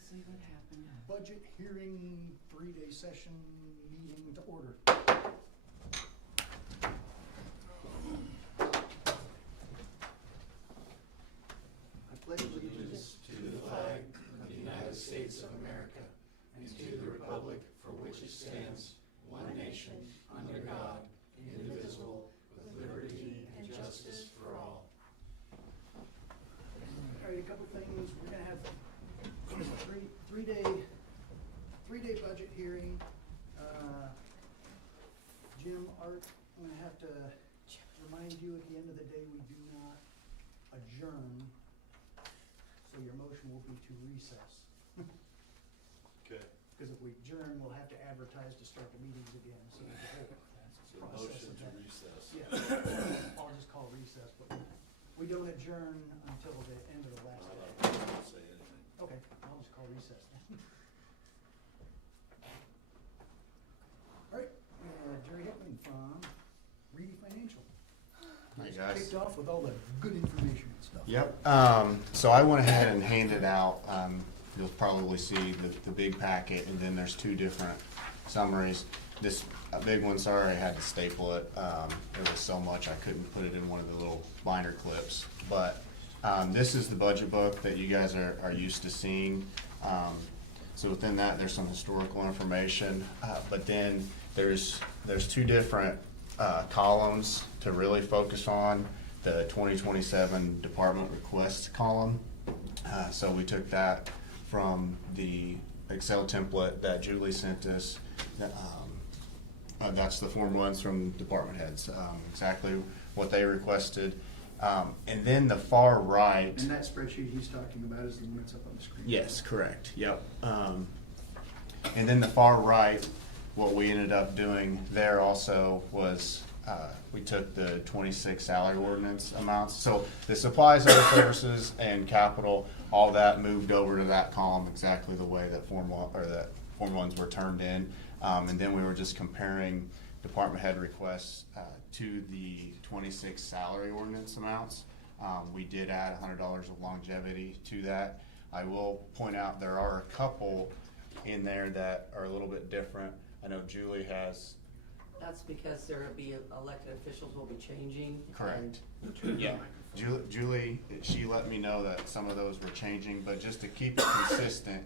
Let's see what happened. Budget hearing, 3-day session meeting to order. I pledge allegiance to the flag of the United States of America and to the republic for which it stands, one nation, under God, indivisible, with liberty and justice for all. All right, a couple things. We're gonna have three-day budget hearing. Jim, Art, I'm gonna have to remind you at the end of the day, we do not adjourn, so your motion will be to recess. Okay. Because if we adjourn, we'll have to advertise to start the meetings again, so there's a whole So process motion of to that. recess. Yeah, I'll just call recess, but we don't adjourn until the end of the last I'm day. not going to say anything. Okay, I'll just call recess then. All right, Jerry Hickman from Reedy Financial. Hi, Just guys. kicked off with all the good information and stuff. Yep. So I went ahead and handed out, you'll probably see the big packet, and then there's two different summaries. This big one, sorry, I had to staple it. There was so much I couldn't put it in one of the little binder clips. But this is the budget book that you guys are used to seeing. So within that, there's some historical information, but then there's two different columns to really focus on. The 2027 department requests column. So we took that from the Excel template that Julie sent us. That's the Form 1s from department heads, exactly what they requested. And then the far right. And that spreadsheet he's talking about is the one that's up on the screen. Yes, correct. Yep. And then the far right, what we ended up doing there also was we took the 26 salary ordinance amounts. So the supplies, other services, and capital, all that moved over to that column exactly the way that Form 1s were turned in. And then we were just comparing department head requests to the 26 salary ordinance amounts. We did add $100 of longevity to that. I will point out there are a couple in there that are a little bit different. I know Julie has. That's because there will be elected officials will be changing. Correct. Yeah. Julie, she let me know that some of those were changing, but just to keep it consistent,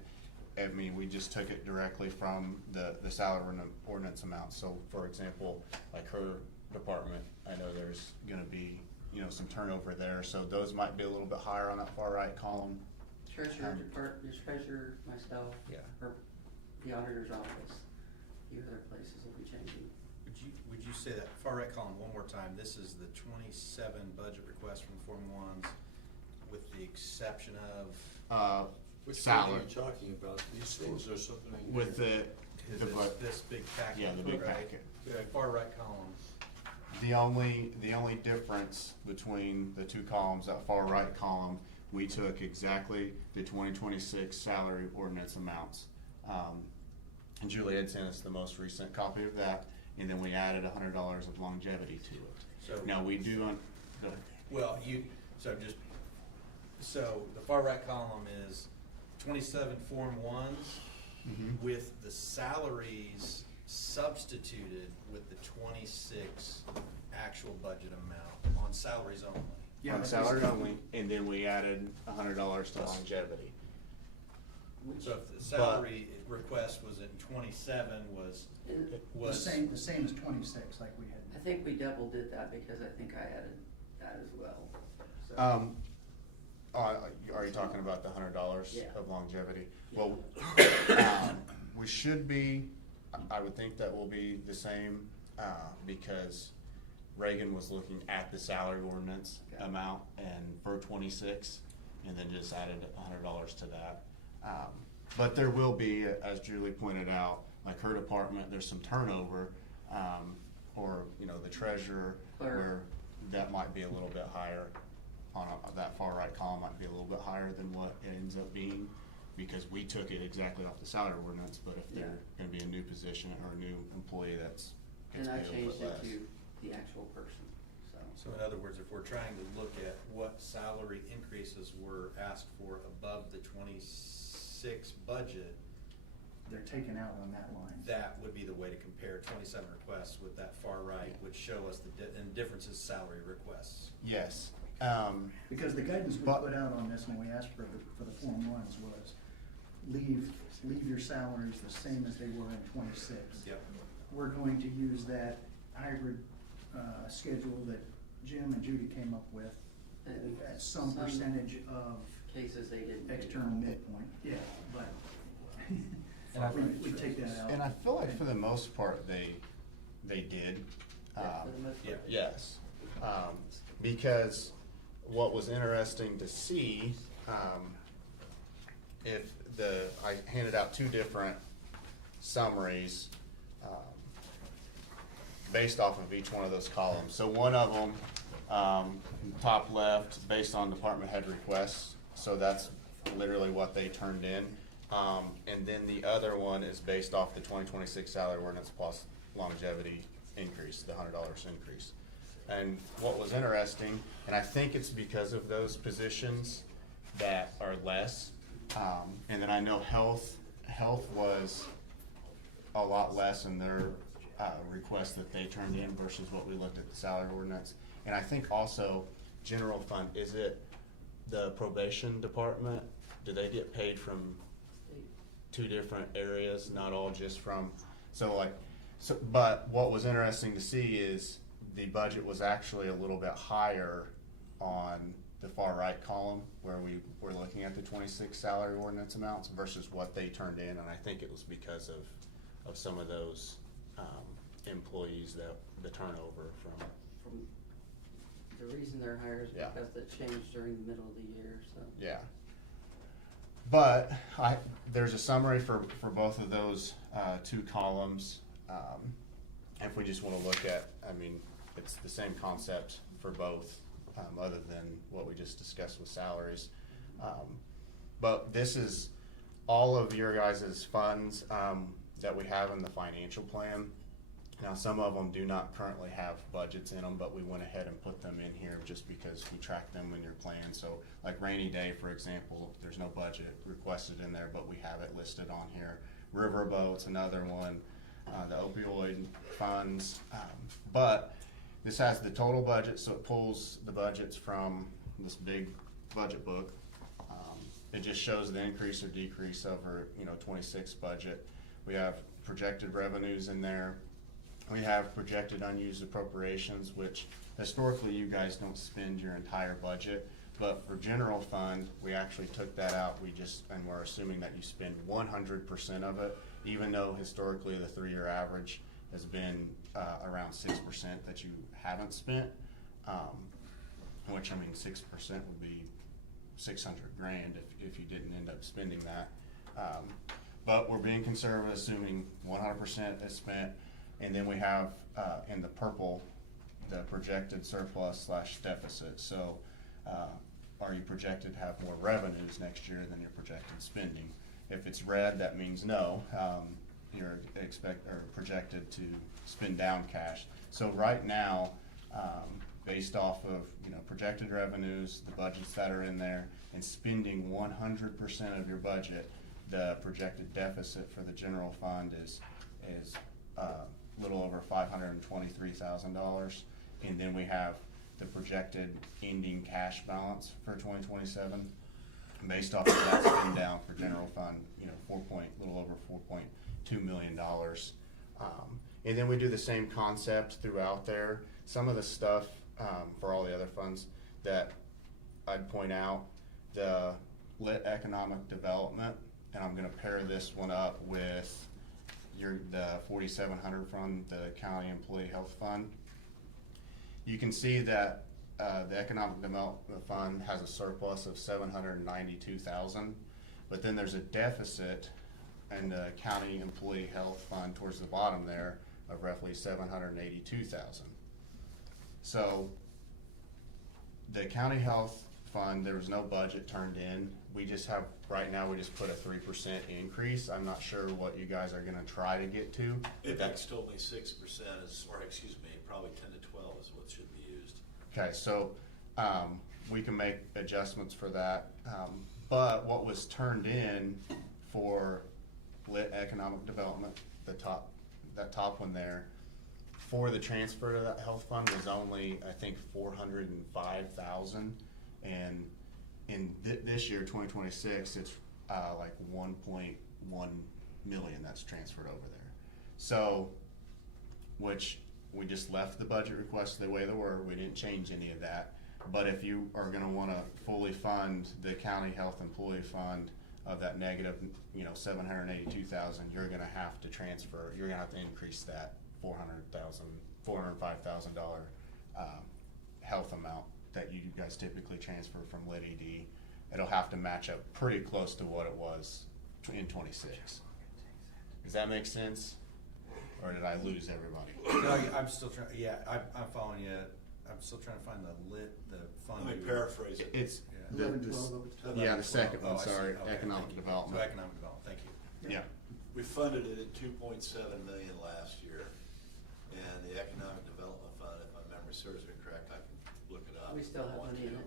I mean, we just took it directly from the salary ordinance amount. So, for example, like her department, I know there's going to be, some turnover there. So those might be a little bit higher on that far right column. Treasurer, treasurer, myself, Yeah. or the auditor's office. The other places will be changing. Would you say that far right column one more time? This is the 27 budget request from Form 1s, with the exception of Which salary. one are you talking about? These things or something? With this big packet. yeah, the big right? packet. The far right column. The only difference between the two columns, that far right column, we took exactly the 2026 salary ordinance amounts. And Julie had sent us the most recent copy of that, and then we added $100 of longevity to it. So Now we do so the far right column is 27 Form 1s with the salaries substituted with the 26 actual budget amount on salaries only. Yeah, on that's salary just- only, and then we added $100 to longevity. So if the salary request was at 27 was The same as 26, like we had. I think we double did that because I think I added that as well. So, Are you talking about the $100 Yeah. of longevity? Yeah. Well, we should be, I would think that will be the same, because Reagan was looking at the salary ordinance Okay. amount and for 26, and then just added $100 to that. But there will be, as Julie pointed out, like her department, there's some turnover, or, the treasurer, Clerk. where that might be a little bit higher on that far right column might be a little bit higher than what it ends up being, because we took it exactly off the salary ordinance, but if they're gonna be a new position or a new employee, that's and I paid a little changed bit it less. to the actual person, so. So in other words, if we're trying to look at what salary increases were asked for above the 26 26 budget, They're taken out on that line. that would be the way to compare 27 requests with that far right, which show us and difference is salary requests. Yes. Because the guidance we But- put out on this when we asked for the Form 1s was leave your salaries the same as they were in 26. Yep. We're going to use that hybrid schedule that Jim and Judy came up with And at some percentage of cases they didn't. do. external midpoint. Yeah, but And I- we take that out. And I feel like for the most part, they did. Yeah, for the most part. Yeah. Yes, because what was interesting to see, I handed out two different summaries, based off of each one of those columns. So one of them, top left, based on department head requests, so that's literally what they turned in. And then the other one is based off the 2026 salary ordinance plus longevity increase, the $100 increase. And what was interesting, and I think it's because of those positions that are less, and then I know health was a lot less in their request that they turned in versus what we looked at the salary ordinance. And I think also general fund, is it the probation department? Do they get paid from two different areas, not all just from, but what was interesting to see is the budget was actually a little bit higher on the far right column where we were looking at the 26 salary ordinance amounts versus what they turned in, and I think it was because of some of those employees, that the turnover from. The reason they're higher is Yeah. because it changed during the middle of the year, so. Yeah. But there's a summary for both of those two columns. If we just want to look at, I mean, it's the same concept for both, other than what we just discussed with salaries. But this is all of your guys' funds that we have in the financial plan. Now, some of them do not currently have budgets in them, but we went ahead and put them in here just because we track them in your plan. So like rainy day, for example, there's no budget requested in there, but we have it listed on here. Riverboat's another one, the opioid funds. But this has the total budget, so it pulls the budgets from this big budget book. It just shows the increase or decrease over, 26 budget. We have projected revenues in there. We have projected unused appropriations, which historically you guys don't spend your entire budget, but for general fund, we actually took that out. And we're assuming that you spend 100% of it, even though historically the 3-year average has been around 6% that you haven't spent, which 6% would be $600,000 if you didn't end up spending that. But we're being conservative, assuming 100% is spent. And then we have, in the purple, the projected surplus / deficit. So, are you projected to have more revenues next year than your projected spending? If it's red, that means no. You're projected to spend down cash. So right now, based off of, projected revenues, the budgets that are in there, and spending 100% of your budget, the projected deficit for the general fund is little over $523,000, and then we have the projected ending cash balance for 2027. Based off of that spend down for general fund, little over $4.2 million. And then we do the same concept throughout there. Some of the stuff for all the other funds that I'd point out, the lit economic development, and I'm going to pair this one up with the 4,700 from the county employee health fund. You can see that the economic development fund has a surplus of $792,000, but then there's a deficit in the county employee health fund towards the bottom there of roughly $782,000. So the county health fund, there was no budget turned in. We just have, right now, we just put a 3% increase. I'm not sure what you guys are gonna try to get to. If that's told me 6% probably 10 to 12 is what should be used. Okay, so we can make adjustments for that. But what was turned in for lit economic development, that top one there, for the transfer to that health fund was only, I think, 405,000, and in this year, 2026, it's like 1.1 million that's transferred over there. So, which we just left the budget requests the way they were, we didn't change any of that. But if you are gonna wanna fully fund the county health employee fund of that negative, 782,000, you're gonna have to transfer, you're gonna have to increase that $405,000 health amount that you guys typically transfer from lit ED. It'll have to match up pretty close to what it was in 26. Does that make sense? Or did I lose everybody? No, I'm still trying, I'm following you. I'm still trying to find the fund. Let me paraphrase it. It's, Yeah. the, 11, 12 yeah, the second Oh, one, I see. sorry, Okay, economic thank you. development. So economic development, thank you. Yeah, We funded it at 2.7 million last year, and the Economic Development Fund, if my memory serves me correct, I can look it up. We still if I have want money in to. it.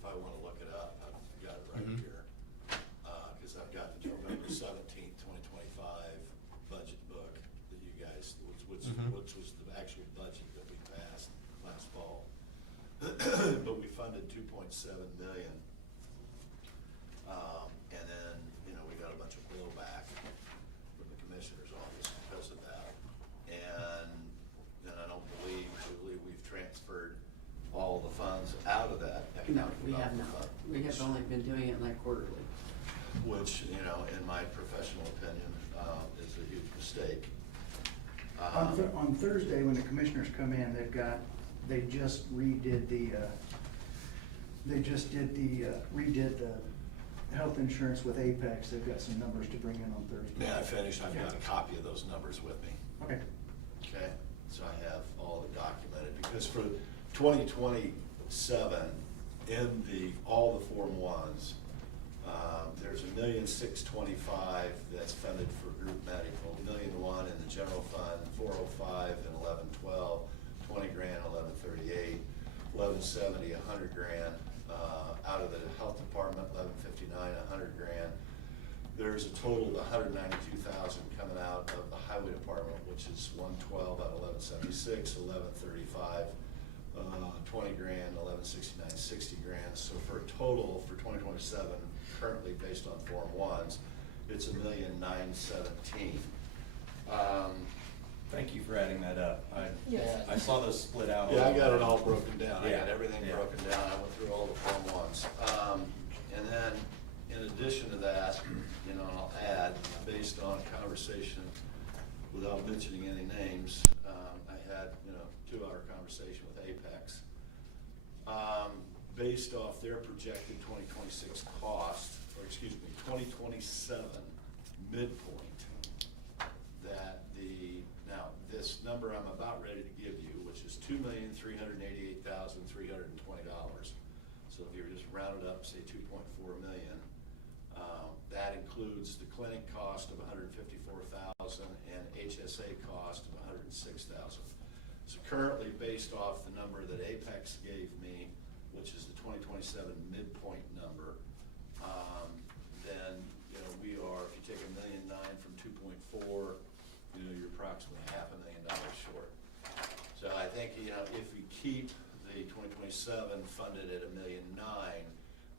If I wanna look it up, I've got it right Mhm. here. Cause I've got the November 17th, 2025 budget book that you guys, which Mhm. was the actual budget that we passed last fall. But we funded 2.7 million. And then, we got a bunch of blowback from the commissioner's office because of that. And then I don't believe, Julie, we've transferred all the funds out of that No, economic we have development not. fund. We have only been doing it like quarterly. Which, in my professional opinion, is a huge mistake. On Thursday, when the commissioners come in, they just redid the health insurance with Apex. They've got some numbers to bring in on Thursday. May I finish? I've got a copy of those numbers with me. Okay. Okay, so I have all the documented, because for 2027, in all the Form 1s, there's $1,625,000 that's funded for group medical, $1,001,000 in the general fund, 405 and 1112, 20 grand, 1138, 1170, 100 grand, out of the health department, 1159, 100 grand. There's a total of 192,000 coming out of the highway department, which is 112 out of 1176, 1135, 20 grand, 1169, 60 grand. So for a total for 2027, currently based on Form 1s, it's $1,917,000. Thank you for adding that up. Yes. I saw those split out. Yeah, I got it all broken down. I got Yeah, everything yeah. broken down. I went through all the Form 1s. And then, in addition to that, and I'll add, based on conversation, without mentioning any names, I had, 2-hour conversation with Apex. Based off their projected 2026 cost, 2027 midpoint, that now this number I'm about ready to give you, which is $2,388,320. So if you were just rounded up, say 2.4 million, that includes the clinic cost of $154,000 and HSA cost of $106,000. So currently, based off the number that Apex gave me, which is the 2027 midpoint number, then, we are, if you take $1,009,000 from 2.4, you're approximately $500,000 short. So I think, if we keep the 2027 funded at $1,009,000,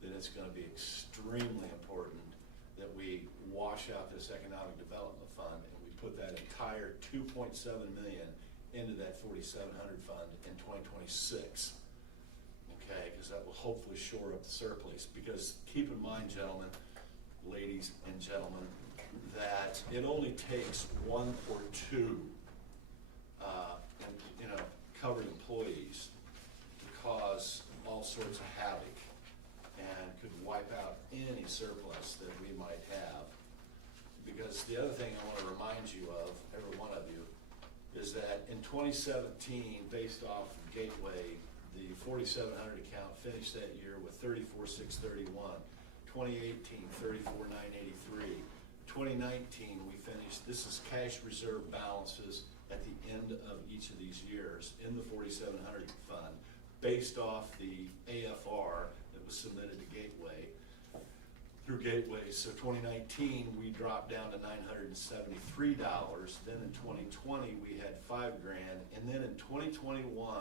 then it's gonna be extremely important that we wash out this economic development fund and we put that entire 2.7 million into that 4,700 fund in 2026. Okay, because that will hopefully shore up the surplus. Because keep in mind, gentlemen, ladies and gentlemen, that it only takes 1 or 2 covered employees to cause all sorts of havoc and could wipe out any surplus that we might have. Because the other thing I want to remind you of, every one of you, is that in 2017, based off of Gateway, the 4,700 account finished that year with 34,631. 2018, 34,983. 2019, we finished, this is cash reserve balances at the end of each of these years in the 4,700 fund, based off the AFR that was submitted to Gateway. through Gateway. So 2019, we dropped down to $973. Then in 2020, we had $5,000. And then in 2021,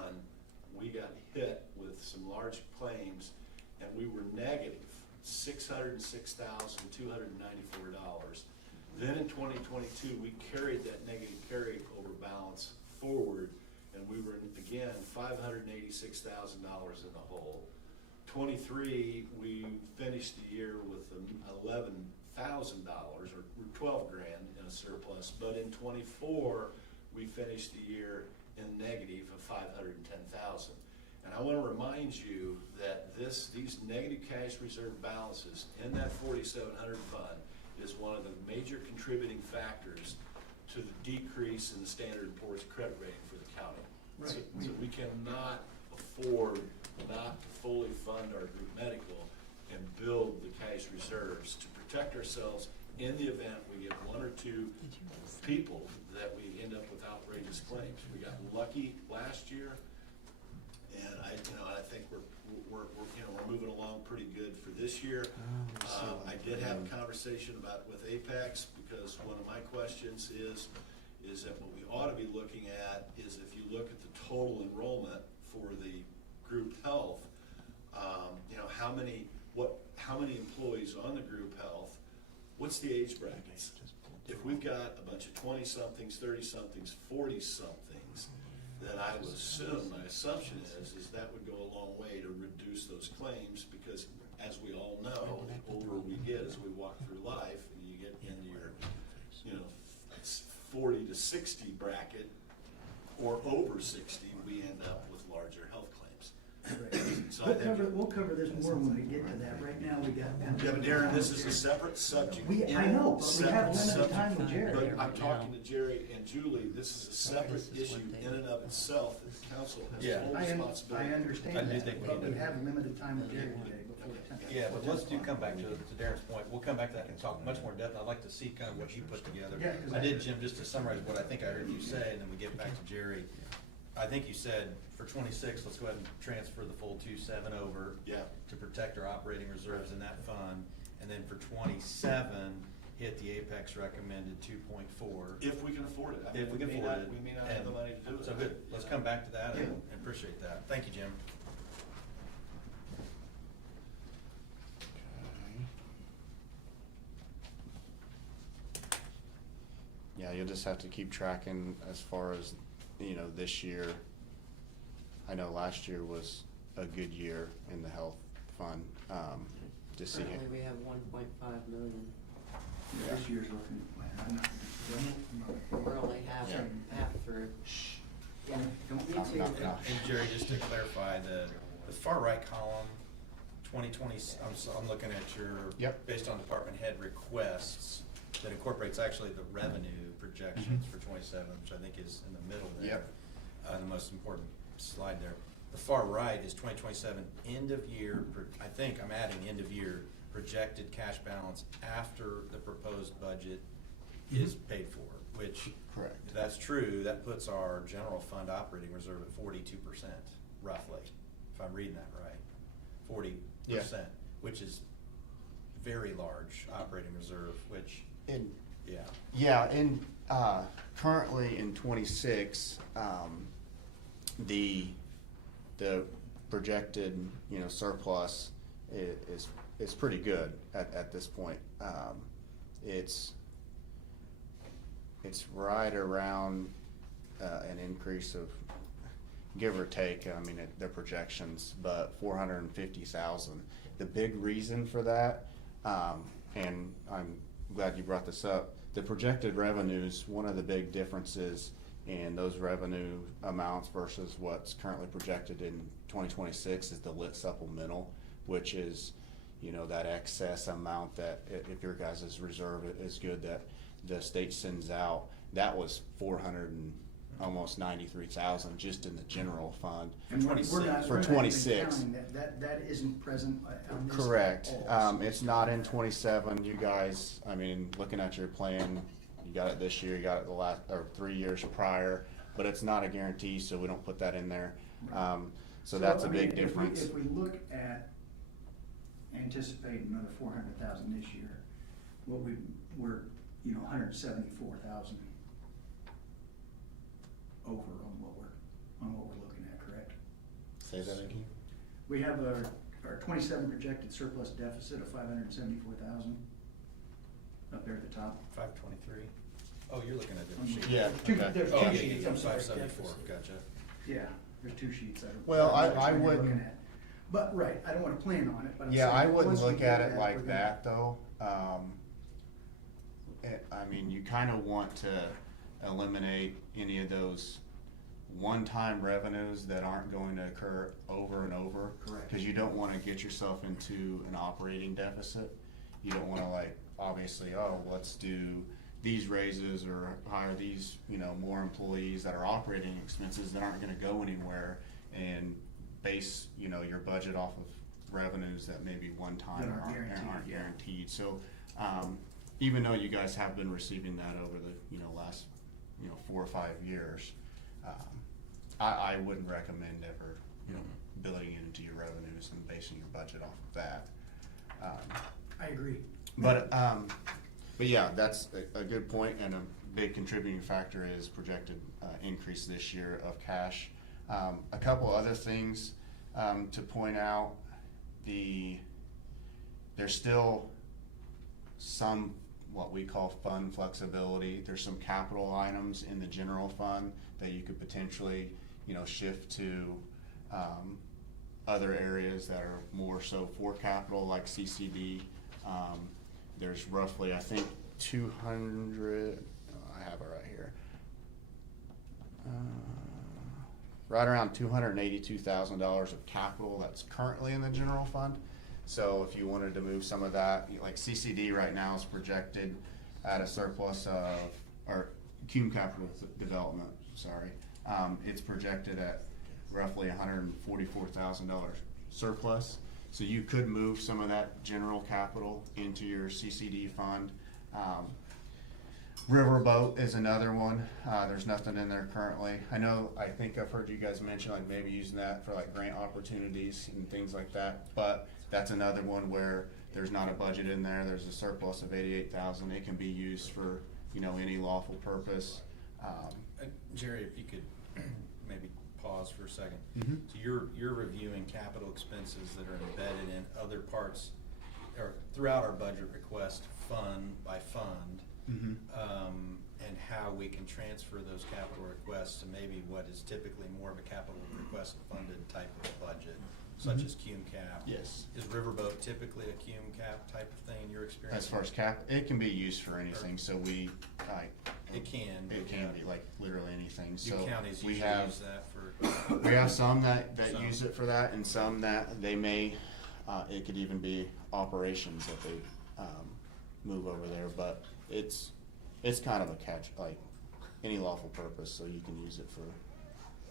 we got hit with some large claims and we were negative $606,294. Then in 2022, we carried that negative carryover balance forward, and we were, again, $586,000 in the hole. 23, we finished the year with $11,000 or $12,000 in a surplus, but in 24, we finished the year in negative of $510,000. And I want to remind you that these negative cash reserve balances in that 4,700 fund is one of the major contributing factors to the decrease in the Standard & Poor's credit rating for the county. Right. So we cannot afford not to fully fund our group medical and build the cash reserves to protect ourselves in the event we get one or two people that we end up with outrageous claims. We got lucky last year, and I think we're moving along pretty good for this year. I did have a conversation with Apex, because one of my questions is that what we ought to be looking at is, if you look at the total enrollment for the group health, how many employees on the group health, what's the age brackets? If we've got a bunch of 20-somethings, 30-somethings, 40-somethings, then I would assume, my assumption is that would go a long way to reduce those claims, because as we all know, the older we get as we walk through life, and you get into your, 40 to 60 bracket, or over 60, we end up with larger health claims. So I think We'll cover this more when we get to that. Right now, we got. yeah, but Darren, this is a separate subject. I know, but we have Separate limited time with subject. Jerry. But I'm talking to Jerry and Julie, this is a separate issue in and of itself that the council has Yeah. full I responsibility. understand I do that, think we but need we to- have limited time with Jerry today before the 10th. Yeah, but let's come back to Darren's point. We'll come back to that and talk much more in depth. I'd like to see kind of what you put together. Yeah, 'cause I did, Jim, just to summarize what I think I heard you say, and then we get back to Jerry. I think you said for 26, let's go ahead and transfer the full 2.7 over. Yeah. To protect our operating reserves in that fund. And then for 27, hit the Apex recommended 2.4. If we can afford it. I mean, If we can may afford not- it. We may not have the money to do it. So good. Let's come back to that Yeah. and appreciate that. Thank you, Jim. Yeah, you'll just have to keep tracking as far as, this year. I know last year was a good year in the health fund, to see it. Currently, we have 1.5 million. This year's looking, I'm not. We're only half through. Yeah, Don't- me too. no. And Jerry, just to clarify, the far right column, 2020, I'm looking at your, Yep. based on department head requests, that incorporates actually the revenue projections for 27, which I think is in the middle there. Yep. The most important slide there. The far right is 2027 end of year, I think I'm adding end of year projected cash balance after the proposed budget is paid for, which. Correct. If that's true, that puts our general fund operating reserve at 42%, roughly, if I'm reading that right. 40%, which is very large operating reserve, which, And yeah. yeah, and currently in 26, the projected surplus is pretty good at this point. It's right around an increase of, give or take, their projections, but 450,000. The big reason for that, and I'm glad you brought this up, the projected revenues, one of the big differences in those revenue amounts versus what's currently projected in 2026 is the lit supplemental, which is, that excess amount that if your guys' reserve is good, that the state sends out. That was 400 and almost 93,000 just in the general fund. And we're not For we're not even 26. counting that isn't present on this. Correct. at all. It's not in 27. You guys, looking at your plan, you got it this year, you got it the last, or 3 years prior, but it's not a guarantee, so we don't put that in there. So that's a big difference. If we look at anticipating another 400,000 this year. We're, you know, 174,000 over on what we're looking at, correct? Say that again? We have our 27 projected surplus deficit of 574,000 up there at the top. 523. Oh, you're looking at a different sheet. Yeah. There's Oh, two yeah, sheets, I'm sorry. 574, gotcha. Yeah, there's two sheets. Well, I which one you're wouldn't- looking at. But, right, I don't wanna plan on it, but I'm saying. Yeah, I wouldn't once we look get at that, it we're like gonna- that, though. I mean, you kinda want to eliminate any of those one-time revenues that aren't going to occur over and over. Correct. Cause you don't wanna get yourself into an operating deficit. You don't wanna, like, obviously, oh, let's do these raises or hire these, you know, more employees that are operating expenses that aren't gonna go anywhere, and base, you know, your budget off of revenues that may be one time That or aren't guaranteed, aren't yeah. guaranteed. So, even though you guys have been receiving that over the, you know, last, you know, 4 or 5 years, I wouldn't recommend ever, you know, building it into your revenues and basing your budget off of that. I agree. But yeah, that's a good point, and a big contributing factor is projected increase this year of cash. A couple other things to point out, there's still some what we call fund flexibility. There's some capital items in the general fund that you could potentially, you know, shift to other areas that are more so for capital, like CCD. There's roughly, I think, 200, I have it right here. Right around $282,000 of capital that's currently in the general fund. So if you wanted to move some of that, like CCD right now is projected at a surplus of, or Cume Capital Development, sorry. It's projected at roughly $144,000 surplus. So you could move some of that general capital into your CCD fund. Riverboat is another one. There's nothing in there currently. I think I've heard you guys mention like maybe using that for like grant opportunities and things like that. But that's another one where there's not a budget in there. There's a surplus of $88,000. It can be used for, you know, any lawful purpose. Jerry, if you could maybe pause for a second. Mhm. So you're reviewing capital expenses that are embedded in other parts, or throughout our budget request, fund by fund, Mhm. and how we can transfer those capital requests to maybe what is typically more of a capital request funded type of budget, such Mhm. as Cume Cap. Yes. Is Riverboat typically a Cume Cap type of thing in your experience? As far as cap, it can be used for anything. So we, It can. it can be like literally anything. Do So counties we usually have. use that for? We have some that Some. use it for that, and some that they may, it could even be operations that they, move over there, but it's kind of a catch, like, any lawful purpose, so you can use it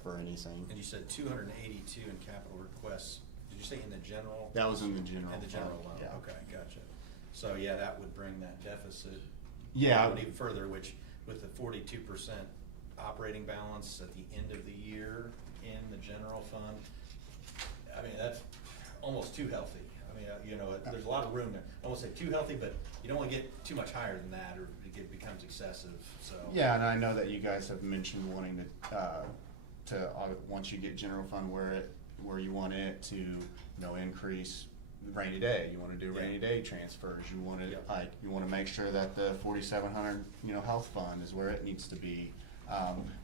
for anything. And you said 282 in capital requests. Did you say in the general? That was in the general. In the general fund, loan, yeah. okay, gotcha. So, yeah, that would bring that deficit Yeah. out even further, which with the 42% operating balance at the end of the year in the general fund, I mean, that's almost too healthy. I mean, you know, there's a lot of room there. I won't say too healthy, but you don't want to get too much higher than that, or it becomes excessive, so. Yeah, and I know that you guys have mentioned wanting to once you get general fund where you want it to, you know, increase rainy day. You wanna do rainy day transfers. You wanna, Yeah. you wanna make sure that the 4,700, you know, health fund is where it needs to be.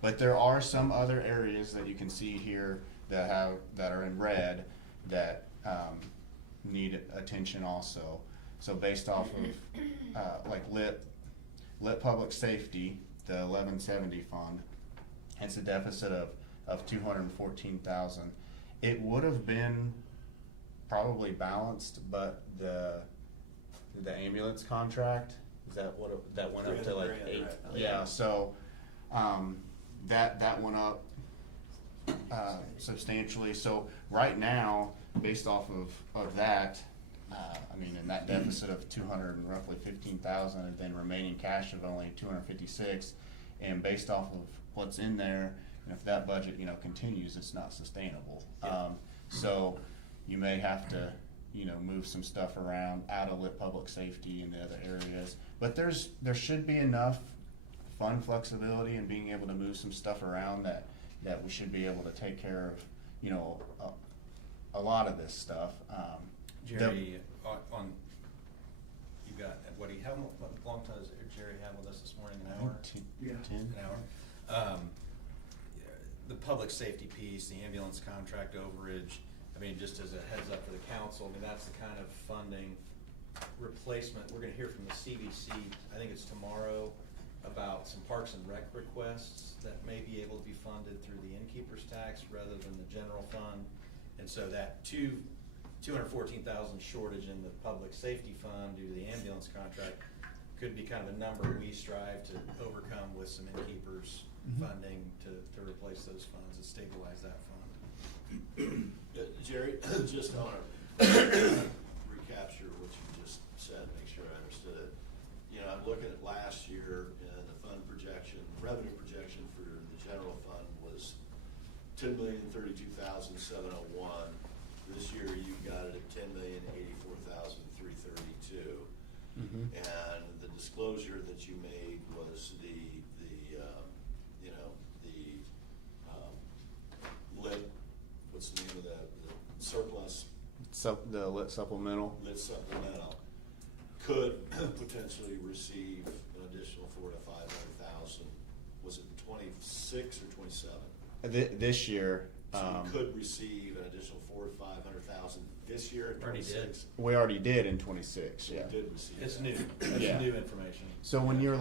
But there are some other areas that you can see here that are in red that, need attention also. So based off of, like lit public safety, the 1170 fund, it's a deficit of 214,000. It would have been probably balanced, but the ambulance contract, is that what that went up to like 8? Yeah, so that went up substantially. So right now, based off of that, I mean, in that deficit of 200 and roughly 15,000, and then remaining cash of only 256, and based off of what's in there, and if that budget, you know, continues, it's not sustainable. Yeah. So you may have to, move some stuff around out of lit public safety in the other areas. But there should be enough fund flexibility and being able to move some stuff around that we should be able to take care of, a lot of this stuff. Jerry, you got, how long time does Jerry have with us this morning, an hour? Yeah. An hour? The public safety piece, the ambulance contract overage, I mean, just as a heads up for the council, I mean, that's the kind of funding replacement. We're gonna hear from the CVC, I think it's tomorrow, about some parks and rec requests that may be able to be funded through the innkeeper's tax rather than the general fund. And so that $214,000 shortage in the public safety fund due to the ambulance contract could be kind of a number we strive to overcome with some innkeepers funding to replace those funds and stabilize that fund. Jerry, just on recapture what you just said, make sure I understood it. I'm looking at last year and the fund projection, revenue projection for the general fund was $10,032,701. This year you got it at $10,084,332. And the disclosure that you made was the lit, what's the name of the surplus? The lit supplemental. Lit supplemental could potentially receive an additional $400,000 to $500,000. Was it 26 or 27? This year. So we could receive an additional $400,000 to $500,000 this year at Already 26. did. We already did in 26, yeah. We did receive. It's that. new, that's Yeah. new information. So when you're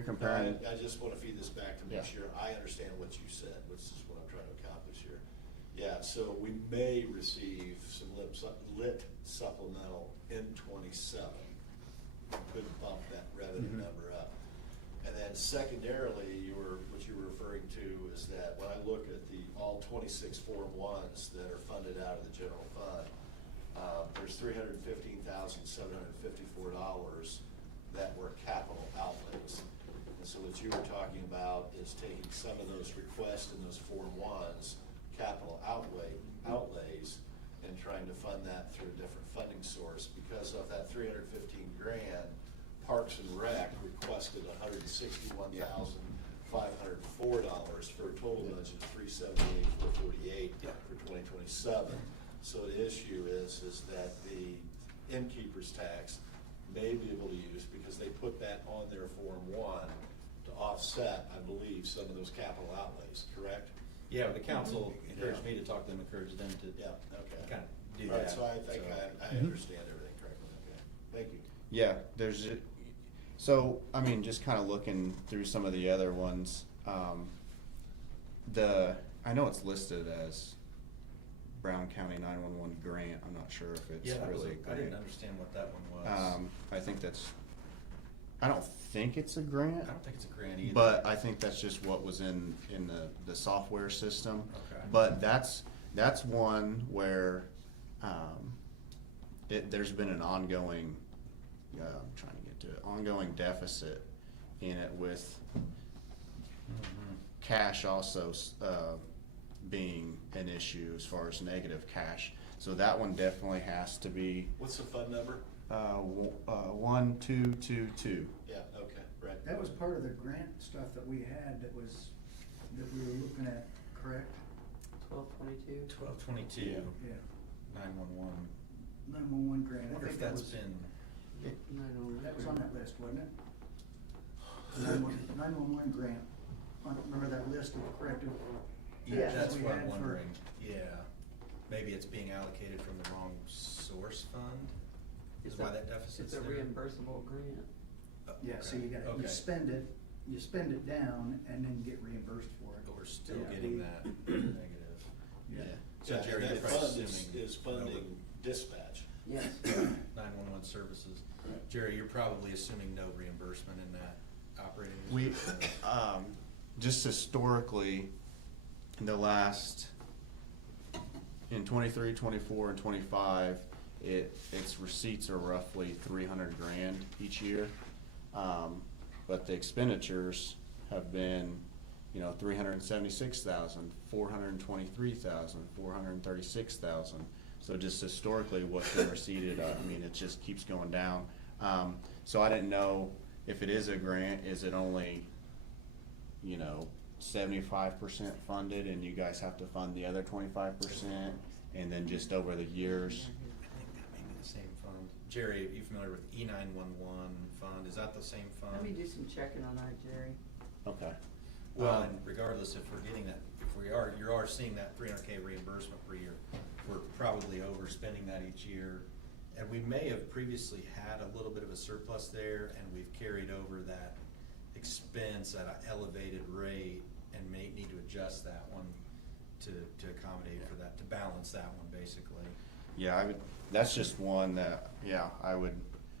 comparing. I just want to feed this back to make Yeah. sure I understand what you said, which is what I'm trying to accomplish here. Yeah, so we may receive some lit supplemental in 27. Could bump that revenue number up. And then secondarily, what you were referring to is that when I look at all 26 Form 1s that are funded out of the general fund, there's $315,754 that were capital outlays. And so what you were talking about is taking some of those requests in those Form 1s, capital outlays, and trying to fund that through a different funding source. Because of that $315,000, Parks and Rec requested $161,504 for a total budget of $378,448 for 2027. So the issue is that the innkeeper's tax may be able to use, because they put that on their Form 1 to offset, I believe, some of those capital outlays, correct? Yeah, the council encouraged me to talk to them, encouraged them to Yeah, okay. kind of do All right, that. so I think I understand everything correctly, okay. Thank you. Yeah, just kind of looking through some of the other ones, I know it's listed as Brown County 911 grant. I'm not sure if it's Yeah, that was really a I grant. didn't understand what that one was. I don't think it's a grant. I don't think it's a grant either. But I think that's just what was in the software system. Okay. But that's one where, there's been an ongoing, I'm trying to get to it, ongoing deficit in it with cash also, being an issue as far as negative cash. So that one definitely has to be, What's the fund number? 1222. Yeah, okay, right. That was part of the grant stuff that we had that we were looking at, correct? 1222. 1222, Yeah. 911. 911 grant. I wonder if think that that's was- been, That was on that list, wasn't it? 911 grant. Remember that list of corrective? yeah, that's we what I'm had for- wondering. Yeah, maybe it's being allocated from the wrong source fund? Is It's why a- that deficit's It's a there? reimbursable grant. Yeah, so you got, Okay. you spend it down and then get reimbursed for it. But we're still Yeah. getting that negative. Yeah. So Yeah, Jerry, and you're that probably fund assuming. is funding dispatch. Yes. 911 services. Jerry, you're probably assuming no reimbursement in that operating. We, reserve. just historically, in the last, in 23, 24, and 25, its receipts are roughly $300,000 each year. But the expenditures have been, $376,000, $423,000, $436,000. So just historically, what's been receipted, I mean, it just keeps going down. So I didn't know if it is a grant, is it only, 75% funded and you guys have to fund the other 25%? And then just over the years, I think that may be the same fund. Jerry, are you familiar with E911 fund? Is that the same fund? Let me do some checking on that, Jerry. okay. Well, and regardless if we're getting that, you are seeing that 300K reimbursement per year, we're probably overspending that each year. And we may have previously had a little bit of a surplus there, and we've carried over that expense at an elevated rate and may need to adjust that one to accommodate for that, to balance that one, basically. Yeah, that's just one that, I would,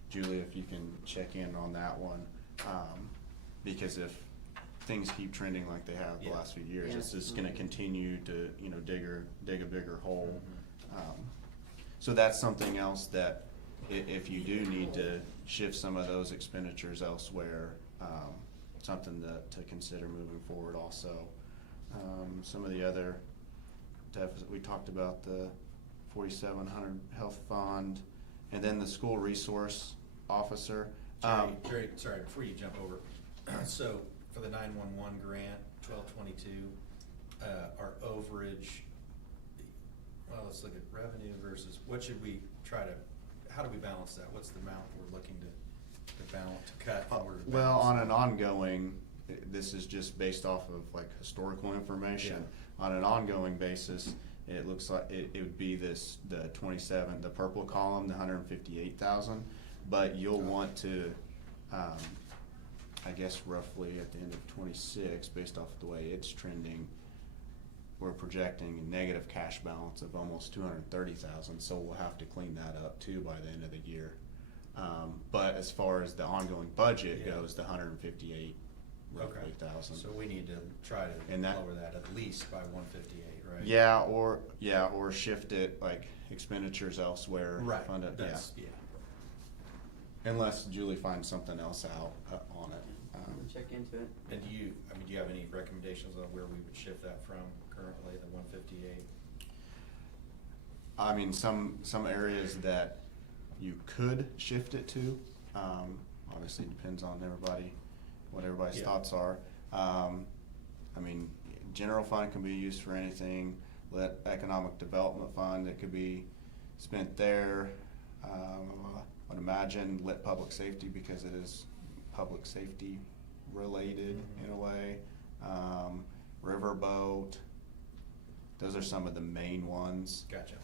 Julie, if you can check in on that one. Because if things keep trending like they have the Yeah. last few years, Yeah, it's just gonna continue to, dig a bigger hole. So that's something else that if you do need to shift some of those expenditures elsewhere, something to consider moving forward also. Some of the other deficit, we talked about the 4,700 health fund, and then the school resource officer. Jerry, sorry, before you jump over, so for the 911 grant, 1222, our overage, well, let's look at revenue versus, what should we how do we balance that? What's the amount we're looking to balance, to cut in order to Well, balance on that? an ongoing, this is just based off of like historical information. Yeah. On an ongoing basis, it looks like it would be the 27, the purple column, the 158,000. But you'll want to, I guess roughly at the end of 26, based off the way it's trending, we're projecting a negative cash balance of almost 230,000. So we'll have to clean that up too by the end of the year. But as far as the ongoing budget goes, the 158 roughly thousand. So we need to try to And that- lower that at least by 158, right? or shift it like expenditures elsewhere. Right, Fund it, that's, yeah. Unless Julie finds something else out on it. I'm gonna check into it. And do you have any recommendations on where we would shift that from currently, the 158? I mean, some areas that you could shift it to, obviously depends on what everybody's Yeah. thoughts are. I mean, general fund can be used for anything, economic development fund, it could be spent there. I'd imagine lit public safety because it is public safety related in a way. Riverboat, those are some of the main ones. Gotcha.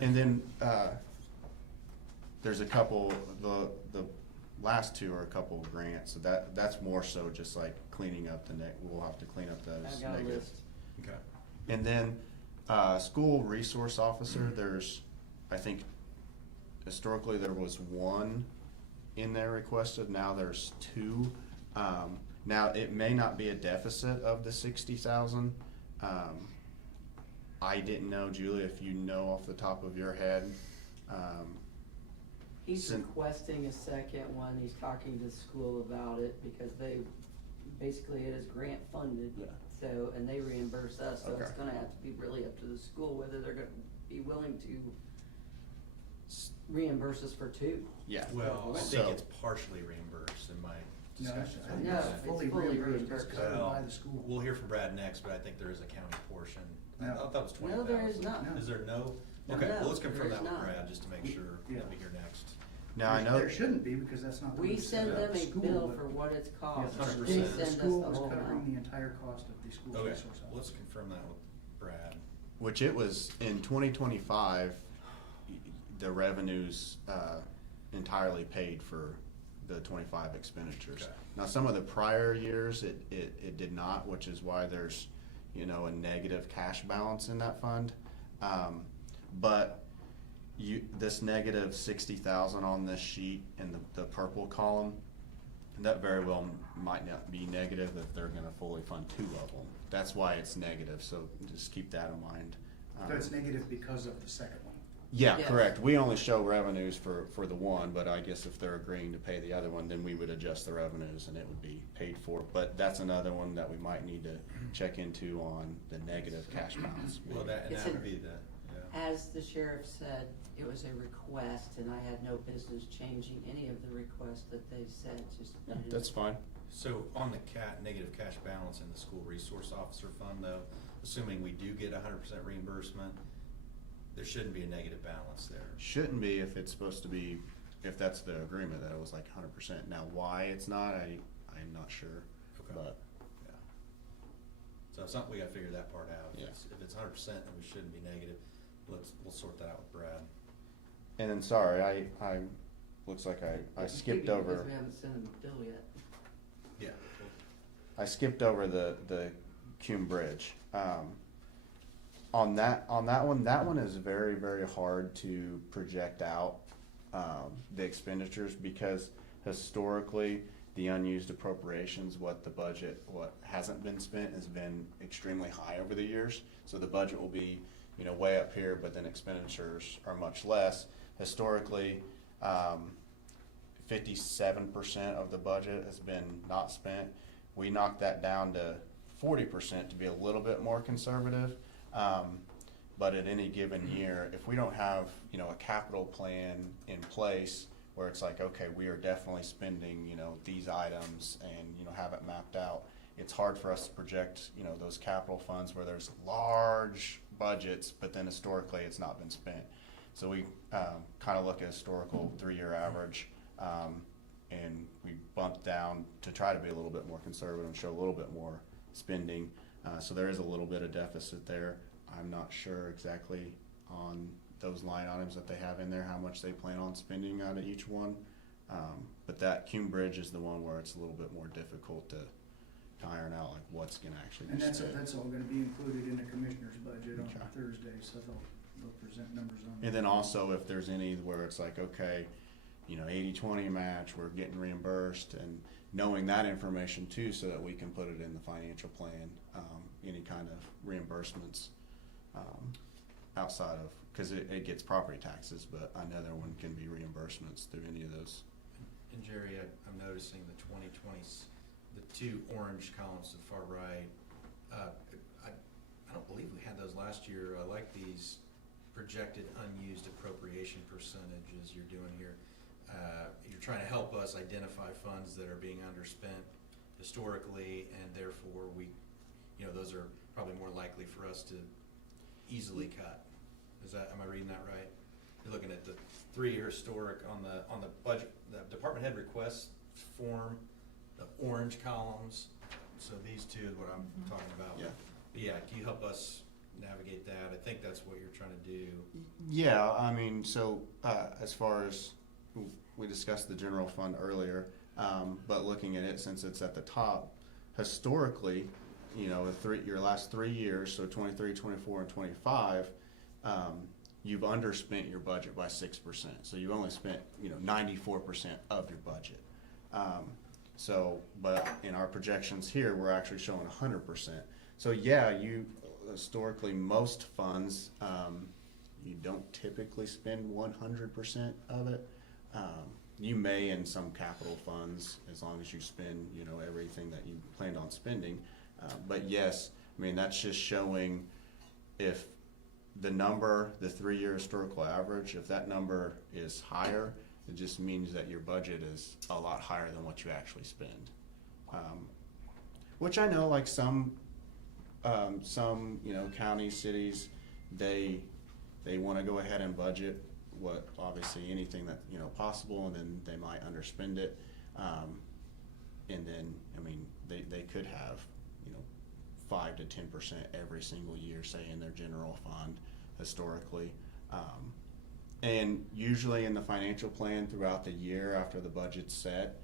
And then, there's a couple, the last two are a couple of grants, so that's more so just like cleaning up we'll have to clean up those I've got a negative. list. Okay. And then, school resource officer, there's, I think, historically there was one in there requested, now there's two. Now, it may not be a deficit of the 60,000. I didn't know, Julie, if you know off the top of your head. He's Sin- requesting a second one, he's talking to the school about it, because basically it is grant funded. Yeah. So, and they reimburse us, so it's Okay. gonna have to be really up to the school whether they're gonna be willing to reimburse us for two. Yeah. Well, I So- think it's partially reimbursed in my No, I discussions. think No, it's it's fully fully reimbursed, it's reimbursed. covered Well, by the school. We'll hear from Brad next, but I think there is a county portion. I No. thought it was 20,000. No, there is not. No. Is there no? No, Okay, no, well, let's confirm there that is with not. Brad, just to make sure Yeah. he'll be here next. Now, I know. There shouldn't be, because that's not the way We it's send set up. them a School, bill but- for what it's cost. Yes, 100%. They The send us school the was whole covering amount. the entire cost of the school's Okay, resource officer. let's confirm that with Brad. Which it was in 2025, the revenues entirely paid for the 25 expenditures. Okay. Now, some of the prior years, it did not, which is why there's, a negative cash balance in that fund. But this negative 60,000 on this sheet in the purple column, that very well might not be negative if they're gonna fully fund two of them. That's why it's negative, so just keep that in mind. So it's negative because of the second one. Yeah, Yes. correct. We only show revenues for the one, but I guess if they're agreeing to pay the other one, then we would adjust the revenues and it would be paid for. But that's another one that we might need to check into on the negative cash balance. Well, that It's would in- be the, yeah. As the sheriff said, it was a request, and I had no business changing any of the requests that they said, just. Yeah, that's fine. So on the negative cash balance in the school resource officer fund though, assuming we do get 100% reimbursement, there shouldn't be a negative balance there. Shouldn't be if it's supposed to be, if that's the agreement that it was like 100%. Now, why it's not, I'm not sure. Okay. But Yeah. So it's something, we gotta figure that part out. Yeah. If it's 100%, then we shouldn't be negative. We'll sort that out with Brad. and then sorry, I looks like I skipped over. Because we haven't sent them a bill yet. Yeah. I skipped over the Cume Bridge. On that one is very, very hard to project out the expenditures because historically the unused appropriations, what hasn't been spent has been extremely high over the years. So the budget will be, way up here, but then expenditures are much less. Historically, 57% of the budget has been not spent. We knocked that down to 40% to be a little bit more conservative. But at any given year, if we don't have, a capital plan in place where it's like, okay, we are definitely spending, these items and, have it mapped out, it's hard for us to project, those capital funds where there's large budgets, but then historically it's not been spent. So we kind of look at historical 3-year average, and we bumped down to try to be a little bit more conservative and show a little bit more spending. So there is a little bit of deficit there. I'm not sure exactly on those line items that they have in there, how much they plan on spending out of each one. But that Cume Bridge is the one where it's a little bit more difficult to iron out like what's gonna actually be And spent. that's all gonna be included in the commissioner's budget on Okay. Thursday, so they'll present numbers on that. And then also if there's any where it's like, okay, 80-20 match, we're getting reimbursed, and knowing that information too, so that we can put it in the financial plan, any kind of reimbursements outside of, because it gets property taxes, but another one can be reimbursements through any of those. And Jerry, I'm noticing the 2020, the 2 orange columns to the far right. I don't believe we had those last year. I like these projected unused appropriation percentages you're doing here. You're trying to help us identify funds that are being underspent historically, and therefore those are probably more likely for us to easily cut. Am I reading that right? You're looking at the 3-year historic on the budget, the department head request form, the orange columns. So these two is what I'm talking about. Yeah. But yeah, can you help us navigate that? I think that's what you're trying to do. Yeah, I mean, so as far as we discussed the general fund earlier, but looking at it since it's at the top, historically, your last 3 years, so 23, 24, and 25, you've underspent your budget by 6%. So you've only spent 94% of your budget. But in our projections here, we're actually showing 100%. So yeah, historically most funds, you don't typically spend 100% of it. You may in some capital funds, as long as you spend, everything that you planned on spending. But yes, I mean, that's just showing if the number, the 3-year historical average, if that number is higher, it just means that your budget is a lot higher than what you actually spend. Which I know, like some counties, cities, they want to go ahead and budget what obviously anything that possible, and then they might underspend it, and then they could have 5 to 10% every single year, say in their general fund historically, and usually in the financial plan throughout the year after the budget's set,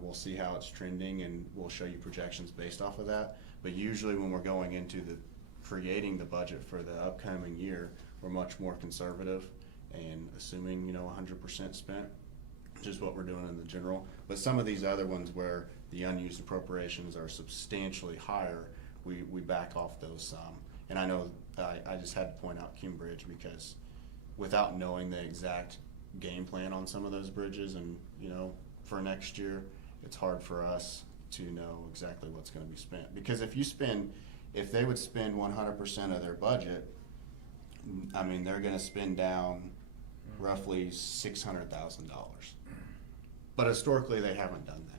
we'll see how it's trending and we'll show you projections based off of that. But usually when we're going into creating the budget for the upcoming year, we're much more conservative and assuming 100% spent, which is what we're doing in the general. But some of these other ones where the unused appropriations are substantially higher, we back off those some. And I know I just had to point out Cume Bridge because without knowing the exact game plan on some of those bridges and, you know, for next year, it's hard for us to know exactly what's gonna be spent. Because if they would spend 100% of their budget, I mean, they're gonna spend down roughly $600,000. But historically, they haven't done that.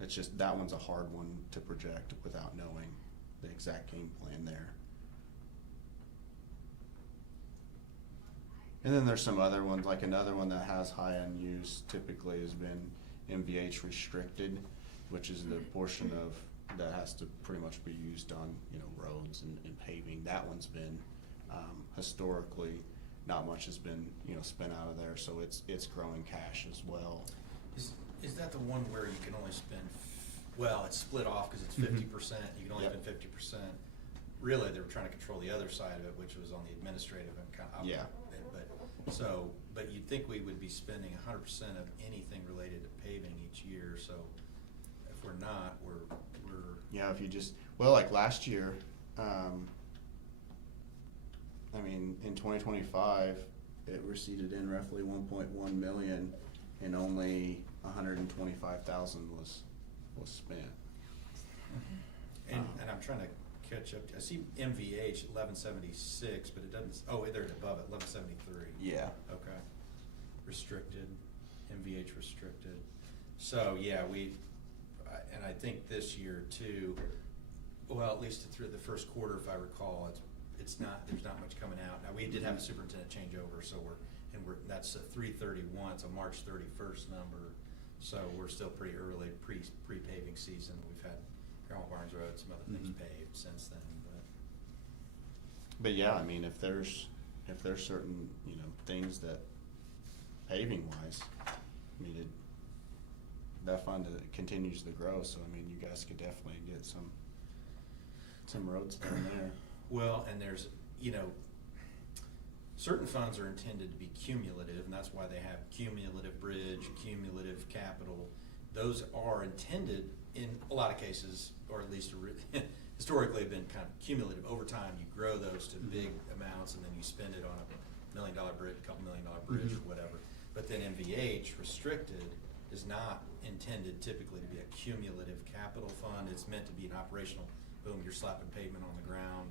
It's just, that one's a hard one to project without knowing the exact game plan there. And then there's some other ones, like another one that has high unused typically has been MVH restricted, which is the portion of, that has to pretty much be used on, you know, roads and paving. That one's been, historically, not much has been, you know, spent out of there, so it's growing cash as well. Is that the one where you can only spend, well, it's split off because it's 50%, you can only Yep. spend 50%. Really, they were trying to control the other side of it, which was on the administrative and kind of. Yeah. But you'd think we would be spending 100% of anything related to paving each year, so if we're not, we're. Yeah, if you just, well, like last year, I mean, in 2025, it receded in roughly 1.1 million, and only 125,000 was spent. And I'm trying to catch up, I see MVH 1176, but it doesn't, oh, wait, there's above it, 1173. Yeah. Okay. Restricted, MVH restricted. So, yeah, and I think this year too, well, at least through the first quarter, if I recall, it's not, there's not much coming out. Now, we did have a superintendent changeover, so that's a 3/31, it's a March 31st number. So we're still pretty early, pre-paving season. We've had Carroll Barnes Road, some other things paved since then, But yeah, I mean, if there's certain, you know, things that paving wise, I mean, that fund continues to grow, so I mean, you guys could definitely get some roads down there. Well, and there's, you know, certain funds are intended to be cumulative, and that's why they have cumulative bridge, cumulative capital. Those are intended in a lot of cases, or at least historically have been kind of cumulative. Over time, you grow those to big amounts, and then you spend it on a $1 million bridge, a couple $1 million bridge, or whatever. But then MVH restricted is not intended typically to be a cumulative capital fund. It's meant to be an operational, boom, you're slapping pavement on the ground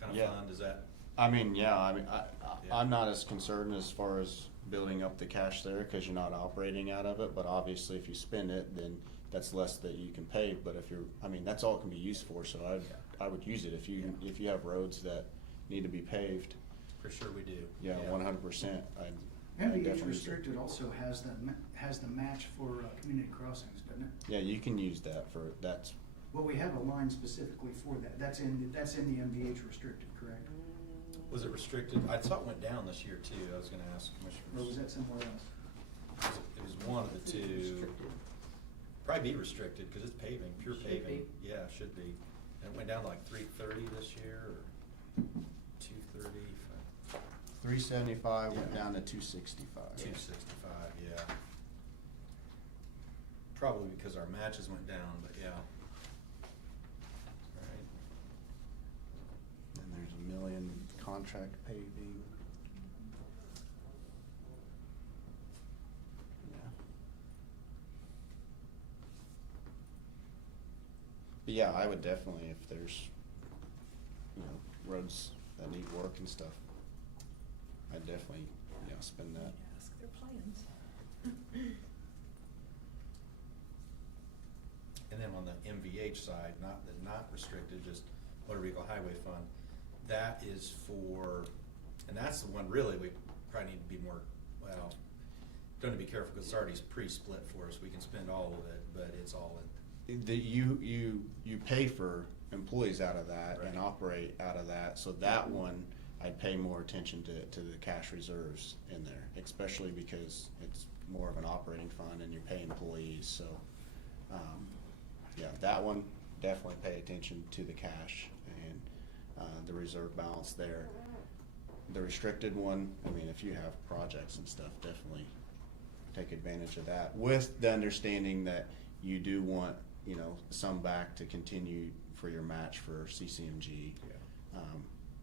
kind of Yeah. fund. Is that? I mean, yeah, I mean, Yeah. I'm not as concerned as far as building up the cash there, cause you're not operating out of it, but obviously if you spend it, then that's less that you can pay, but if I mean, that's all it can be used for, so I would use it if you have roads that need to be paved. For sure we do. Yeah, 100%. MVH restricted also has the match for community crossings, doesn't it? Yeah, you can use that that's. Well, we have a line specifically for that. That's in the MVH restricted, correct? Was it restricted? I thought it went down this year too. I was gonna ask commissioners. Or was that somewhere else? It was one of the two. Restricted. Probably be restricted, cause it's paving, pure Should paving. be. Yeah, should be. And it went down to like 330 this year, or 230, 375 went Yeah. down to 265. 265, yeah. Probably because our matches went down, but yeah. Right. And there's $1 million contract paving. Yeah. But yeah, I would definitely, if there's, you know, roads that need work and stuff, I'd definitely, you know, spend that. Ask their plans. And then on the MVH side, not restricted, just whatever you call highway fund, that is for, and that's the one really we probably need to be more, well, don't need to be careful because it's already pre-split for us. We can spend all of it, but it's all in. You pay for employees out of that and Right. operate out of that, so that one, I'd pay more attention to the cash reserves in there, especially because it's more of an operating fund and you're paying employees, so, yeah, that one, definitely pay attention to the cash and, the reserve balance there. The restricted one, I mean, if you have projects and stuff, definitely take advantage of that, with the understanding that you do want, you know, some back to continue for your match for CCMG.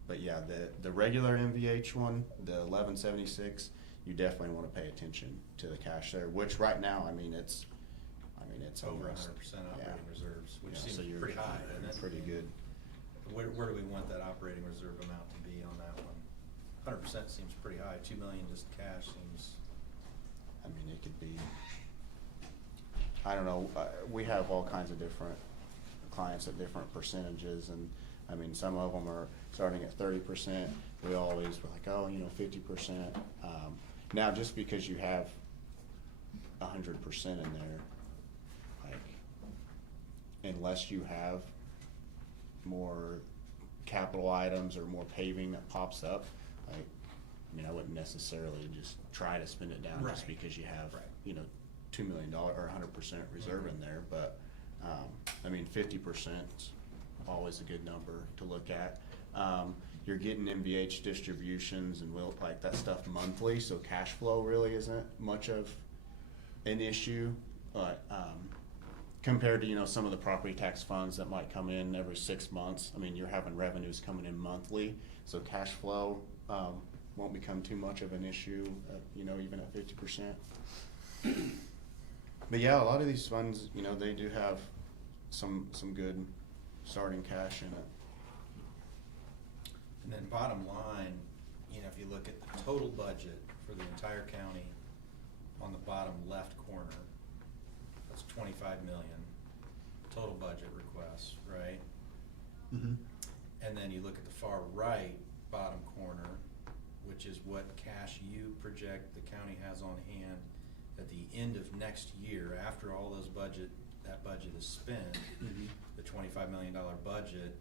But yeah, the regular MVH one, the 1176, you definitely wanna pay attention to the cash there, which right now, I mean, it's Over almost, 100% yeah. operating reserves, which Yeah, so seems you're pretty high, doesn't it? pretty good. Where do we want that operating reserve amount to be on that one? 100% seems pretty high. 2 million just cash seems. I mean, it could be, I don't know, we have all kinds of different clients at different percentages, and, I mean, some of them are starting at 30%. We always were like, oh, 50%. Now, just because you have 100% in there, like, unless you have more capital items or more paving that pops up, like, I mean, I wouldn't necessarily just try to spend it down just Right. because you have, Right. $2 million or 100% reserve in there, but, I mean, 50%'s always a good number to look at. You're getting MVH distributions and like that stuff monthly, so cash flow really isn't much of an issue, but, compared to, some of the property tax funds that might come in every 6 months, I mean, you're having revenues coming in monthly, so cash flow, won't become too much of an issue, even at 50%. But yeah, a lot of these funds, they do have some good starting cash in it. And then bottom line, if you look at the total budget for the entire county on the bottom left corner, that's 25 million, total budget requests, right? Mm-hmm. And then you look at the far right bottom corner, which is what cash you project the county has on hand at the end of next year, after all that budget is spent. Mm-hmm. The $25 million budget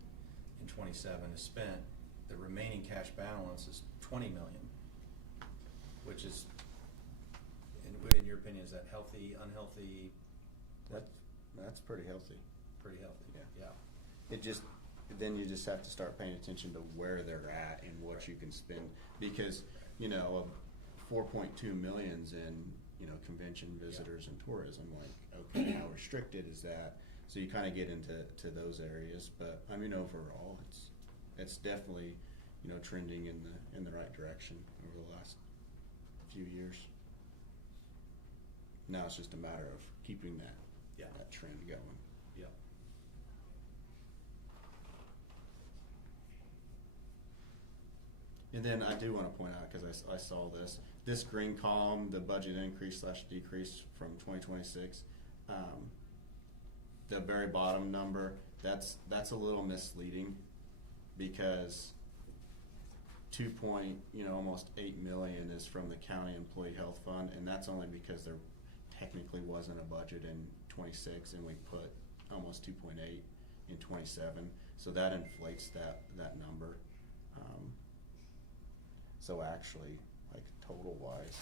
in 27 is spent. The remaining cash balance is 20 million, which is, in your opinion, is that healthy, unhealthy? That's pretty healthy. Pretty healthy. Yeah. Yeah. It just, then you just have to start paying attention to where they're at and what you can spend, because, 4.2 million's in, convention visitors and tourism, like, okay, how restricted is that? So you kinda get into those areas, but, I mean, overall, it's definitely, trending in the right direction over the last few years. Now it's just a matter of keeping that trend going. Yeah. And then I do wanna point out, cause I saw this green column, the budget increase / decrease from 2026, the very bottom number, that's a little misleading, because almost 8 million is from the county employee health fund, and that's only because there technically wasn't a budget in 26, and we put almost 2.8 in 27, so that inflates that number. So actually, like, total wise,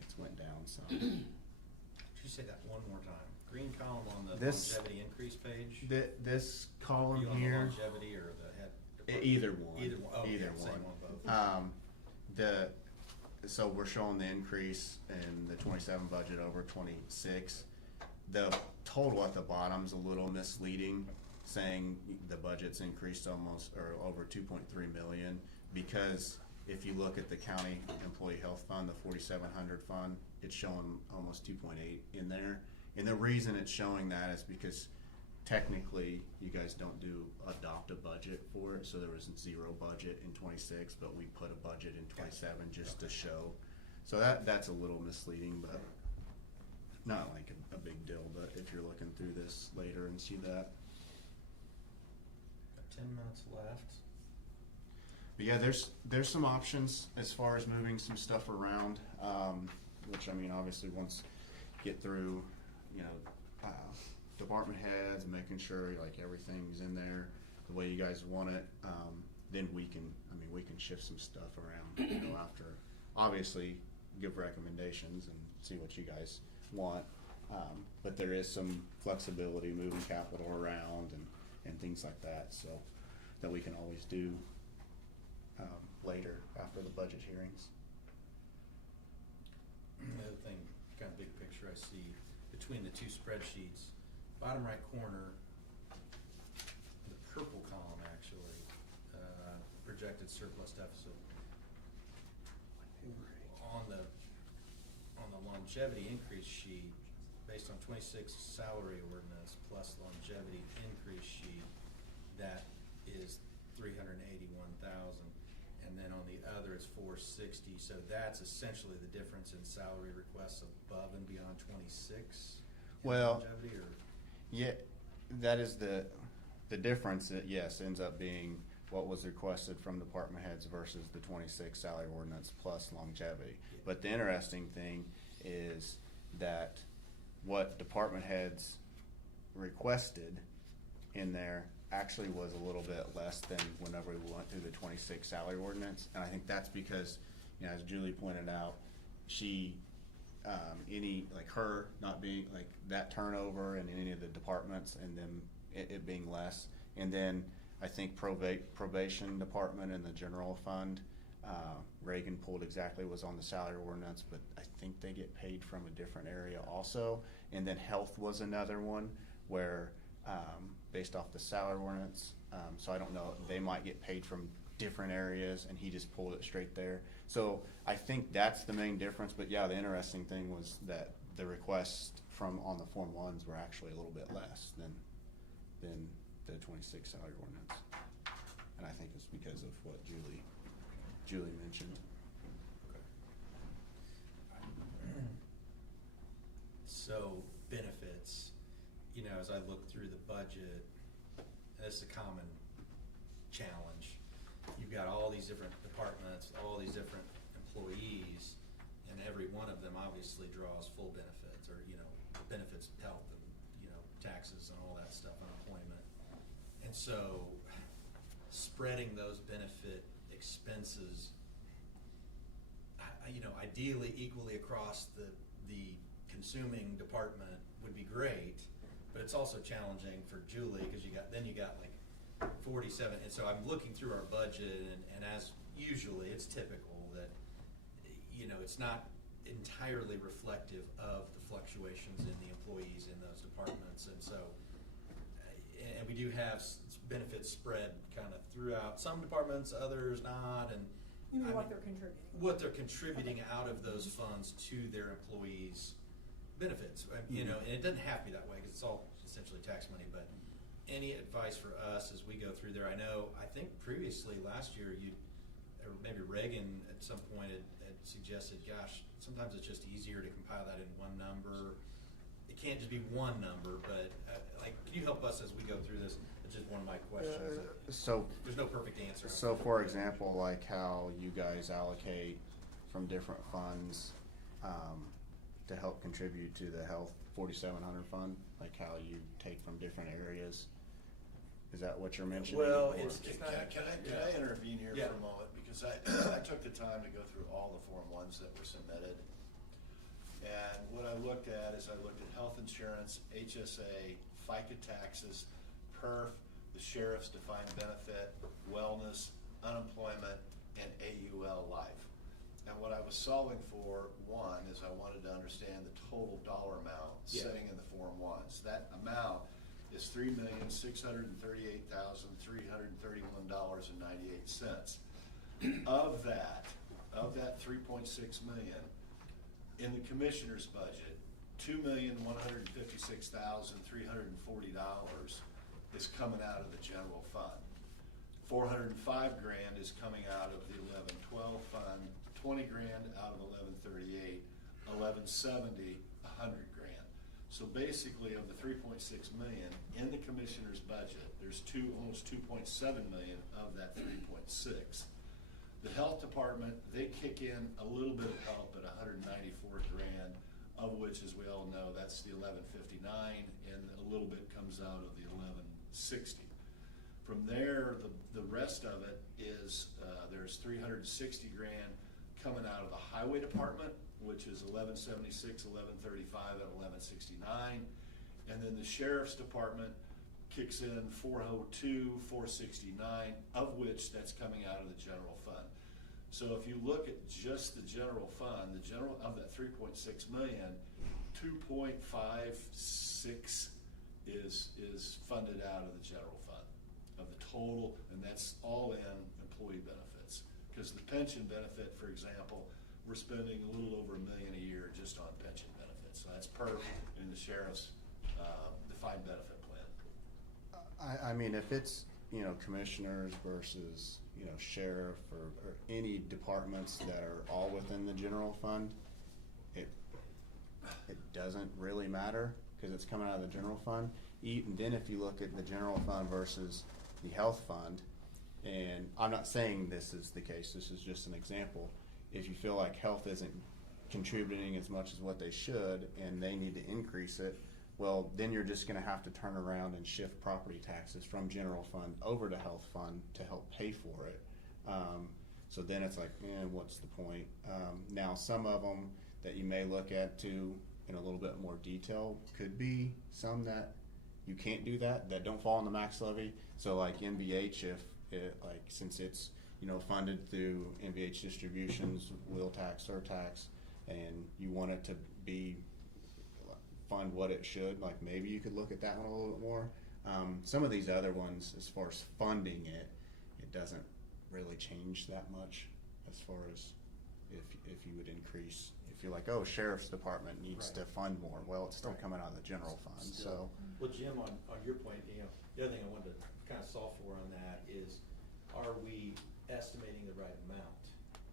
it's went down some. Could you say that one more time? Green column on the This- longevity increase page? This Are column you on the here, longevity or the head? either one. Either one. Oh, yeah, Either same one. on both. So we're showing the increase in the 27 budget over 26. The total at the bottom's a little misleading, saying the budget's increased almost, or over 2.3 million, because if you look at the county employee health fund, the 4,700 fund, it's showing almost 2.8 in there. And the reason it's showing that is because technically you guys don't adopt a budget for it, so there was 0 budget in 26, but we put a budget in 27 just to show. So that's a little misleading, but not like a big deal, but if you're looking through this later and see that. Got 10 minutes left. But yeah, there's some options as far as moving some stuff around, which, I mean, obviously once get through, department heads, making sure like everything's in there the way you guys want it, then we can shift some stuff around, after, obviously give recommendations and see what you guys want. But there is some flexibility moving capital around and things like that, so that we can always do later after the budget hearings. The other thing, kind of big picture I see between the two spreadsheets, bottom right corner, the purple column actually, projected surplus deficit. On the longevity increase sheet, based on 26 salary ordinance plus longevity increase sheet, that is 381,000. And then on the other, it's 460. So that's essentially the difference in salary requests above and beyond 26. in Well, longevity, or yeah, that is the difference that, yes, ends up being what was requested from department heads versus the 26 salary ordinance plus longevity. But the interesting thing is that what department heads requested in there actually was a little bit less than whenever we went through the 26 salary ordinance. And I think that's because, as Julie pointed out, she, her not being, that turnover in any of the departments and them, it being less. And then I think probation department and the general fund, Reagan pulled exactly was on the salary ordinance, but I think they get paid from a different area also. And then health was another one where, based off the salary ordinance, so I don't know, they might get paid from different areas, and he just pulled it straight there. So I think that's the main difference, but yeah, the interesting thing was that the requests from on the Form 1s were actually a little bit less than the 26 salary ordinance. And I think it's because of what Julie mentioned. So benefits, as I look through the budget, that's a common challenge. You've got all these different departments, all these different employees, and every one of them obviously draws full benefits, or, benefits, health, and, taxes and all that stuff, unemployment. And so spreading those benefit expenses, ideally equally across the consuming department would be great, but it's also challenging for Julie, because you got like 47, and so I'm looking through our budget, and as usually, it's typical that, it's not entirely reflective of the fluctuations in the employees in those departments, and so, and we do have benefits spread kind of throughout some departments, others not, and You mean what they're contributing? what they're contributing out of those funds to their employees' benefits, and it doesn't have to be that way, because it's all essentially tax money, but any advice for us as we go through there? I think previously last year, or maybe Reagan at some point had suggested, gosh, sometimes it's just easier to compile that in one number. It can't just be one number, but can you help us as we go through this? It's just one of my questions. So There's no perfect answer. So for example, like how you guys allocate from different funds to help contribute to the health 4700 fund, like how you take from different areas. Is that what you're mentioning? Well, Or- it's Can not. I intervene here Yeah. for a moment? Because I took the time to go through all the Form 1s that were submitted. And what I looked at is I looked at health insurance, HSA, FICA taxes, PERF, the sheriff's defined benefit, wellness, unemployment, and AUL life. And what I was solving for, one, is I wanted to understand the total dollar amount sitting in the Form 1s. That amount is $3,638,331.98. Of that $3.6 million, in the commissioner's budget, $2,156,340 is coming out of the general fund. $405,000 is coming out of the 1112 fund, $20,000 out of 1138, 1170, $100,000. So basically, of the $3.6 million in the commissioner's budget, there's almost $2.7 million of that $3.6. The health department, they kick in a little bit of help at $194,000, of which, as we all know, that's the 1159, and a little bit comes out of the 1160. From there, the rest of it is there's $360,000 coming out of the highway department, which is 1176, 1135, and 1169, and then the sheriff's department kicks in 402, 469, of which that's coming out of the general fund. So if you look at just the general fund, of that 3.6 million, 2.56 is funded out of the general fund of the total, and that's all in employee benefits. Because the pension benefit, for example, we're spending a little over $1 million a year just on pension benefits. So that's PERF in the sheriff's defined benefit plan. I mean, if it's, you know, commissioners versus, you know, sheriff or any departments that are all within the general fund, it doesn't really matter, cause it's coming out of the general fund. And then if you look at the general fund versus the health fund, and I'm not saying this is the case, this is just an example. If you feel like health isn't contributing as much as what they should and they need to increase it, well, then you're just gonna have to turn around and shift property taxes from general fund over to health fund to help pay for it. So then it's like, what's the point? Now, some of them that you may look at too in a little bit more detail could be some that you can't do that don't fall in the max levy. So like NVH, if it, like, since it's, you know, funded through NVH distributions, wheel tax, surtax, and you want it to be fund what it should, like maybe you could look at that one a little bit more. Some of these other ones, as far as funding it doesn't really change that much as far as if you would increase, if you're like, oh, sheriff's department needs to fund more, well, it's still coming out of the general fund, so. Well, Jim, on your point, you know, the other thing I wanted to kind of solve for on that is, are we estimating the right amount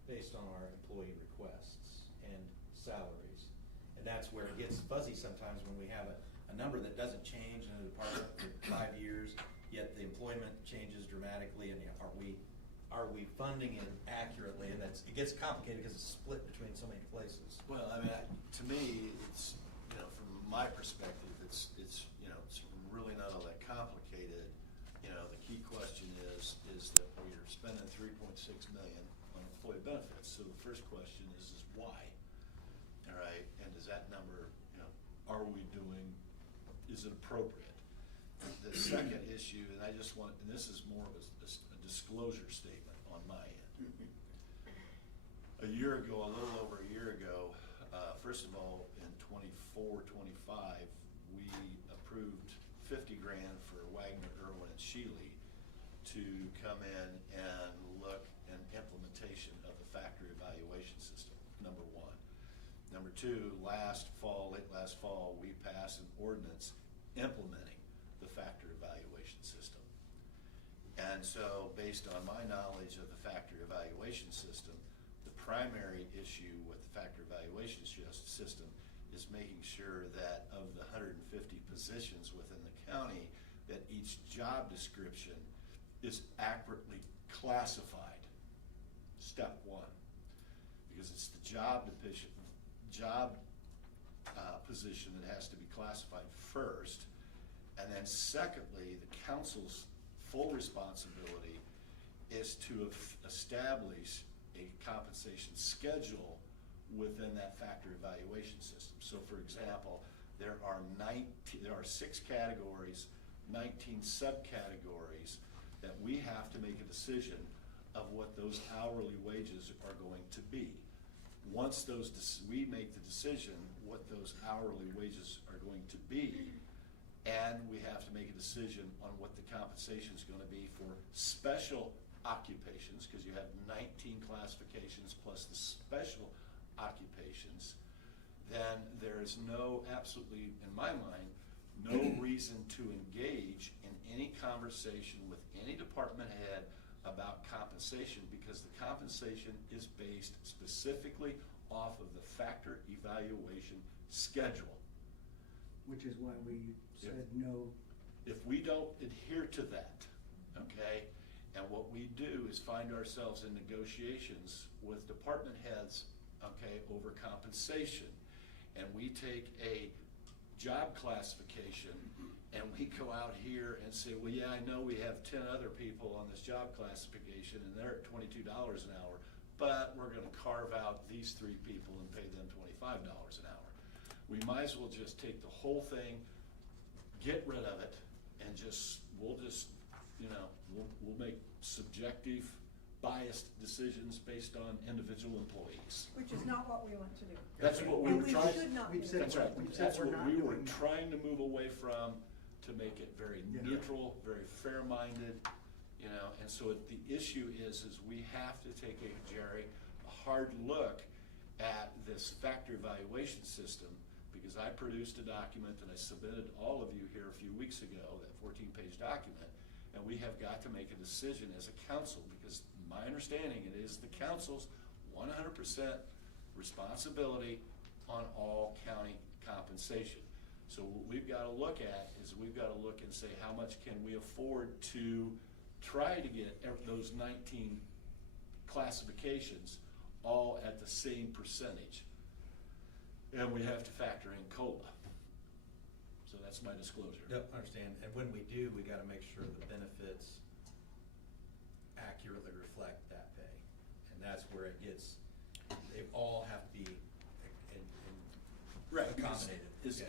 based on our employee requests and salaries? And that's where it gets fuzzy sometimes when we have a number that doesn't change in a department for 5 years, yet the employment changes dramatically, and are we funding it accurately? And it gets complicated because it's split between so many places. Well, I mean, to me, it's, you know, from my perspective, it's you know, it's really not all that complicated. You know, the key question is that we're spending $3.6 million on employee benefits. So the first question is why? All right, and does that number, you know, are we doing, is it appropriate? The second issue, and I just want, and this is more of a disclosure statement on my end. A year ago, a little over a year ago, first of all, in 24, 25, we approved $50 grand for Wagner, Irwin, and Shealy to come in and look at implementation of the factory evaluation system, number one. Number two, late last fall, we passed an ordinance implementing the factory evaluation system. And so, based on my knowledge of the factory evaluation system, the primary issue with the factory evaluation system is making sure that of the 150 positions within the county, that each job description is accurately classified, step one. Because it's the position that has to be classified first. And then secondly, the council's full responsibility is to establish a compensation schedule within that factor evaluation system. So for example, there are 6 categories, 19 subcategories that we have to make a decision of what those hourly wages are going to be. Once we make the decision what those hourly wages are going to be, and we have to make a decision on what the compensation is going to be for special occupations, because you have 19 classifications plus the special occupations, then there is absolutely, in my mind, no reason to engage in any conversation with any department head about compensation, because the compensation is based specifically off of the factor evaluation schedule. Which is why we said no. If we don't adhere to that, okay, and what we do is find ourselves in negotiations with department heads, okay, over compensation, and we take a job classification and we go out here and say, well, yeah, I know we have 10 other people on this job classification and they're at $22 an hour, but we're going to carve out these 3 people and pay them $25 an hour. We might as well just take the whole thing, get rid of it, and we'll make subjective, biased decisions based on individual employees. Which is not what we want to do. That's what we were trying. And we should not do. That's right. We've said That's we're what not we were doing that. trying to move away from, to make it very Yeah. neutral, very fair-minded, you know, and so the issue is we have to take Jerry, a hard look at this factor evaluation system, because I produced a document that I submitted all of you here a few weeks ago, that 14-page document, and we have got to make a decision as a council, because my understanding it is the council's 100% responsibility on all county compensation. So what we've got to look at is we've got to look and say, how much can we afford to try to get those 19 classifications all at the same percentage? And we have to factor in COLA. So that's my disclosure. Yep, I understand. And when we do, we gotta make sure the benefits accurately reflect that pay. And that's where it gets, they all have to be Right, accommodated. because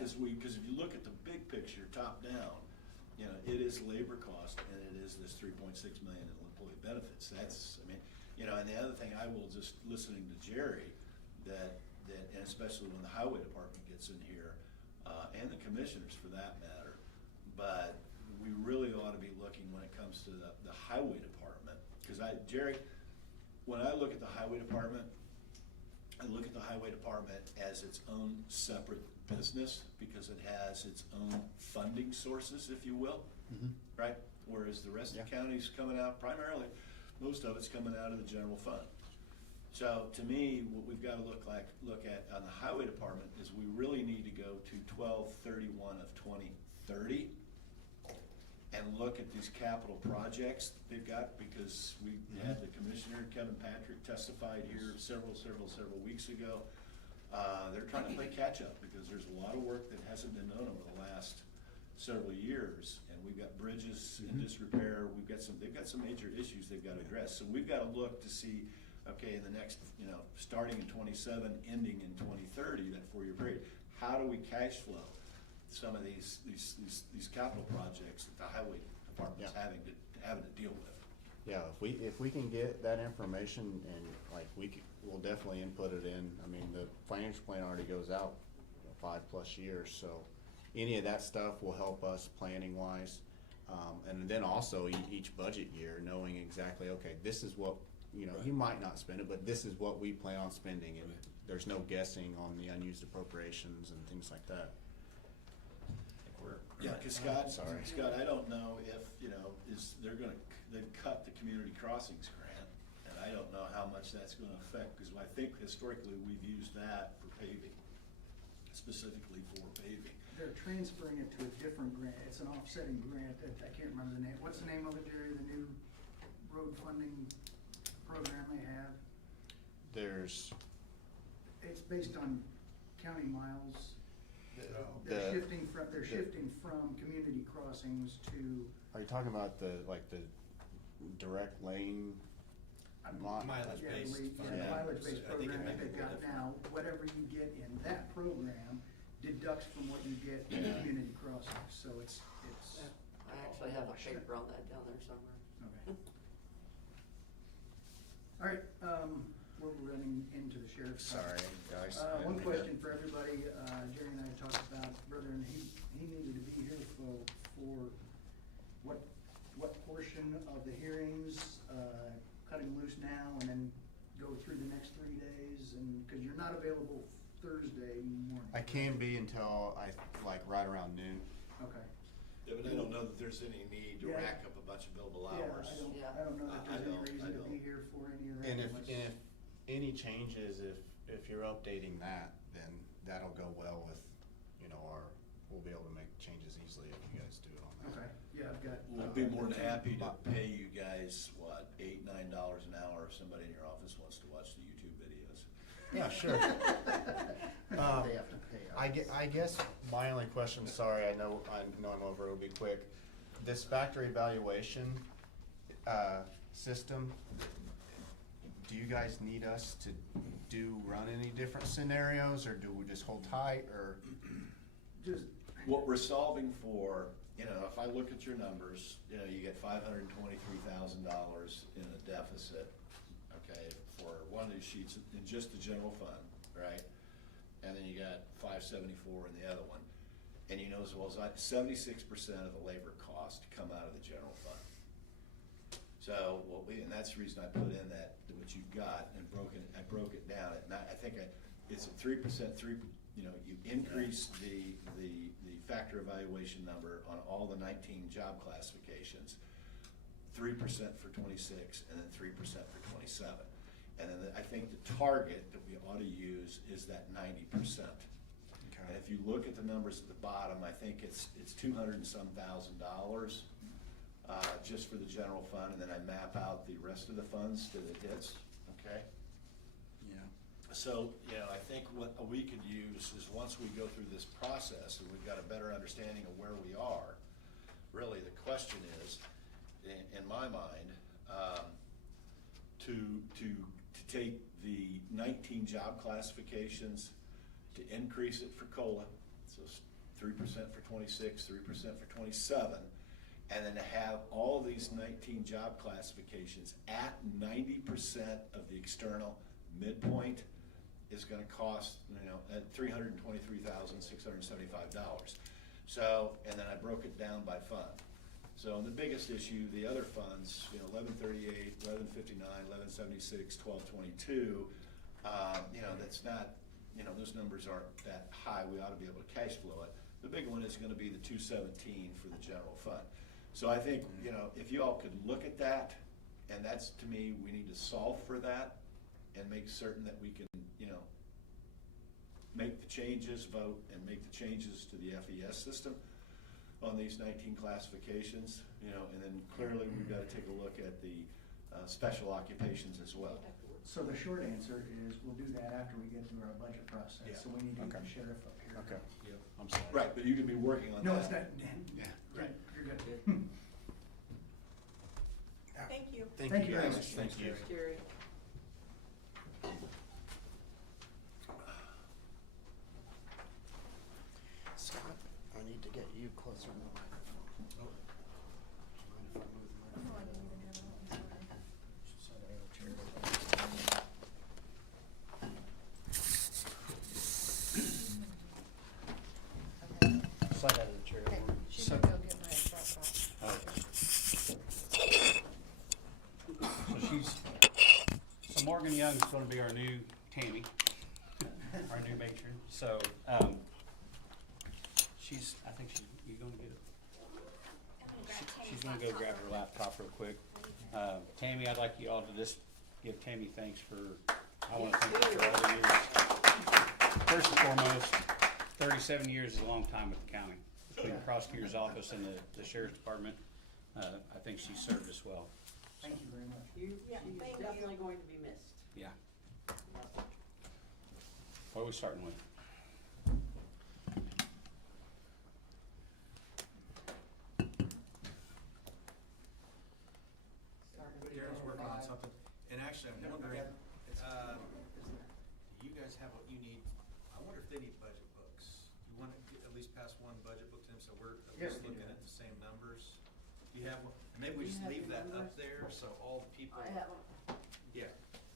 if you look at the big picture, top down, you know, it is labor cost and it is this 3.6 million in employee benefits. That's, I mean, you know, and the other thing I will just, listening to Jerry, that, and especially when the highway department gets in here, and the commissioners for that matter, but we really ought to be looking when it comes to the highway department. Because Jerry, when I look at the highway department, I look at the highway department as its own separate business because it has its own funding sources, if you will, right? Whereas the rest of the county's coming out primarily, most of it's coming out of the general fund. So to me, what we've got to look at on the highway department is we really need to go to 12/31 of 2030 and look at these capital projects they've got, because we had the commissioner, Kevin Patrick, testified here several weeks ago. They're trying to play catch up because there's a lot of work that hasn't been done over the last several years, and we've got bridges in disrepair. They've got some major issues they've got to address. So we've got to look to see, okay, in the next, you know, starting in 27, ending in 2030, that 4-year period, how do we cash flow some of these capital projects that the highway department's having to deal with? Yeah, if we can get that information and like we'll definitely input it in. I mean, the financial plan already goes out 5+ years, so any of that stuff will help us planning wise. And then also each budget year knowing exactly, okay, this is what, you know, you might not spend it, but this is what we plan on spending, and there's no guessing on the unused appropriations and things like that. Yeah, because Scott, I don't know if, you know, they've cut the community crossings grant, and I don't know how much that's gonna affect, because I think historically we've used that for paving, specifically for paving. They're transferring it to a different grant. It's an offsetting grant. I can't remember the name. What's the name of it, Jerry? The new road funding program they have? It's based on county miles. They're shifting from community crossings to. Are you talking about the direct lane? Mileage-based funding. The mileage-based I think it program may that be they've a got little now, whatever you get in that program deducts from what you get in community crossings, so it's. I actually have a paper on that down there somewhere. Okay. All right, we're running into the sheriff's. Sorry, guys. One question for everybody, Jerry and I talked about, brother, and he needed to be here for what portion of the hearings, cutting loose now and then go through the next 3 days, and, cause you're not available Thursday morning. I can be until right around noon. Okay. Yeah, but I don't know that there's any need to rack up a bunch of billable hours. Yeah, I don't know that there's any reason to be here for any of that. And if unless- any changes, if you're updating that, then that'll go well with, you know, we'll be able to make changes easily if you guys do it on that. Okay, yeah, I've got. We'll be more than happy to pay you guys, $8, $9 an hour if somebody in your office wants to watch the YouTube videos. Yeah, sure. They have to pay us. I guess my only question, sorry, I know I'm over, it'll be quick. This factory evaluation system, do you guys need us to run any different scenarios, or do we just hold tight, or? Just, What we're solving for, you know, if I look at your numbers, you know, you get $523,000 in a deficit, okay, for one of these sheets in just the general fund, right? And then you got 574 in the other one. And you know as well as I, 76% of the labor costs come out of the general fund. So and that's the reason I put in that, what you've got, and I broke it down, I think it's a 3%, you increase the factor evaluation number on all the 19 job classifications, 3% for 26, and then 3% for 27. And then I think the target that we ought to use is that 90%. And if you look at the numbers at the bottom, I think it's 200 and some $1,000 just for the general fund, and then I map out the rest of the funds that it hits, okay? Yeah. So, I think what we could use is, once we go through this process and we've got a better understanding of where we are, really the question is, in my mind, to take the 19 job classifications, to increase it for COLA, so 3% for 26, 3% for 27, and then to have all these 19 job classifications at 90% of the external midpoint is gonna cost, at $323,675. So, and then I broke it down by fund. So the biggest issue, the other funds, 1138, 1159, 1176, 1222, that's not, those numbers aren't that high. We ought to be able to cash flow it. The big one is gonna be the 217 for the general fund. So I think, if you all could look at that, and that's, to me, we need to solve for that and make certain that we can, make the changes, vote, and make the changes to the FES system on these 19 classifications, and then clearly we've got to take a look at the special occupations as well. So the short answer is, we'll do that after we get through our budget process, Yeah. so we need to get Okay. the sheriff up here. Okay. Yep. I'm sorry. Right, but you can be working on that. No, it's not, Yeah. right, you're good. Thank you. Thank you very much. Thank you. Jerry. Scott, I need to get you closer to the microphone. Oh. Mind if I move the Oh, I microphone? didn't even have it on. Slide that other chair Okay. over. Slide that other chair Okay, over. she So- can go get my laptop. So Morgan Young's gonna be our new Tammy, our new matron, so, I think you gonna get it? She's gonna go grab her laptop real quick. Tammy, I'd like you all to just give Tammy thanks for, I wanna thank her for all the years. First and foremost, 37 years is a long time with the county, between the prosecutor's office and the sheriff's department. I think she served us well. Thank you very much. Yeah, She's thank you. definitely going to be missed. Yeah. What are we starting with? Darren's working on something, and actually, I'm wondering, you guys have what you need, I wonder if they need budget books. You want to at least pass one budget book to them, so we're at Yes, least we do. looking at the same numbers? Do you have one? And maybe we Do you just have leave the that up numbers? there, so all the people. I have them. Yeah,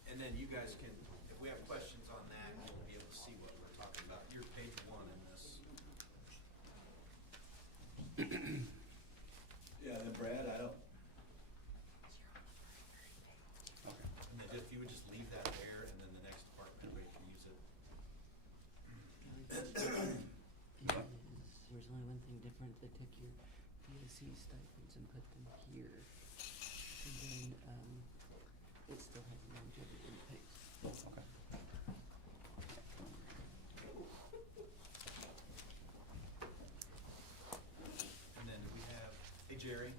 and then you guys can, if we have questions on that, we'll be able to see what we're talking about. You're page 1 in this. Yeah, then Brad, I don't, Okay. And then if you would just leave that there, and then the next department, everybody can use it. There's only one thing different, they took your PSC stipends and put them here. And then, it still has longevity in place. Okay. And then we have, hey Jerry,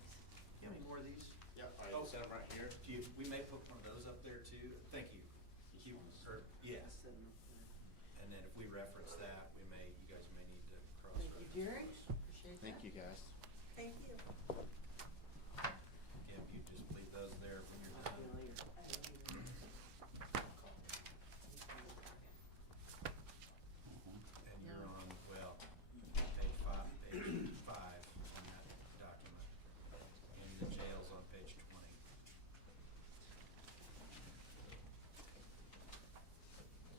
you have any more of these? Yep, I Oh. set them right here. We may put one of those up there too. Thank you. Yeah, Just send them up there. and then if we reference that, you guys may need to Thank cross-reference. you, Jerry, appreciate that. Thank you, guys. Thank you. Kim, you just leave those there when you're I'll see you done. later. And you're on, well, page 5 on that document. And the jail's on page 20.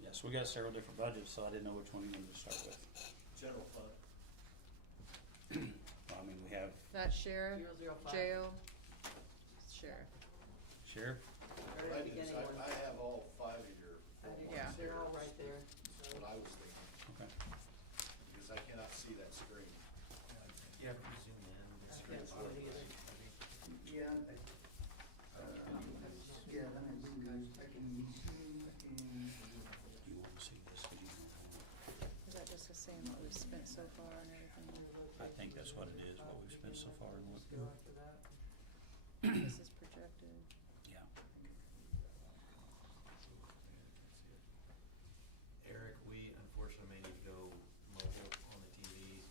Yeah, so we got several different budgets, so I didn't know which one you wanted to start with. general fund. Well, I mean, we have, That's sheriff, 005. jail, sheriff. Sheriff? Right at the beginning one. I have all 5 of your I do, ones Yeah. they're here. all right there. That's what I was thinking, Okay. because I cannot see that screen. You have to zoom in. I can't see it either. Yeah, yeah, then I can zoom in and. You want to see this? Is that just the same what we've spent so far and everything? I think that's what it is, what we've spent so far and what, Go after that. This is projected. yeah. Eric, we unfortunately may need to go mobile on the TV.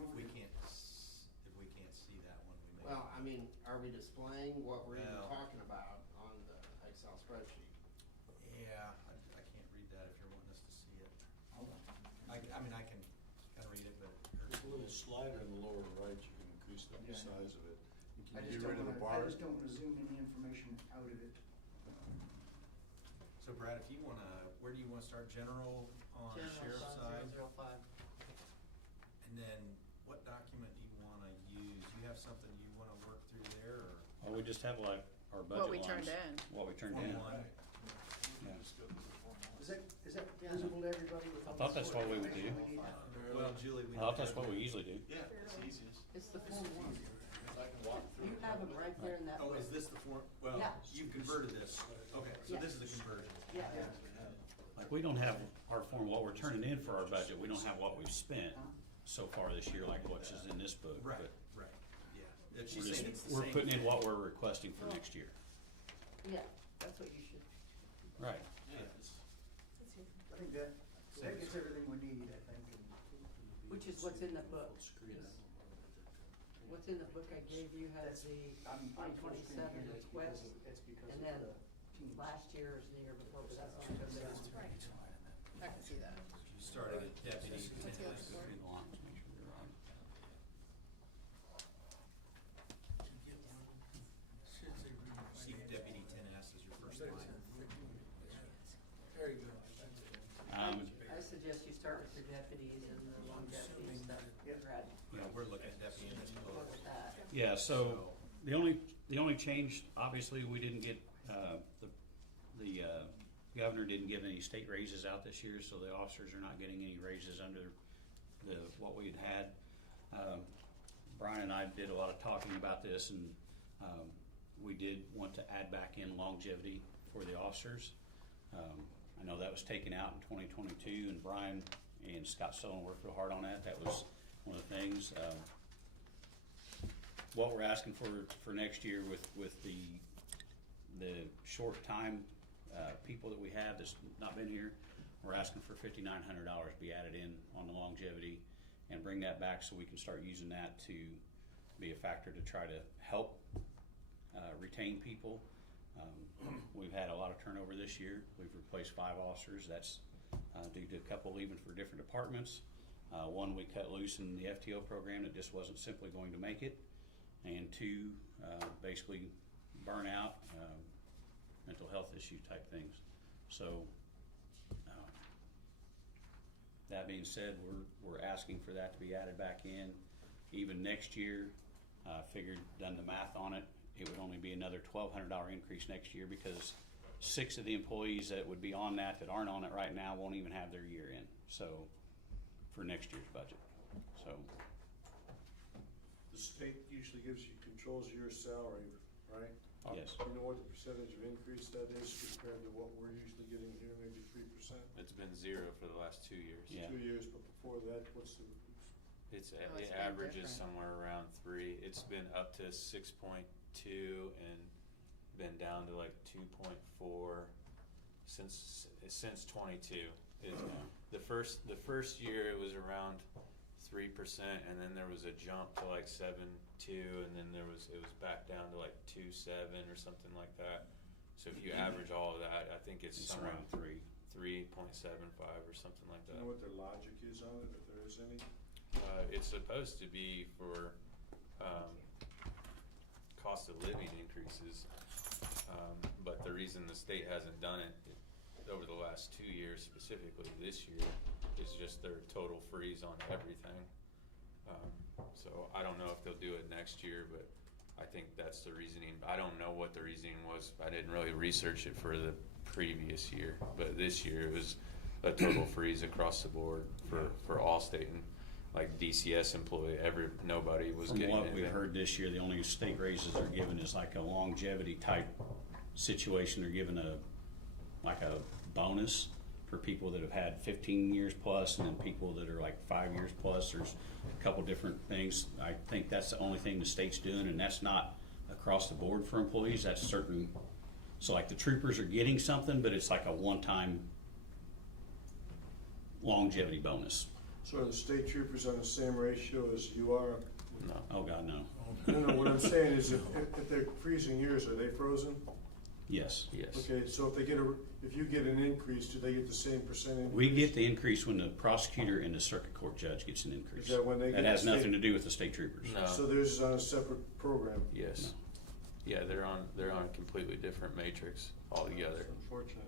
If we can't see that one, we may. Well, I mean, are we displaying what we're even No. talking about on the Excel spreadsheet? Yeah, I can't read that if you're wanting us to see it. I mean, I can kinda read it, but. There's a little slider in the lower right, you can increase the Yeah. size of it. I Can just you get rid don't of the wanna, I bar? just don't wanna zoom any information out of it. So Brad, if you wanna, where do you wanna start, general on sheriff's side? 5005. And then what document do you wanna use? You have something you wanna work through there, or? Well, we just have like our budget What we lines. turned in. What we turned Form in. one. Yeah. Is that visible to everybody with I all thought the that's what we would do. information we need? Well, Julie, we. I thought that's what we usually do. Yeah, it's easiest. It's the Form 1. I can walk through You it. have them right there in that Oh, book. is this the form? Well, Yeah. you converted this. Okay, so Yeah. this is the conversion. Yeah. Like, we don't have our form, what we're turning in for our budget, we don't have what we've spent so far this year, like what's is in this book. Right, but right, yeah. We're She's saying it's just, the we're same. putting in what we're requesting for next year. Yeah, that's what you should. Right. Yeah, I think that gets everything we need, I think. Which is what's in the book. What's in the book I gave you has the, I'm on full screen 27 here, is it's west, because it's because and of then the teams. last year or the year before, but that's all goes down. I can see that. You started at deputy. What's the other Go story? through the lines, make sure you're right. See deputy 10S as your first line. I suggest you start with your deputies and the longevity stuff. Yep. Brad, You know, we're looking at deputy in this book. look at that. Yeah, so the only change, obviously, we didn't get, the governor didn't give any state raises out this year, so the officers are not getting any raises under what we had. Brian and I did a lot of talking about this, and we did want to add back in longevity for the officers. I know that was taken out in 2022, and Brian and Scott Sullivan worked real hard on that. That was one of the things. What we're asking for next year with the short time people that we have that's not been here, we're asking for $5,900 be added in on the longevity and bring that back so we can start using that to be a factor to try to help retain people. We've had a lot of turnover this year. We've replaced 5 officers. That's due to a couple leaving for different departments. One we cut loose in the FTO program that just wasn't simply going to make it. And 2, basically burnout, mental health issue type things. So that being said, we're asking for that to be added back in. Even next year, figured, done the math on it, it would only be another $1,200 increase next year because 6 of the employees that would be on that aren't on it right now won't even have their year in. So for next year's budget. So The state usually controls your salary, right? yes. Do you know what the percentage of increase that is compared to what we're usually getting here, maybe 3%? It's been 0 for the last 2 years. Yeah. 2 years, but before that, what's the, It's Oh, it's it been averages different. somewhere around 3. It's been up to 6.2 and been down to like 2.4 since 22. The first year it was around 3%, and then there was a jump to like 7.2, and then it was back down to like 2.7 or something like that. So if you average all of that, I think it's It's somewhere around 3. 3.75 or something like do that. you know what their logic is on it, if there is any? It's supposed to be for cost of living increases, but the reason the state hasn't done it over the last 2 years, specifically this year, is just their total freeze on everything. So I don't know if they'll do it next year, but I think that's the reasoning. I don't know what the reasoning was. I didn't really research it for the previous year, but this year it was a total freeze across the board for all state and like DCS employee, nobody was From getting what we've anything. heard this year, the only state raises they're given is like a longevity type situation. They're given like a bonus for people that have had 15 years plus, and then people that are like 5 years plus. There's a couple different things. I think that's the only thing the state's doing, and that's not across the board for employees. That's certain. So like the troopers are getting something, but it's like a one-time longevity bonus. So are the state troopers on the same ratio as you are? No. Oh God, no. No, what I'm saying is if they're freezing years, are they frozen? Yes. Yes. Okay, so if you get an increase, do they get the same percentage? We get the increase when the prosecutor and the circuit court judge gets an increase. Is that when they get has the state- nothing to do with the state troopers. No. So theirs is on a separate program? Yes. Yeah, they're on a completely different matrix altogether. That's unfortunate.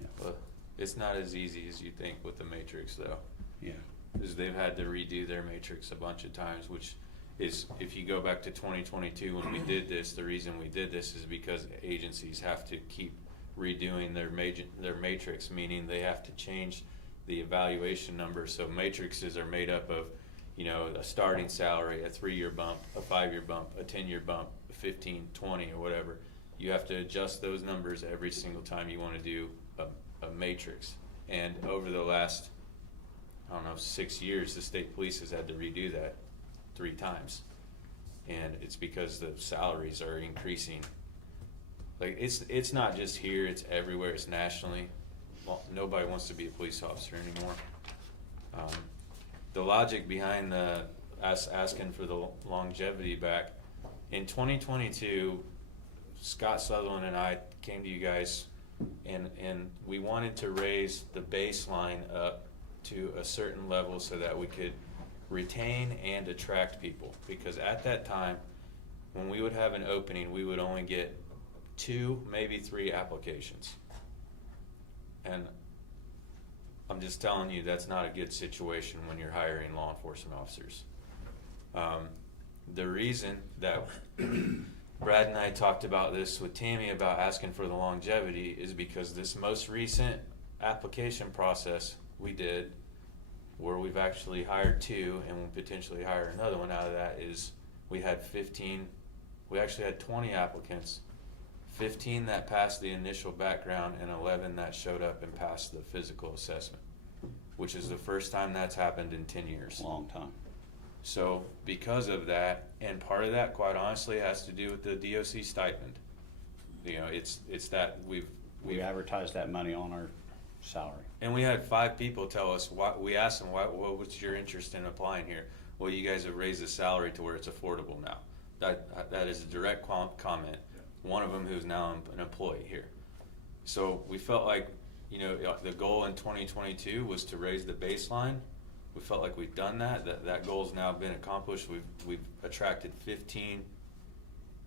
Yeah. But it's not as easy as you think with the matrix though. Yeah. Because they've had to redo their matrix a bunch of times, which is, if you go back to 2022 when we did this, the reason we did this is because agencies have to keep redoing their matrix, meaning they have to change the evaluation number. So matrices are made up of, you know, a starting salary, a 3-year bump, a 5-year bump, a 10-year bump, a 15, 20, or whatever. You have to adjust those numbers every single time you want to do a matrix. And over the last, I don't know, 6 years, the state police has had to redo that 3 times. And it's because the salaries are increasing. Like, it's not just here, it's everywhere, it's nationally. Well, nobody wants to be a police officer anymore. The logic behind us asking for the longevity back, in 2022, Scott Sutherland and I came to you guys and we wanted to raise the baseline up to a certain level so that we could retain and attract people. Because at that time, when we would have an opening, we would only get 2, maybe 3 applications. And I'm just telling you, that's not a good situation when you're hiring law enforcement officers. The reason that Brad and I talked about this with Tammy about asking for the longevity is because this most recent application process we did, where we've actually hired 2 and we'll potentially hire another one out of that, is we had 20 applicants, 15 that passed the initial background and 11 that showed up and passed the physical assessment, which is the first time that's happened in 10 years. Long time. So because of that, and part of that, quite honestly, has to do with the DOC stipend. You know, it's that We advertised that money on our salary. and we had 5 people tell us, we asked them, what's your interest in applying here? Well, you guys have raised the salary to where it's affordable now. That is a direct comment. One of them who's now an employee here. So we felt like, you know, the goal in 2022 was to raise the baseline. We felt like we've done that. That goal's now been accomplished. We've attracted 15.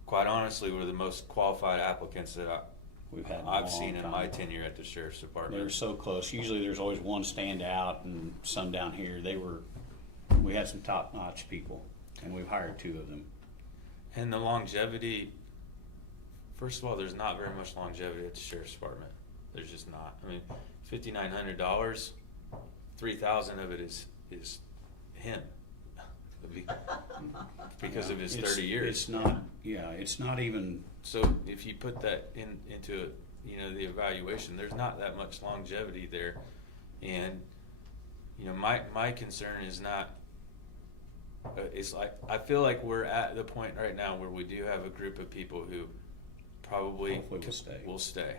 Quite honestly, we're the most qualified applicants that We've had in a I've long seen in time. my tenure at the Sheriff's Department. They're so close. Usually there's always one stand out and some down here. We had some top-notch people, and we've hired 2 of them. And the longevity, first of all, there's not very much longevity at the Sheriff's Department. There's just not. I mean, $5,900, 3,000 of it is him. Because of his 30 years. It's not, it's not even, So if you put that into, you know, the evaluation, there's not that much longevity there. And, you know, my concern is not, it's like, I feel like we're at the point right now where we do have a group of people who probably Hopefully will stay. will stay.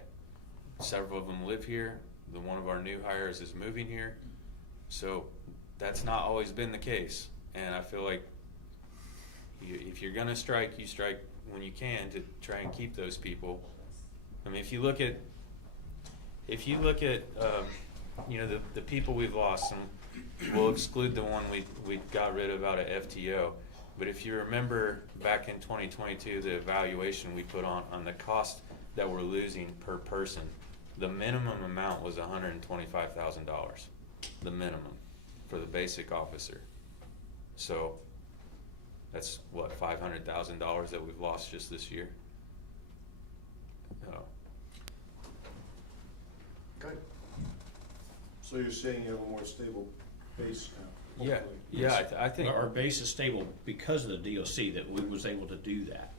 Several of them live here. One of our new hires is moving here. So that's not always been the case. And I feel like if you're gonna strike, you strike when you can to try and keep those people. I mean, if you look at you know, the people we've lost, and we'll exclude the one we got rid of out of FTO. But if you remember back in 2022, the evaluation we put on the cost that we're losing per person, the minimum amount was $125,000, the minimum for the basic officer. So That's what, $500,000 that we've lost just this year. Oh, Good. So you're saying you have a more stable base now? yeah, hopefully. yeah, I think. Our base is stable because of the DOC, that we was able to do that.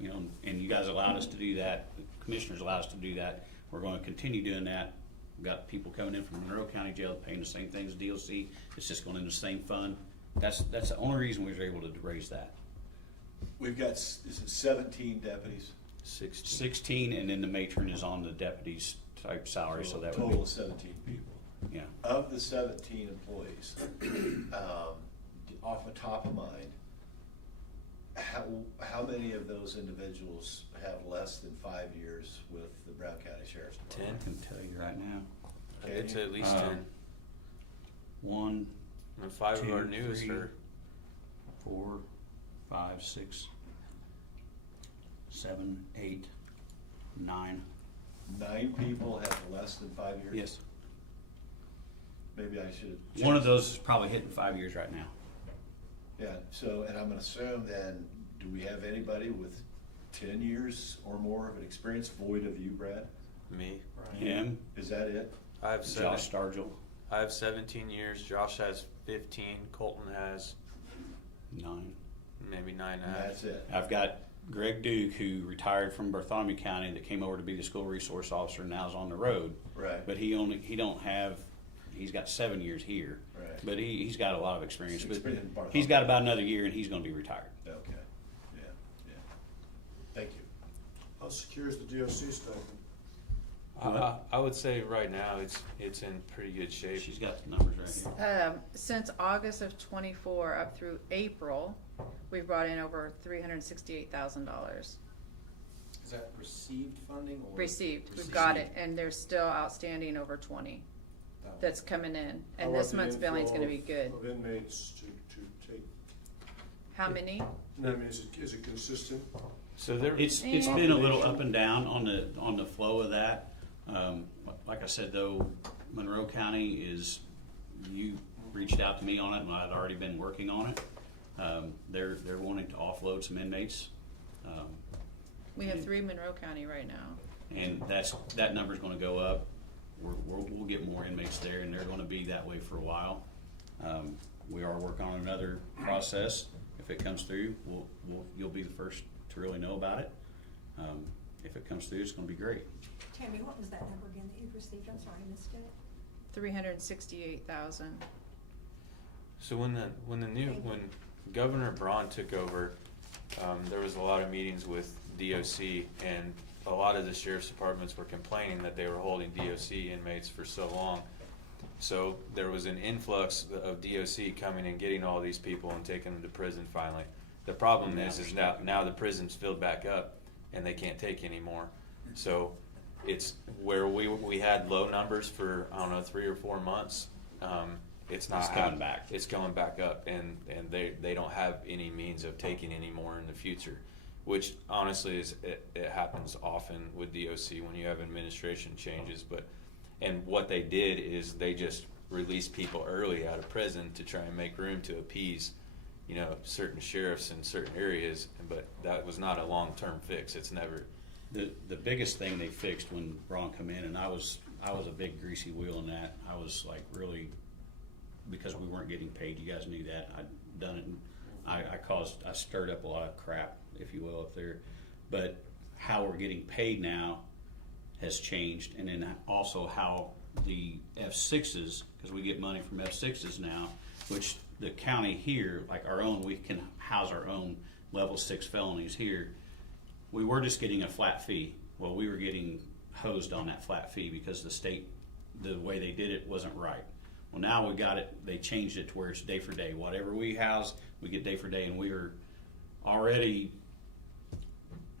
You know, and you guys allowed us to do that, the commissioners allowed us to do that. We're gonna continue doing that. We've got people coming in from Monroe County Jail paying the same thing as DOC. It's just going in the same fund. That's the only reason we were able to raise that. We've got, is it 17 deputies? 16, and then the matron is on the deputy's type salary, so that would Total be, of 17 people. yeah. Of the 17 employees, off the top of mind, how many of those individuals have less than 5 years with the Brown County Sheriff's Department? I can tell you right now. It's at least Um, 10. 1, And 5 of our 2, newest 3, are 4, 5, 6, 7, 8, 9. 9 people have less than 5 years? Yes. Maybe I should. One of those is probably hitting 5 years right now. Yeah, so, and I'm gonna assume then, do we have anybody with 10 years or more of an experience, void of you, Brad? me. Him, Is that it? I have Josh Stargell, 17 years. Josh has 15. Colton has 9. maybe 9 and a And half. that's it? I've got Greg Duke, who retired from Bartholomew County, that came over to be the school resource officer, and now is on the road. Right. But he's got 7 years here. Right. But he's got a lot of experience. But Experience in Bartholomew. he's got about another year, and he's gonna be retired. Okay, yeah. Thank you. How secure is the DOC stipend? I would say right now it's in pretty good shape. She's got the numbers right here. Since August of '24 up through April, we've brought in over $368,000. Is that received funding or? Received, we've got it, and there's still outstanding over 20 Oh. that's coming in, How and about this the month's billing's gonna be inflow good. Of inmates to take, How many? I mean, is it consistent? So there, It's been a little up and down on the flow of that. Like I said though, Monroe County you reached out to me on it, and I'd already been working on it. They're wanting to offload some inmates. We have 3 Monroe County right now. And that number's gonna go up. We'll get more inmates there, and they're gonna be that way for a while. We are working on another process. If it comes through, you'll be the first to really know about it. If it comes through, it's gonna be great. Tammy, what was that number again that you've received? I'm sorry, I missed it. 368,000. so when Governor Braun took over, there was a lot of meetings with DOC, and a lot of the sheriff's departments were complaining that they were holding DOC inmates for so long. So there was an influx of DOC coming and getting all these people and taking them to prison finally. The problem is now the prison's filled back up and they can't take anymore. So it's where we had low numbers for, I don't know, 3 or 4 months. It's not coming back. It's going back up, and they don't have any means of taking any more in the future, which honestly it happens often with DOC when you have administration changes. And what they did is they just released people early out of prison to try and make room to appease, certain sheriffs in certain areas. But that was not a long-term fix. It's never. The biggest thing they fixed when Braun come in, and I was a big greasy wheel in that. I was like really, because we weren't getting paid. You guys knew that. I'd done it. And I stirred up a lot of crap, if you will, up there. But how we're getting paid now has changed, and then also how the F6s, because we get money from F6s now, which the county here, like our own, we can house our own level 6 felonies here. We were just getting a flat fee. Well, we were getting hosed on that flat fee because the state, the way they did it wasn't right. Well, now we got it, they changed it to where it's day for day. Whatever we house, we get day for day, and we were already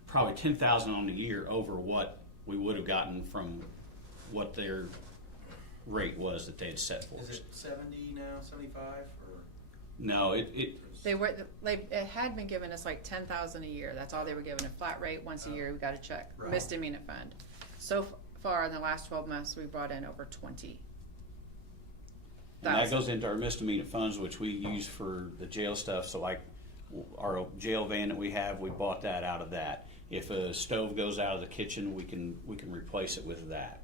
probably 10,000 on the year over what we would have gotten from what their rate was that they had set for us. Is it 70 now, 75, or? No, it It had been giving us like 10,000 a year. That's all they were giving, a flat rate once a year. We got a check, Right. misdemeanor fund. So far in the last 12 months, we brought in over 20. and that goes into our misdemeanor funds, which we use for the jail stuff. So like our jail van that we have, we bought that out of that. If a stove goes out of the kitchen, we can replace it with that.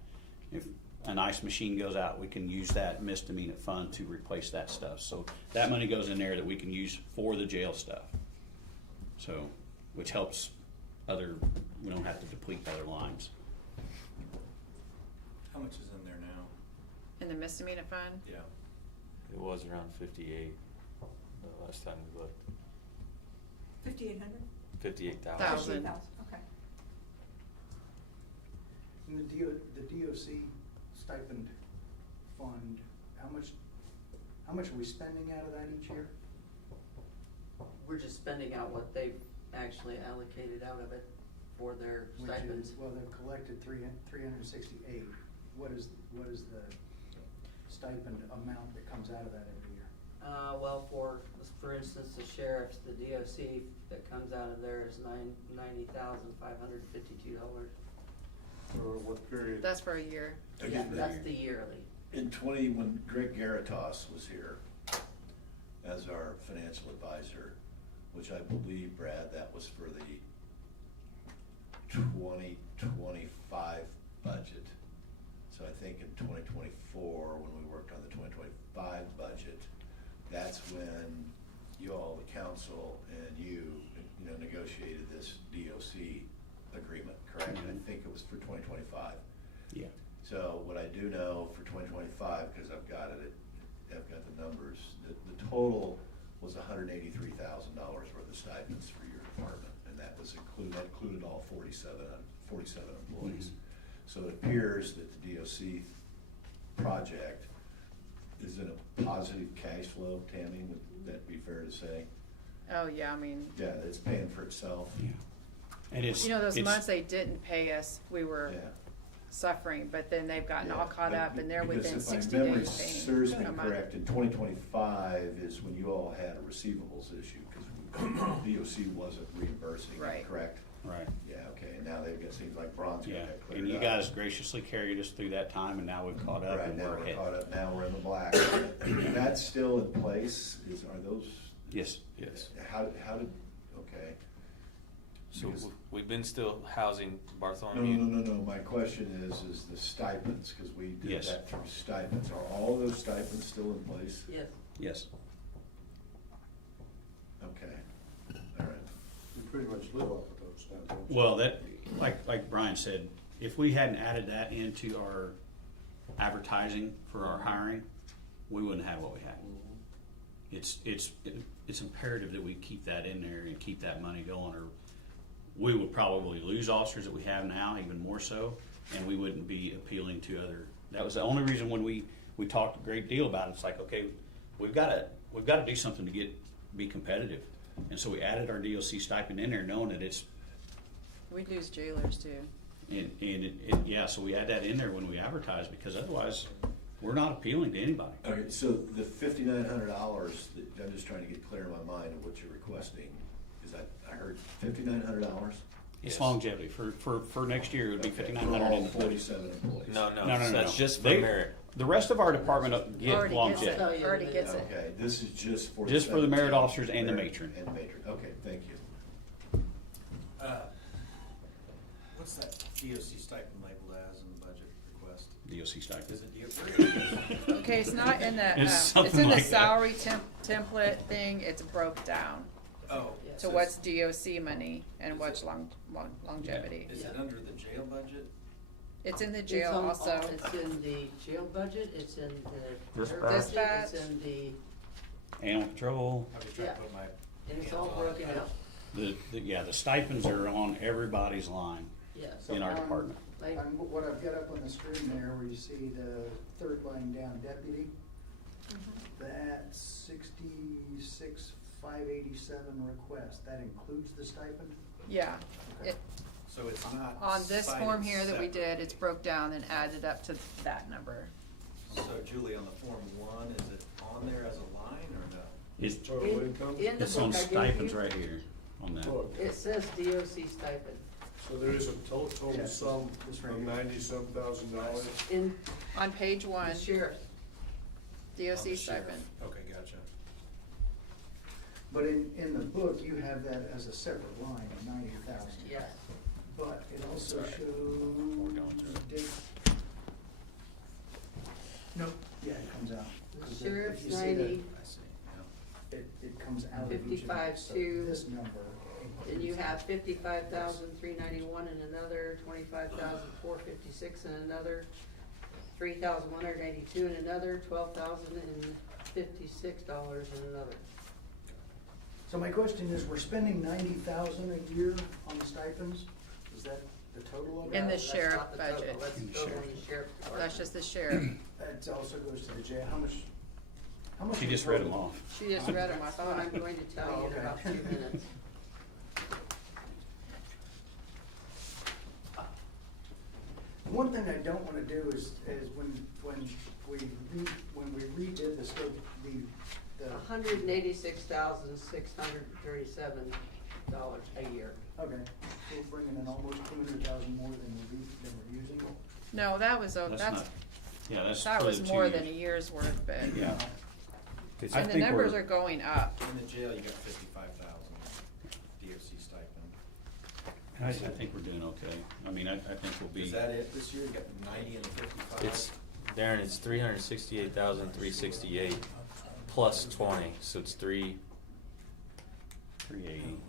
If an ice machine goes out, we can use that misdemeanor fund to replace that stuff. So that money goes in there that we can use for the jail stuff. So, which helps we don't have to deplete other lines. How much is in there now? In the misdemeanor fund? Yeah. It was around 58 the last time we looked. 5,800? 58,000. Thousand. Okay. And the DOC stipend fund, how much are we spending out of that each year? We're just spending out what they've actually allocated out of it for their Which stipends. is, well, they've collected 368. What is the stipend amount that comes out of that every year? Well, for instance, the sheriff's, the DOC that comes out of there is $90,552. For what period? That's for a year. Again, That's the yearly. In when Greg Garatos was here as our financial advisor, which I believe, Brad, that was for the 2025 budget. So I think in 2024, when we worked on the 2025 budget, that's when you all, the council, and you negotiated this DOC agreement, correct? And I think it was for 2025. Yeah. So what I do know for 2025, because I've got the numbers, the total was $183,000 worth of stipends for your department, and that included all 47 employees. So it appears that the DOC project is in a positive cash flow, Tammy, would that be fair to say? Oh, yeah, I mean, Yeah, it's paying for itself. Yeah. And it's, you know, those it's- months they didn't pay us, we were Yeah. suffering, but then they've gotten all Yeah, caught but up and they're because within if my 60 memory days paying. serves me a month. correct, in 2025 is when you all had a receivables issue, because DOC wasn't reimbursing, Right. correct? right. Yeah, okay, and now they've got, seems like Bronze got Yeah, that cleared and you up. guys graciously carried us through that time, and now we've caught up Right, and now we're we're ahead. caught up, now we're in the black. That's still in place, are those? Yes, yes. How did, okay. So Because- we've been still housing No, Bartholomew. no, my question is the stipends, because we did Yes. that through stipends, are all those stipends still in place? Yes. Yes. Okay, all right. You pretty much live off of those now, don't you? Well, that, like Brian said, if we hadn't added that into our advertising for our hiring, we wouldn't have what we have. It's imperative that we keep that in there and keep that money going, or we would probably lose officers that we have now, even more so, and we wouldn't be appealing to other. That was the only reason when we talked a great deal about it. It's like, okay, we've got to do something to be competitive, and so we added our DOC stipend in there, knowing that it's. We'd lose jailers too. Yeah, so we add that in there when we advertise, because otherwise, we're not appealing to anybody. Okay, so the $5,900, I'm just trying to get clear in my mind of what you're requesting, because I heard $5,900? It's Yes. longevity, for next year, it would be Okay, for 5,900 all in the 47 employees? No, No, that's just for They- merit. The rest of our department get Already gets longevity. it, already gets it. Okay, this is just for. Just for the merit 17 officers and the merit matron. And the matron, okay, thank you. What's that DOC stipend labeled as in the budget request? DOC stipend. Is it DOC? Okay, it's not in the, It's it's something in the like that. salary template thing, it's broke down Oh. Yeah. to what's DOC money and what's longevity. Is it under the jail budget? It's in the It's jail on- also. It's in the jail budget, it's in the Dispatch. air budget, Dispatch. it's in the, Animal control, I'm just trying to Yeah. put my. and it's hands all on it. broken out, the stipends are on everybody's line yes. in our So department. Like, On what I've got up on the screen there, where you see the third line down, deputy, that's 66,587 request, that includes the stipend? Yeah, it, So it's not. on this cited form here that we did, separately. it's broke down and added up to that number. So Julie, on the Form 1, is it on there as a line or no? It's, Total income? in the it's on book I gave stipends you, right here on that. Look, it says DOC stipend. so there is a total Yeah, sum this right of here. $90-some thousand. In On page one, the sheriff, On DOC the sheriff. stipend. Okay, gotcha. But in the book, you have that as a separate line of 90,000. Yes. But it also That's all right. We're going through it. shows. Nope, yeah, it comes out. The 'Cause sheriff's if you see that, 90, I see, yeah. It comes out of each of them. 55 So to- this number. then you have 55,391 and another, 25,456 and another, 3,182 and another, $12,056 and another. So my question is, we're spending 90,000 a year on the stipends? Is that the total of it? In the That's sheriff not the total, budget. That's In the total sheriff. in the sheriff's department. That's just the sheriff. It also goes to the jail. How much? She is just read total? them off. She just read them, I That's what thought. I'm going to tell Oh, you in okay. about 2 minutes. One thing I don't wanna do is when we redid the scope, the. $186,637 a year. Okay, so we're bringing in almost 200,000 more than we're using. No, that was, That's that's, not, yeah, that's that for was the 2 more years. than a year's worth, but. Yeah. I And the think numbers we're- are going up. In the jail, you got 55,000 DOC stipend. I think we're doing okay. I mean, I think we'll be. Is that it this year? You got 90 and 55? It's, Darren, it's 368,368 plus 20, so it's 380.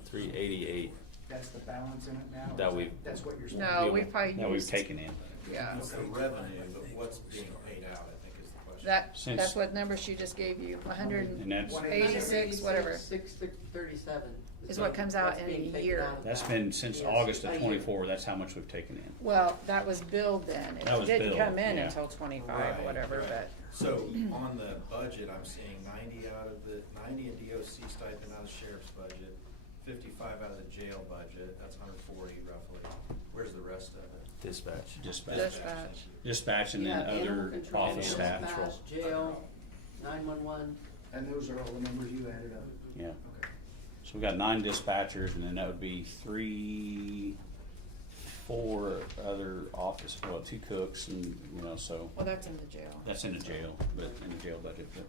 388. That's the balance in it now? That we've- That's what you're spending? No, we probably That we've used, taken in. yeah. It's the revenue, but what's being paid out, I think is the question. That's Since- what number she just gave you, And that's, 186, whatever, 637. is what comes out That's in being a taken year. out of that's that. been since Yes, August a of year. 24, that's how much we've taken in. Well, that was billed then. That was It didn't billed, come in yeah. until 25 Right, or whatever, right. but. So on the budget, I'm seeing 90 out of the, 90 in DOC stipend out of sheriff's budget, 55 out of the jail budget, that's 140 roughly. Where's the rest of it? Dispatch. Dispatch. Dispatch. Dispatch and You then have animal other control, office staff. dispatch, Jail, 911. And those are all the numbers you added up? Yeah. Okay. So we've got 9 dispatchers and then that would be 4 other office, well, 2 cooks and, you know, so Well, that's in the jail. that's in the jail, but in the jail budget, but.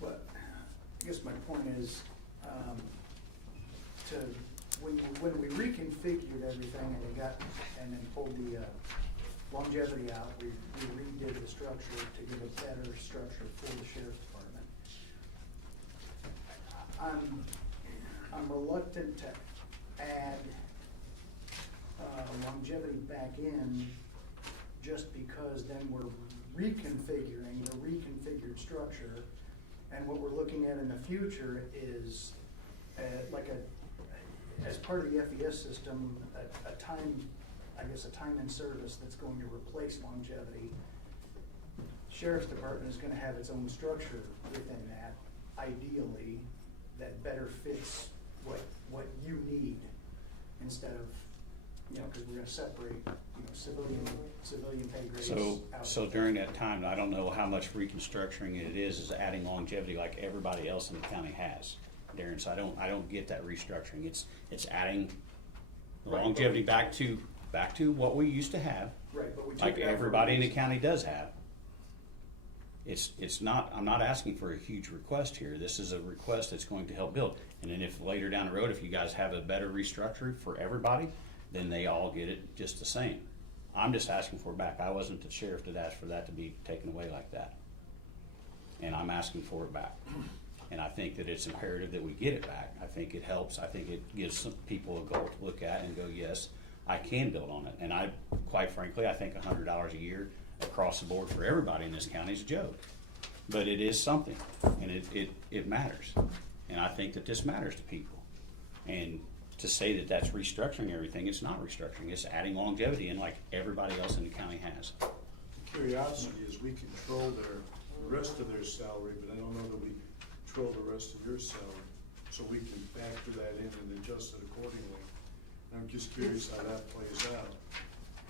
But I guess my point is, when we reconfigured everything and then pulled the longevity out, we redid the structure to give a better structure for the sheriff's department. I'm reluctant to add longevity back in just because then we're reconfiguring the reconfigured structure. And what we're looking at in the future is as part of the FES system, a time in service that's going to replace longevity. Sheriff's Department is gonna have its own structure within that, ideally, that better fits what you need instead of, cause we're gonna separate, civilian pay grades out. So during that time, I don't know how much reconstructing it is adding longevity like everybody else in the county has, Darren, so I don't get that restructuring, it's adding Right. longevity back to what we used to have, Right, but we took like it out for a everybody in the reason. county does have. It's not, I'm not asking for a huge request here, this is a request that's going to help build, and then if later down the road, if you guys have a better restructure for everybody, then they all get it just the same. I'm just asking for it back. I wasn't the sheriff that asked for that to be taken away like that. And I'm asking for it back. And I think that it's imperative that we get it back. I think it helps. I think it gives some people a goal to look at and go, yes, I can build on it. And I, quite frankly, I think $100 a year across the board for everybody in this county is a joke. But it is something, and it matters. And I think that this matters to people. And to say that that's restructuring everything, it's not restructuring, it's adding longevity in like everybody else in the county has. Curiosity is we control the rest of their salary, but I don't know that we control the rest of your salary. So we can factor that in and adjust it accordingly. And I'm just curious how that plays out.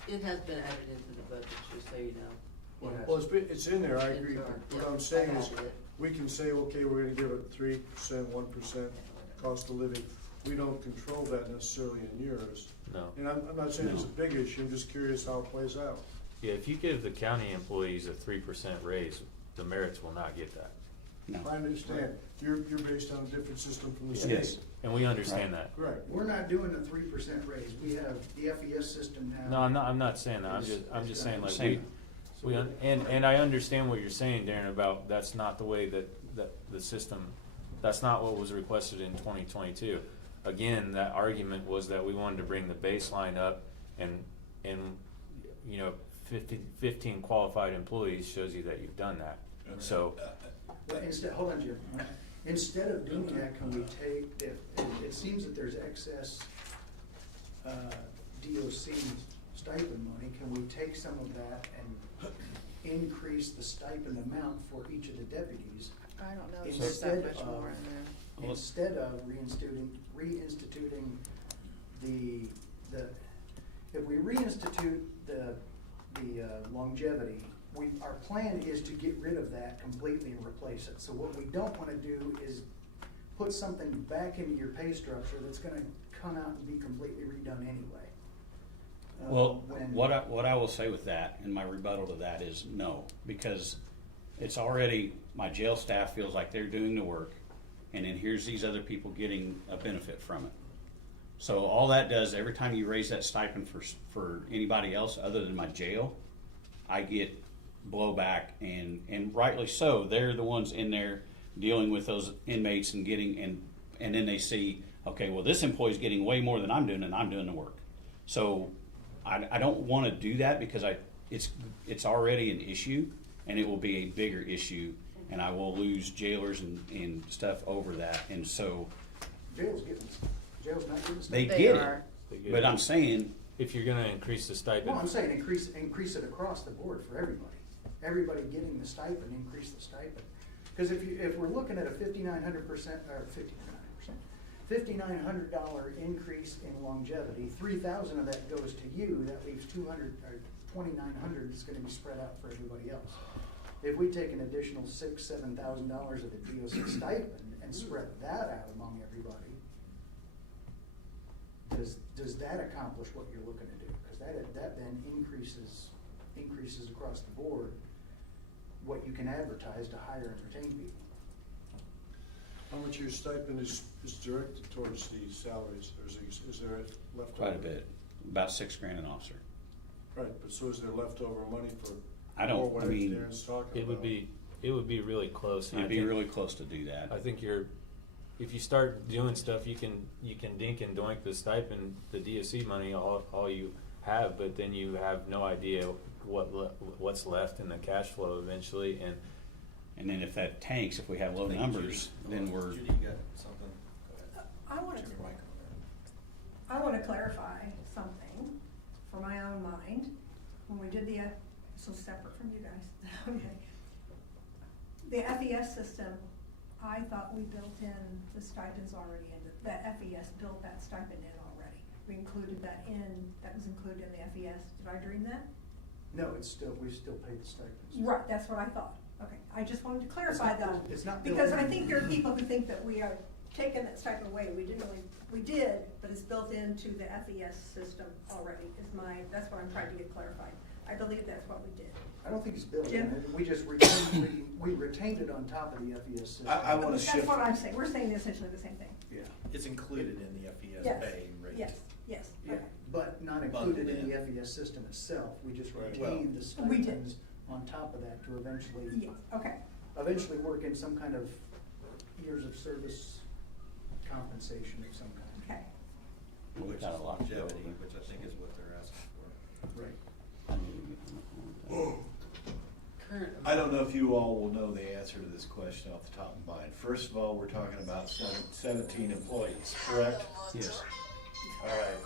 It has been added into the budget, just so you know. Well, it's in there, I agree. It's What yeah, I'm saying I is, added it. we can say, okay, we're gonna give it 3%, 1% cost of living. We don't control that necessarily in yours. No. And I'm not saying it's a big issue, I'm just curious how it plays out. Yeah, if you give the county employees a 3% raise, the merits will not get that. No. I understand, you're based on a different system from the state. Yes. And we understand that. Correct. We're not doing the 3% raise. We have the FES system now. No, I'm not saying that, I'm just saying like, Same. and I understand what you're saying, Darren, about that's not the way that the system, that's not what was requested in 2022. Again, that argument was that we wanted to bring the baseline up, and, you know, 15 qualified employees shows you that you've done that. So, Well, instead, hold on, Jim. Instead of doing that, can we take, if it seems that there's excess DOC stipend money, can we take some of that and increase the stipend amount for each of the deputies? I don't know if there's that Instead much of- more in there. Instead of reinstituting the, if we reinstitute the longevity, our plan is to get rid of that completely and replace it. So what we don't wanna do is put something back into your pay structure that's gonna come out and be completely redone anyway. Well, when- what I will say with that, and my rebuttal to that is no, because it's already, my jail staff feels like they're doing the work, and then here's these other people getting a benefit from it. So all that does, every time you raise that stipend for anybody else other than my jail, I get blowback, and rightly so. They're the ones in there dealing with those inmates and getting, and then they see, okay, well, this employee's getting way more than I'm doing, and I'm doing the work. So I don't want to do that because it's already an issue, and it will be a bigger issue, and I will lose jailers and stuff over that. And so Jail's not getting they stipend. get are. it, but I'm saying, if you're gonna increase the stipend. Well, I'm saying increase it across the board for everybody. Everybody getting the stipend, increase the stipend. Because if we're looking at a $5,900 increase in longevity, 3,000 of that goes to you, that leaves 2,900 is gonna be spread out for everybody else. If we take an additional $6,000-7,000 of the DOC stipend and spread that out among everybody, does that accomplish what you're looking to do? Because that then increases across the board what you can advertise to hire and retain people. How much of your stipend is directed towards the salaries, or is there left over? quite a bit, about $6,000 an officer. Right, but so is there leftover money for I don't- more what I mean, Darren's talking It would about? be really close. and I It'd be think- really close to do that. I think if you start doing stuff, you can dink and doink the stipend, the DSC money, all you have, but then you have no idea what's left in the cash flow eventually, and And then if that tanks, if we have low I think numbers, Judy- then we're, Judy, you got something? Go ahead. I wanted Turn to, your mic on I want to clarify something for my own mind. When we did so separate from you guys, okay. The FES system, I thought we built in the stipends already in, that FES built that stipend in already. We included that was included in the FES. Did I dream that? No, we still pay the stipends. Right, that's what I thought. Okay, I just wanted to clarify that. It's not built Because in. I think there are people who think that we are taking that stipend away. We did, but it's built into the FES system already, that's what I'm trying to get clarified. I believe that's what we did. I don't think it's built in. Jim? We just we retained it on top of the FES system. I wanna That's shift. what I'm saying. We're saying essentially the same thing. Yeah, It's included in the FES Yes, pay rate. yes, yes. yeah, Okay. but not included in the Bundled FES system itself. We just Right. retained the We did. stipends on top of that to Yes, okay. work in some kind of years of service compensation of some kind. Okay. we Which got is a lot to go longevity, over. which I think is what they're asking for. Right. Current. I don't know if you all will know the answer to this question off the top of mind. First of all, we're talking about 17 employees, correct? Yes. All right.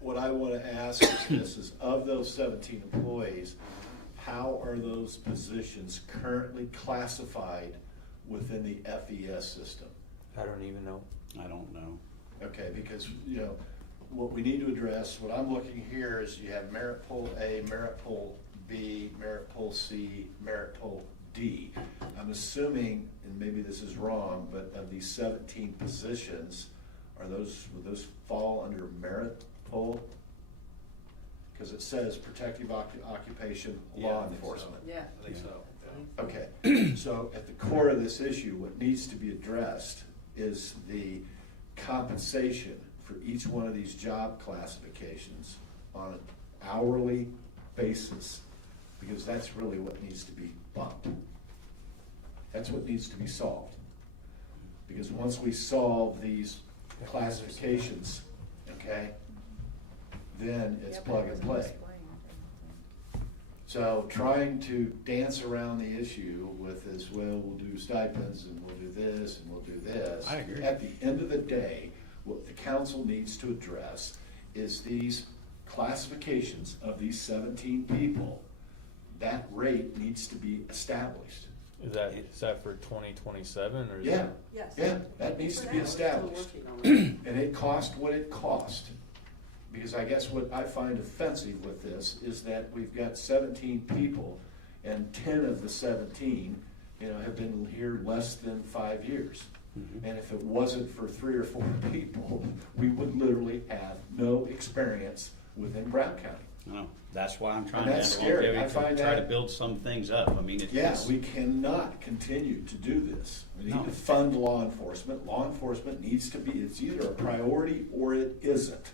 What I want to ask is this, is of those 17 employees, how are those positions currently classified within the FES system? I don't even know. I don't know. Okay, because, what we need to address, what I'm looking here is you have merit pool A, merit pool B, merit pool C, merit pool D. I'm assuming, and maybe this is wrong, but of these 17 positions, would those fall under merit pool? Because it says protective occupation, Yeah, law I think so. enforcement. Yeah. I think so. Okay, so at the core of this issue, what needs to be addressed is the compensation for each one of these job classifications on an hourly basis, because that's really what needs to be bumped. That's what needs to be solved. Because once we solve these classifications, okay, then it's Yep, plug it and was play. explained. So trying to dance around the issue with this, well, we'll do stipends and we'll do this and we'll do this. I agree. At the end of the day, what the council needs to address is these classifications of these 17 people. That rate needs to be established. Is that for 2027 or is Yeah, Yes. yeah, that needs to be We're still established. working on that. And it cost what it cost. Because I guess what I find offensive with this is that we've got 17 people, and 10 of the 17, have been here less than 5 years. Mhm. And if it wasn't for 3 or 4 people, we would literally have no experience within Brown County. No, that's why I'm trying And to that's have scary. longevity I find to try to that- build some things up. I mean, Yeah, it's, we cannot continue to do this. We need No. to fund law enforcement. Law enforcement needs to be, it's either a priority or it isn't.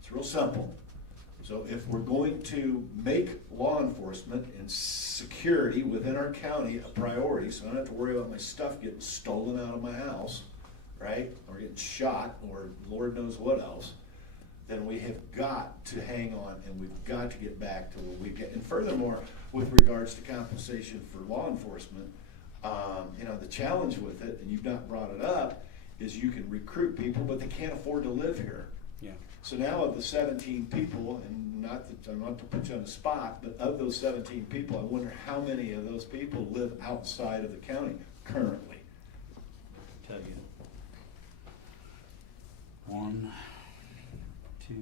It's real simple. So if we're going to make law enforcement and security within our county a priority, so I don't have to worry about my stuff getting stolen out of my house, right? Or getting shot, or Lord knows what else, then we have got to hang on and we've got to get back to where we get. And furthermore, with regards to compensation for law enforcement, the challenge with it, and you've not brought it up, is you can recruit people, but they can't afford to live here. yeah. So now of the 17 people, and not to put you on the spot, but of those 17 people, I wonder how many of those people live outside of the county currently. Tell you. 1, 2,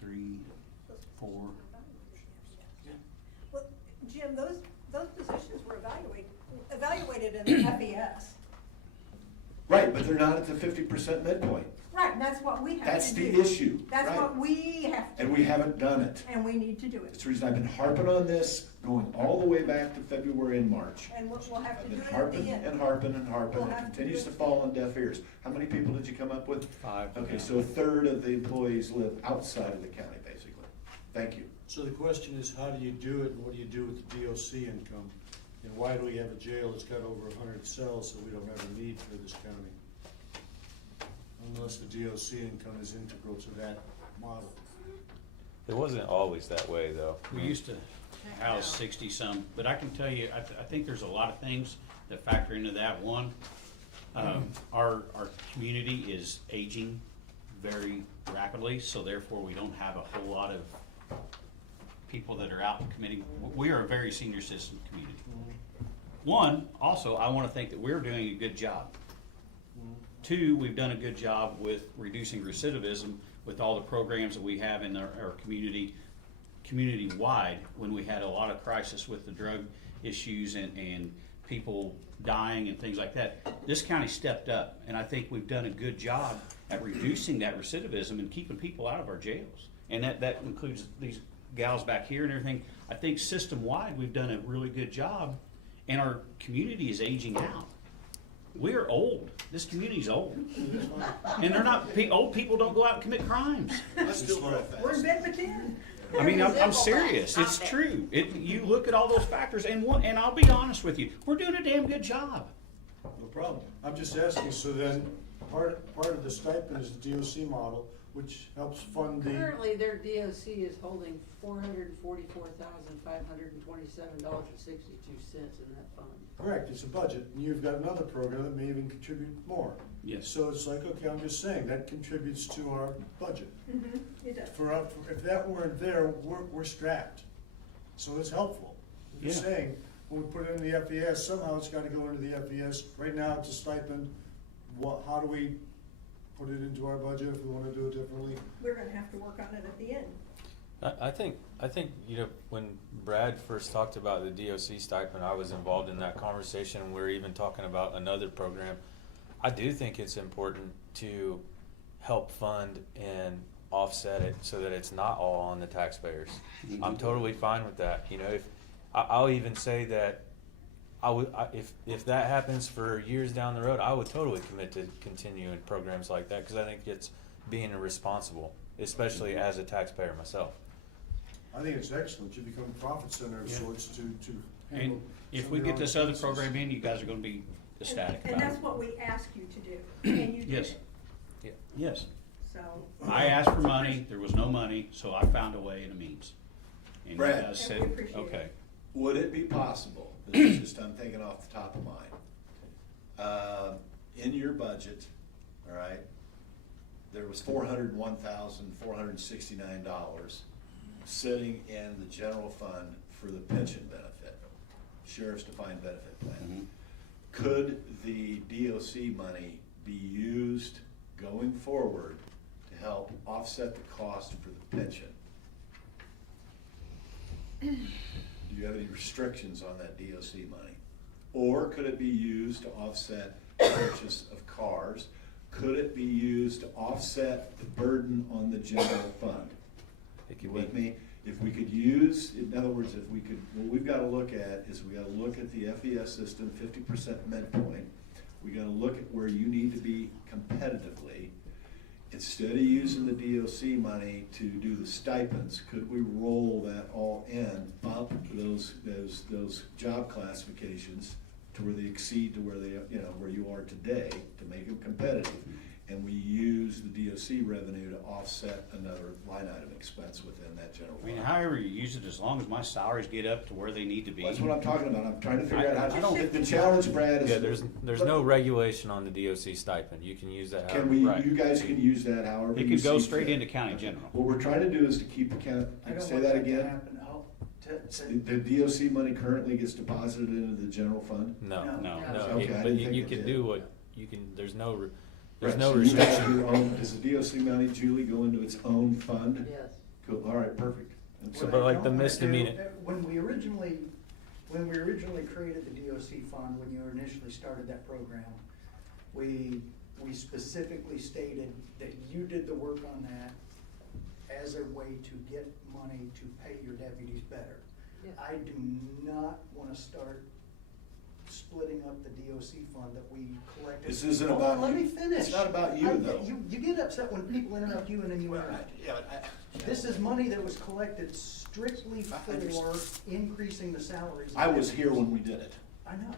3, 4. Well, Jim, those positions were evaluated in the FES. Right, but they're not at the 50% midpoint. Right, and that's what we have That's to the do. issue, That's right. what we have to And do. we haven't done it. And we need to do That's it. the reason I've been harping on this, going all the way back to February and March. And we'll have I've to been do it at harping the end. and harping and harping, We'll and it have to continues do to it. fall on deaf ears. How many people did you come up with? 5. Okay, so a third of the employees live outside of the county, basically. Thank you. So the question is, how do you do it, and what do you do with the DOC income? And why do we have a jail that's got over 100 cells that we don't have a need for this county? Unless the DOC income is integral to that model. It wasn't always that way though. We used to house 60-some, but I can tell you, I think there's a lot of things that factor into that. One, our community is aging very rapidly, so therefore we don't have a whole lot of people that are out committing. We are a very senior citizen community. One, also, I want to think that we're doing a good job. 2, we've done a good job with reducing recidivism with all the programs that we have in our community-wide, when we had a lot of crisis with the drug issues and people dying and things like that. This county stepped up, and I think we've done a good job at reducing that recidivism and keeping people out of our jails. And that includes these gals back here and everything. I think system-wide, we've done a really good job, and our community is aging out. We are old. This community's old. And they're not, old people don't go out and commit crimes. I still grow We're in fast. bed for 10. I mean, I'm serious. It's true. You look at all those factors, and I'll be honest with you, we're doing a damn good job. No problem. I'm just asking, so then, part of the stipend is the DOC model, which helps fund the, Currently, their DOC is holding $444,527.62 in that fund. correct, it's a budget, and you've got another program that may even contribute more. Yes. So it's like, okay, I'm just saying, that contributes to our budget. It does. If that weren't there, we're strapped. So it's helpful. I'm just Yeah. saying, when we put it in the FES, somehow it's gotta go into the FES. Right now, it's a stipend. How do we put it into our budget if we wanna do it differently? We're gonna have to work on it at the end. I think when Brad first talked about the DOC stipend, I was involved in that conversation. We were even talking about another program. I do think it's important to help fund and offset it so that it's not all on the taxpayers. I'm totally fine with that. You know, if I'll even say that if that happens for years down the road, I would totally commit to continuing programs like that because I think it's being responsible, especially as a taxpayer myself. I think it's excellent. You become a profit center of Yeah. sorts to And handle if some we of get your this own other expenses. program in, you guys are gonna be ecstatic And about that's it. what we asked you to do, and you did Yes. it, Yes. so. I asked for money, there was no money, so I found a way and a means. And you Brad. guys And said, we appreciate it. okay. Would it be possible, this is just, I'm thinking off the top of mine, in your budget, all right, there was $401,469 sitting in the general fund for the pension benefit, sheriff's defined benefit plan. Could the DOC money be used going forward to help offset the cost for the pension? Do you have any restrictions on that DOC money? Or could it be used to offset the purchase of cars? Could it be used to offset the burden on the general fund? It You could with be. me? If we could use, in other words, if we could, what we've gotta look at is we gotta look at the FES system, 50% midpoint. We gotta look at where you need to be competitively. Instead of using the DOC money to do the stipends, could we roll that all in, up those job classifications to where they exceed to where they, you know, where you are today, to make them competitive? And we use the DOC revenue to offset another line item expense within that general I mean, fund. however you use it, as long as my salaries get up to where they need to be. That's what I'm talking about. I'm trying to figure out I how don't- to, the challenge, Brad, is. Yeah, there's no regulation on the DOC stipend. You can use that Can however. we, Right. you guys can use that however It you could go see straight fit. into county general. What we're trying to do is to keep the count, I don't say want that that to again. happen. The DOC money currently gets deposited into the general fund? No, No. no. Okay, I But didn't you think it can did. do what you can. There's no Right, no so you have restriction. your own- Does the DOC money, Julie, go into its own fund? Yes. Cool, all right, perfect. And So, so- but like What the I don't wanna misdemeanor- do, when we originally created the DOC fund, when you initially started that program, we specifically stated that you did the work on that as a way to get money to pay your deputies better. Yeah. I do not wanna start splitting up the DOC fund that we collected. This isn't Hold on, about let you. me finish. It's not about you, though. You get upset when people interrupt you and then you interrupt. Yeah, but This is money that was collected strictly I for understand. increasing the salaries. of I was here deputies. when we did it. I know.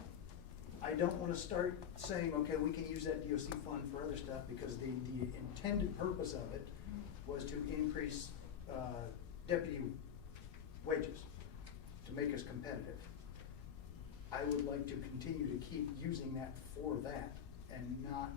I don't wanna start saying, okay, we can use that DOC fund for other stuff, because the intended purpose of it was to increase, deputy wages, to make us competitive. I would like to continue to keep using that for that, and not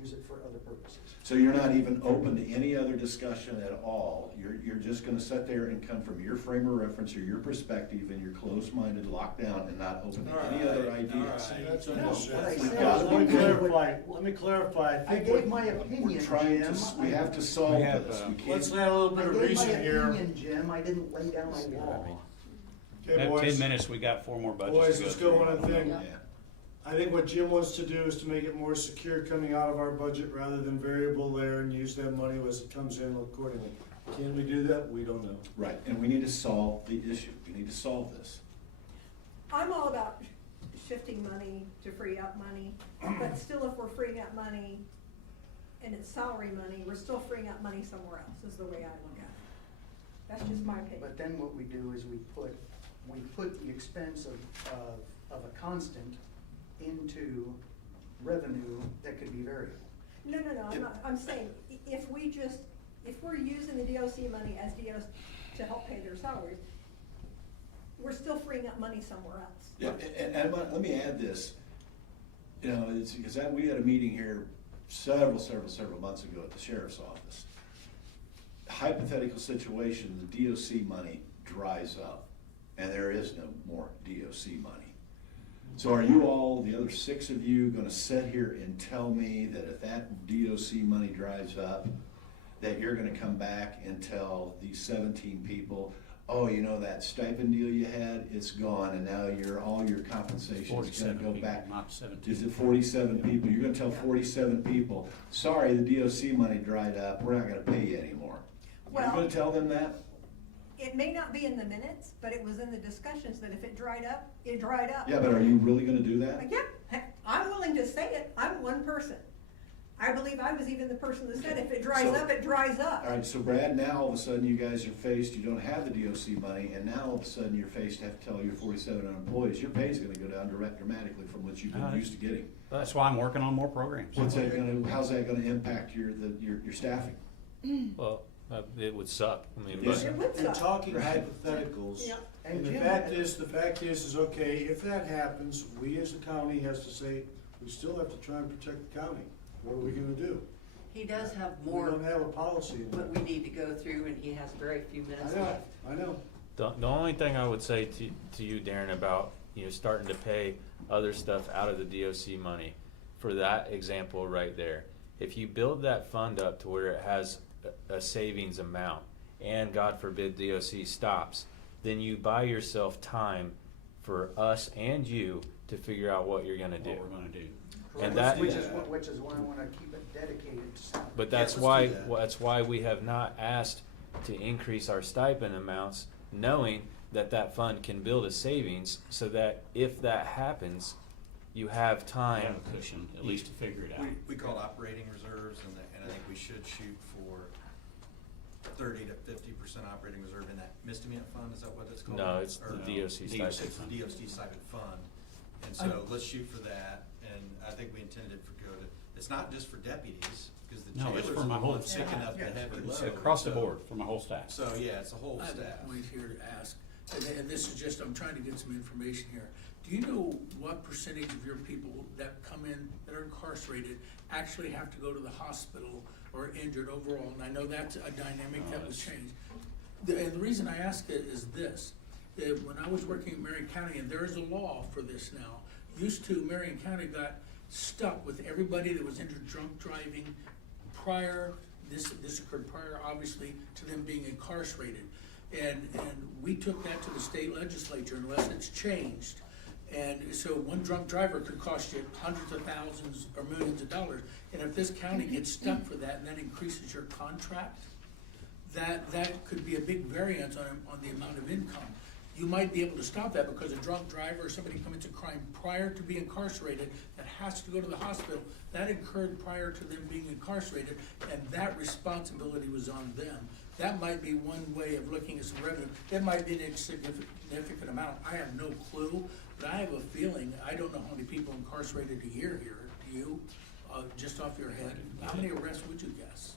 use it for other purposes. So you're not even open to any other discussion at all? You're just gonna sit there and come from your frame of reference or your perspective, and you're closed-minded, locked down, and not open to any other ideas? That's No, understood. what I We've said got was to we be could- Let me clarify. I think gave what- my opinion, We're trying Jim. to, we have to solve We have, this. We Let's can't. add a little bit of I gave reason my here. opinion, Jim, I didn't lay down a law. Okay, Have boys. 10 minutes, we got 4 more budgets Boys, to go let's through. go on a thing. Yeah. I think what Jim wants to do is to make it more secure coming out of our budget rather than variable there and use that money as it comes in accordingly. Can we do that? We don't know. Right, and we need to solve the issue. We need to solve this. I'm all about shifting money to free up money, but still, if we're freeing up money and it's salary money, we're still freeing up money somewhere else, is the way I look at it. That's just my opinion. But then what we do is we put the expense of a constant into revenue that could be variable. No, I'm saying, if we're using the DOC money as DOC to help pay their salaries, we're still freeing up money somewhere else. Yeah, and let me add this. You know, it's because we had a meeting here several months ago at the sheriff's office. Hypothetical situation, the DOC money dries up, and there is no more DOC money. So are you all, the other 6 of you, gonna sit here and tell me that if that DOC money dries up, that you're gonna come back and tell these 17 people, oh, you know, that stipend deal you had, it's gone, and now all your compensation is gonna 47 go people, back. not 17. Is it 47 people? You're gonna tell 47 people, sorry, the DOC money dried up, we're not gonna pay you anymore. You're Well- gonna tell them that? It may not be in the minutes, but it was in the discussions that if it dried up, it dried up. Yeah, but are you really gonna do that? Yeah, heck, I'm willing to say it, I'm one person. I believe I was even the person that said if it dries So- up, it dries up. All right, so Brad, now all of a sudden you guys are faced, you don't have the DOC money, and now all of a sudden you're faced to have to tell your 47 employees, your pay's gonna go down dramatically from what you've been used to getting. That's why I'm working on more programs. How's that gonna impact your staffing? Well, it would suck. I mean, Yes. but It would And suck. talking Right. hypotheticals, Yeah. and And the Jim, fact is, okay, if that happens, we as a county has to say, we still have to try and protect the county. What are we gonna do? He does have We more, don't have a policy in but that. we need to go through, and he has very few minutes I know, left. I know. the only thing I would say to you, Darren, about, starting to pay other stuff out of the DOC money, for that example right there, if you build that fund up to where it has a savings amount, and God forbid DOC stops, then you buy yourself time for us and you to figure out what you're gonna do. What we're gonna do. And that, which is why I wanna keep it dedicated to salary. but Yeah, that's let's why, do that. that's why we have not asked to increase our stipend amounts, knowing that that fund can build a savings, so that if that happens, you have I time. have a cushion, at least to figure it out. We call it operating reserves, and I think we should shoot for 30 to 50% operating reserve in that misdemeanor fund, is that what it's called? No, it's Or- the DOC DOC stipend. It's the DOC stipend fund, and so let's shoot for that, and I think we intended for go to, it's not just for deputies, because the No, jailers it's are for the my whole ones picking staff. up the heavy It's load. across the so- board for my whole staff. So, yeah, it's a whole I have staff. a point here to ask, and this is just, I'm trying to get some information here. Do you know what percentage of your people that come in, that are incarcerated, actually have to go to the hospital or injured overall? And I know that's a dynamic that was changed. And the reason I ask it is this, that when I was working in Marion County, and there is a law for this now, used to, Marion County got stuck with everybody that was injured drunk driving prior, this occurred prior, obviously, to them being incarcerated. And we took that to the state legislature unless it's changed. And so one drunk driver could cost you hundreds of thousands or millions of dollars. And if this county gets stuck for that and that increases your contract, that could be a big variance on the amount of income. You might be able to stop that because a drunk driver or somebody commits a crime prior to being incarcerated that has to go to the hospital, that occurred prior to them being incarcerated, and that responsibility was on them. That might be one way of looking at some revenue. It might be an insignificant amount. I have no clue, but I have a feeling, I don't know how many people incarcerated a year here. Do you, just off your head? How many arrests would you guess?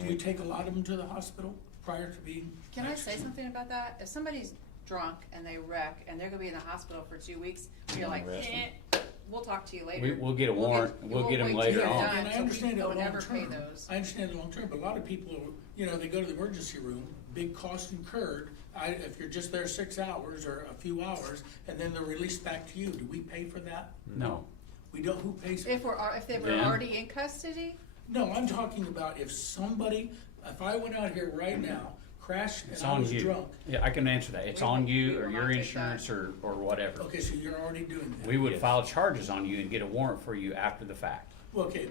Do you take a lot of them to the hospital prior to being? Can I say something about that? If somebody's drunk and they wreck and they're gonna be in the hospital for 2 weeks, you're like, arrest them. we'll talk to you later. We'll get a warrant, we'll get them wait till later you're on. done, And I so we understand it don't long ever pay term. those. I understand it long term, but a lot of people, they go to the emergency room, big cost incurred. If you're just there 6 hours or a few hours, and then they're released back to you, do we pay for that? No. We don't, who pays? If they were Them. already in custody, No, I'm talking about if I went out here right now, crashed, It's and I on was you. drunk. Yeah, I can answer that. It's We on will- you we or will your not take insurance that. or whatever. Okay, so you're already doing that. We would Yes. file charges on you and get a warrant for you after the fact. Well, okay,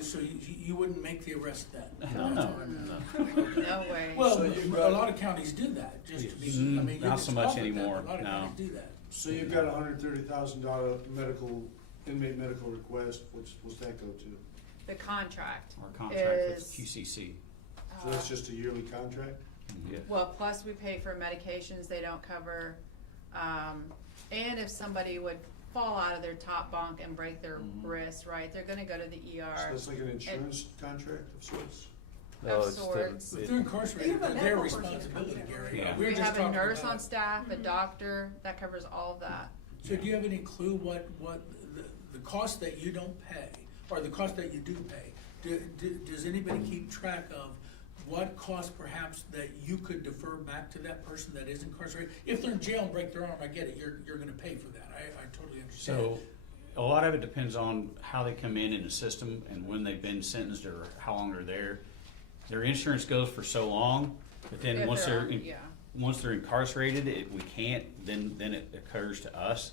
so you wouldn't make the arrest then? No. That's all I'm asking. no way. Well, So you've a got- lot of counties do that, just to be, I Mm, mean, you not can so much scoff at that, anymore, but a lot of no. counties do that. So you've got a $130,000 inmate medical request, what's that go to? The contract Our contract with is, QCC. So that's just a yearly contract? Yeah. well, plus we pay for medications they don't cover. And if somebody would fall out of their top bunk and break their wrist, right, they're gonna go to the So ER. that's like an insurance contract of sorts? No, Of it's the- sorts. If they're incarcerated, Even they're their medical person responsibility, comes in. Gary. Yeah. We're We just have a talking nurse about- on staff, a doctor, that covers all of that. So do you have any clue what the cost that you don't pay, or the cost that you do pay? Does anybody keep track of what cost perhaps that you could defer back to that person that is incarcerated? If they're in jail and break their arm, I get it, you're gonna pay for that, I totally understand. So, a lot of it depends on how they come in the system and when they've been sentenced or how long they're there. their insurance goes for so long, but then If once they're they're, on- in- yeah. once they're incarcerated, we can't, then it occurs to us.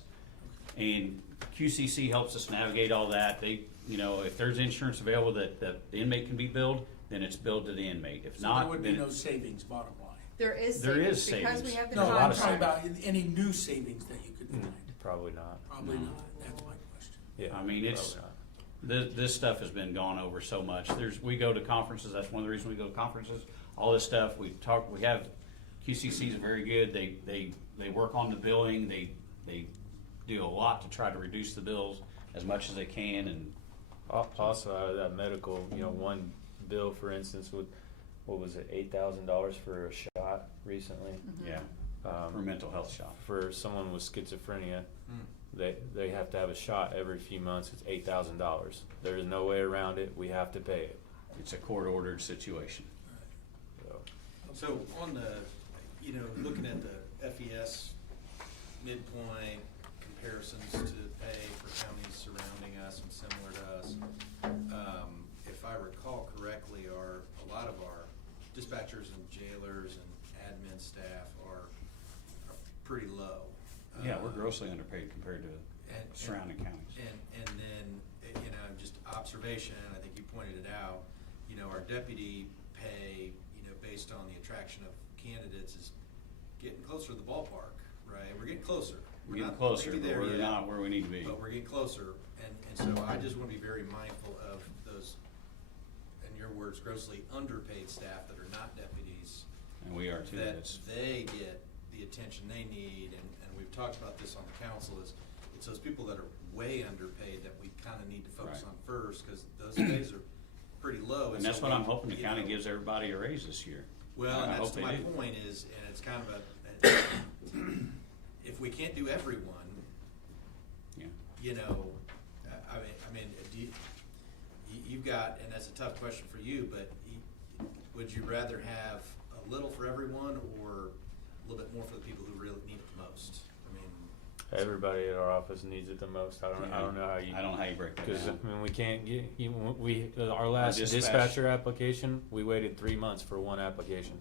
And QCC helps us navigate all that. They, if there's insurance available that the inmate can be billed, then it's billed to the inmate. If So there not, would be then no savings, bottom line. There is There savings, is because we savings. have the No, I'm lot of talking contract. about any new savings that you could find. Probably not. Probably not, that's my question. Yeah. I mean, it's, probably not. this stuff has been gone over so much. We go to conferences, that's one of the reasons we go to conferences, all this stuff, we have, QCC's very good, they work on the billing, they do a lot to try to reduce the bills as much as they can, and Also, out of that medical, one bill, for instance, with, what was it, $8,000 for a shot recently? yeah, for mental health shop. For someone with schizophrenia, they have to have a shot every few months. It's $8,000. There's no way around it. We have to pay it. It's a court-ordered situation. So on the, looking at the FES midpoint comparisons to pay for counties surrounding us and similar to us, if I recall correctly, a lot of our dispatchers and jailers and admin staff are pretty low. Yeah, we're grossly underpaid compared to surrounding counties. And then, just observation, I think you pointed it out, our deputy pay, based on the attraction of candidates is getting closer to the ballpark, right? We're getting closer. We're We're getting not closer, maybe but there we're yet, not where we need to be. but we're getting closer. And so I just want to be very mindful of those, in your words, grossly underpaid staff that are not deputies. And we are too. That That's, they get the attention they need, and we've talked about this on the council, it's those people that are way underpaid that we kind of need to focus Right. on first, because those pays are pretty low. and that's so what I'm we- hoping the you county know, gives everybody a raise this year. Well, and I that's hope they my do. point is, and it's kind of if we can't do everyone, Yeah. You've got, and that's a tough question for you, but would you rather have a little for everyone or a little bit more for the people who really need it the most? I mean, Everybody at our office needs it the most. I don't know how you. I don't know how you break that Because down. we can't get our last dispatch- dispatcher application. We waited 3 months for one application.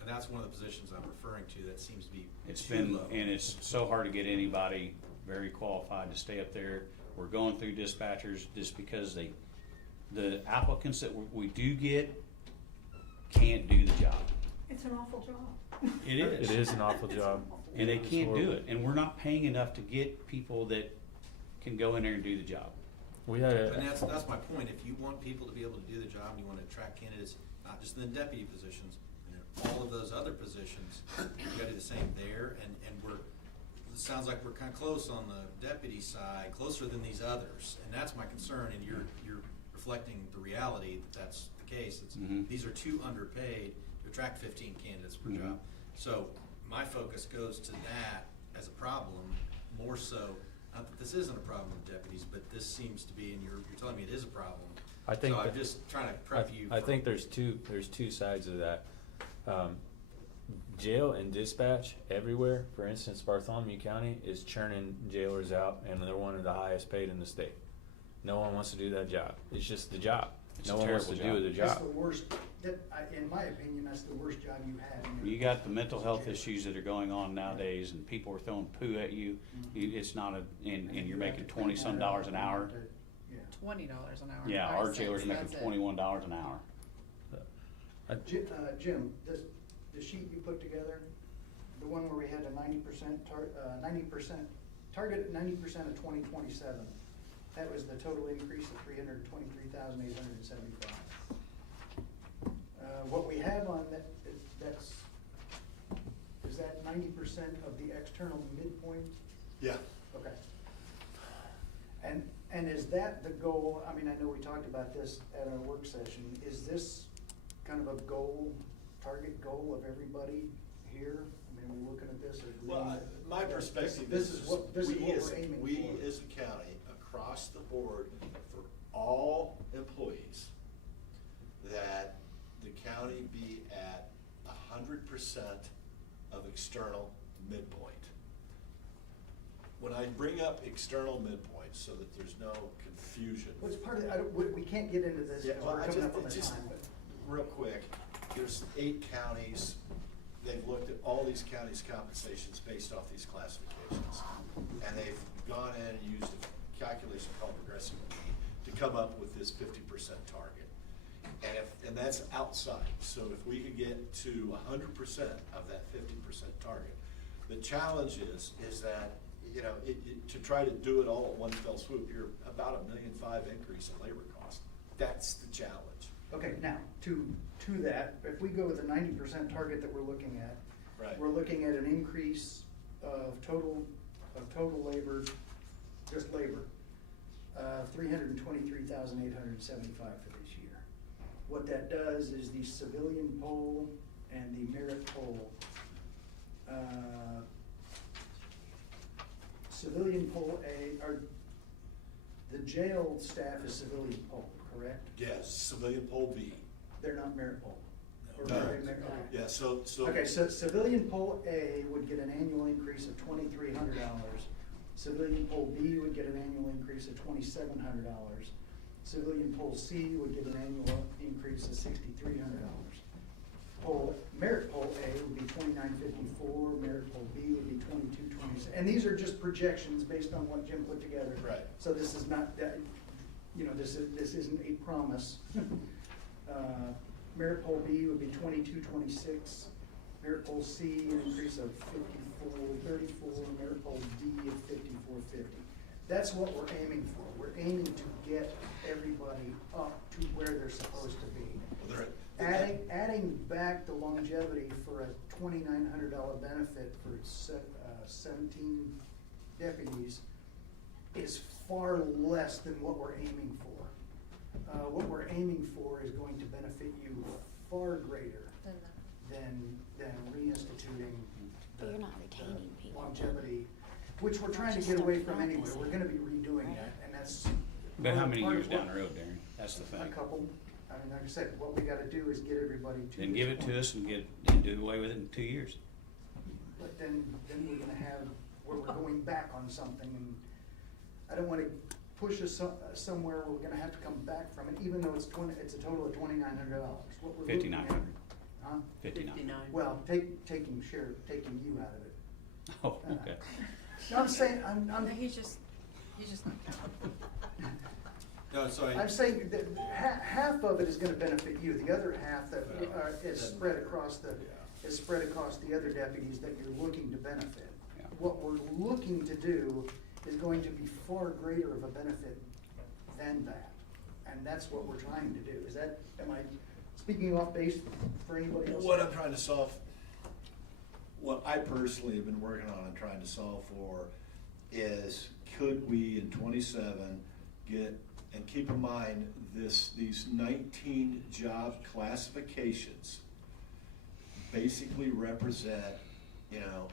and that's one of the positions I'm referring to that seems to be It's too been, low. and it's so hard to get anybody very qualified to stay up there. We're going through dispatchers just because the applicants that we do get can't do the job. It's an awful job. It is. It is an awful job. And they It's can't do horrible. it, and we're not paying enough to get people that can go in there and do the job. We had And a, that's my point. If you want people to be able to do the job, and you want to attract candidates, not just in the deputy positions, and in all of those other positions, you gotta do the same there, and it sounds like we're kinda close on the deputy side, closer than these others, and that's my concern, and you're reflecting the reality that that's the case. Mhm. These are too underpaid to attract 15 candidates per Mhm. job. So my focus goes to that as a problem, more so, not that this isn't a problem with deputies, but this seems to be, and you're telling me it is a problem. I think So I'm that- just trying to prep you. I for- think there's two sides of that. Jail and dispatch everywhere, for instance, Bartholomew County is churning jailers out, and they're one of the highest paid in the state. No one wants to do that job. It's just the job. It's No a one wants to terrible do the That's job. the worst, in my opinion, that's the worst job you have. in your- You got the mental health issues that are going on nowadays, and people are throwing poo at you. It's not and you're making $20-some an hour. Yeah. $20 an hour. Yeah, 5 our cents, jailers making that's it. $21 an hour. Jim, the sheet you put together, the one where we had a 90% target at 90% of 2027, that was the total increase of 323,875. What we have on that, is that 90% of the external midpoint? Yeah. Okay. And is that the goal? I mean, I know we talked about this at our work session. Is this kind of a goal, target goal of everybody here? I mean, are we looking at this as? Well, my perspective This is, is what we're aiming we for. as a county, across the board, for all employees, that the county be at 100% of external midpoint. When I bring up external midpoint, so that there's no confusion. What's part of, we can't get into this, Yeah, because well, we're I coming just- up on the it just- time, but. real quick, there's 8 counties, they've looked at all these counties' compensations based off these classifications. And they've gone in and used a calculation called progressive mean to come up with this 50% target. And that's outside, so if we could get to 100% of that 50% target. The challenge is that, you know, to try to do it all at one fell swoop, you're about $1.5 million increase in labor cost. That's the challenge. Okay, now, to that, if we go with the 90% target that we're looking at, Right. we're looking at an increase of total labor, just labor, 323,875 for this year. What that does is the civilian poll and the merit poll, civilian poll A, the jail staff is civilian poll, correct? Yes, civilian poll B. They're not merit poll? Or No. are they merit? Okay. Yeah, so. Okay, so civilian poll A would get an annual increase of $2,300. Civilian poll B would get an annual increase of $2,700. Civilian poll C would get an annual increase of $6,300. Merit poll A would be $2,954, merit poll B would be $2,226. And these are just projections based on what Jim put together. Right. So this is not that, you know, this isn't a promise. Merit poll B would be $2,226. Merit poll C, an increase of $54.34. Merit poll D of $54.50. That's what we're aiming for. We're aiming to get everybody up to where they're supposed to be. Adding back the longevity for a $2,900 benefit for 17 deputies is far less than what we're aiming for. What we're aiming for is going to benefit you far greater than reinstituting But you're not retaining people. longevity, which we're trying to get away from anyway. We're gonna be redoing that, and that's. But how many part of years down what- the road, Darren? That's the thing. A couple. I mean, like I said, what we gotta do is get everybody to. Then this give it point. to us and do away with it in 2 years. But then we're gonna have, where we're going back on something, and I don't wanna push us somewhere where we're gonna have to come back from it, even though it's a total of $2,900. What we're looking at- 5,900. Huh? 59. Well, taking you out of it. Oh, okay. No, I'm saying, He's just not counting. No, sorry. I'm saying that half of it is gonna benefit you, the other half that is spread across the other deputies that you're looking to benefit. Yeah. What we're looking to do is going to be far greater of a benefit than that. And that's what we're trying to do. Am I speaking off base for anybody else? What I'm trying to solve, what I personally have been working on and trying to solve for is, could we in 27 get, and keep in mind these 19 job classifications basically represent, you know,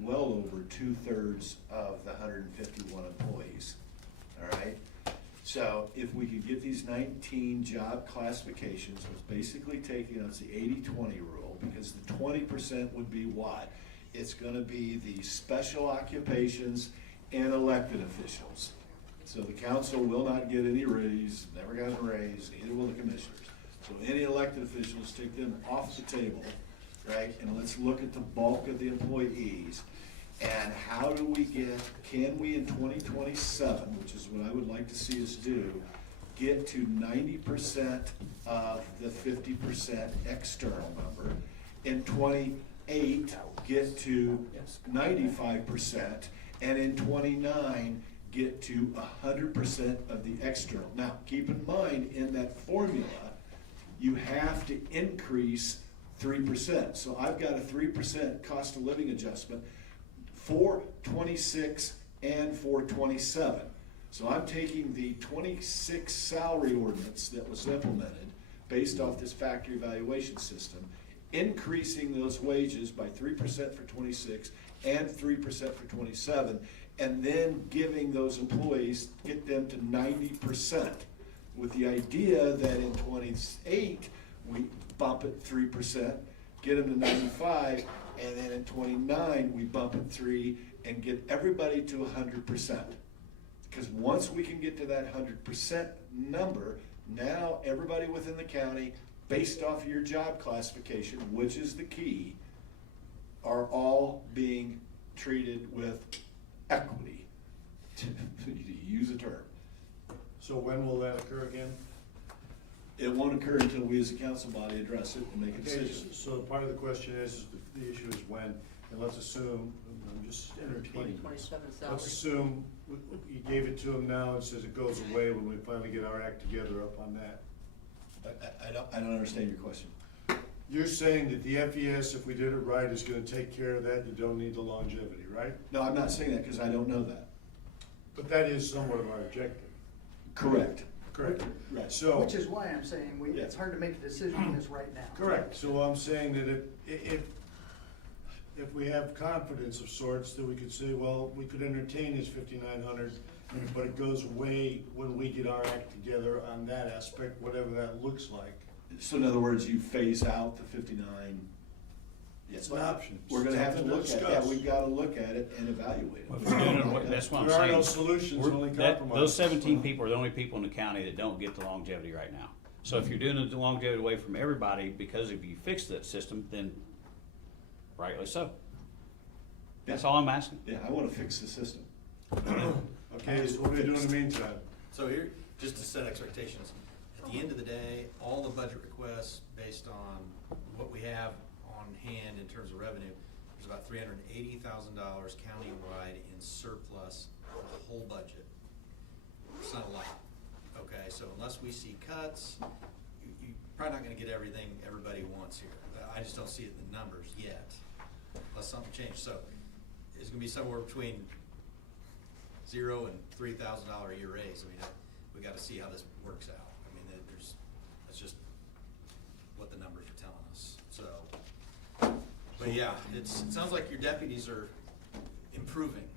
well over 2/3 of the 151 employees, all right? So if we could get these 19 job classifications, it's basically taking, it's the 80-20 rule, because the 20% would be what? It's gonna be the special occupations and elected officials. So the council will not get any raise, never got a raise, neither will the commissioners. So any elected officials, take them off the table, right? And let's look at the bulk of the employees. And how do we can we in 2027, which is what I would like to see us do, get to 90% of the 50% external number. In 28, get to 95%, and in 29, get to 100% of the external. Now, keep in mind, in that formula, you have to increase 3%. So I've got a 3% cost of living adjustment for 26 and for 27. So I'm taking the 26 salary ordinance that was implemented based off this factory evaluation system, increasing those wages by 3% for 26 and 3% for 27, and then giving those employees, get them to 90%, with the idea that in 28, we bump it 3%, get them to 95, and then in 29, we bump it 3 and get everybody to 100%. Because once we can get to that 100% number, now everybody within the county based off of your job classification, which is the key, are all being treated with equity, to use a term. So when will that occur again? It won't occur until we as a council body address it and make a Okay, decision. so part of the question is the issue is when, and let's assume, I'm just entertaining. 2027 salary. Let's assume you gave it to him now and says it goes away when we finally get our act together up on that. I don't understand your question. You're saying that the FES, if we did it right, is gonna take care of that, you don't need the longevity, right? No, I'm not saying that because I don't know that. But that is somewhat of our objective. Correct. Correct. Right. So. Which is why I'm saying it's hard to make a decision on this right now. Correct, so I'm saying that if we have confidence of sorts, that we could say, well, we could entertain this 5,900, but it goes away when we get our act together on that aspect, whatever that looks like. So in other words, you phase out the 59. It's an option. We're gonna have to Something to look at it. discuss. Yeah, we've gotta look at it and evaluate Well, it. if we're doing it, that's what I'm There saying. are no solutions, We're- only that- compromises. Those 17 people are the only people in the county that don't get the longevity right now. So if you're doing the longevity away from everybody, because if you fix that system, then rightly so. That's all I'm asking. Yeah, I wanna fix the system. Okay, so what do we do in the meantime? So here, just to set expectations, at the end of the day, all the budget requests based on what we have on hand in terms of revenue, there's about $380,000 countywide in surplus for the whole budget. It's not a lot, okay? So unless we see cuts, you're probably not gonna get everything everybody wants here. I just don't see it in the numbers yet, unless something changes. So it's gonna be somewhere between $0 and $3,000 a year raise. I mean, we gotta see how this works out. I mean, that's just what the numbers are telling us, so. But yeah, it sounds like your deputies are improving,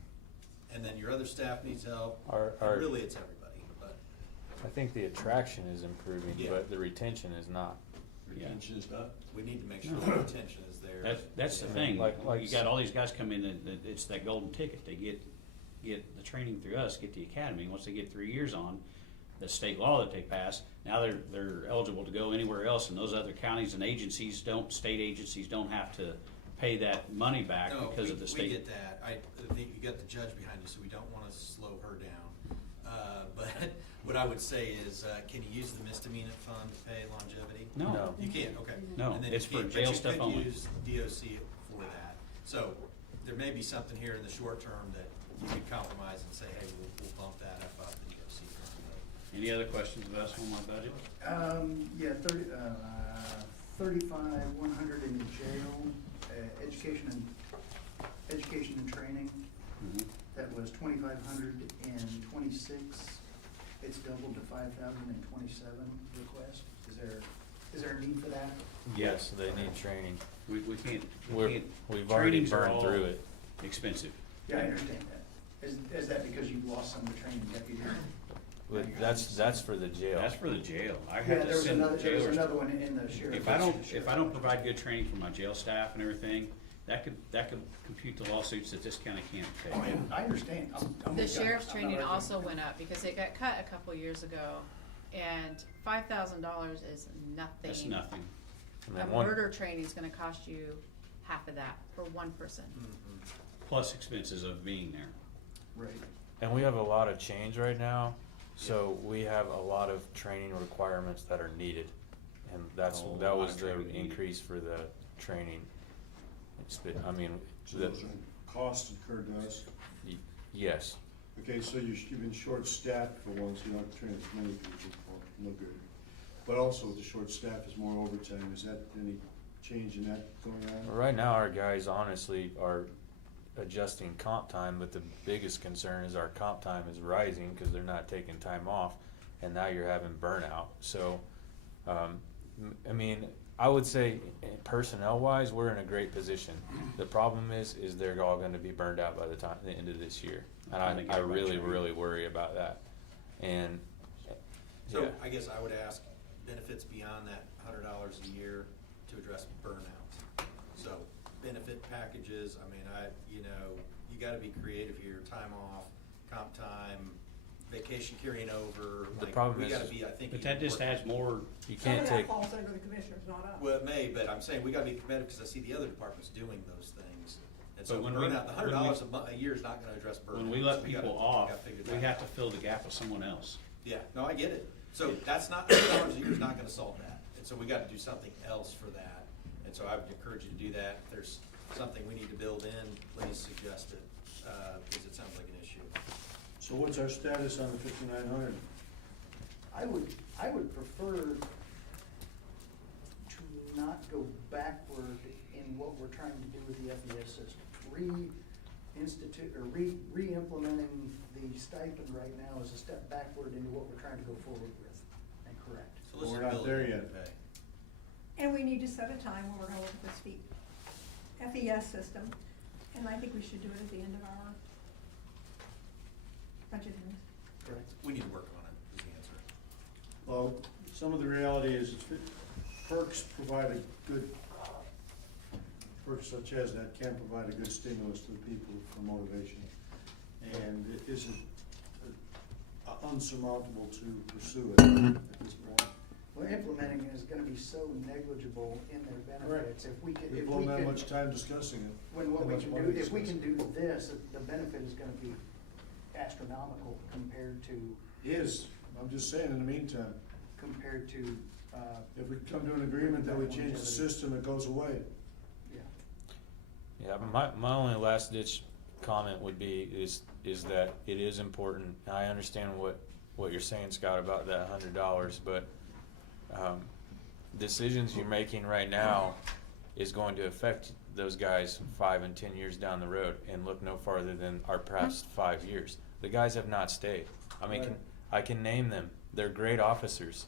and then your other staff needs help. And really, it's everybody, but. I think the attraction is improving, Yeah. but the retention is not. Retention is not. We need to make sure the retention is there. That's the Yeah. thing. Like You got all these guys come in, it's that golden ticket. They get the training through us, get the academy. Once they get 3 years on, the state law that they pass, now they're eligible to go anywhere else, and those other counties and agencies state agencies don't have to pay that money back No, because of the state. we get that. I think you got the judge behind you, so we don't wanna slow her down. But what I would say is, can you use the misdemeanor fund to pay longevity? No. You can't, okay. No, And then it's you for can't- jail but stuff you only. could use DOC for that. So there may be something here in the short term that you could compromise and say, hey, we'll bump that up out the DOC fund. Any other questions about us on my budget? Yeah, 35,100 in jail, education and training. Mhm. That was 2,500 in 26. It's doubled to 5,000 in 27 request. Is there a need for that? Yes, they need training. We can't. We've already trainings are burned all through it. Expensive. Yeah, I understand that. Is that because you've lost some of the training deputies? But that's for the jail. That's for the jail. I Yeah, have there to was send another jailers. one in the sheriff. If I don't provide good training for my jail staff and everything, that could compute the lawsuits that this county can't pay. Oh, yeah, I understand. I'm The with you. sheriff's I'm not training arguing. also went up because it got cut a couple years ago, and $5,000 is nothing. That's nothing. And A then one- murder training is gonna cost you half of that for one person. Plus expenses of being there. Right. And we have a lot of change right now, so we have a lot of training requirements that are needed. And A that lot was of the training needed. increase for the training. I mean, So those are costs incurred to us. yes. Okay, so you've been short-staffed for once, you don't train as many people, no good. But also with the short staff is more overtime, is that any change in that going on? Right now, our guys honestly are adjusting comp time, but the biggest concern is our comp time is rising because they're not taking time off, and now you're having burnout. So, I mean, I would say personnel-wise, we're in a great position. The problem is they're all going to be burned out by the end of this year, and I really worry about that. And So yeah. I guess I would ask benefits beyond that $100 a year to address burnout. So benefit packages, I mean, you gotta be creative here, time off, comp time, vacation carrying over, The like, problem we is- gotta be, I think. But even that just more- adds more, You Some can't of take, that falls under the commissioners, not us. Well, it may, but I'm saying we gotta be committed, because I see the other departments doing those things. And so But when bringing we- out the when we- $100 a year is not gonna address burnout. when we So let gotta- people off, gotta figure we that have out. to fill the gap with someone else. Yeah, no, I get it. So that's not, $100 a year is not gonna solve that. And so we gotta do something else for that. And so I would encourage you to do that. If there's something we need to build in, please suggest it, because it sounds like an issue. So what's our status on the 5,900? I would prefer to not go backward in what we're trying to do with the FES system. Re-implementing the stipend right now is a step backward into what we're trying to go forward with and correct. So let's We're just not build there it yet. in pay. And we need to set a time when we're gonna look at this FES system, and I think we should do it at the end of our budget hearings. Correct. We need to work on it, is the answer. Well, some of the reality is perks provide a good, perks such as that can provide a good stimulus to the people for motivation. And it isn't unsurmountable to pursue it at this point. Well, implementing is gonna be so negligible in their benefits. If we could, We if won't we have could, much time discussing it. when what how we much can money do, to if we discuss. can do this, the benefit is gonna be astronomical compared to, I'm just saying, in the meantime, if we come to an agreement that we change the system, it goes away. yeah. yeah, but my only last ditch comment would be is that it is important. I understand what you're saying, Scott, about that $100, but decisions you're making right now is going to affect those guys 5 and 10 years down the road, and look no farther than our past 5 years. The guys have not stayed. I mean, Right. I can name them. They're great officers.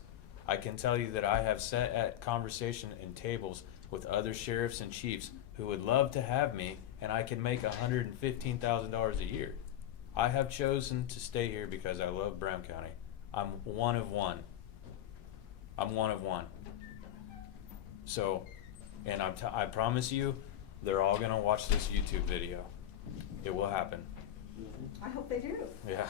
I can tell you that I have sat at conversation and tables with other sheriffs and chiefs who would love to have me, and I can make $115,000 a year. I have chosen to stay here because I love Brown County. I'm one of one. I'm one of one. So, and I promise you, they're all gonna watch this YouTube video. It will happen. I hope they do. Yeah.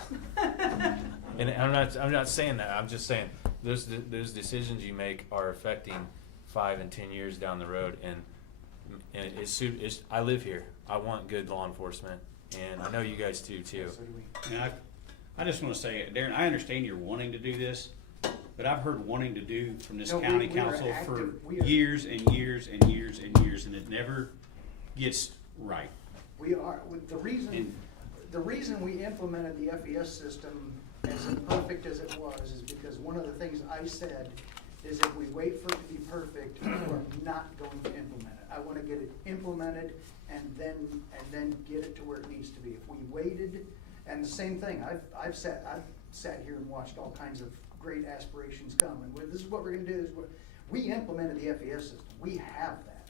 And I'm not saying that. I'm just saying those decisions you make are affecting 5 and 10 years down the road, and I live here. I want good law enforcement, and I know you guys do too. So do we. And I just wanna say, Darren, I understand you're wanting to do this, but I've heard wanting to do from this No, county we are council for active. We are- years and years and years and years, and it never gets right. We are, with the reason we implemented the FES system as imperfect as it was is because one of the things I said is if we wait for it to be perfect, we're not going to implement it. I wanna get it implemented and then get it to where it needs to be. If we waited, and the same thing, I've sat here and watched all kinds of great aspirations come, and this is what we're gonna do, this is what, we implemented the FES system, we have that.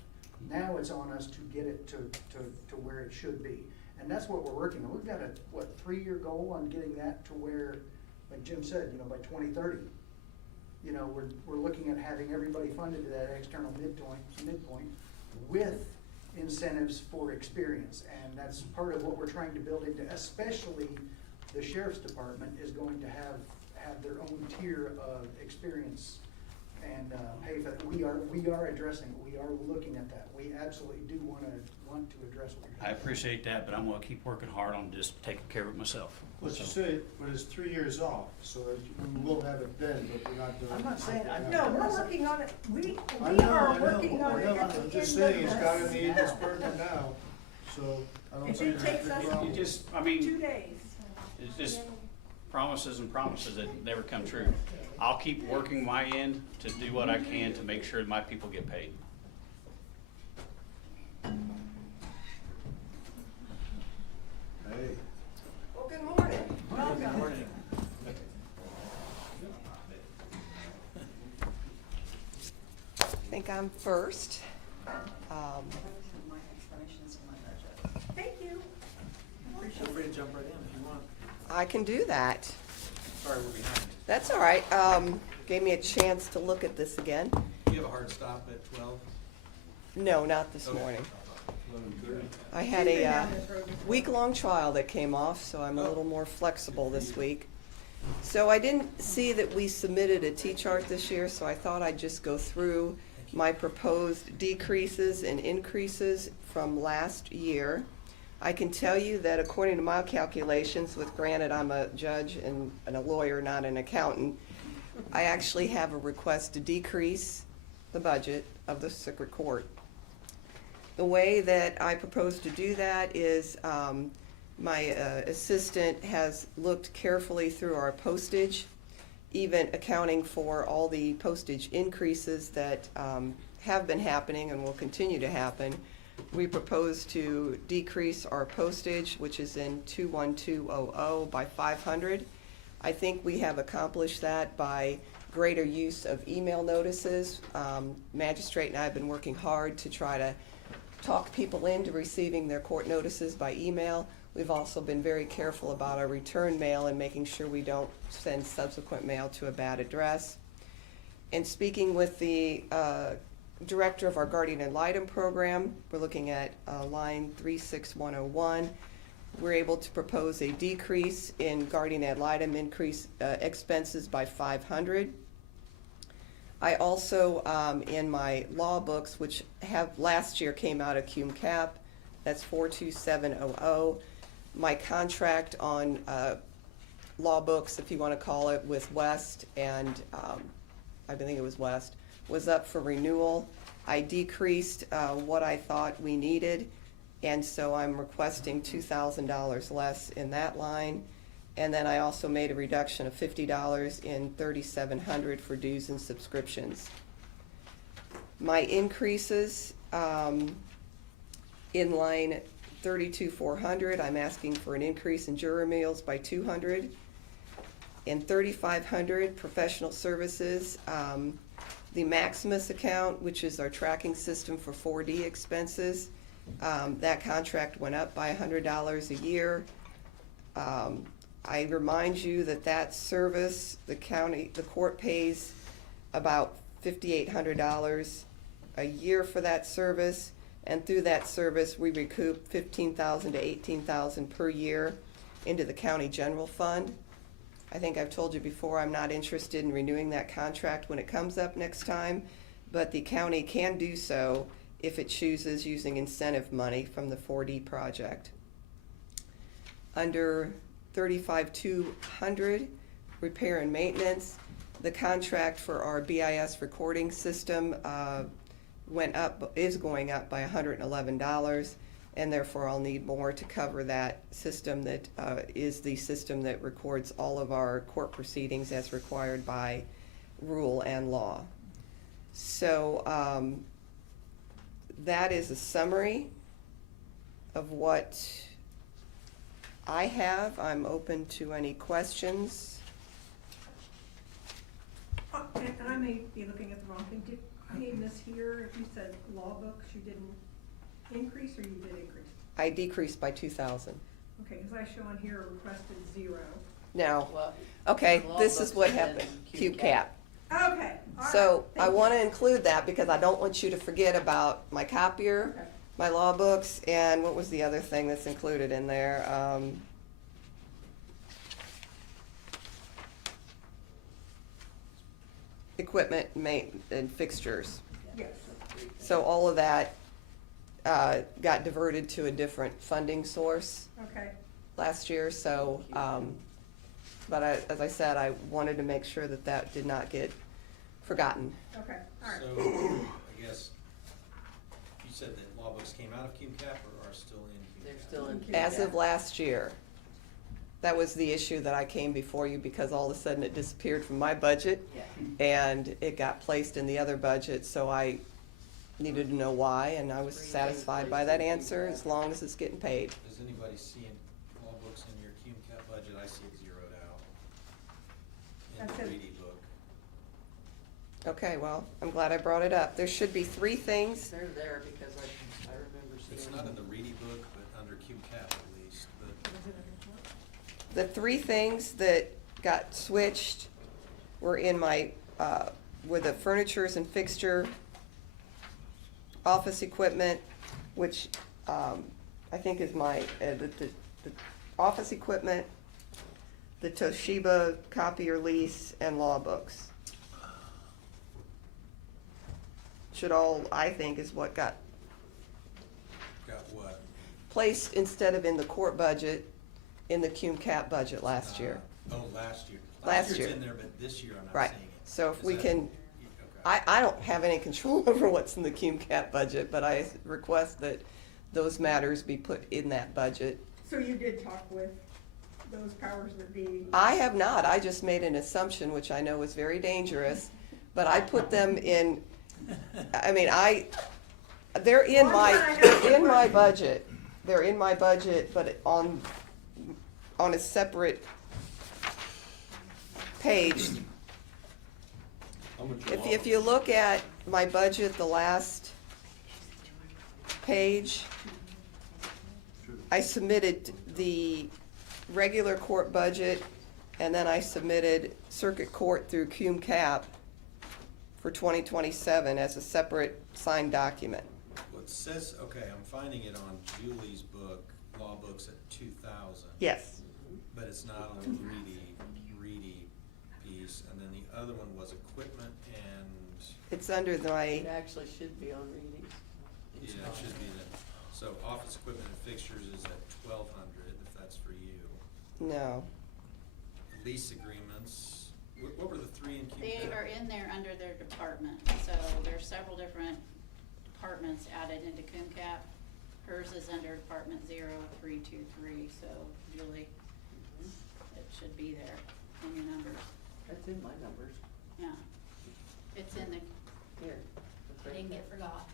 Now it's on us to get it to where it should be. And that's what we're working on. We've got a, 3-year goal on getting that to where, like Jim said, by 2030. We're looking at having everybody funded to that external midpoint with incentives for experience. And that's part of what we're trying to build into, especially the sheriff's department is going to have their own tier of experience and pay for that. We are addressing it. We are looking at that. We absolutely do want to address what you're I appreciate that, but I'm gonna keep working hard on just taking care of it myself. Let's just say, but it's 3 years off, so that we will have it then, but we're not doing it. I'm not saying- No, we're working on it, we I know, are working on it at the end I'm of just saying, it's gotta this. need this burden now, so I don't If see it there's a takes big us problem. You just, I 2 mean, days. it's just promises and promises that never come true. I'll keep working my end to do what I can to make sure my people get paid. Hey. Well, good morning. Welcome. I think I'm first. Thank you. Feel free to jump right in if you want. I can do that. Sorry, we're behind. That's all right. Gave me a chance to look at this again. Do you have a hard stop at 12? No, not this Okay. morning. 11:30. I had You've been a down this road before. week-long trial that came off, so I'm a little more flexible this week. So I didn't see that we submitted a T-chart this year, so I thought I'd just go through my proposed decreases and increases from last year. I can tell you that according to my calculations, with granted I'm a judge and a lawyer, not an accountant, I actually have a request to decrease the budget of the circuit court. The way that I propose to do that is my assistant has looked carefully through our postage, even accounting for all the postage increases that have been happening and will continue to happen. We propose to decrease our postage, which is in 21200, by 500. I think we have accomplished that by greater use of email notices. Magistrate and I have been working hard to try to talk people into receiving their court notices by email. We've also been very careful about our return mail and making sure we don't send subsequent mail to a bad address. And speaking with the director of our Guardian Ad Litem program, we're looking at line 36101. We're able to propose a decrease in Guardian Ad Litem expenses by 500. I also, in my law books, which have last year came out of cum cap, that's 42700. My contract on law books, if you want to call it, with West and I think it was West, was up for renewal. I decreased what I thought we needed, and so I'm requesting $2,000 less in that line. And then I also made a reduction of $50 in 3,700 for dues and subscriptions. My increases in line 32,400, I'm asking for an increase in juror meals by 200. In 3,500, professional services, the Maximus account, which is our tracking system for 4D expenses, that contract went up by $100 a year. I remind you that that service, the court pays about $5,800 a year for that service, and through that service, we recoup $15,000 to $18,000 per year into the county general fund. I think I've told you before, I'm not interested in renewing that contract when it comes up next time, but the county can do so if it chooses using incentive money from the 4D project. Under 35,200, repair and maintenance, the contract for our BIS recording system is going up by $111, and therefore I'll need more to cover that system that is the system that records all of our court proceedings as required by rule and law. So that is a summary of what I have. I'm open to any questions. And I may be looking at the wrong thing. Did I miss here, if you said law books, you didn't increase or you did increase? I decreased by 2,000. Okay, because I show on here requested 0. Now, Well, okay, law this is books what and then happened, Q QCAP. cap. Okay, all right. So I thank want you. to include that because I don't want you to forget about my copier, Okay. my law books, and what was the other thing that's included in there? Equipment, and fixtures. Yes. So all of that got diverted to a different funding source Okay, last year, so, but as I said, I wanted to make sure that that did not get forgotten. okay, all right. So, I guess, you said that law books came out of cum cap or are still in cum cap? They're still in Q As cap. of last year, that was the issue that I came before you because all of a sudden it disappeared from my budget Yeah. and it got placed in the other budget, so I needed to know why, and I was satisfied by that answer as long as it's getting paid. Does anybody see law books in your cum cap budget? I see it zeroed out in That's the it. Reedy book. Okay, well, I'm glad I brought it up. There should be 3 things. They're there because I remember seeing. It's not in the Reedy book, but under cum cap at least, but. The 3 things that got switched were in my, were the furnitures and fixture, office equipment, which I think is my, the office equipment, the Toshiba copier lease, and law books. Should all, I think, is what got Got what? placed instead of in the court budget, in the cum cap budget last year. Oh, last year. Last Last year year. it's in there, but this year I'm not Right, seeing it. so if Is we that- can, okay. I don't have any control over what's in the cum cap budget, but I request that those matters be put in that budget. So you did talk with those powers that be? I have not, I just made an assumption, which I know is very dangerous, but I put them in, I mean, they're in my budget. They're in my budget, but on a separate page. How much you want? If you look at my budget, the last page, I submitted the regular court budget, and then I submitted circuit court through cum cap for 2027 as a separate signed document. Well, it says, okay, I'm finding it on Julie's book, law books at 2,000. Yes. But it's not on the Reedy piece, and then the other one was equipment and, It's under my, It actually should be on Reedy's. yeah, it should be the, so office equipment and fixtures is at 1,200, if that's for you. no. Lease agreements, what were the three in Q? They are in there under their department, so there's several different departments added into cum cap. Hers is under Department 0323, so Julie, it should be there in your numbers, That's in my numbers. yeah. It's in the, Here. That's right didn't get there. forgot.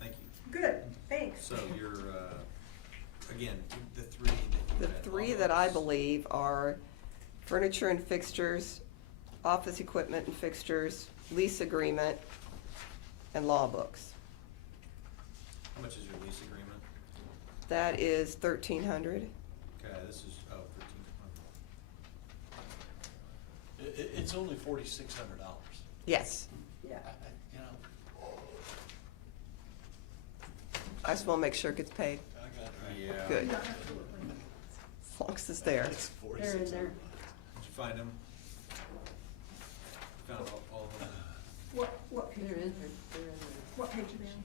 Thank you. Good, thanks. So you're, again, the three that you The had. three that I believe are furniture and fixtures, office equipment and fixtures, lease agreement, and law books. How much is your lease agreement? That is 1,300. Okay, this is, 1,300. It's only $4,600. Yes. Yeah. You know, I just want to make sure it gets paid. I got it. Yeah. Good. Yeah, absolutely. As long as it's there. It's They're in there. Did you find them? Found all of them? What page? They're in there, they're in there. What page are they on?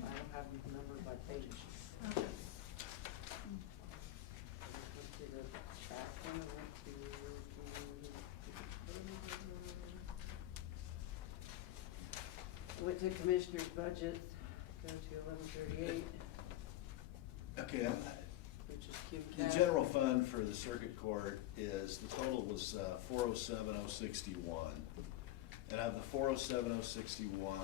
I don't have them numbered by page. Okay. I went to the back one, I went to went to Commissioner's budget, go to 1138, Okay, which is cum the cap. general fund for the circuit court is, the total was 407,061. And of the 407,061,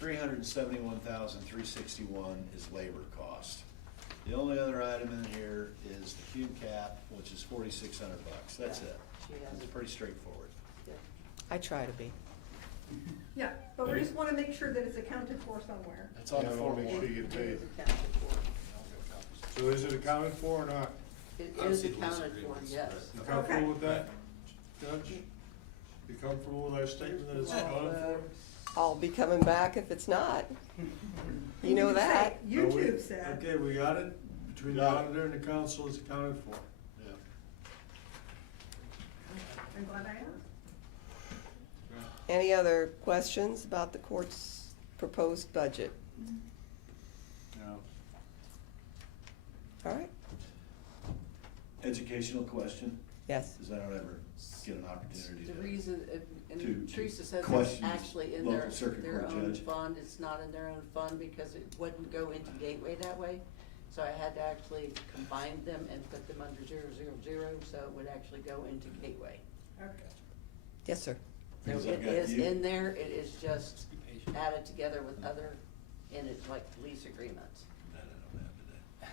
371,361 is labor cost. The only other item in here is the cum cap, which is $4,600. That's it. She has It's it. pretty straightforward. Yeah. I try to be. Yeah, but we just wanna make sure that it's accounted for somewhere. It's on the Yeah, I form. wanna make sure you get It paid. is accounted for. So is it accounted for or not? It I don't is see the lease accounted for, agreements, yes. You Okay. comfortable with that, Judge? You comfortable with our statement that it's accounted for? I'll be coming back if it's not. You know can say, that. Are we- YouTube said. Okay, we got it? Between the Got it. auditor and the council, it's accounted for. Yeah. I'm glad I asked. Any other questions about the court's proposed budget? No. All right, Educational question, yes. because I don't ever get an opportunity The to. reason, and to Teresa said it's question actually in local their, circuit their court own judge. fund, it's not in their own fund because it wouldn't go into Gateway that way. So I had to actually combine them and put them under 000, so it would actually go into Gateway. Okay. Yes, sir. So Because it I've got is you. in there, it is just added together with other, and it's like lease agreements. That I don't have today.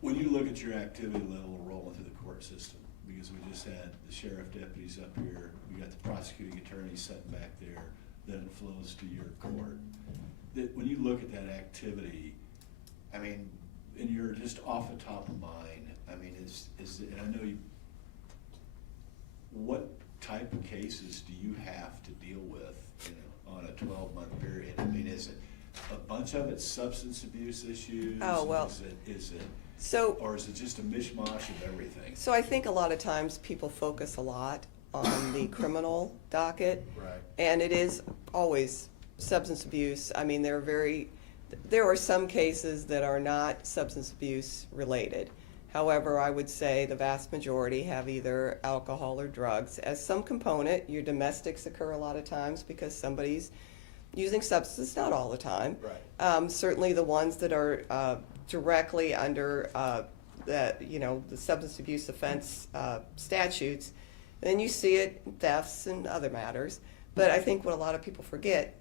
When you look at your activity level rolling through the court system, because we just had the sheriff deputies up here, we got the prosecuting attorney sitting back there, then it flows to your court. That, when you look at that activity, I mean, and you're just off the top of mind, I mean, and I know you, what type of cases do you have to deal with, on a 12-month period? I mean, is it a bunch of it substance abuse issues? Oh, well, Is it, So, or is it just a mishmash of everything? so I think a lot of times people focus a lot on the criminal docket. Right. And it is always substance abuse. I mean, there are some cases that are not substance abuse related. However, I would say the vast majority have either alcohol or drugs as some component. Your domestics occur a lot of times because somebody's using substance, not all the time. Right. Certainly the ones that are directly under the substance abuse offense statutes. Then you see it in thefts and other matters. But I think what a lot of people forget,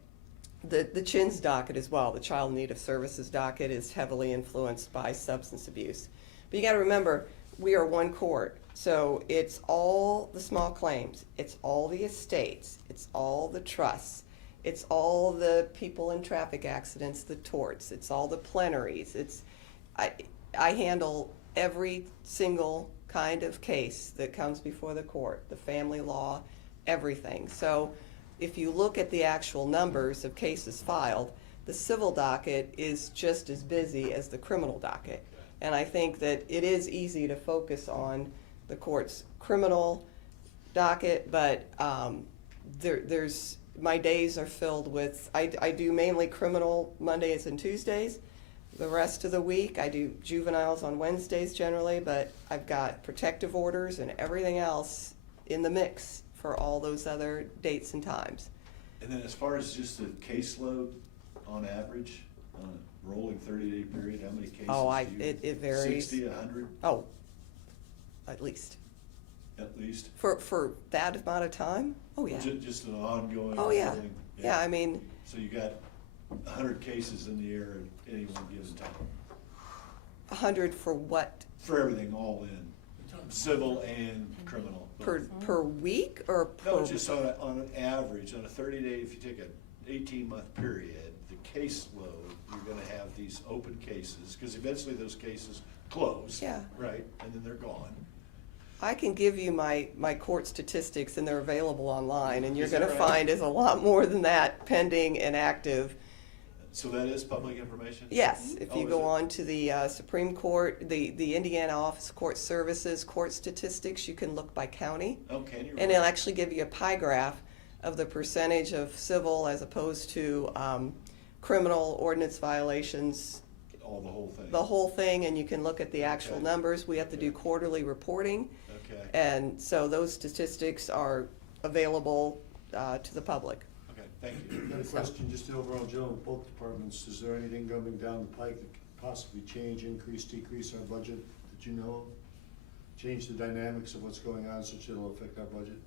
the CHINS docket as well, the Child in Need of Services docket, is heavily influenced by substance abuse. But you got to remember, we are one court. So it's all the small claims, it's all the estates, it's all the trusts, it's all the people in traffic accidents, the torts, it's all the plenaries. I handle every single kind of case that comes before the court, the family law, everything. So if you look at the actual numbers of cases filed, the civil docket is just as busy as the criminal docket. And I think that it is easy to focus on the court's criminal docket, but my days are filled with, I do mainly criminal Mondays and Tuesdays. The rest of the week, I do juveniles on Wednesdays generally, but I've got protective orders and everything else in the mix for all those other dates and times. And then as far as just the caseload on average, on a rolling 30-day period, how many cases do you? It varies. 60, 100? Oh, at least. At least? For that amount of time? Oh, yeah. Just an ongoing. Oh, yeah. rolling- Yeah, I mean, So you got 100 cases in the air at any one given time? 100 for what? For everything, all in, civil and criminal. both. Per week or per? No, just on an average, on a 30-day, if you take an 18-month period, the caseload, you're gonna have these open cases, because eventually those cases close. Yeah. Right, and then they're gone. I can give you my court statistics, and they're available online, and you're Is that gonna right? find is a lot more than that pending and active. So that is public information? Yes, if you Oh, go is it? on to the Supreme Court, the Indiana Office of Court Services court statistics, you can look by county. Oh, can you? And it'll actually give you a pie graph of the percentage of civil as opposed to criminal ordinance violations, Oh, the whole thing? the whole thing, and you can look at the actual Okay. numbers. We have to do quarterly reporting, Okay, and so those statistics are available to the public. okay, thank you. Got a question, just the overall general, both departments, is there anything coming down the pike that could possibly change, increase, decrease our budget that you know of? Change the dynamics of what's going on such it'll affect our budget,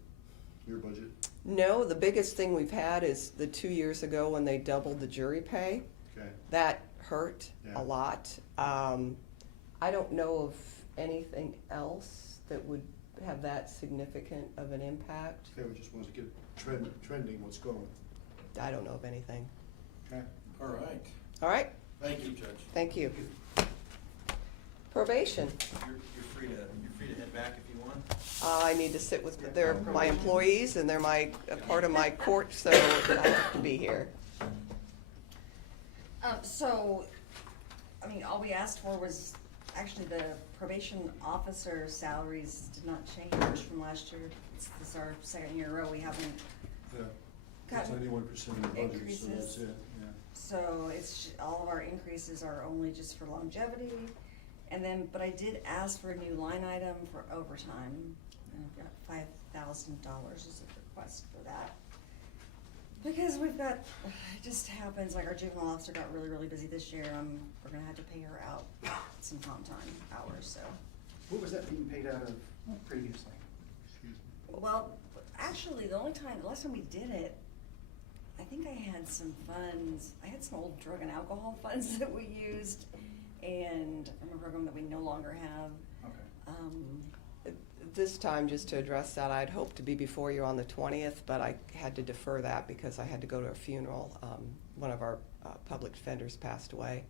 your budget? No, the biggest thing we've had is the 2 years ago when they doubled the jury pay. Okay, That hurt Yeah. a lot. I don't know of anything else that would have that significant of an impact. okay, we just wanted to get trending, what's going. I don't know of anything. Okay. All right. All right, Thank you, Judge. thank you. Probation. You're free to head back if you want. I need to sit with, they're my employees and they're a part of my court, so I have to be here. All we asked for was, actually, the probation officer salaries did not change from last year. This is our second year in a row, we haven't Yeah, that's gotten 91% of the budget, so that's increases. it, yeah. So all of our increases are only just for longevity. And then, but I did ask for a new line item for overtime. And I've got $5,000 as a request for that. Because it just happens, like our juvenile officer got really, really busy this year. We're gonna have to pay her out some comp time hours, so. What was that being paid out of previously? Well, actually, the last time we did it, I think I had some funds, I had some old drug and alcohol funds that we used, and from a program that we no longer have. Okay. This time, just to address that, I'd hoped to be before you on the 20th, but I had to defer that because I had to go to a funeral. One of our public defenders passed away.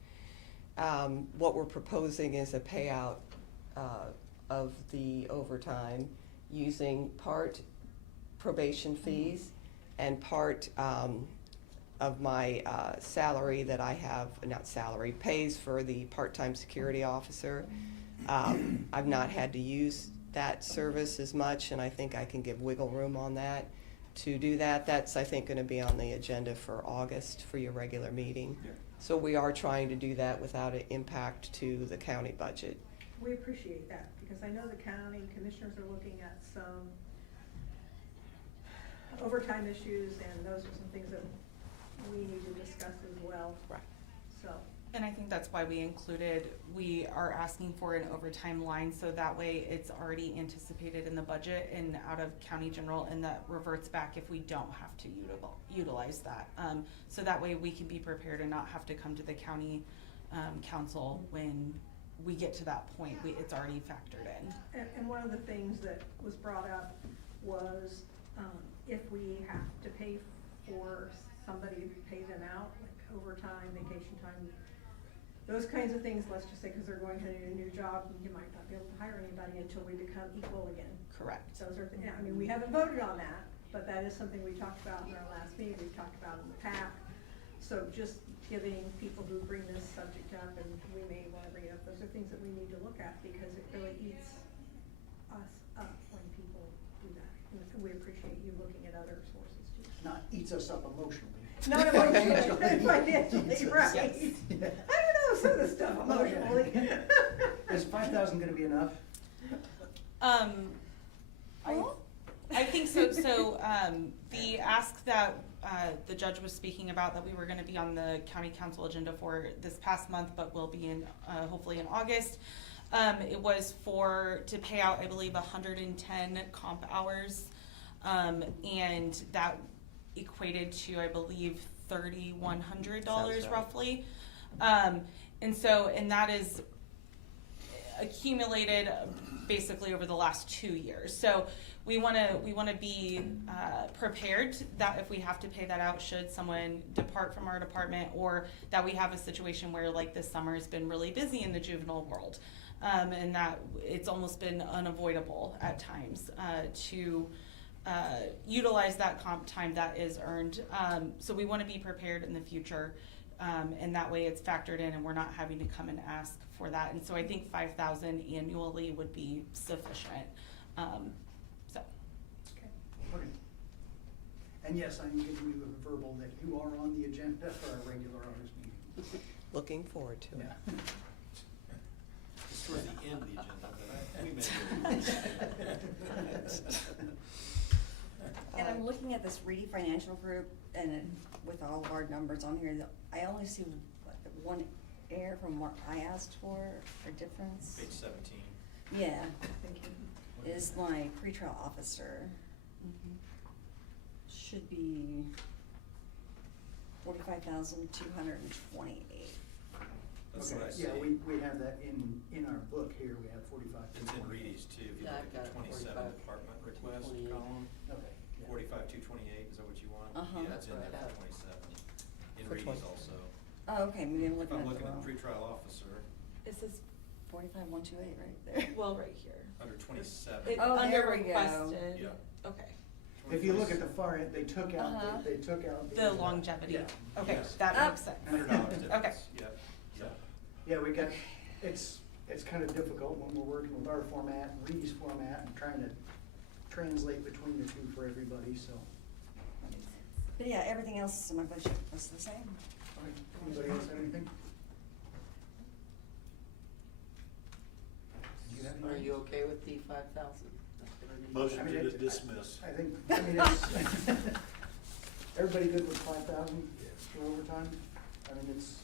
What we're proposing is a payout of the overtime using part probation fees and part of my salary that I have, not salary, pays for the part-time security officer. I've not had to use that service as much, and I think I can give wiggle room on that to do that. That's, I think, going to be on the agenda for August for your regular meeting. Yeah. So we are trying to do that without an impact to the county budget. We appreciate that, because I know the county commissioners are looking at some overtime issues, and those are some things that we need to discuss as well. Right. So. And I think that's why we are asking for an overtime line, so that way it's already anticipated in the budget and out of county general, and that reverts back if we don't have to utilize that. So that way we can be prepared and not have to come to the county council when we get to that point. It's already factored in. And one of the things that was brought up was, if we have to pay for somebody to pay them out, like overtime, vacation time, those kinds of things, let's just say, because they're going to a new job, you might not be able to hire anybody until we become equal again. Correct. Those are, I mean, we haven't voted on that, but that is something we talked about in our last meeting, we've talked about in the PAC. So just giving people who bring this subject up, and we may want to bring it up, those are things that we need to look at, because it really eats us up when people do that. And we appreciate you looking at other sources too. Not eats us up emotionally. Not emotionally, financially, right. Yeah. I don't know, some of the stuff emotionally. Is 5,000 gonna be enough? I think so. So the ask that the judge was speaking about, that we were going to be on the county council agenda for this past month, but will be in hopefully in August. It was to pay out, I believe, 110 comp hours, and that equated to, I believe, $3,100 roughly. And that is accumulated basically over the last 2 years. So we want to be prepared that if we have to pay that out, should someone depart from our department, or that we have a situation where, like, this summer has been really busy in the juvenile world, and that it's almost been unavoidable at times to utilize that comp time that is earned. So we want to be prepared in the future, and that way it's factored in, and we're not having to come and ask for that. And so I think 5,000 annually would be sufficient. Okay. And yes, I'm giving you a verbal that you are on the agenda for our regular August meeting. Looking forward to it. Yeah. It's toward the end of the agenda, but we may And I'm looking at this Reedy Financial Group, and with all of our numbers on here, I only see one error from what I asked for difference. Page 17. Yeah, is my pretrial officer. Should be 45,228. That's Okay, what I see. yeah, we have that in our book here, we have 45. It's in Reedy's too, if you Yeah, look I've at the got 27 45, department request 228. column. Okay. yeah. 45,228, is that what you want? Uh-huh. Yeah, it's That's in what I there have. for 27. In For Reedy's 20. also. Oh, okay, maybe I'm If looking I'm at looking the at wrong. pretrial officer, Is this 45,128 right there. well right here? under 27. Oh, under there we go. requested. Yeah. Okay. If you look at the far end, they took out, Uh-huh. they took out. The longevity. Yeah. Okay, Yes. that makes sense. $100 difference. Okay. Yep. So, yeah, we got, it's kind of difficult when we're working with our format and Reedy's format and trying to translate between the two for everybody, so. But yeah, everything else in my budget was the same. All right, anybody else have anything? Do you have Are anything? you okay with the 5,000? Motion I mean, to it- dismiss. I think, it's, everybody good with 5,000 for overtime? I mean, it's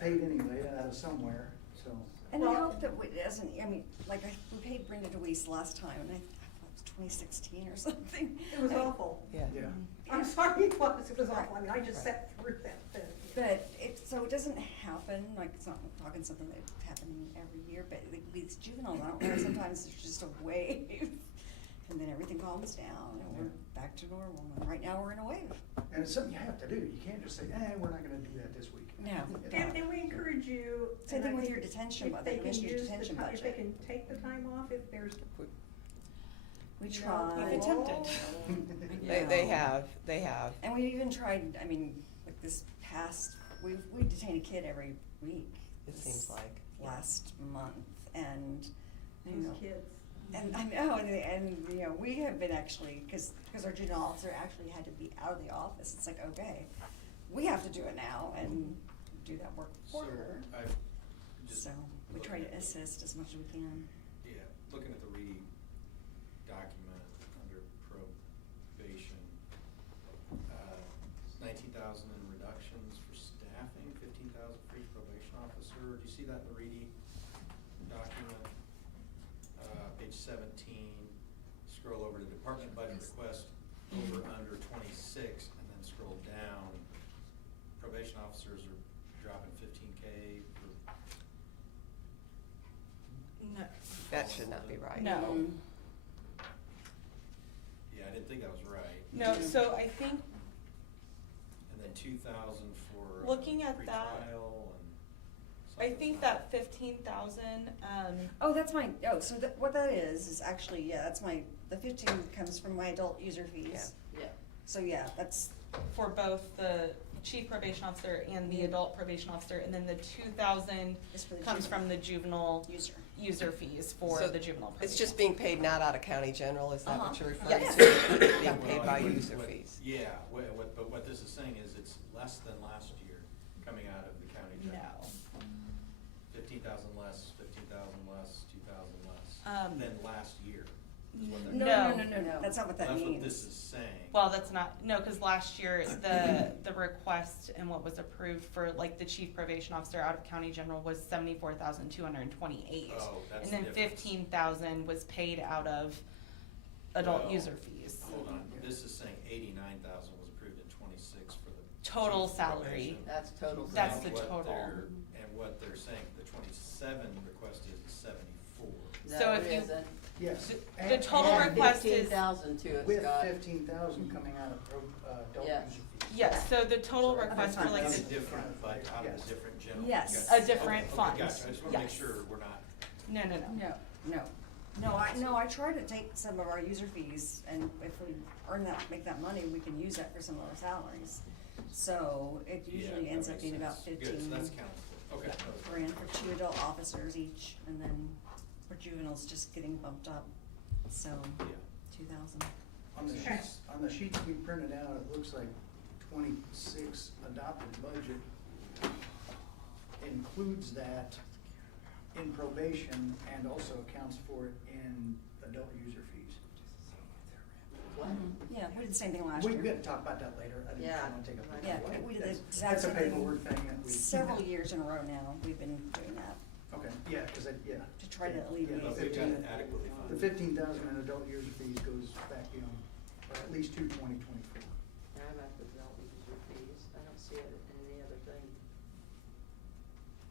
paid anyway, out of somewhere, so. And I hope that it doesn't, I mean, like, we paid Brenda DeWeese last time, and I thought it was 2016 or something. It was awful. Yeah. Yeah. I'm sorry it was awful. I mean, I just sat through that thing. But so it doesn't happen, like, it's not talking something that's happening every year, but like, these juveniles, I don't know, sometimes there's just a wave, and then everything calms down, and we're back to normal, and right now we're in a wave. And it's something you have to do, you can't just say, we're not gonna do that this week. No. And we encourage you. Same and thing I with think your detention if budget, they can Commissioner's use the detention ti- If they budget. can take the time off, if there's, We tried. We've attempted. They have. And we even tried, I mean, like this past, we detain a kid every week. It seems like. Last month, and, you know. Those kids. And I know, and, you know, we have been actually, because our juvenile officer actually had to be out of the office. It's like, okay, we have to do it now and do that work for So her. I just. So we try to assist as much as we can. Yeah, looking at the Reedy document under probation, 19,000 in reductions for staffing, 15,000 for each probation officer. Do you see that in the Reedy document? Page 17, scroll over to department budget request, over under 26, and then scroll down. Probation officers are dropping 15K for. No. That should not be right. No. Yeah, I didn't think that was right. No, so I think, And then 2,000 for. Looking at that, pretrial and. I something think like that 15,000, Oh, that's my, so what that is actually, yeah, that's my, the 15 comes from my adult user fees. Yeah. So, yeah, that's, for both the chief probation officer and the adult probation officer, and then the 2,000 is for the comes from the juvenile user. user fees for So the juvenile probation. It's just being paid not out of county general, is that what you're referring Yeah. to? It's being paid Well, by I think user what- fees. Yeah, but what this is saying is it's less than last year coming out of the county general. No. 15,000 less, 15,000 less, 2,000 less than last year. Is what that No, means. no, that's not what that That's means. what this is saying. Well, that's not, no, because last year, the request and what was approved for like the chief probation officer out of county general was 74,228. Oh, that's And then the difference. 15,000 was paid out of adult Well, user fees. Hold on, this is saying 89,000 was approved in 26 for the. Total chief salary. probation. That's total. That's salary. the total. And what they're saying, the 27 request is 74. So No, if it you- isn't. Yes. The total Add request is, 15,000 to it, With Scott. 15,000 coming out of adult Yes. user fees. yes, so the total So request for like That's the, different, but out of Yes. a different general. Yes. Gotcha. A different Okay, fund. Gotcha, I just wanna make Yes. sure we're not. No, I try to take some of our user fees, and if we make that money, we can use that for some of our salaries. So it usually Yeah, ends that up makes being about sense. 15 Good, so that's counted for, okay. grand for 2 adult officers each, and then for juveniles just getting bumped up, so Yeah. 2,000. On the sheets we printed out, it looks like 26 adopted budget includes that in probation and also accounts for it in adult user fees. What? Yeah, we did the same thing last We year. can talk about that later. I didn't Yeah. want to take up. Yeah, we did the That's- exact That's a same thing. paperwork thing that we. Several years in a row now, we've been doing that, Okay, yeah, because yeah. to try to Yeah, alleviate. But we've got it adequately funded. The 15,000 in adult user fees goes back beyond, at least to 2024. I'm at the adult user fees. I don't see it in any other thing.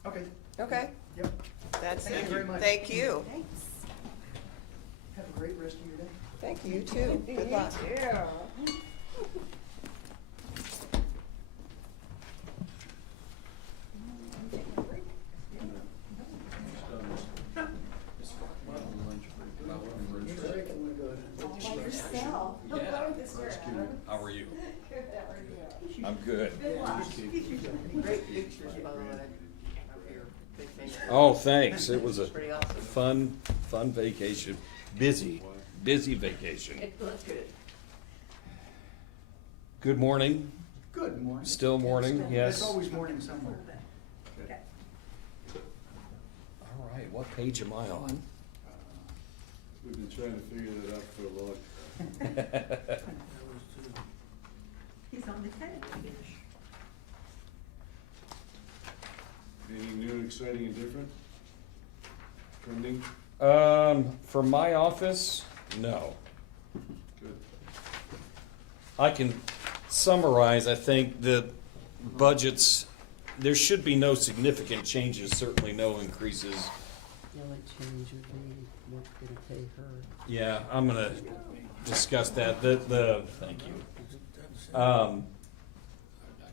Okay, Okay, yep. that's it. Thank you very much. Thank you. Thanks. Have a great rest of your day. Thank you, too. Good luck. Yeah. By yourself. How are you? I'm good. Great pictures, by the way, of your vacation. Oh, thanks. It was a Pretty awesome. fun vacation. Busy vacation. It looks good. Good morning. Good morning. Still morning, It's yes. always morning somewhere. All right, what page am I on? We've been trying to figure that out for a long time. He's on the page. Anything new, exciting, and different? Trending? For my office, no. Good. I can summarize, I think, the budgets, there should be no significant changes, certainly no increases. The only change would be we're gonna pay her. Yeah, I'm gonna discuss that, thank you.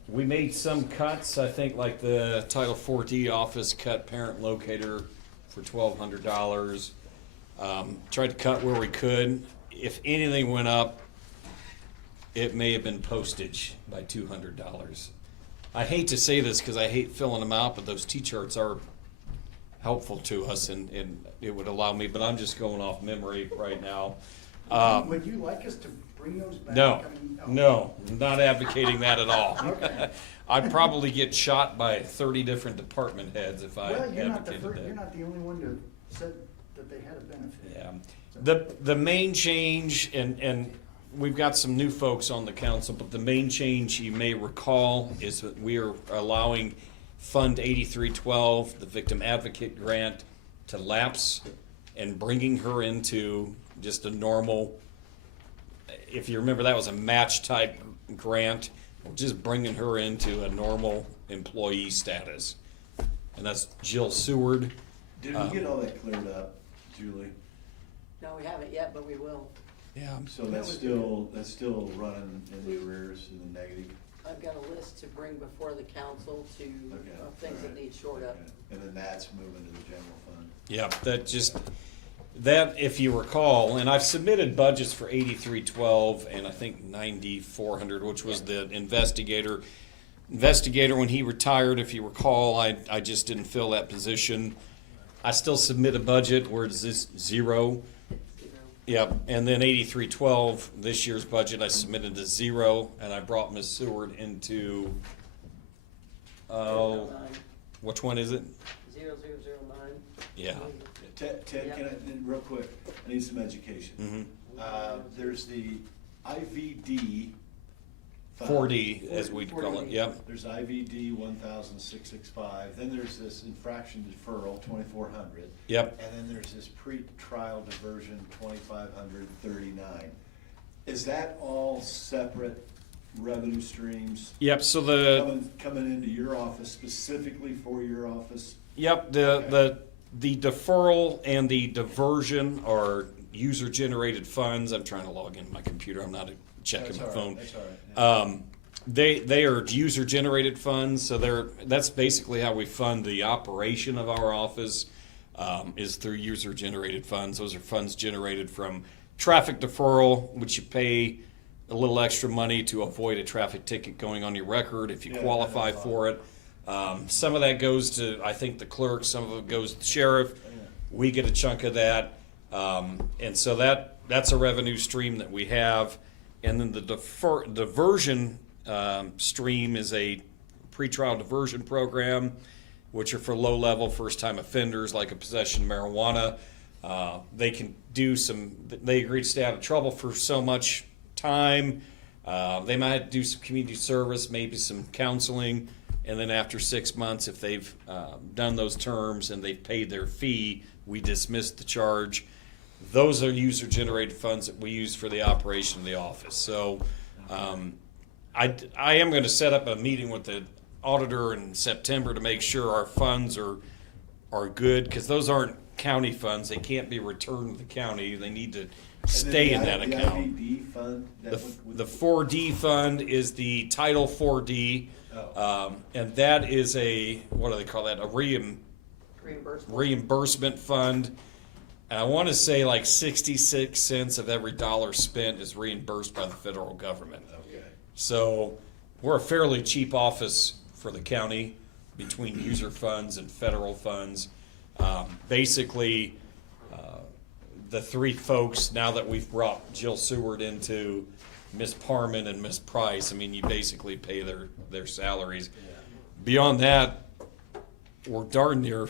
We made some cuts, I think, like the Title 4D office cut parent locator for $1,200. Tried to cut where we could. if anything went up, it may have been postage by $200. I hate to say this because I hate filling them out, but those T-charts are helpful to us, and it would allow me, but I'm just going off memory right now. Would you like us to bring those back? No, I mean, no, I'm not advocating that at all. Okay. I'd probably get shot by 30 different department heads if I Well, you're not the advocated that. you're not the only one to said that they had a benefit. Yeah. The main change, and we've got some new folks on the council, but the main change you may recall is that we are allowing Fund 8312, the Victim Advocate Grant, to lapse and bringing her into just a normal, if you remember, that was a match type grant, just bringing her into a normal employee status. And that's Jill Seward. Did we get all that cleared up, Julie? No, we haven't yet, but we will. Yeah. So that's still running in the arrears, in the negative? I've got a list to bring before the council to, things that need shored up. Okay. And then that's moving to the general fund? Yeah, that, if you recall, and I've submitted budgets for 8312 and I think 9400, which was the investigator. Investigator, when he retired, if you recall, I just didn't fill that position. I still submit a budget where it's this zero. Yep, and then 8312, this year's budget, I submitted to zero, and I brought Ms. Seward into, which one is it? 0009. Yeah. Ted, can I, real quick, I need some education. There's the IVD. fund. 4D, as we call it, yep. There's IVD 1,665, then there's this infraction deferral, 2,400. Yep. And then there's this pre-trial diversion, 2,539. Is that all separate revenue streams? Yep, so Coming into your office, specifically for your office? Yep, the deferral and the diversion are user-generated funds. I'm trying to log into my computer. I'm not checking my phone. That's all right. They are user-generated funds, so that's basically how we fund the operation of our office, is through user-generated funds. Those are funds generated from traffic deferral, which you pay a little extra money to avoid a traffic ticket going on your record if you qualify for it. Some of that goes to, I think, the clerk. Some of it goes to the sheriff. We get a chunk of that. And so that's a revenue stream that we have. And then the diversion stream is a pretrial diversion program, which are for low-level first-time offenders like a possession of marijuana. They can do they agree to stay out of trouble for so much time. They might have to do some community service, maybe some counseling. And then after 6 months, if they've done those terms and they've paid their fee, we dismiss the charge. Those are user-generated funds that we use for the operation of the office. So I am going to set up a meeting with the auditor in September to make sure our funds are good, because those aren't county funds. They can't be returned to the county. They need to stay in that account. The IVD fund? The 4D fund is the Title 4D. And that is what do they call that? A reimbursement fund. And I want to say like 66 cents of every dollar spent is reimbursed by the federal government. Okay. So we're a fairly cheap office for the county between user funds and federal funds. Basically, the three folks, now that we've brought Jill Seward into, Miss Parman and Miss Price, I mean, you basically pay their salaries. Beyond that, we're darn near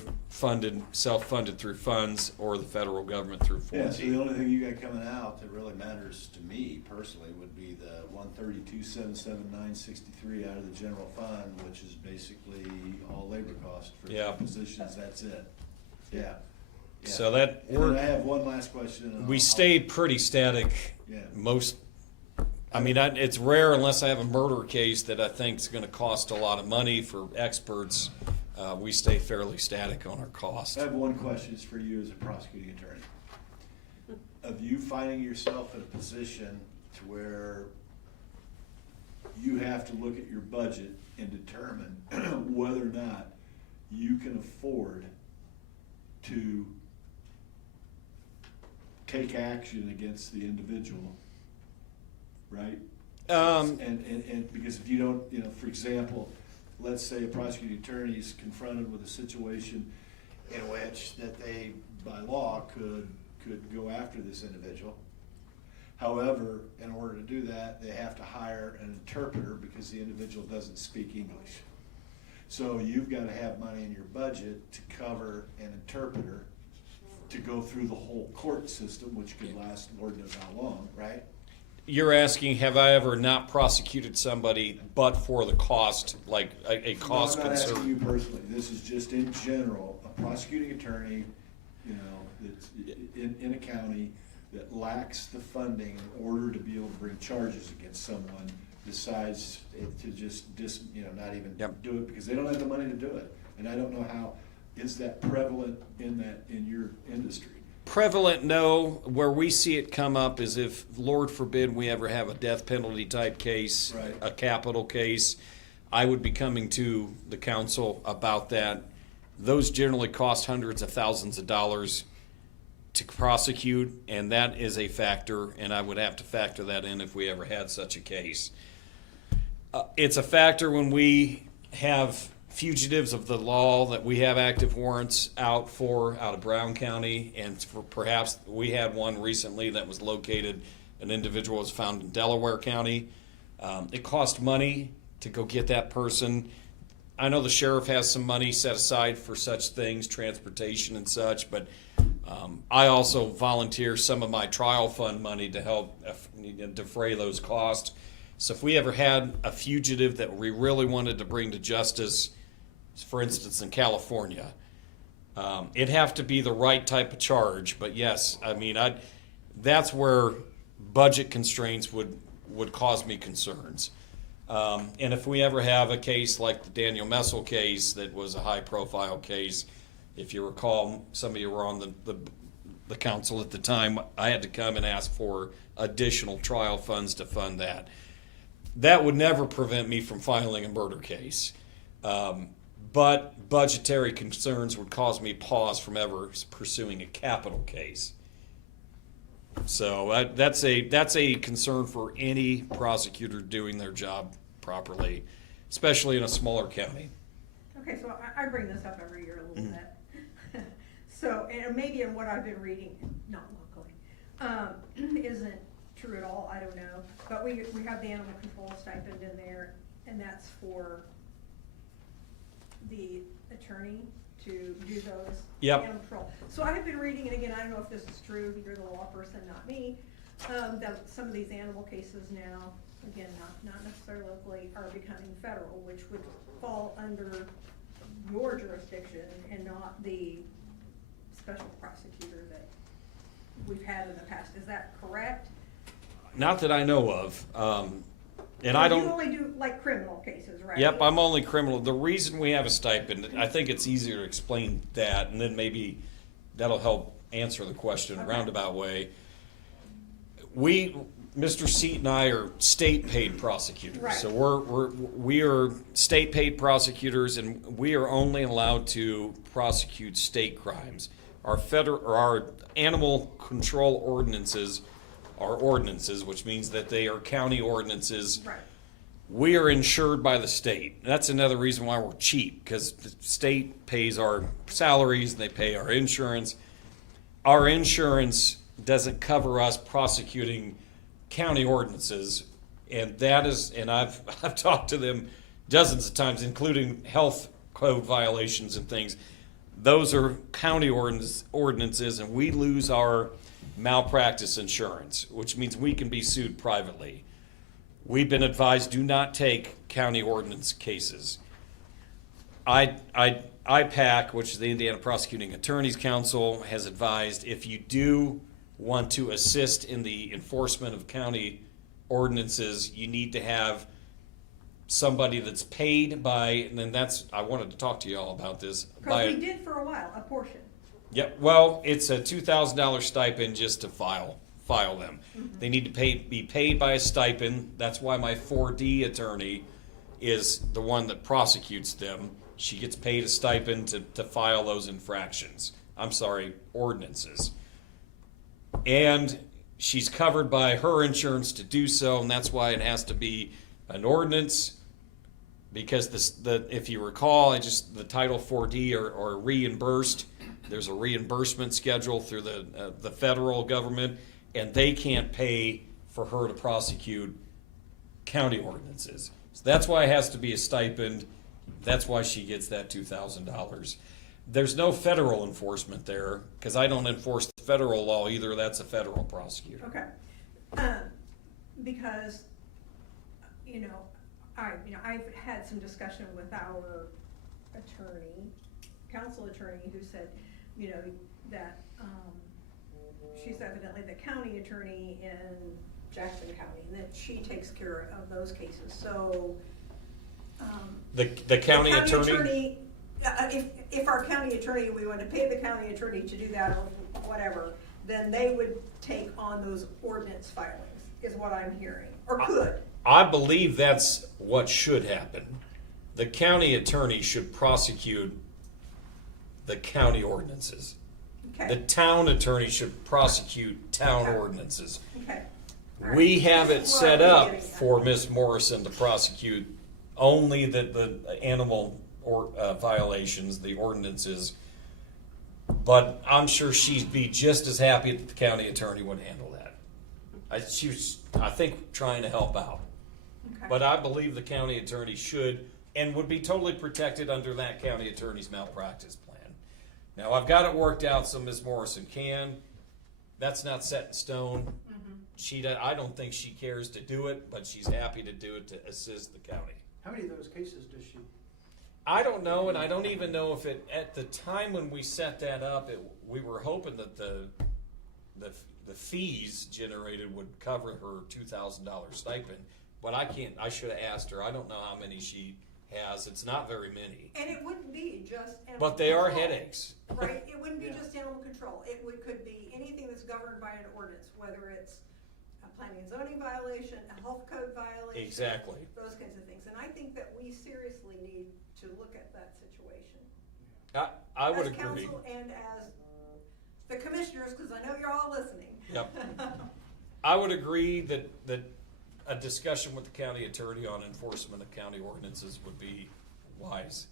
self-funded through funds or the federal government through 4D. Yeah, so the only thing you got coming out that really matters to me personally would be the 132,779.63 out of the general fund, which is basically all labor costs for positions. That's it. Yeah. So that and then I have one last question. We stayed pretty static. I mean, it's rare unless I have a murder case that I think is going to cost a lot of money for experts. We stay fairly static on our costs. I have one question. It's for you as a prosecuting attorney. Of you finding yourself in a position to where you have to look at your budget and determine whether or not you can afford to take action against the individual, right? And because if you don't, for example, let's say a prosecuting attorney is confronted with a situation in which that they, by law, could go after this individual. However, in order to do that, they have to hire an interpreter because the individual doesn't speak English. So you've got to have money in your budget to cover an interpreter to go through the whole court system, which could last Lord knows how long, right? You're asking, have I ever not prosecuted somebody but for the cost, like a cost No, I'm not asking concern? you personally. This is just in general, a prosecuting attorney, that's in a county that lacks the funding in order to be able to bring charges against someone, decides to just not even do it because they don't have the money to do it. And I don't know how, is that prevalent in your industry? Prevalent, no. Where we see it come up is if, Lord forbid, we ever have a death penalty type case, Right. a capital case, I would be coming to the council about that. Those generally cost hundreds of thousands of dollars to prosecute, and that is a factor, and I would have to factor that in if we ever had such a case. It's a factor when we have fugitives of the law that we have active warrants out of Brown County, and for perhaps we had one recently that was located, an individual was found in Delaware County. It cost money to go get that person. I know the sheriff has some money set aside for such things, transportation and such, but I also volunteer some of my trial fund money to help defray those costs. So if we ever had a fugitive that we really wanted to bring to justice, for instance, in California, it'd have to be the right type of charge. But yes, I mean, that's where budget constraints would cause me concerns. And if we ever have a case like the Daniel Messel case that was a high-profile case, if you recall, some of you were on the council at the time, I had to come and ask for additional trial funds to fund that. That would never prevent me from filing a murder case. But budgetary concerns would cause me pause from ever pursuing a capital case. So that's a concern for any prosecutor doing their job properly, especially in a smaller county. Okay, so I bring this up every year a little bit. So, and maybe in what I've been reading, not locally, isn't true at all, I don't know. But we have the animal control stipend in there, and that's for the attorney to do those animal control. So I have been reading, and again, I don't know if this is true, you're the law person, not me, that some of these animal cases now, again, not necessarily locally, are becoming federal, which would fall under your jurisdiction and not the special prosecutor that we've had in the past. Is that correct? Not that I know of. And I don't. You only do like criminal cases, right? Yep, I'm only criminal. The reason we have a stipend, I think it's easier to explain that, and then maybe that'll help answer the question in a roundabout way. Mr. Seat and I are state-paid prosecutors. Right. So we are state-paid prosecutors, and we are only allowed to prosecute state crimes. Our animal control ordinances are ordinances, which means that they are county ordinances. Right. We are insured by the state. That's another reason why we're cheap, because the state pays our salaries, and they pay our insurance. Our insurance doesn't cover us prosecuting county ordinances, and I've talked to them dozens of times, including health code violations and things. Those are county ordinances, and we lose our malpractice insurance, which means we can be sued privately. We've been advised, do not take county ordinance cases. IPAC, which is the Indiana Prosecuting Attorneys Council, has advised if you do want to assist in the enforcement of county ordinances, you need to have somebody that's paid by, and then I wanted to talk to you all about this. Because we did for a while, a portion. Yep, well, it's a $2,000 stipend just to file them. Mm-hmm. They need to be paid by a stipend. That's why my 4D attorney is the one that prosecutes them. She gets paid a stipend to file those infractions. I'm sorry, ordinances. and she's covered by her insurance to do so, and that's why it has to be an ordinance. Because if you recall, the Title 4D are reimbursed. There's a reimbursement schedule through the federal government, and they can't pay for her to prosecute county ordinances. So that's why it has to be a stipend. That's why she gets that $2,000. There's no federal enforcement there, because I don't enforce the federal law either. That's a federal prosecutor. Okay. Because, I've had some discussion with our attorney, council attorney, who said, that she's evidently the county attorney in Jackson County, and that she takes care of those cases. So, The county attorney? If our county attorney, we want to pay the county attorney to do that or whatever, then they would take on those ordinance filings, is what I'm hearing, or could. I believe that's what should happen. The county attorney should prosecute the county ordinances. Okay. The town attorney should prosecute town ordinances. Okay. We have it set up for Miss Morrison to prosecute only the animal violations, the ordinances. But I'm sure she'd be just as happy that the county attorney would handle that. She was, I think, trying to help out. Okay. But I believe the county attorney should and would be totally protected under that county attorney's malpractice plan. Now, I've got it worked out so Ms. Morrison can. That's not set in stone. I don't think she cares to do it, but she's happy to do it to assist the county. How many of those cases does she? I don't know, and I don't even know if at the time when we set that up, we were hoping that the fees generated would cover her $2,000 stipend, but I should have asked her. I don't know how many she has. It's not very many. And it wouldn't be just animal But they are control, headaches. Right? It wouldn't be just animal control. It could be anything that's governed by an ordinance, whether it's a planning and zoning violation, a health code violation. Exactly. Those kinds of things. And I think that we seriously need to look at that situation. I would as agree. council and as the commissioners, because I know you're all listening. Yep. I would agree that a discussion with the county attorney on enforcement of county ordinances would be wise.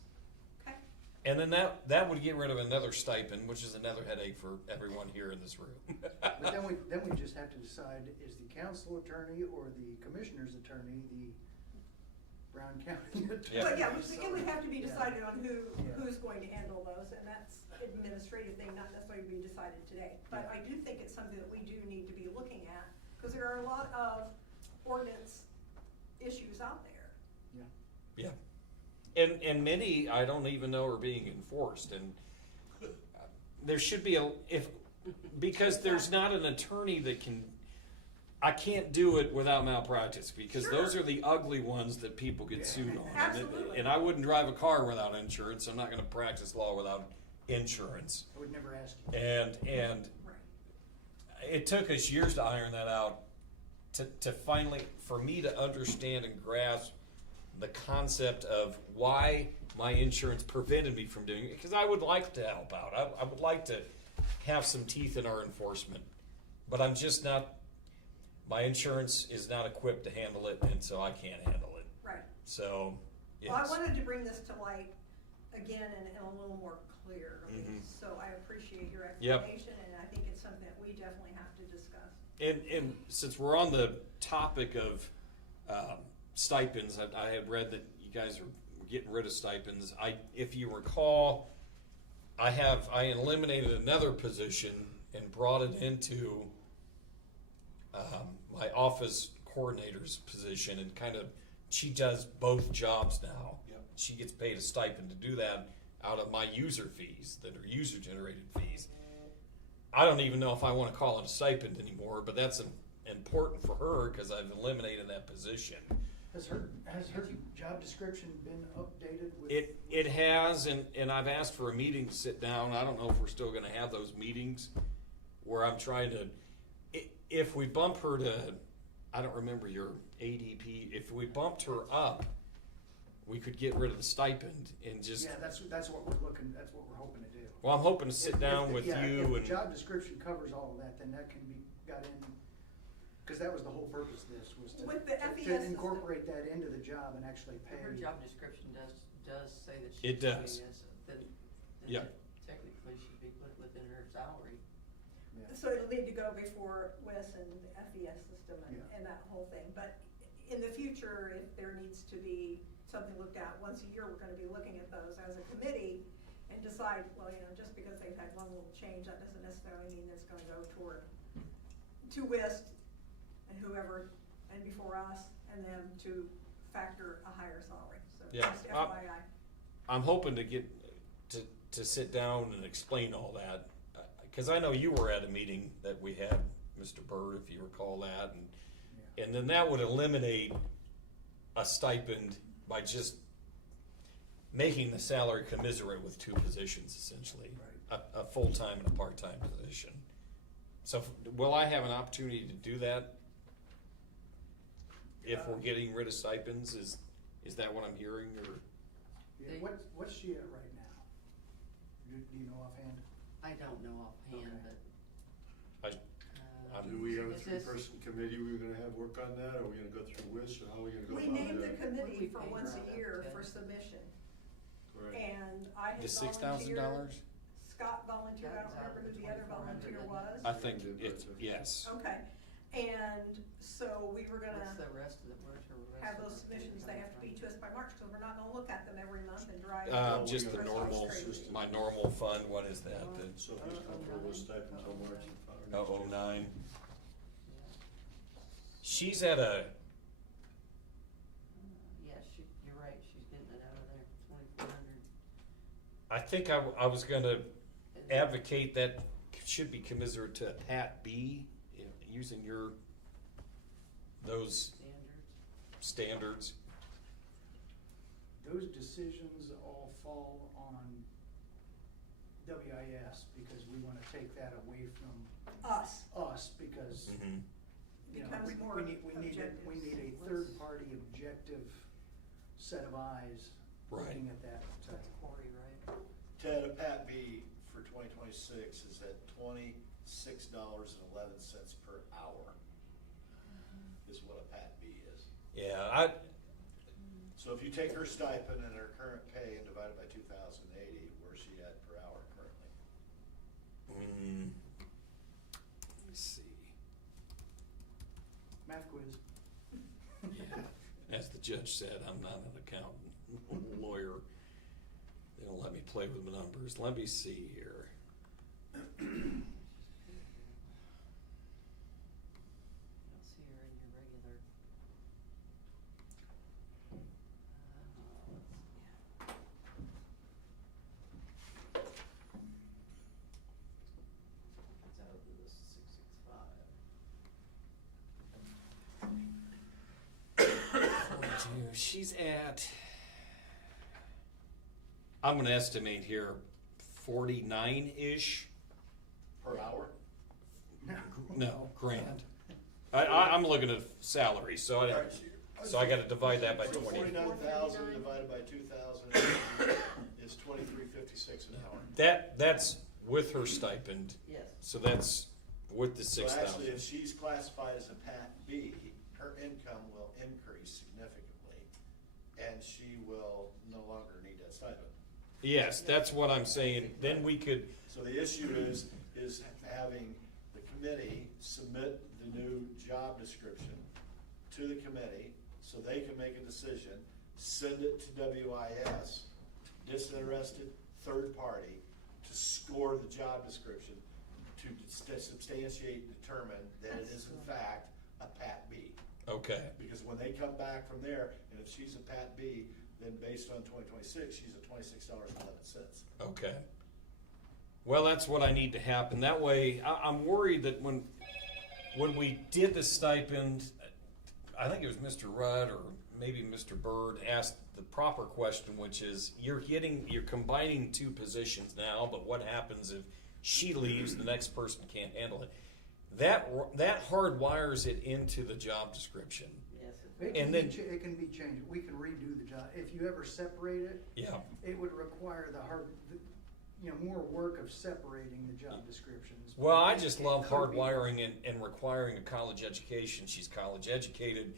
Okay. And then that would get rid of another stipend, which is another headache for everyone here in this room. But then we just have to decide, is the council attorney or the commissioner's attorney the Brown County attorney? Yeah. But yeah, it would have to be decided on who's going to handle those, and that's an administrative thing, not necessarily be decided today. But I do think it's something that we do need to be looking at, because there are a lot of ordinance issues out there. Yeah. And many I don't even know are being enforced, and there should be because there's not an attorney that I can't do it without malpractice, because those are the ugly ones that people get sued on. Absolutely. And I wouldn't drive a car without insurance. I'm not going to practice law without insurance. I would never ask you. And it took us years to iron that out, to finally, for me to understand and grasp the concept of why my insurance prevented me from doing it, because I would like to help out. I would like to have some teeth in our enforcement, but I'm just not, my insurance is not equipped to handle it, and so I can't handle it. Right. So, yes. Well, I wanted to bring this to light again and a little more clear. So I appreciate your explanation, and I think it's something that we definitely have to discuss. And since we're on the topic of stipends, I had read that you guys are getting rid of stipends. If you recall, I eliminated another position and brought it into my office coordinator's position, and she does both jobs now. Yep. She gets paid a stipend to do that out of my user fees, that are user generated fees. I don't even know if I want to call it a stipend anymore, but that's important for her because I've eliminated that position. Has her job description been updated with? It has, and I've asked for a meeting to sit down. I don't know if we're still going to have those meetings where I'm trying to, if we bump her to, I don't remember your ADP, if we bumped her up we could get rid of the stipend and just, Yeah, that's what we're hoping to do. well, I'm hoping to sit If- down if- with yeah, you If and, the job description covers all of that, then that can be got in, because that was the whole purpose of this, was With the FES to system. incorporate that into the job and actually pay. Her job description does say that she's It doing does. this, then Yeah. it technically should be put within her salary. Yeah. So it'll need to go before WIS and the FES system Yeah. and that whole thing. But in the future, if there needs to be something looked at once a year, we're gonna be looking at those as a committee and decide, well, just because they've had one little change, that doesn't necessarily mean it's gonna go toward, to WIS and whoever, and before us, and them to factor a higher salary. So Yeah, just FYI. I'm hoping to get, to sit down and explain all that. Cause I know you were at a meeting that we had, Mr. Bird, if you recall that, and then that would eliminate a stipend by just making the salary commiserate with two positions essentially. A full-time and a part-time position. So will I have an opportunity to do that? If we're getting rid of stipends, is that what I'm hearing, or? Yeah, what's she at right now? Do you know offhand? I don't know offhand, Okay. but. Do we have a Is this- three-person committee we're gonna have work on that, or are we gonna go through WIS, or how are we gonna go We about named the that? committee for What do we pay once her a out year of? for submission. Right. And I had The $6,000? volunteered, Scott volunteered, I don't remember who the other volunteer was. I think it's, yes. Okay, and so we were What's gonna the rest of it, where's her rest have of those it submissions, they coming have to be from? to us by March, because we're not gonna look at them every month and drive. Just the Christmas normal, crazy. my normal fund, what is that, So he's comfortable with stipend until March and the next year. 009? She's at a, Yeah, you're right, she's getting it out of there, 2,400. I think I was gonna advocate that should be commiserate to a Pat B, using those standards. Those decisions all fall on WIS, because we wanna take that away from Us. because, Mhm. Becomes we more need a objective. third-party objective set of eyes Right. looking at that. That's Corey, right? Ted, a Pat B for 2026 is at $26.11 per hour, is what a Pat B is. Yeah, So if you take her stipend and her current pay and divide it by 2,080, where's she at per hour currently? let me see. Math quiz. As the judge said, I'm not an accountant, lawyer. They don't let me play with the numbers. Let me see here. I don't see her in your regular. It's out of the 665. She's at, I'm gonna estimate here, 49-ish. Per hour? No, grand. I'm looking at salary, so I gotta divide that by So 20. 49,000 divided by 2,000 is 23.56 an hour. That's with her stipend. Yes. So that's with the So 6,000. actually, if she's classified as a Pat B, her income will increase significantly, and she will no longer need that stipend. Yes, that's what I'm saying. Then we could, So the issue is having the committee submit the new job description to the committee, so they can make a decision, send it to WIS, disinterested third party, to score the job description, to substantiate, determine that it is in fact a Pat B. okay. Because when they come back from there, and if she's a Pat B, then based on 2026, she's at $26.11. Okay. Well, that's what I need to happen. That way, I'm worried that when we did the stipend, I think it was Mr. Rudd or maybe Mr. Bird asked the proper question, which is, you're combining two positions now, but what happens if she leaves, the next person can't handle it? That hardwires it into the job description. Yes, it It then, can be changed, we can redo the job. If you ever separate it, yeah, it would require more work of separating the job descriptions. well, I just It love could be- hardwiring and requiring a college education. She's college educated,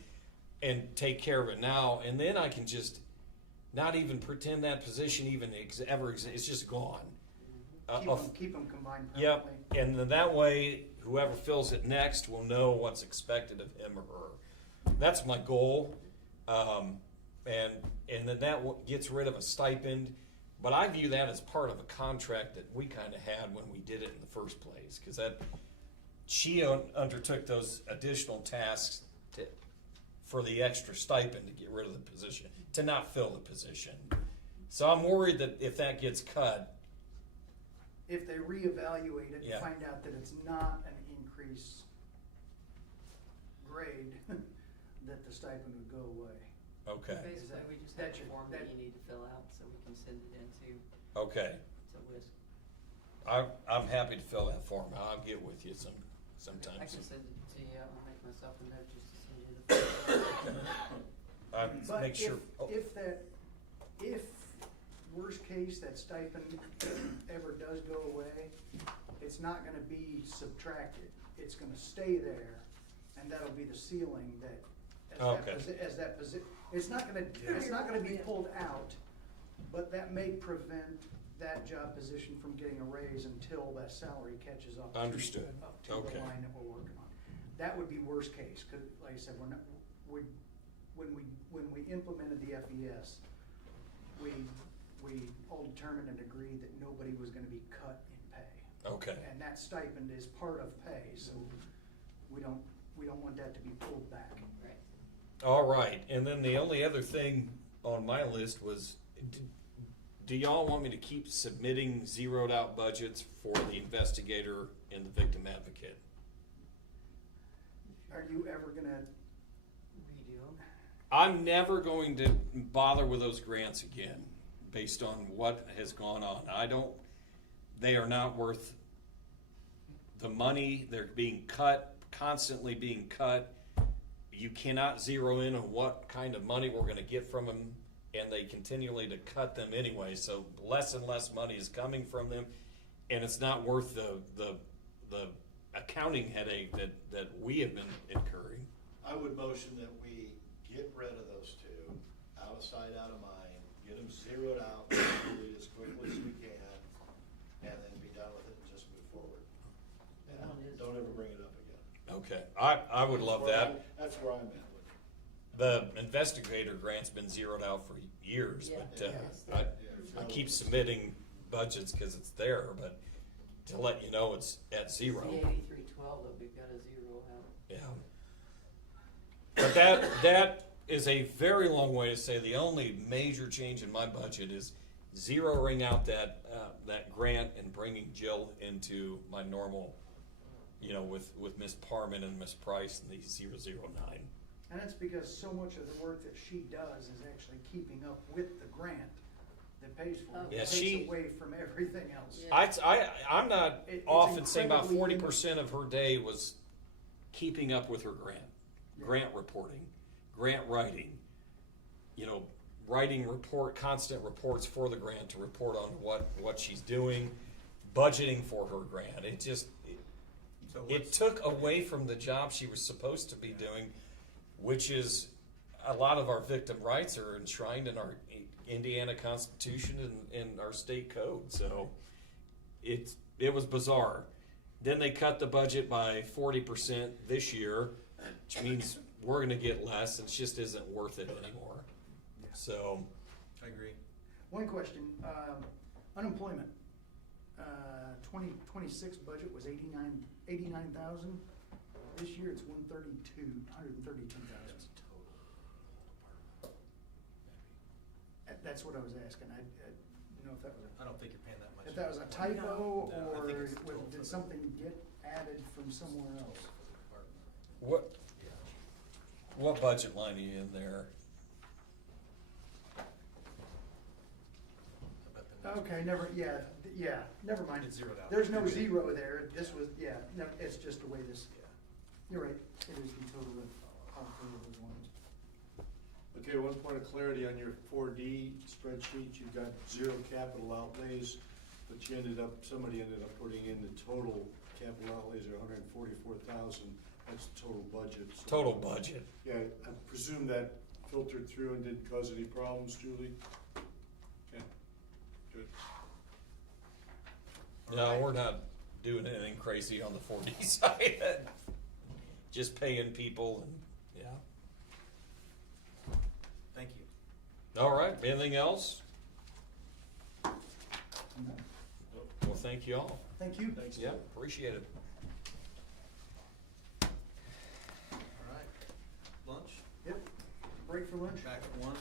and take care of it now, and then I can just not even pretend that position even ever exists. It's just gone. Keep them combined Yep, permanently. and then that way, whoever fills it next will know what's expected of him or her. That's my goal, and then that gets rid of a stipend. But I view that as part of a contract that we kind of had when we did it in the first place, because she undertook those additional tasks for the extra stipend to get rid of the position, to not fill the position. So I'm worried that if that gets cut, If they reevaluate it Yeah. and find out that it's not an increase grade, that the stipend would go away. okay, Basically, we just That's have a your- form that you need to fill out, so we can send it into, okay. to WISC. I'm happy to fill that form. I'll get with you I sometime can soon. send it to you, I'll make myself a note just to send you the. But Make sure. if worst case, that stipend ever does go away, it's not gonna be subtracted. It's gonna stay there, and that'll be the ceiling that, Okay. it's not gonna be pulled out, but that may prevent that job position from getting a raise until that salary catches up. Understood. Up to Okay. the line that we're working on. That would be worst case, cause like I said, when we implemented the FES, we all determined and agreed that nobody was gonna be cut in pay. Okay. And that stipend is part of pay, so we don't want that to be pulled back. Right. All right, and then the only other thing on my list was, do y'all want me to keep submitting zeroed out budgets for the investigator and the victim advocate? Are you ever gonna, Redo them. I'm never going to bother with those grants again, based on what has gone on. They are not worth the money. They're being cut, constantly being cut. You cannot zero in on what kind of money we're gonna get from them, and they continually to cut them anyway, so less and less money is coming from them, and it's not worth the accounting headache that we have been incurring. I would motion that we get rid of those two, out of sight, out of mind, get them zeroed out really as quickly as we can, and then be done with it and just move forward. That one is- Don't ever bring it up again. Okay, I would love that. That's where I'm at with it. The investigator grant's been zeroed out for years, Yeah. but I keep submitting budgets because it's there, but to let you know it's at zero. The 8312 that we've got a zero out. Yeah. But that is a very long way to say the only major change in my budget is zeroing out that grant and bringing Jill into my normal, with Miss Parman and Miss Price and the 009. and that's because so much of the work that she does is actually keeping up with the grant that pays for it. Yeah, It takes away from everything else. Yeah. I'm not It's often saying about incredibly 40% of her day was keeping up with her grant, Yeah. grant reporting, grant writing, writing constant reports for the grant to report on what she's doing, budgeting for her grant. It took away from the job she was supposed to be doing, which is a lot of our victim rights are enshrined in our Indiana Constitution and in our state code. So it was bizarre. Then they cut the budget by 40% this year, which means we're going to get less, and it just isn't worth it anymore. So I agree. One question, unemployment, 2026 budget was 89,000. This year it's 132,000. That's what I was asking. I didn't know if that was I don't think you're paying that much. if that was a typo, No, I or think it's total. did something get added from somewhere else? what budget line are you in there? Okay, never mind. It's zeroed out. There's no zero there. This was, it's just the way this, you're right. It is the total of all three of those ones. Okay, one point of clarity on your 4D spreadsheet, you've got 0 capital outlays, but somebody ended up putting in the total capital outlays are 144,000. That's the total budget. So- Total budget. Yeah, I presume that filtered through and didn't cause any problems, Julie? Okay, good. No, we're not doing anything crazy on the 4D side. Just paying people and, yeah. Thank you. All right, anything else? Well, thank you all. Thank you. Thanks. Yeah, appreciate it. All right. Lunch? Yep, break for lunch? Back at 1?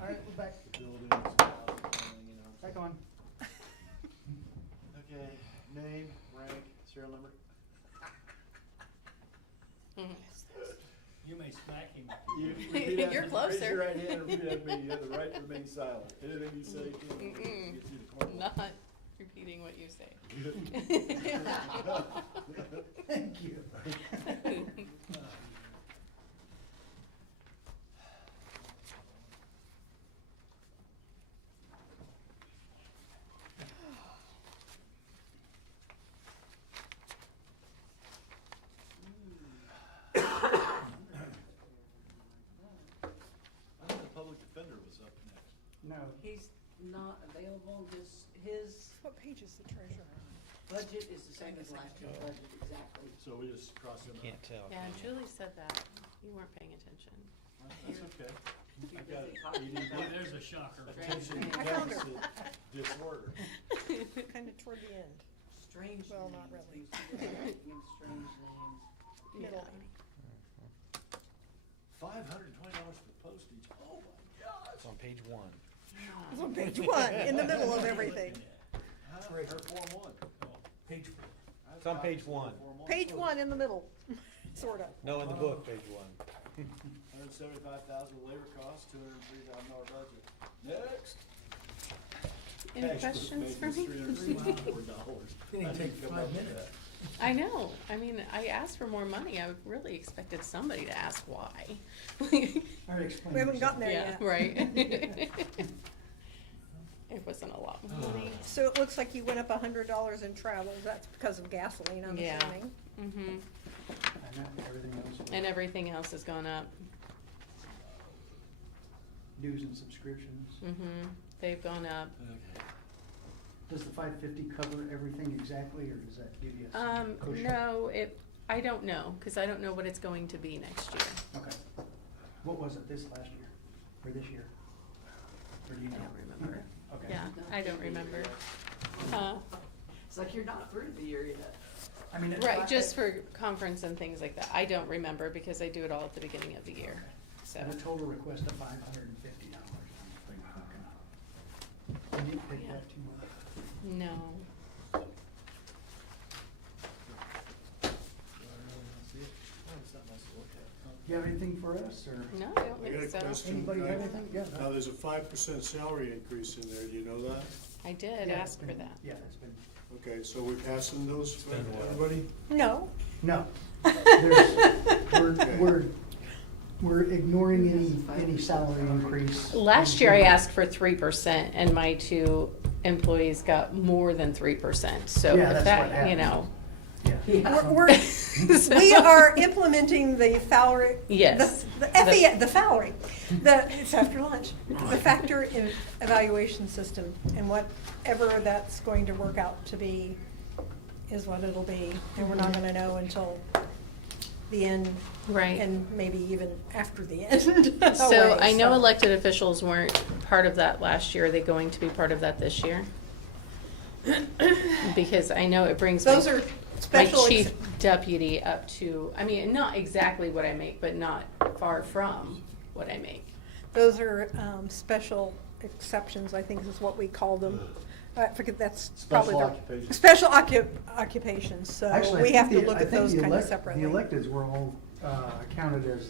All right, we're back. Buildings, housing, you know. Back on. Okay, name, rank, serial number. You may smack him. You repeat after You're me. closer. Raise your right hand and repeat after me. You have the right to remain silent. Anything you say can get you to court. Not repeating what you say. Thank you. I thought the public defender was up next. No. He's not available, his What page is the treasurer on? budget is the same as last year's budget, exactly. So we just cross him out. Can't tell. Yeah, Julie said that. You weren't paying attention. That's okay. I got it. Talking ADD. about There's a shocker. Attention I found her. deficit disorder. Kind of toward the end. strange Well, names. not really. They used to give strange names. Middle. $520 for postage. Oh my gosh. It's on page 1. It's on page 1, in the middle of everything. Her Form 1. Page 4. It's on page 1. Page 1 in the middle, sort of. No, in the book, page 1. $175,000 labor costs, $203,000 budget. Next. Any Cash questions for me? $364. Didn't take 5 minutes. I know. I mean, I asked for more money. I really expected somebody to ask why. All right, explain. We haven't gotten there Yeah, yet. right. It wasn't a lot of money. So it looks like you went up $100 in travel. That's because of gasoline, I'm Yeah. assuming. Mm-hmm. And everything else. And everything else has gone up. Dues and subscriptions. Mm-hmm. They've gone up. Okay. Does the 550 cover everything exactly, or does that give you some cushion? No, I don't know, cause I don't know what it's going to be next year. Okay. What was it this last year, or this year? Or do you I know? don't remember. Okay. Yeah, I don't remember. It's like you're not through the year yet. I mean, Right, just for conference and things like that. I don't remember because I do it all at the beginning of the year, so. And a total request of $550. Did you pick that too much? No. Do you have anything for us, or? No, I don't I got a think so. question. Anybody have anything? Yeah. Now, there's a 5% salary increase in there, do you know that? I did Yeah, ask it's for been- that. Yeah, it's been, Okay, so we're passing those for been a while. everybody? No. no. We're ignoring any salary increase. Last year I asked for 3% and my two employees got more than 3%, so Yeah, if that's what that, you happened. know. Yeah. We are implementing the salary. Yes. The salary. It's after lunch. The factor in evaluation system, and whatever that's going to work out to be is what it'll be. And we're not gonna know until the end. Right. And maybe even after the end. So away, I know so. elected officials weren't part of that last year. Are they going to be part of that this year? Because I know it brings Those my are special. chief deputy up to, I mean, not exactly what I make, but not far from what I make. Those are special exceptions, I think is what we call them. I forget, that's probably Special the. occupations. Special occupations, so Actually, I we think have to the- look I at think those the kind of elect- separately. The electeds were all counted as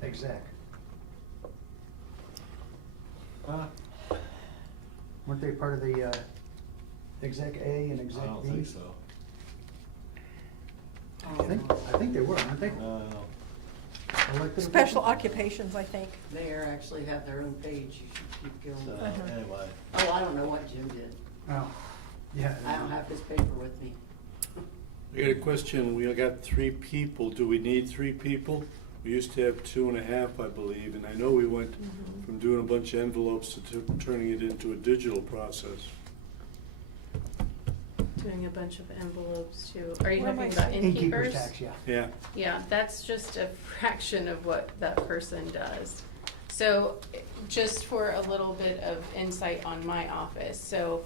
the exec. Weren't they part of the exec A and exec I B? don't think so. I think they were, aren't they? Elected Special officials? occupations, I think. They actually have their own page, you should keep going. So, Uh-huh. anyway. Oh, I don't know what Jim did. Oh, yeah. I don't have his paper with me. I got a question, we got 3 people, do we need 3 people? We used to have 2.5, I believe, and I know we went from doing a bunch of envelopes to turning it into a digital process. Doing a bunch of envelopes too. Are you Where am talking I about seeing? innkeepers? tax, yeah. Yeah. Yeah, that's just a fraction of what that person does. So just for a little bit of insight on my office, so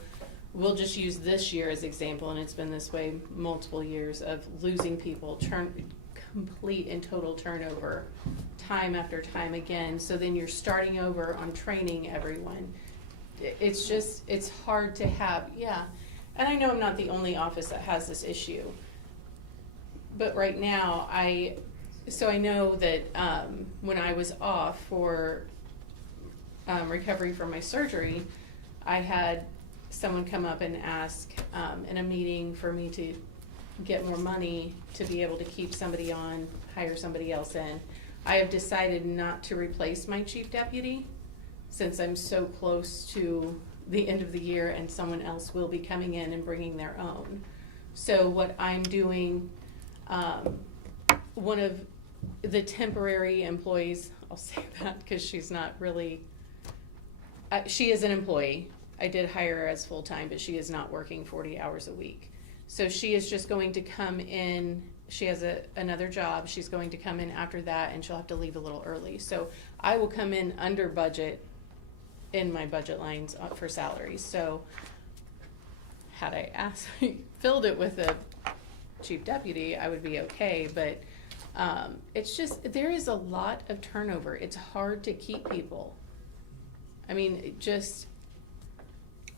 we'll just use this year as example, and it's been this way multiple years of losing people, complete and total turnover time after time again. So then you're starting over on training everyone. It's just, it's hard to have, yeah. And I know I'm not the only office that has this issue. But right now, so I know that when I was off for recovery from my surgery, I had someone come up and ask in a meeting for me to get more money to be able to keep somebody on, hire somebody else in. I have decided not to replace my chief deputy since I'm so close to the end of the year and someone else will be coming in and bringing their own. So what I'm doing, one of the temporary employees, I'll say that because she's not really, she is an employee. I did hire her as full-time, but she is not working 40 hours a week. So she is just going to come in, she has another job, she's going to come in after that and she'll have to leave a little early. So I will come in under budget in my budget lines for salaries. So had I filled it with a chief deputy, I would be okay, but it's just, there is a lot of turnover. It's hard to keep people. I mean, just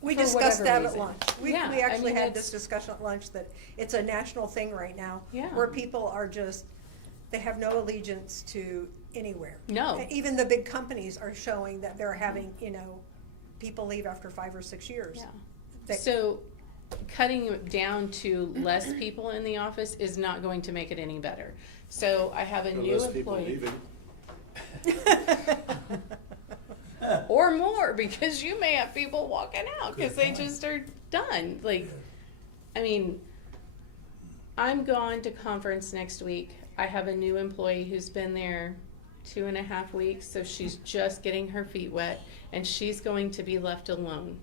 We for discussed whatever that at reason. lunch. We Yeah, actually I mean, had it's- this discussion at lunch, that it's a national thing right now. Yeah. Where people are just, they have no allegiance to anywhere. No. And even the big companies are showing that they're having, people leave after 5 or 6 years. Yeah. They- So cutting it down to less people in the office is not going to make it any better. So I have a There are new less people employee. leaving. Or more, because you may have people walking out because they just are done. Like, I mean, I'm gone to conference next week. I have a new employee who's been there 2.5 weeks, so she's just getting her feet wet, and she's going to be left alone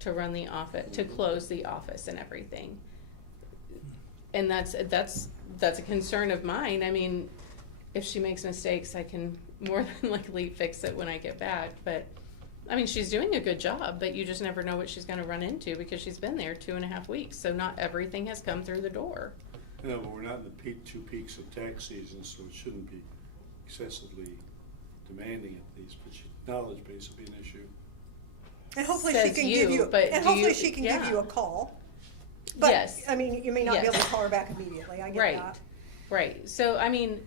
to run the office, to close the office and everything. And that's a concern of mine. I mean, if she makes mistakes, I can more than likely fix it when I get back. But I mean, she's doing a good job, but you just never know what she's going to run into because she's been there 2.5 weeks. So not everything has come through the door. Yeah, but we're not in the two peaks of tax season, so it shouldn't be excessively demanding at least, but knowledge base will be an issue. And hopefully she Says can you, give you, but and do hopefully you- she can yeah. give you a call. But, Yes. I mean, you may not be able to Yes. call her back immediately, I get Right. that. Right. So, I mean,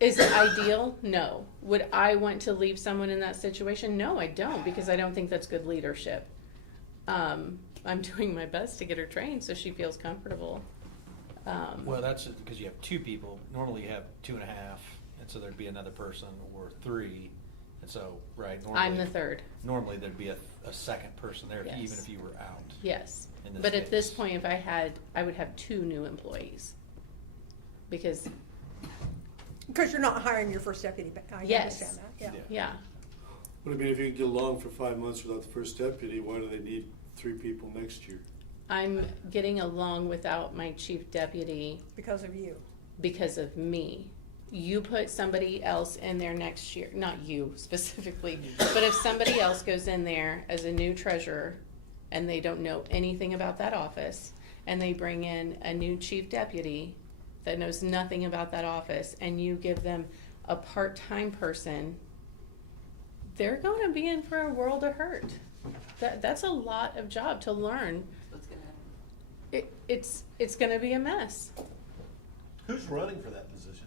is it ideal? No. Would I want to leave someone in that situation? No, I don't, because I don't think that's good leadership. I'm doing my best to get her trained so she feels comfortable. Well, that's because you have two people. Normally you have 2.5, and so there'd be another person or 3. And so, right, normally. I'm the third. Normally there'd be a second person there, Yes. even if you were out. Yes. In this But at this case. point, I would have 2 new employees. Because, Because you're not hiring your first deputy, I Yes. understand that, yeah. yeah. But I mean, if you can get along for 5 months without the first deputy, why do they need 3 people next year? I'm getting along without my chief deputy Because of you. because of me. You put somebody else in there next year, not you specifically, but if somebody else goes in there as a new treasurer and they don't know anything about that office, and they bring in a new chief deputy that knows nothing about that office, and you give them a part-time person, they're gonna be in for a world of hurt. That's a lot of job to learn. What's gonna happen? It's gonna be a mess. Who's running for that position?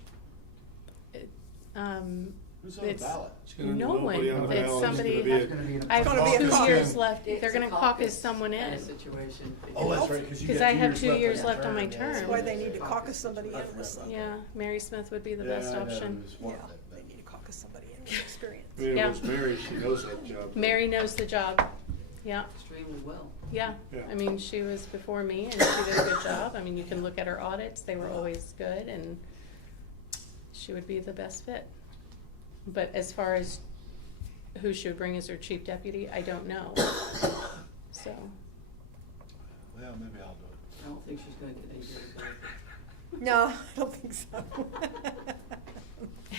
Who's on the It's ballot? gonna be no one. nobody on the It's ballot. It's somebody. gonna be a- I It's gonna be a have 2 caucus. years left. It's They're a gonna caucus someone kind in. of situation. Oh, that's right, because you got 'Cause I have 2 years left on my That's term. why they need to caucus somebody in with, Yeah, Mary Smith would be the Yeah, best I know, option. there's one yeah, that- they need to caucus somebody in with experience. I mean, Yeah. if it's Mary, she knows that job. Mary knows the job. Yeah, Extremely well. yeah. Yeah. I mean, she was before me and she did a good job. I mean, you can look at her audits, they were always good, and she would be the best fit. But as far as who she would bring as her chief deputy, I don't know. So, Well, maybe I'll do it. I don't think she's gonna get any good. No, I don't think so.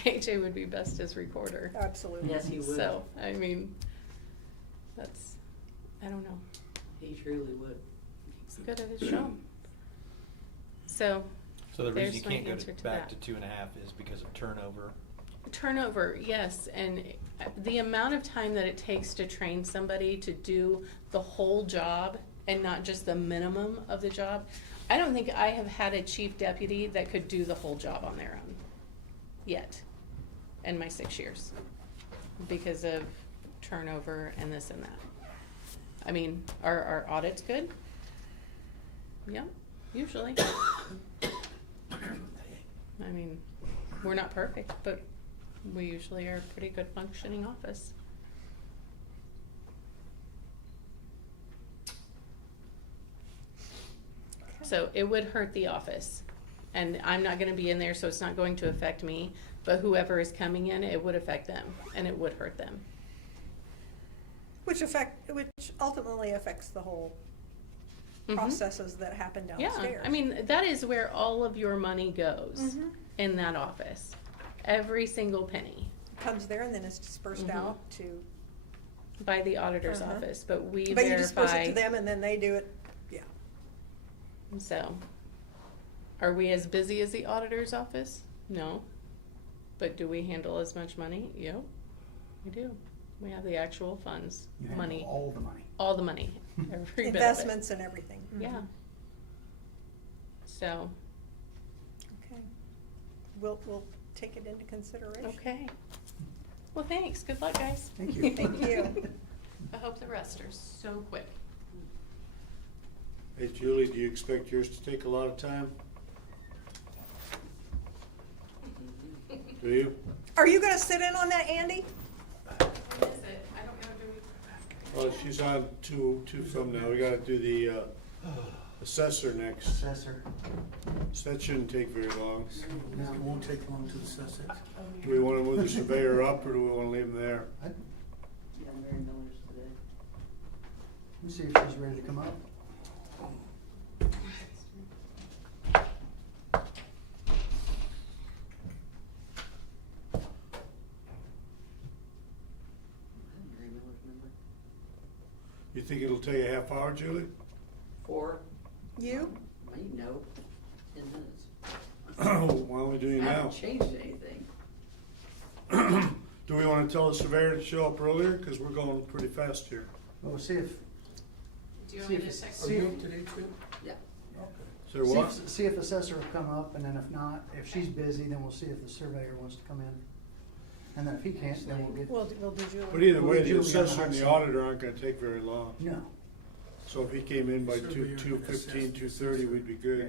AJ would be best as recorder. Absolutely. Yes, he would. So, I mean, I don't know. He truly would. He's good at his job. So, So the reason you There's my can't go answer to back that. to 2.5 is because of turnover. Turnover, yes, and the amount of time that it takes to train somebody to do the whole job and not just the minimum of the job. I don't think I have had a chief deputy that could do the whole job on their own yet in my 6 years because of turnover and this and that. I mean, are our audits good? Yeah, usually. I mean, we're not perfect, but we usually are a pretty good functioning office. So it would hurt the office. And I'm not gonna be in there, so it's not going to affect me, but whoever is coming in, it would affect them, and it would hurt them. Which ultimately affects the whole Mhm. processes that happen downstairs. Yeah, I mean, that is where all of your money goes, Mhm. in that office. Every single penny. Comes there and then it's dispersed Mhm. out to. By the auditor's Uh-huh. office, but we But you disperse it verify. to them and then they do it, yeah. So, are we as busy as the auditor's office? No. But do we handle as much money? Yep, we do. We have the actual funds, You handle money. all the money. All the money, every bit of it. Investments and everything. Yeah. So, Okay. We'll take it into consideration. okay. Well, thanks. Good luck, guys. Thank you. Thank you. I hope the rest are so quick. Hey Julie, do you expect yours to take a lot of time? Do you? Are you gonna sit in on that, Andy? Well, she's on two from now. We gotta do the assessor next. Assessor. So that shouldn't take very long. No, it won't take long to assess it. Do we wanna move the surveyor up or do we wanna leave him there? Yeah, Mary Miller's today. Let me see if she's ready to come up. Mary Miller's number. You think it'll take a half hour, Julie? 4, You? me, no, 10 minutes. Why don't we do you I now? haven't changed anything. Do we wanna tell the surveyor to show up earlier? Cause we're going pretty fast here. Well, we'll see if. Do you see want me if- to text see Are if- you up today too? Yeah. Okay. Is there See what? if, see if assessor will come up, and then if not, if she's busy, then we'll see if the surveyor wants to come in. And then if he can't, then we'll get. We'll do Julie. But either We'll way, get the Julie on the assessor hot and the seat. auditor aren't gonna take very long. No, So if he came in by Surveyor two and assessor. 2:30, we'd be yeah, good.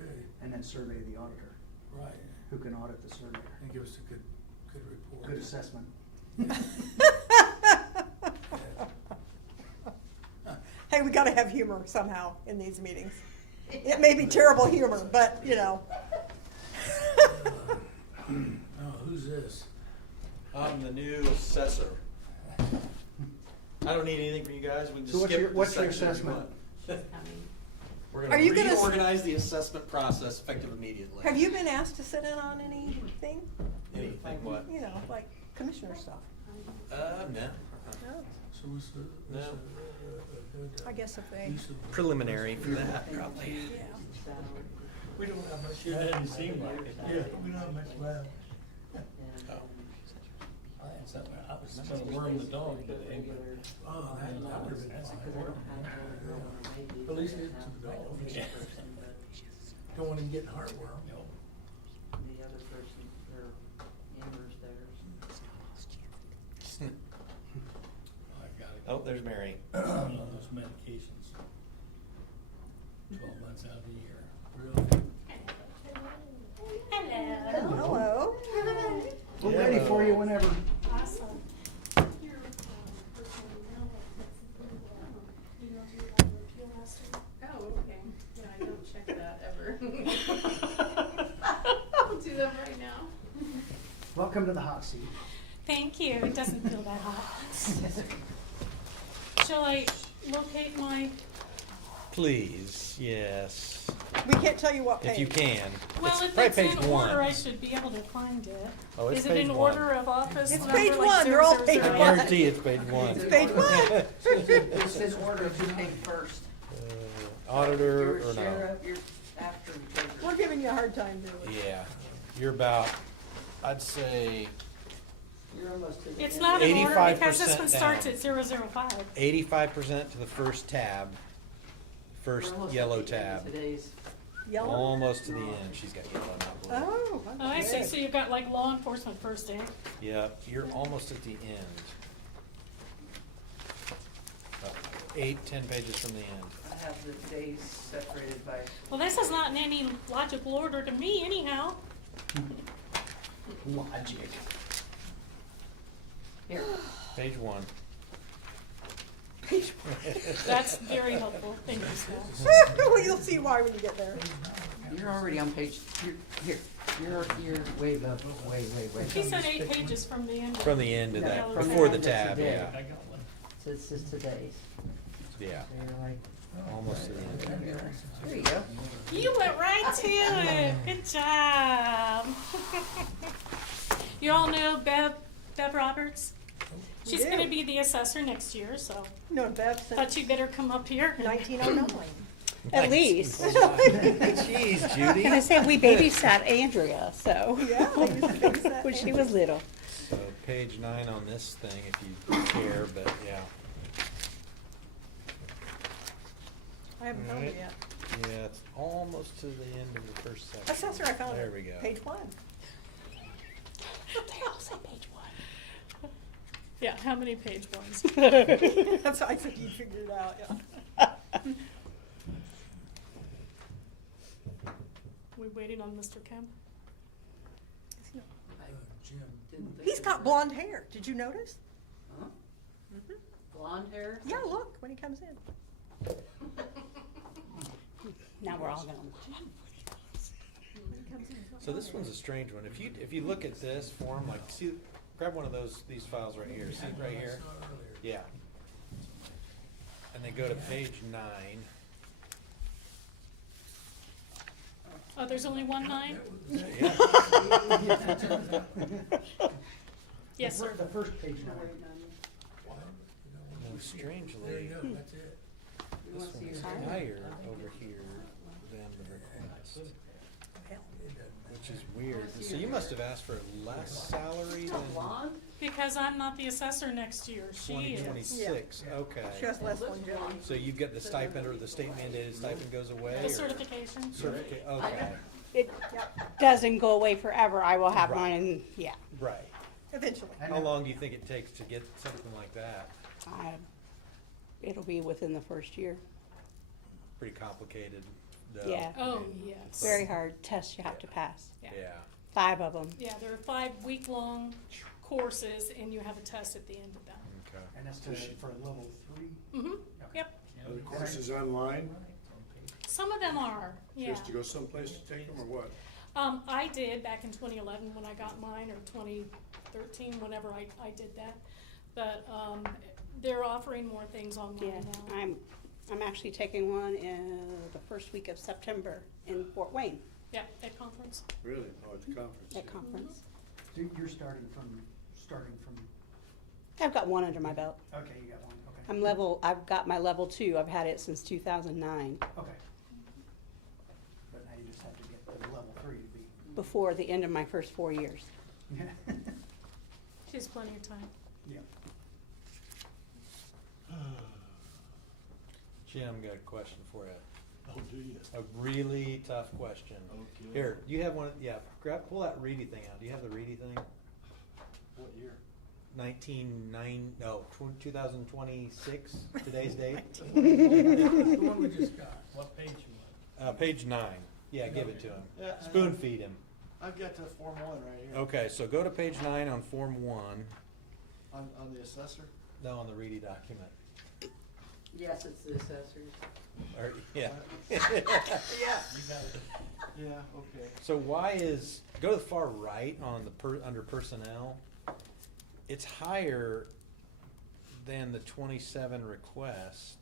Okay, and then survey the auditor, right. who can audit the surveyor. And give us a good report. Good assessment. Hey, we gotta have humor somehow in these meetings. It may be terrible humor, but, you know. Oh, who's this? I'm the new assessor. I don't need anything from you guys. We can So just what's skip your- the what's your section if you assessment? want. We're Are gonna you gonna s- reorganize the assessment process effective immediately. Have you been asked to sit in on anything? Anything what? You know, like commissioner stuff? No. No? So what's the, No. good, I guess if they, Preliminary for that, probably. yeah. We don't have much. That didn't seem like it. Yeah, we don't have much left. I was gonna worm the dog today, but. Oh, that would've been fine. At least it's to the dog. Yeah. Don't want him getting heartworm. The other person, their Amber's theirs. I got it. Oh, there's Mary. On those medications. 12 months out of the year. Really? Hello. We're ready for you whenever. Awesome. Oh, okay. Yeah, I don't check that ever. I'll do that right now. Welcome to the hot seat. Thank you. It doesn't feel that hot. Shall I locate my? Please, yes. We can't tell you what page. If you can. Well, It's if probably it's page in one. order, I should be able to find it. Oh, it's Is it page in one. order of office? It's number, page like one. They're all 000? page I one. guarantee it's page one. It's page one. It's in order of who came first. Auditor You're or no? sheriff, you're after. We're giving giving you a hard time, Billy. Yeah, you're about, I'd say, You're almost to the It's end. not in order because this 85% one starts down. at 005. 85% to the first tab, first We're almost yellow at the end of tab. Today's. Yellow? Almost to the end. She's got yellow, not blue. Oh. Oh, I see, so you've got like law enforcement first aid. Yeah, you're almost at the end. About 8-10 pages from the end. I have the days separated by. Well, this is not in any logical order to me anyhow. Logic. Here. Page 1. That's very helpful. Thank you, Scott. Well, you'll see why when you get there. You're already on page, here, you're way above, way. He said 8 pages from the end. From the end of No, that, from before the end of tab, today. yeah. So it's just today's. Yeah, So you're like, almost to the end. there you go. You went right to it. Good job. You all know Bev Roberts? She's do. Oh, going to be the assessor next year, so No, Bev thought since you better come up here. 1909. At least. Jeez, Judy. And I said we babysat Andrea, so. Yeah, I used to babysit When she Andrea. was little. So page 9 on this thing, if you care, but yeah. I haven't found it Alright. yet. Yeah, it's almost to the end of the first section. Assessor, I found it. There we go. Page 1. They all say page 1. Yeah, how many page ones? That's what I said you'd figure it out, yeah. We waiting on Mr. Kemp? Didn't think He's of got that. blonde hair. Did you notice? Huh? Blonde hair? Yeah, look, when he comes in. Now we're all gonna. So this one's a strange one. If you look at this form, like, see, grab one of these files right here. See it right here? Yeah. And then go to page 9. Oh, there's only 1 9? Yeah. Yes, sir. The first page No, number. wait, no, No, strangely, this one's higher over here than the request, which is weird. So you must have asked for less salary no. than Blonde? Because I'm not the assessor next year. She is. 2026, okay. She has less Looks longevity. blonde. So you get the stipend or the state mandated stipend goes away? The or- certification. Certificate, okay, It doesn't go away forever. I will have Right. one and, yeah. right. Eventually. How long do you think it takes to get something like that? It'll be within the first year. Pretty complicated, though. Yeah. Oh, yes. Very hard tests you have to pass. Yeah. Yeah. 5 of them. Yeah, there are 5 week-long courses, and you have a test at the end of them. Okay. And that's for level 3? Mm-hmm, yep. Are the courses online? Some of them are, She yeah. has to go someplace to take them, or what? I did back in 2011 when I got mine, or 2013, whenever I did that. But they're offering more things Yeah, online now. I'm actually taking one in the first week of September in Fort Wayne Yeah, at conference. Really? Oh, at the conference. at conference. So you're starting from, I've got one under my belt. okay, you got one, okay. I've got my level 2. I've had it since 2009, Okay. But now you just have to get the level 3 to be. before the end of my first 4 years. She has plenty of time. Yeah. Jim, got a question for you. Oh, do you? A really tough question. Okay. Here, you have one, yeah, pull that Reedy thing out. Do you have the Reedy thing? What year? 2026, today's date? The one we just got, what page you want? Page 9. Yeah, give it to him. Yeah, Spoon feed him. I've got the Form 1 right here. Okay, so go to page 9 on Form 1. On the assessor? No, on the Reedy document. Yes, it's the assessors. Or, yeah. Yeah. You got it. Yeah, okay. So why is, go to the far right on the under personnel. It's higher than the 27 request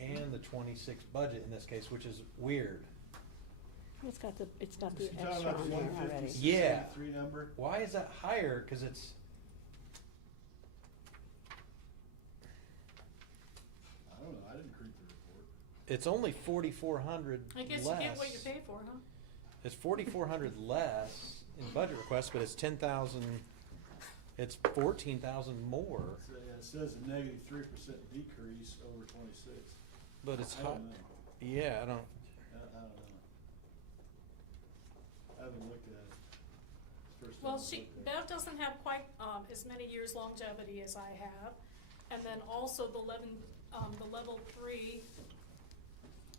and the 26 budget in this case, which is weird. It's got the You talking extra about on the there already. 156, Yeah. 3 number? Why is that higher? Because it's, I don't know, I didn't create the report. it's only 4,400 I guess less. you get what you pay for, huh? It's 4,400 less in budget request, but it's 10,000, it's 14,000 more. It says a negative 3% decrease over 26. But it's I hot. don't know. Yeah, I don't, I don't know. I haven't looked at it. First time Well, I've looked at it. Bev doesn't have quite, as many years longevity as I have. And then also the level 3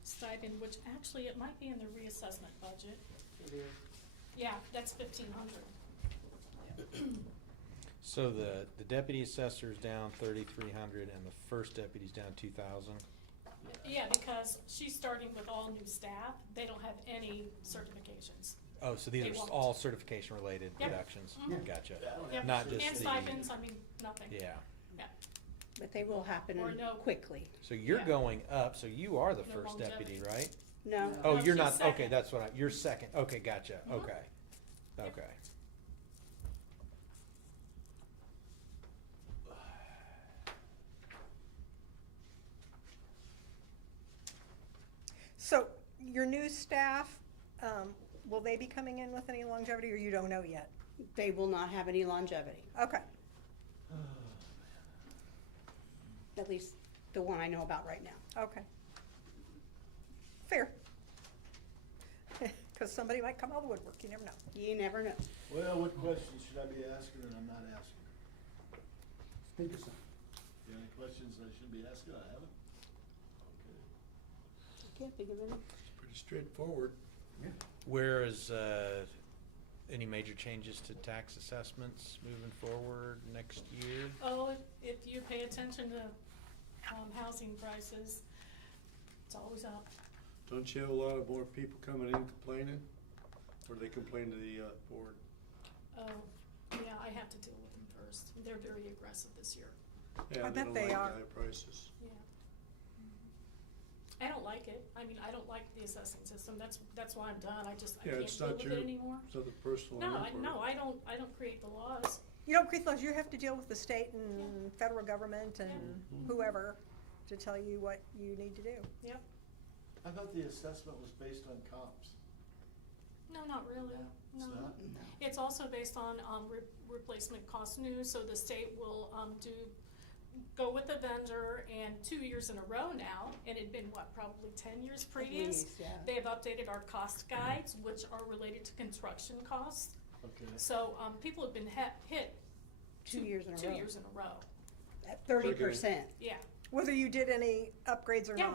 stipend, which actually it might be in the reassessment budget. It is. Yeah, that's 1,500. so the deputy assessor's down 3,300 and the first deputy's down 2,000. Yeah, because she's starting with all new staff. They don't have any certifications. Oh, so these They are won't. all certification related Yep. reductions. Mhm. Gotcha. Yep. Not just And the. stipends, I mean, nothing. Yeah. Yeah. But they will happen Or no. quickly. So you're Yeah. going up, so you are the No first deputy, longevity. right? No. Oh, No, you're she's not, okay, second. that's what you're second, okay, gotcha, Mhm. okay, Yep. okay. So your new staff, will they be coming in with any longevity, or you don't know yet? They will not have any longevity, Okay. at least the one I know about right now. Okay. Fair. Because somebody might come out of the woodwork, you never know. You never know. Well, what questions should I be asking that I'm not asking? Think of something. You got any questions I should be asking? I haven't. Okay. I can't think of any. It's pretty straightforward. Yeah. Where is, any major changes to tax assessments moving forward next year? Oh, if you pay attention to, housing prices, it's always up. Don't you have a lot of more people coming in complaining? Or they complain to the board? Oh, yeah, I have to deal with them first. They're very aggressive this year. Yeah, I bet don't they like are. the high prices. Yeah. I don't like it. I mean, I don't like the assessing system. That's why I'm done. I Yeah, can't it's deal not with your, it anymore. it's not the personal. No, effort. I don't create the laws. You don't create those, you have to deal with the state and federal government and whoever to tell you what you need to do. Yep. I thought the assessment was based on comps. No, not really. It's No. not? It's also based on, replacement cost news, so the state will, go with the vendor, and 2 years in a row now, and it'd been what, probably 10 years previous? least, yeah. They have updated our cost guides, which are related to construction costs. Okay. So, people have been hit 2 years in a 2 row. years in a row. At 30%. Yeah. Whether you did any upgrades or Yeah,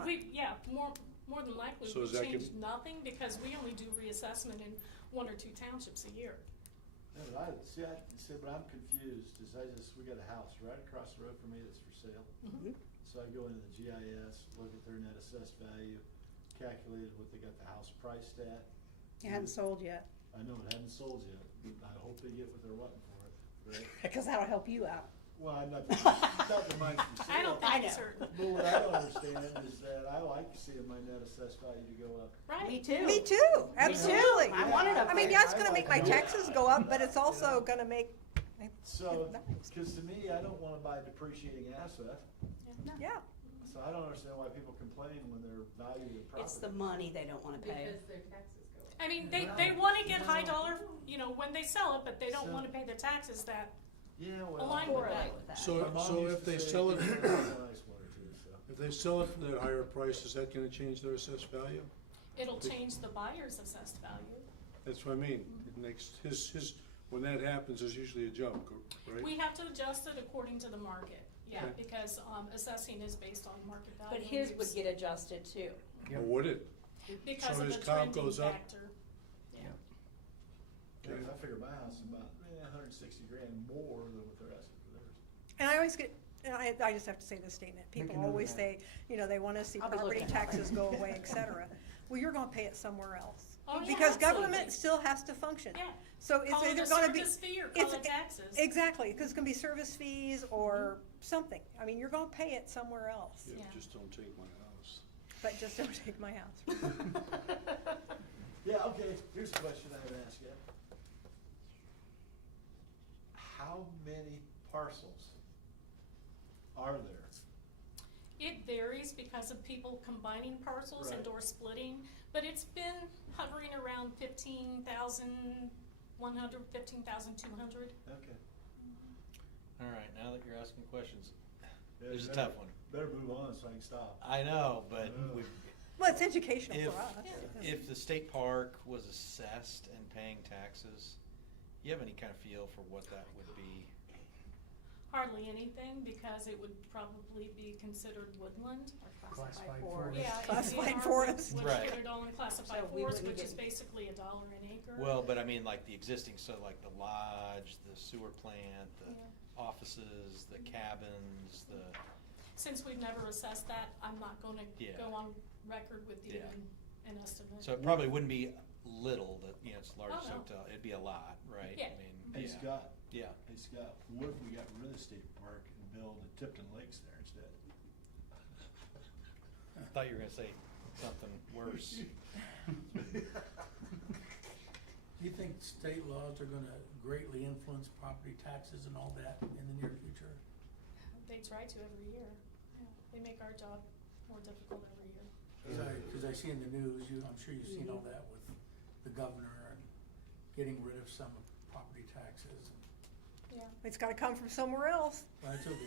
not. more than likely, So we is that changed nothing, because we only do reassessment in 1 or 2 townships a year. Yeah, but I'm confused, is we got a house right across the road from me that's for sale. Mhm. So I go into the GIS, look at their net assessed value, calculated what they got the house priced at. It hadn't sold yet, I know it hadn't sold yet, I hope they get what they're wanting for it, right? because that'll help you out. Well, I'm not, not the mind for sale. I don't think it's certain. But what I don't understand is that I like seeing my net assessed value to go up. Right? Me too. Me too, absolutely. I want it up I mean, there. yeah, it's gonna make my taxes go up, but it's also gonna make, So, nice. cause to me, I don't wanna buy a depreciating asset, Yeah. so I don't understand why people complain when they're valuing their property. It's the money they don't wanna pay. their taxes go up. I mean, they wanna get high dollar, when they sell it, but they don't wanna pay the taxes that Yeah, well. align with that. So, My mom used if to they say- sell it, nice one or two, so. If they sell it for that higher price, is that gonna change their assessed value? It'll change the buyer's assessed value. That's what I mean, it makes, when that happens, there's usually a jump, right? We have to adjust it according to the market, yeah, Okay. because, assessing is based on market value. But and his would use. get adjusted too. Or would it? Because so of his the comp trending goes up? factor. Yeah. Yeah, I figure my house is about, $160,000 more than what they're asking for theirs. And I always get, and I just have to say this statement, Make people a note of always that. say, they wanna see I'll be property looking. taxes go away, et cetera. Well, you're gonna pay it somewhere else. Oh, yeah, Because absolutely. government still has to function. Yeah. So it's Call it either a gonna be. service fee or it's- call it taxes. Exactly, because it's gonna be service fees or something. I mean, you're gonna pay it somewhere else, Yeah, Yeah. just don't take my house. but just don't take my house. Yeah, okay, here's a question I haven't asked yet. How many parcels are there It varies because of people combining parcels and Right. or splitting, but it's been hovering around 15,100, 15,200. Okay. All right, now that you're asking questions, Yeah, there's a better- tough one. Better move on so I can stop. I know, but Yeah. Well, it's educational if, for us. if the state park was assessed and paying taxes, you have any kind of feel for what that would be? Hardly anything, because it would probably be considered woodland. Classified forest. Yeah, Classified ANR forest. would Right. put it all in classified So we forest, wouldn't which is get- basically $1 an acre. Well, but I mean, like the existing, so like the lodge, the sewer plant, the Yeah. offices, the cabins, the, Since we've never assessed that, I'm not gonna Yeah. go on record with you Yeah. an estimate. so it probably wouldn't be little, that, you know, it's a large Oh, no. hotel, it'd be a lot, right? Yeah. I mean, Hey, yeah. Scott. Yeah. Hey, Scott, what if we got rid of the state park and build a Tipton Lakes there instead? I thought you were gonna say something worse. Do you think state laws are gonna greatly influence property taxes and all that in the near future? They try to every year. Yeah. They make our job more difficult every year. Cause I see in the news, I'm sure you've seen all that with the governor and getting rid of some property taxes. Yeah. It's gotta come from somewhere else. That's okay.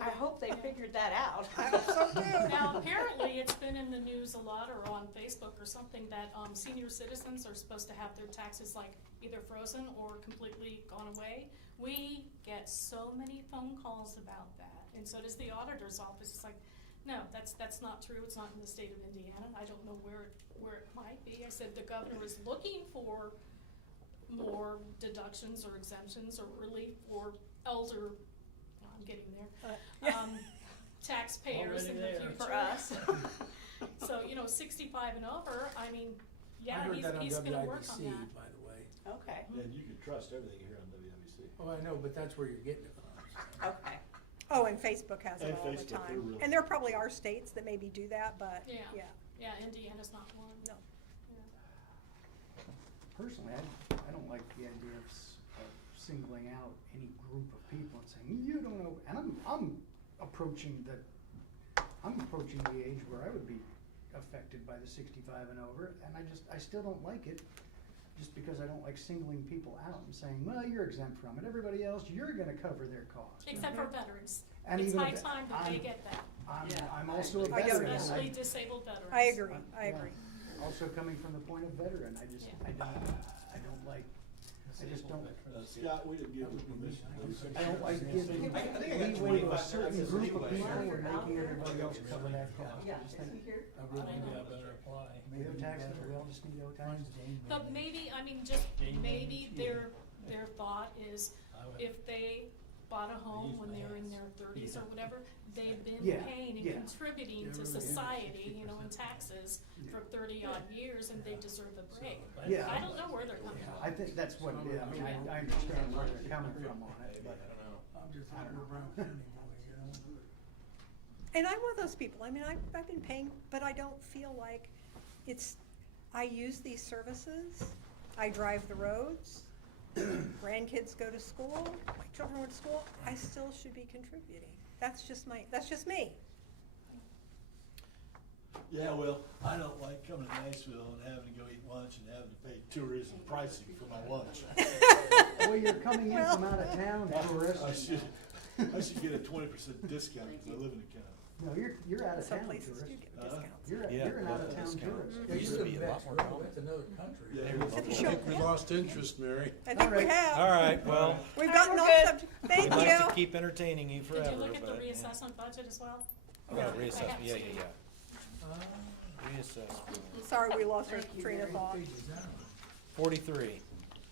I hope they figured that out. I hope so too. Now, apparently, it's been in the news a lot or on Facebook or something that senior citizens are supposed to have their taxes like either frozen or completely gone away. We get so many phone calls about that, and so does the auditor's office. It's like, no, that's not true. It's not in the state of Indiana. I don't know where it might be. I said the governor is looking for more deductions or exemptions or relief for elder, I'm getting there, taxpayers in the Already there. future. For us. So, 65 and over, I mean, I yeah, heard that on he's gonna work on WIBC, that. by the way. Okay, And you can trust everything here on WWC. Oh, I know, but that's where you're getting it from. okay. Oh, and Facebook has it And all the Facebook, they're time. really- And there probably are states that maybe do that, but, Yeah. yeah. Yeah, Indiana's not one. No. Yeah. Personally, I don't like the idea of singling out any group of people and saying, you don't know, and I'm approaching the age where I would be affected by the 65 and over, and I still don't like it, just because I don't like singling people out and saying, well, you're exempt from it, everybody else, you're gonna cover their cost. Except for veterans. And It's even high if- time that they I'm- get that. I'm also a I veteran. and Especially disabled veterans. I agree, I Yeah. agree. Also coming from the point of veteran, I just, Yeah. I don't like, I just don't. Scott, we didn't give you permission. I don't like giving leeway to a certain group of people and making everybody else cover that cost. I just think I really think I better apply. we owe taxes, we all just need to owe taxes. But maybe, just maybe their thought is if they bought a home when they were in their 30s or whatever, they've been Yeah, paying and yeah. contributing to society, in taxes for 30-odd years, and they deserve a break. Yeah. I don't know where they're coming from. I think that's what it is, I mean, I understand where they're coming from on it, but. I'm just a little brown county boy, And I'm one of those people, I've been paying, but I don't feel like I use these services, I drive the roads, grandkids go to school, my children went to school, I still should be contributing. That's just me. Yeah, well, I don't like coming to Nashville and having to go eat lunch and having to pay tourism pricing for my lunch. Well, you're coming in from out of town, tourist. I should get a 20% discount because I live in the county. No, you're out of Some town, places tourist. do get discounts. You're an out of town tourist. It used to be a lot more common. It's another country. I think we lost interest, Mary. I think we have. All right, well, We've gotten We're off good. subject. Thank we'd like to you. keep entertaining you forever, Did you look at the but, yeah. reassessment budget as well? Oh, I reassessment, haven't yeah, seen yeah, it. yeah. Reassessment. Sorry, we lost our train of thought. 43,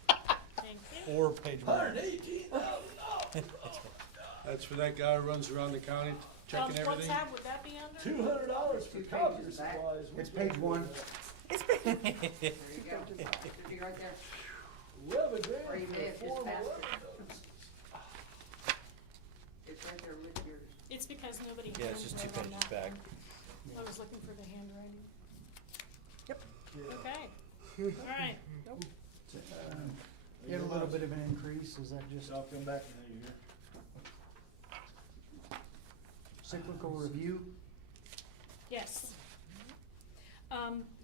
Thank you. or page 1. $118,000. That's for that guy who runs around the county checking What everything. tab would that be under? $200 for copier supplies. It's page 1. It's been, There you go. Should be right there. $11,000 Or you may have for just Form passed 11. it. It's right there with yours. It's because nobody Yeah, it's just 2 handwrote on pages that back. one. I was looking for the handwriting. Yep. Okay, all right. You had a little bit of an increase, is that just I'll come back in a year. cyclical review? Yes.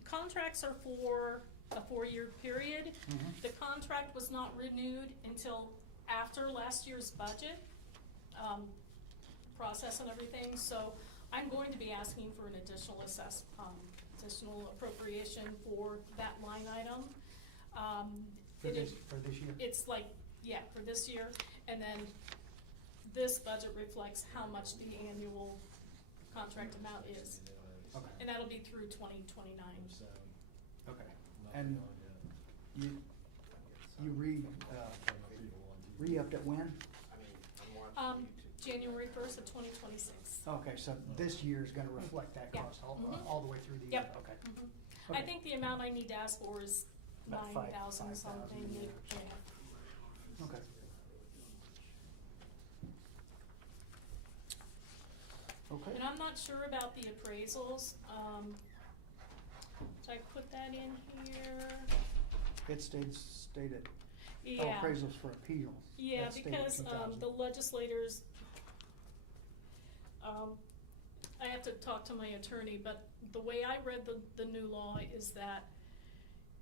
Contracts are for a 4-year period. The contract was not renewed until after last year's budget process and everything, so I'm going to be asking for an additional additional appropriation for that line item. For it this, is- for this year? It's like, yeah, for this year, and then this budget reflects how much the annual contract amount is. Okay. And that'll be through 2029. Okay. And you re-upped it when? January 1st of 2026. Okay, so this year is gonna reflect that Yeah. cost all, Mhm. all the way through the year? Yep. Okay. Mhm. Okay. I think the amount I need to ask for is About 9,000 5,000, something. yeah. Yeah. Okay. Okay. And I'm not sure about the appraisals. Did I put that in here? It stated, Yeah. appraisals for appeals. Yeah, That stated because 2,000. the legislators, I have to talk to my attorney, but the way I read the new law is that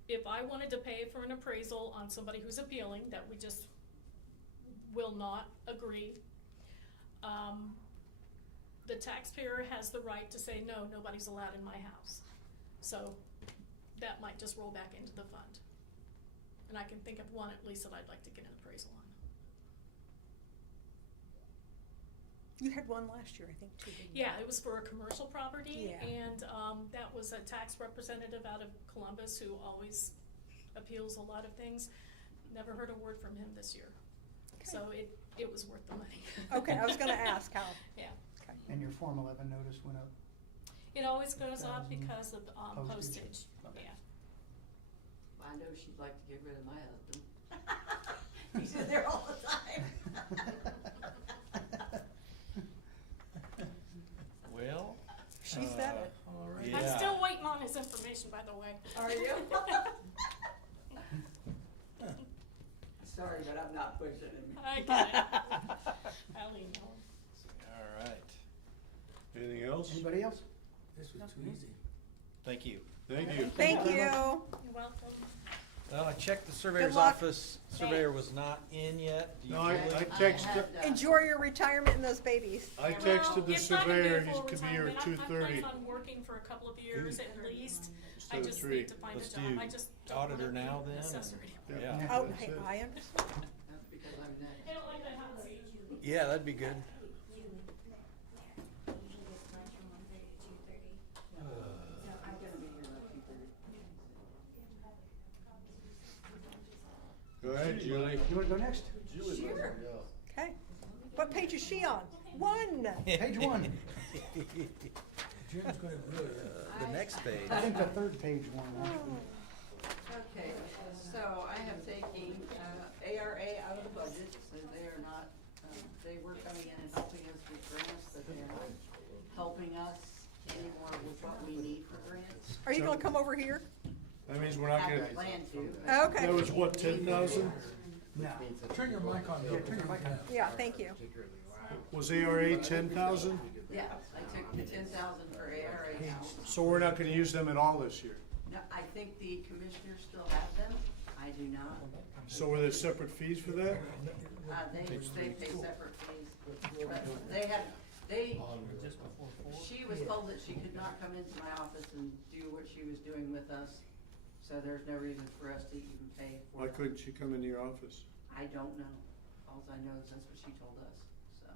if I wanted to pay for an appraisal on somebody who's appealing, that we just will not agree, the taxpayer has the right to say, no, nobody's allowed in my house. So that might just roll back into the fund. And I can think of one at least that I'd like to get an appraisal on. You had one last year, I think, too, didn't you? Yeah, it was for a commercial property, Yeah. and that was a tax representative out of Columbus who always appeals a lot of things. Never heard a word from him this year. Okay. So it was worth the money. Okay, I was gonna ask how. Yeah. Okay. And your Form 11 notice went up? It always goes up 1,000 because of postage? postage, Okay. yeah. I know she'd like to get rid of my husband. He's in there all the time. Well. She said it. All right. I'm Yeah. still waiting on his information, by the way. Are you? Sorry, but I'm not pushing him. I get it. I'll email him. All right. Anything else? Anybody else? This was too easy. Thank you. Thank you. Thank you. You're welcome. Well, I checked the surveyor's luck. office. Surveyor was not in yet. Do you No, I feel it? texted, Enjoy your retirement and those babies. I Well, texted the it's not gonna surveyor, a he's full to be here at retirement. I'm 2:30. planning on working for a couple of years at least. I Instead of just 3. need to find a Let's job. do I just don't wanna auditor be now an then, assessor and- anymore. Yeah. Oh, That's hey, it. I understand. That's because I'm next. I don't like that hot seat. Yeah, that'd be good. I'm gonna be here at 2:30. Go ahead, Julie. You wanna go next? Sure. Okay. What page is she on? 1. Page 1. Jim's gonna really, The next page. I think the third page one, actually. Okay, so I have taken ARA out of the budget, so they are not, they were coming in and helping us with grants, but they're not helping us anymore with what we need for grants. Are you gonna come over here? That means we're not I gonna, plan to. Okay. that was what, 10,000? No. turn your mic on. Yeah, turn your mic on. Yeah, thank you. Was ARA 10,000? Yeah, I took the 10,000 for ARA now. So we're not gonna use them at all this year? No, I think the commissioners still have them, I do not. So were there separate fees for that? They pay separate fees, but they, she was told that she could not come into my office and do what she was doing with us, so there's no reason for us to even pay for Why it. couldn't she come into your office? I don't know, alls I know is that's what she told us, so.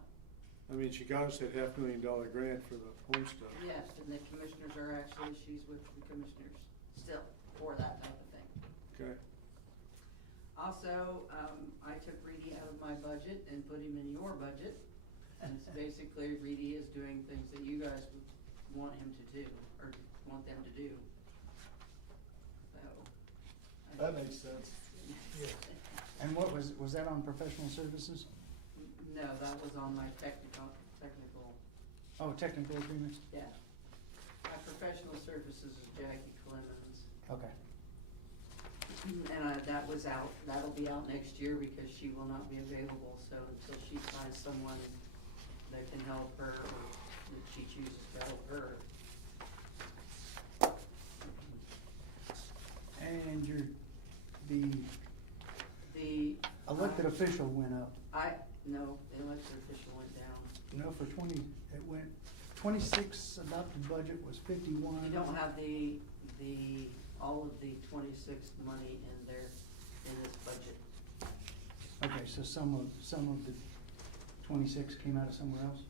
I mean, she got us that $500,000 grant for the home stuff. Yes, and the commissioners are actually, she's with the commissioners still for that type of thing. Okay. Also, I took Reedy out of my budget and put him in your budget. And it's basically Reedy is doing things that you guys would want him to do, or want them to do. So. That makes sense. And what was that on professional services? No, that was on my technical, Oh, technical agreements? yeah. My professional services is Jackie Clemens. Okay. And that was out, that'll be out next year because she will not be available, so until she finds someone that can help her, or that she chooses to help her, elected official went up. No, the elected official went down. No, for 20, it went, 26 adopted budget was 51. You don't have all of the 26 money in there, in this budget. Okay, so some of the 26 came out of somewhere else?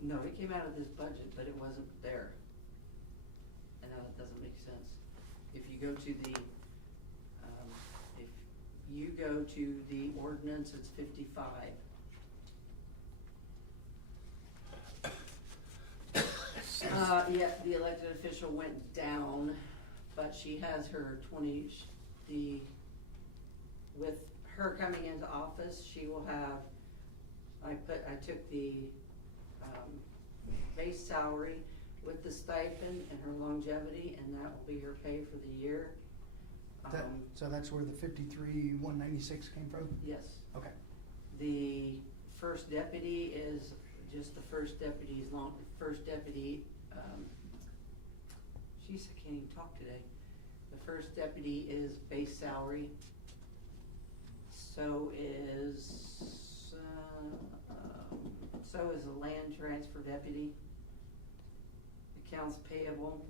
No, it came out of this budget, but it wasn't there. I know that doesn't make sense. If you go to the ordinance, it's 55. Yeah, the elected official went down, but she has her with her coming into office, she will have, I took the, base salary with the stipend and her longevity, and that will be her pay for the year. So that's where the 53,196 came from? Yes. Okay. The first deputy is just the first deputy, geez, I can't even talk today. The first deputy is base salary. So is the land transfer deputy. Accounts payable.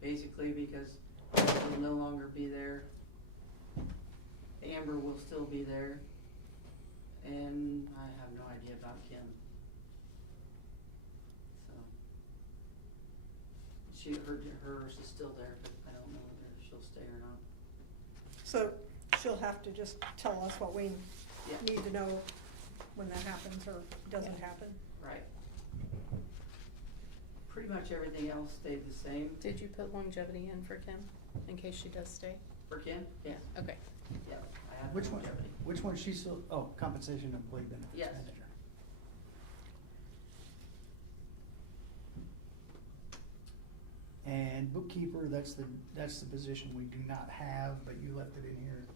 Basically because will no longer be there. Amber will still be there. And I have no idea about Kim. So hers is still there, but I don't know whether she'll stay or not. So she'll have to just tell us what we Yeah. need to know when that happens or doesn't happen. Right. Pretty much everything else stayed the same. Did you put longevity in for Kim, in case she does stay? For Kim? Yeah. Okay. Yeah, I have Which one? longevity. Which one she's still, oh, compensation and employee benefits Yes. manager. And bookkeeper, that's the position we do not have, but you left it in here.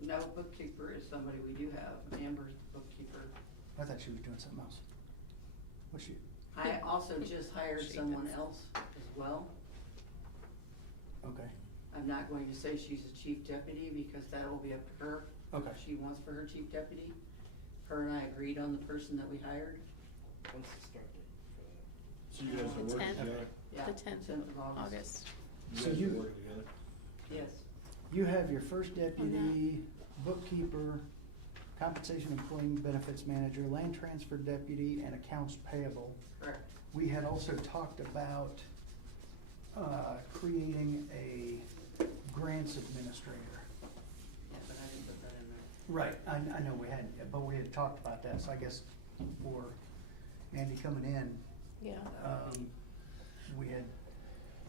No, bookkeeper is somebody we do have. Amber's the bookkeeper. I thought she was doing something else. What's she? I also just hired She someone does. else as well. Okay. I'm not going to say she's a chief deputy because that will be up to her. Okay. What she wants for her chief deputy. Her and I agreed on the person that we hired. When's the start date for that? So you guys are The working 10th. together? Yeah, The 10th 10th of August. August. You So guys you- are working together? Yes. You have your first deputy, bookkeeper, compensation employee benefits manager, land transfer deputy, and accounts payable. Correct. We had also talked about creating a grants administrator. Yeah, but I didn't put that in there. Right, I know we had, but we had talked about that, so I guess for Andy coming in, Yeah. we had,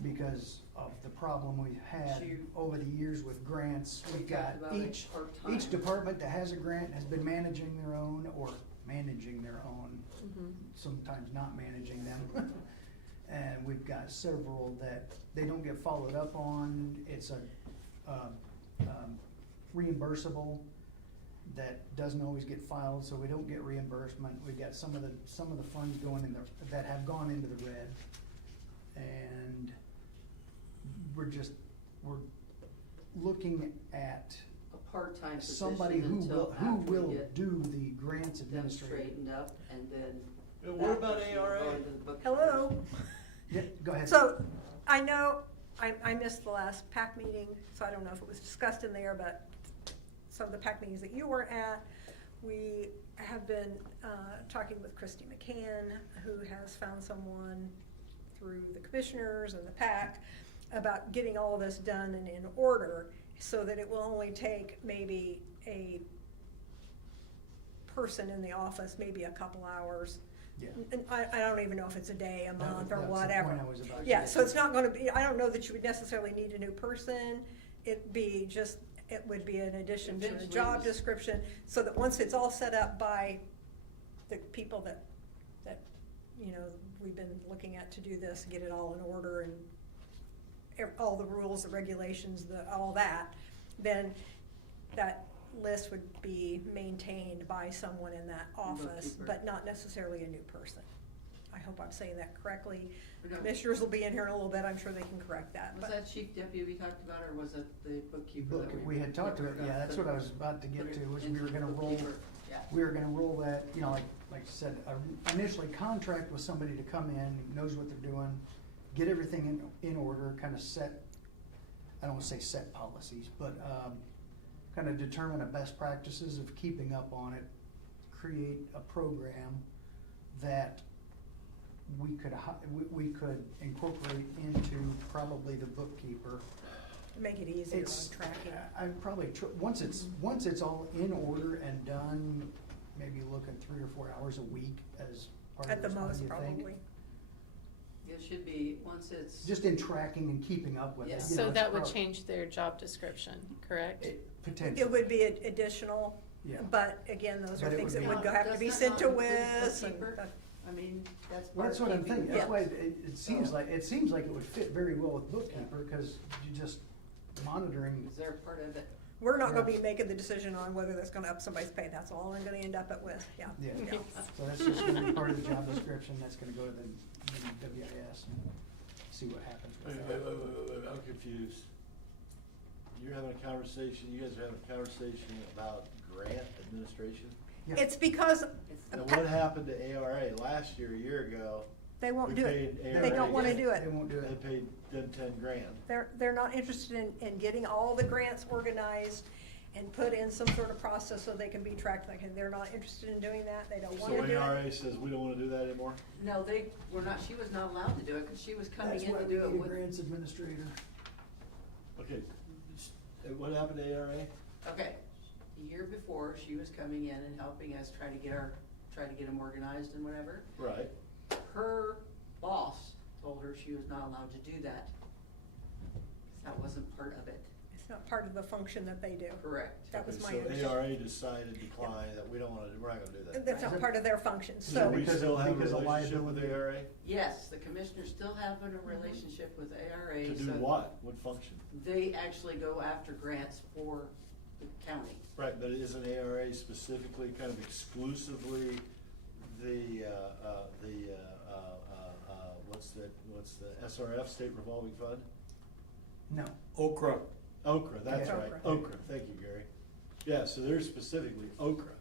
because of the problem we've had She- over the years with grants, We we've got talked about it each part-time. department that has a grant has been managing their own or managing their own, Mm-hmm. sometimes not managing them. And we've got several that they don't get followed up on. It's a reimbursable that doesn't always get filed, so we don't get reimbursement. We've got some of the funds that have gone into the red. And we're looking at A part-time position somebody who until will after we get do the grants them administrator. straightened up, and then. What that about person will ARA? go into the book. Hello? Yeah, go ahead. So, I know, I missed the last PAC meeting, so I don't know if it was discussed in there, but some of the PAC meetings that you were at, we have been talking with Christy McCann, who has found someone through the commissioners and the PAC about getting all of this done and in order, so that it will only take maybe a person in the office, maybe a couple hours. Yeah. And I don't even know if it's a day, a month, or That was the whatever. point I was about to Yeah, make. so it's not gonna be, I don't know that you would necessarily need a new person. It would be an addition to the Eventually, job this- description, so that once it's all set up by the people that, we've been looking at to do this, get it all in order and all the rules, the regulations, all that, then that list would be maintained by someone in that office, Bookkeeper. but not necessarily a new person. I hope I'm saying that correctly. No. Commissioners will be in here in a little bit, I'm sure they can correct that, Was but that chief deputy we talked about, or was it the bookkeeper? Book, that we had talked to it, yeah, that's what I was about to get to, was we were gonna roll, that, you know, like I said, initially contract with somebody to come in, who knows what they're doing, get everything in order, kind of set, I don't wanna say set policies, but, kind of determine the best practices of keeping up on it, create a program that we could incorporate into probably the bookkeeper. make it easier It's, on tracking. I'm probably, once it's all in order and done, maybe looking 3 or 4 hours a week as part of At the this, what do most, you think? probably. It should be, once it's. Just in tracking and keeping up with it. Yes. you know, So it's that would prob- change their job description, correct? Potentially. It would be additional, Yeah. but again, those are But it things would that be- would have to be Does that sent not to include WIS and. bookkeeper? I mean, that's Well, part that's of what I'm keeping. thinking, that's Yeah. why it seems like it would fit very well with bookkeeper, because you just monitoring. Is there part of it? We're not gonna be making the decision on whether that's gonna up somebody's pay, that's all I'm gonna end up at with, yeah. Yeah, so that's just gonna be part of the job description, that's gonna go to the WIS and see what happens with that. I'm confused. You're having a conversation, you guys are having a conversation about grant administration? Yeah. It's because And what happened to ARA last year, a year ago? they won't we do it, paid they don't ARA wanna do They it. won't do They it. paid them 10 grand. They're not interested in getting all the grants organized and put in some sort of process so they can be tracked, like, they're not interested in doing that, they don't So wanna do it. ARA says we don't wanna do that anymore? No, they were not, she was not allowed to do it, cause she was coming That's in why to we do it need a with. grants administrator. Okay, what happened to ARA? Okay, the year before, she was coming in and helping us try to get them organized and whatever. Right. Her boss told her she was not allowed to do that. 'Cause that wasn't part of it. It's not part of the function that they do. Correct. That was my So understanding. ARA decided, declined, that we're not gonna do that. That's not part of their function, Is it so. We because still have a because of relationship with liability? ARA? Yes, the commissioners still have a relationship with ARA. To do so what? What function? They actually go after grants for the county. Right, but isn't ARA specifically, kind of exclusively the, what's the SRF, State Revolving Fund? No. Okra. Okra, that's Yeah. right, Okra. Okra, thank you, Gary. Yeah, so they're specifically Okra.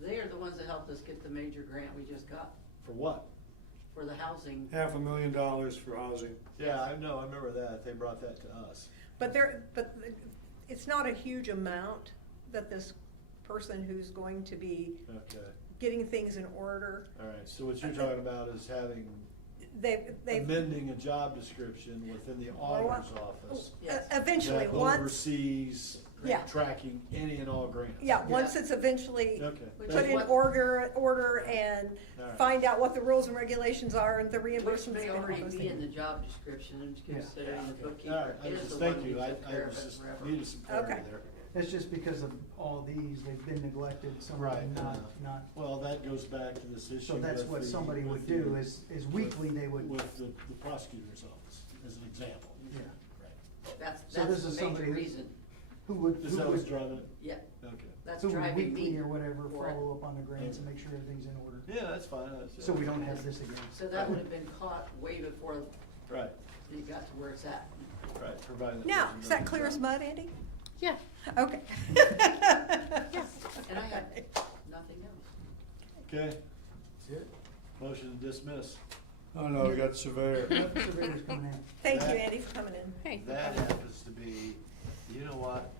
They are the ones that helped us get the major grant we just got For what? for the housing. $500,000 for housing. Yeah, I know, I remember that, they brought that to us. But it's not a huge amount that this person who's going to be Okay, getting things in order, all right, so what you're talking about is having, they've. amending a job description within the auditor's office. Yes. Eventually, That once, oversees Yeah. tracking any and all grants. yeah, once Yeah. it's eventually Okay. Which put is in what- order and All right. find out what the rules and regulations are and the Which reimbursements may and already those be in things. the job description and Yeah. considering the All bookkeeper right, I is just, the thank one who you, I took care of was it just forever. needed some clarity Okay. there. It's just because of all these, they've been neglected, some of Right. them not. Well, that goes back to this issue. So that's with what the- somebody would with do, the- is weekly they would, With the prosecutor's office, as an example. yeah. Right. That's So this is the major somebody reason. Who would, Is that what's driving it? Yeah, Okay. that's who would driving weekly me. or whatever for it. follow up on the grants and make sure everything's in order. Yeah, that's fine, that's. So we don't have this again. So that would have been caught way before Right, it got to where it's at. right, providing. that Now, person is that does clear the as job. mud, Andy? Yeah. Okay. And I have nothing else. Okay, That's it. motion to dismiss. Oh, no, we got Surveyor. Surveyor's coming in. Thank you, Andy, for coming in. Hey. That happens to be, you know what,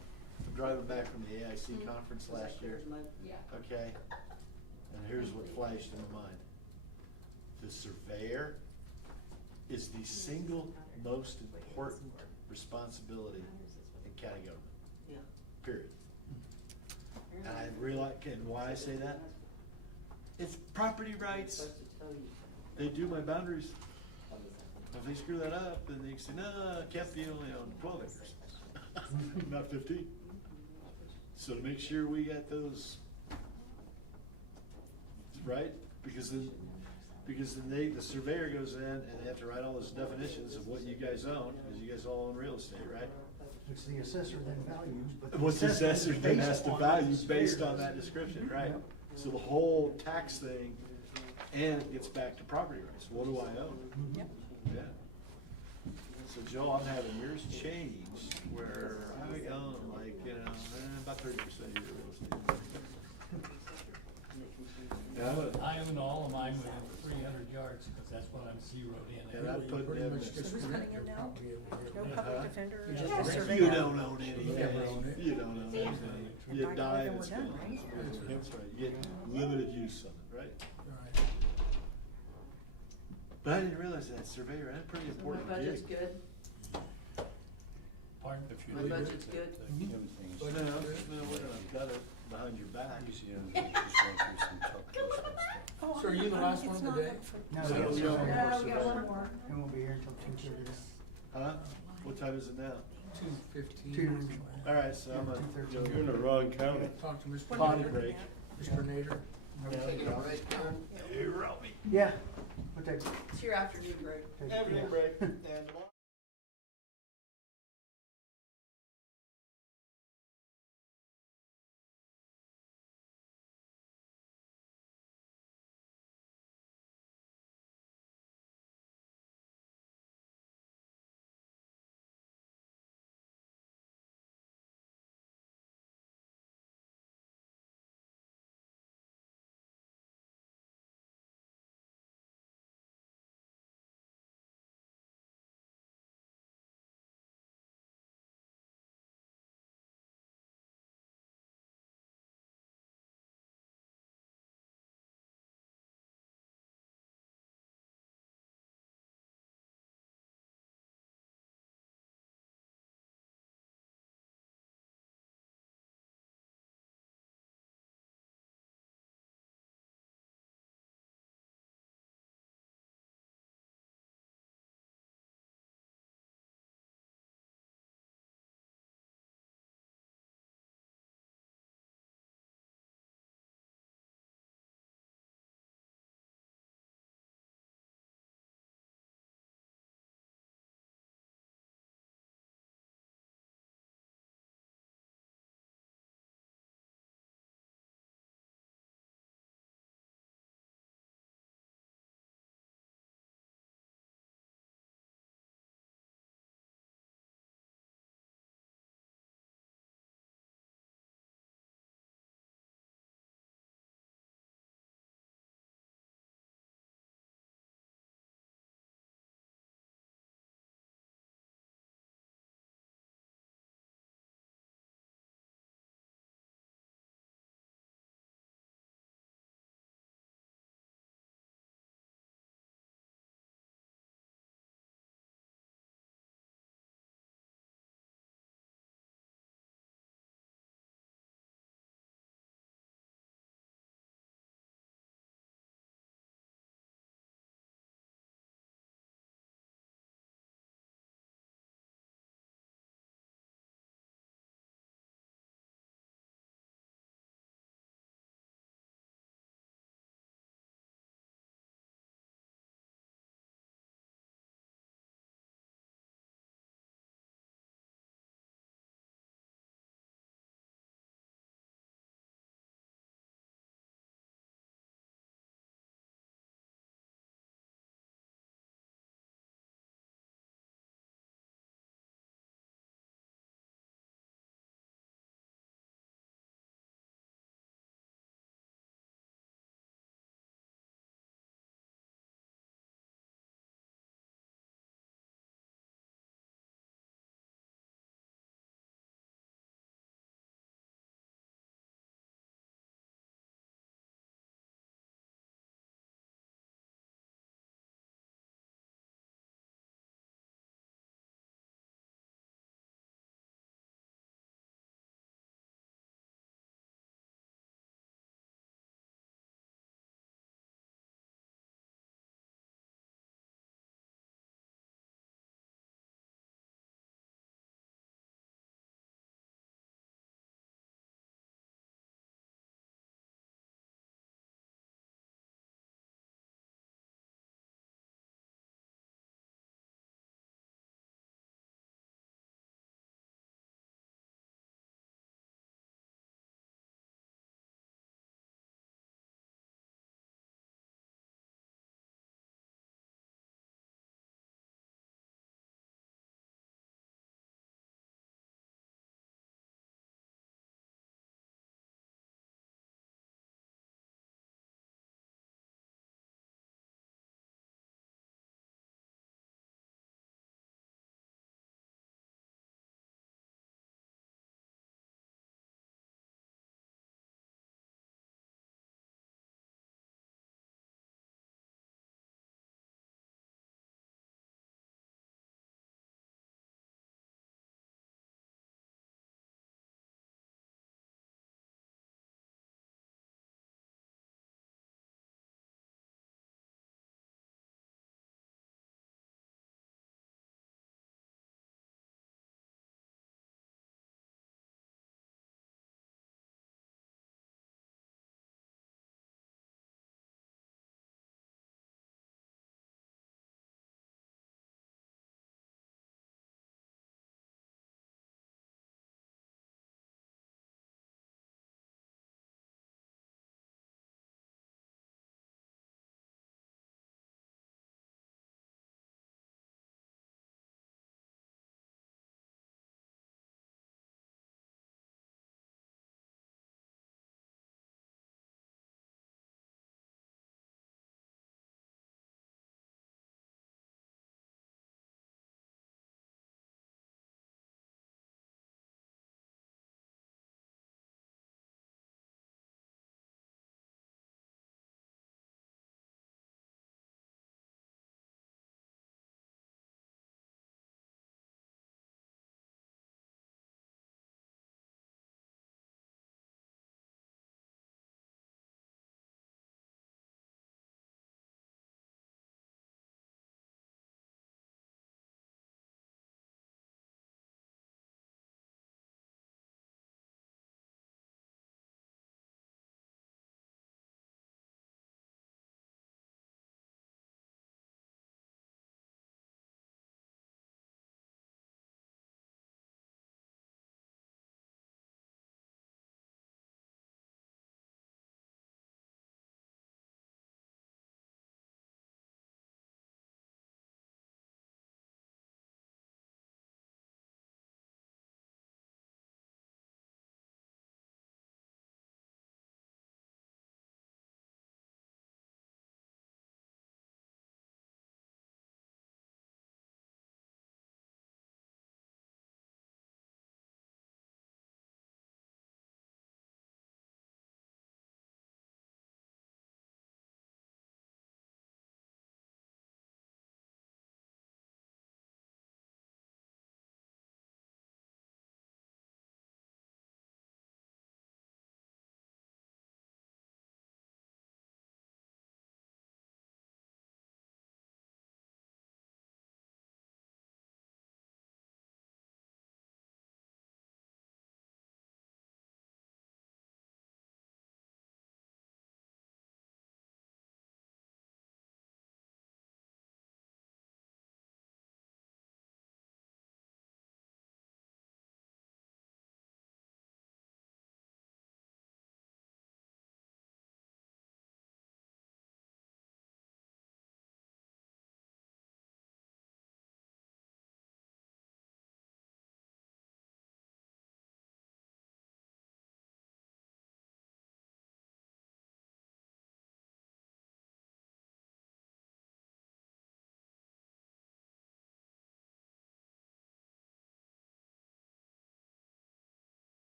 I'm driving back from the AIC conference last year, Yeah. okay? And here's what flashed in my mind. The surveyor is the single most important responsibility in county government, Yeah. period. And I realize, and why I say that? It's property rights. Supposed to tell you. They do my boundaries. If they screw that up, then they can say, no, Kathy only owned 12 acres, not 15. So to make sure we got those, right? Because then the surveyor goes in and they have to write all those definitions of what you guys own, because you guys all own real estate, right? Which the assessor then values, but. What's the assessor then based has to on value the based on surveyor's. that description, right? Yep. So the whole tax thing And it gets back to property rights. What do I own? Yep. Yeah. So Joe, I'm having yours changed where I own like, about 30% of your real estate. And I'm gonna- I own all of mine within 300 yards, because that's what I'm zeroed in. And I put Pretty them much in- just So who's rent cutting your it now? property over here. No Uh-huh. public defender, You just just a rent. surveyor. You don't own anything. You never own it. You don't own anything. You Buy it die when and we're it's done, gone. right? That's right. You get limited use of it, right? Right. But I didn't realize that surveyor, that's a pretty So my important budget's gig. good, Pardon? my budget's good. No, we're gonna cut it behind your back. Oh, So are you the last one it's of the not day? up for- No, No, we got one more we got surveyor. one more. And we'll be here until 2:30. Huh? What time is it now? 2:15. All right, so I'm You're in the wrong county. Talk to Mr. Potty Nader. break. Mr. Nader. Taking a break, Karen? Hey, Robbie. Yeah. What that? It's your afternoon break. Afternoon break. And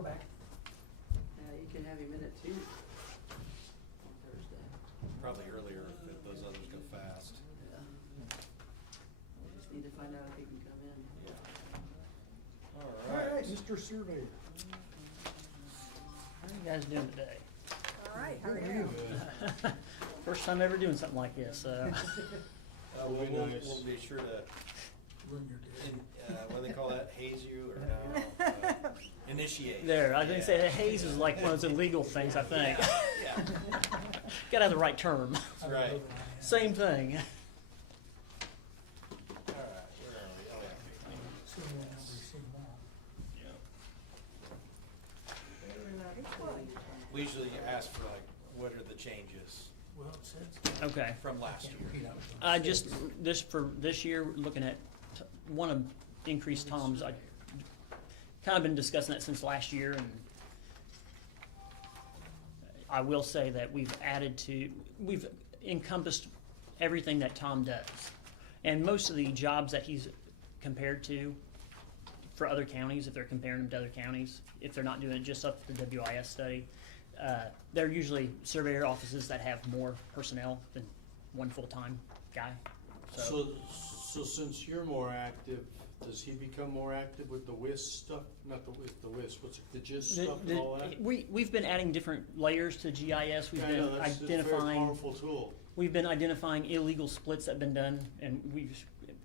we're back. Yeah, you can have him in at 2 on Thursday. Probably earlier if those others go fast. Yeah. We just need to find out if he can come in. Yeah. All right, Mr. Surveyor. How are you guys doing today? All right, how are you? First time ever doing something like this, so. We'll be sure to, what do they call that, haze you or no? Initiate. There, I didn't say that haze is like one of those illegal things, I think. Yeah. Gotta have the right term. That's right. Same thing. All right, where are we? Oh, yeah. We usually ask for like, what are the changes Okay. from last year? I just, for this year, looking at, want to increase Tom's, I kind of been discussing that since last year, and I will say that we've encompassed everything that Tom does. And most of the jobs that he's compared to for other counties, if they're comparing them to other counties, if they're not doing it just up to the WIS study, they're usually surveyor offices that have more personnel than one full-time guy. So since you're more active, does he become more active with the WIS stuff? Not the WIS, what's it, the GIS stuff and all that? We've been adding different layers to GIS. We've I been know, that's a very identifying. powerful tool. We've been identifying illegal splits that have been done, and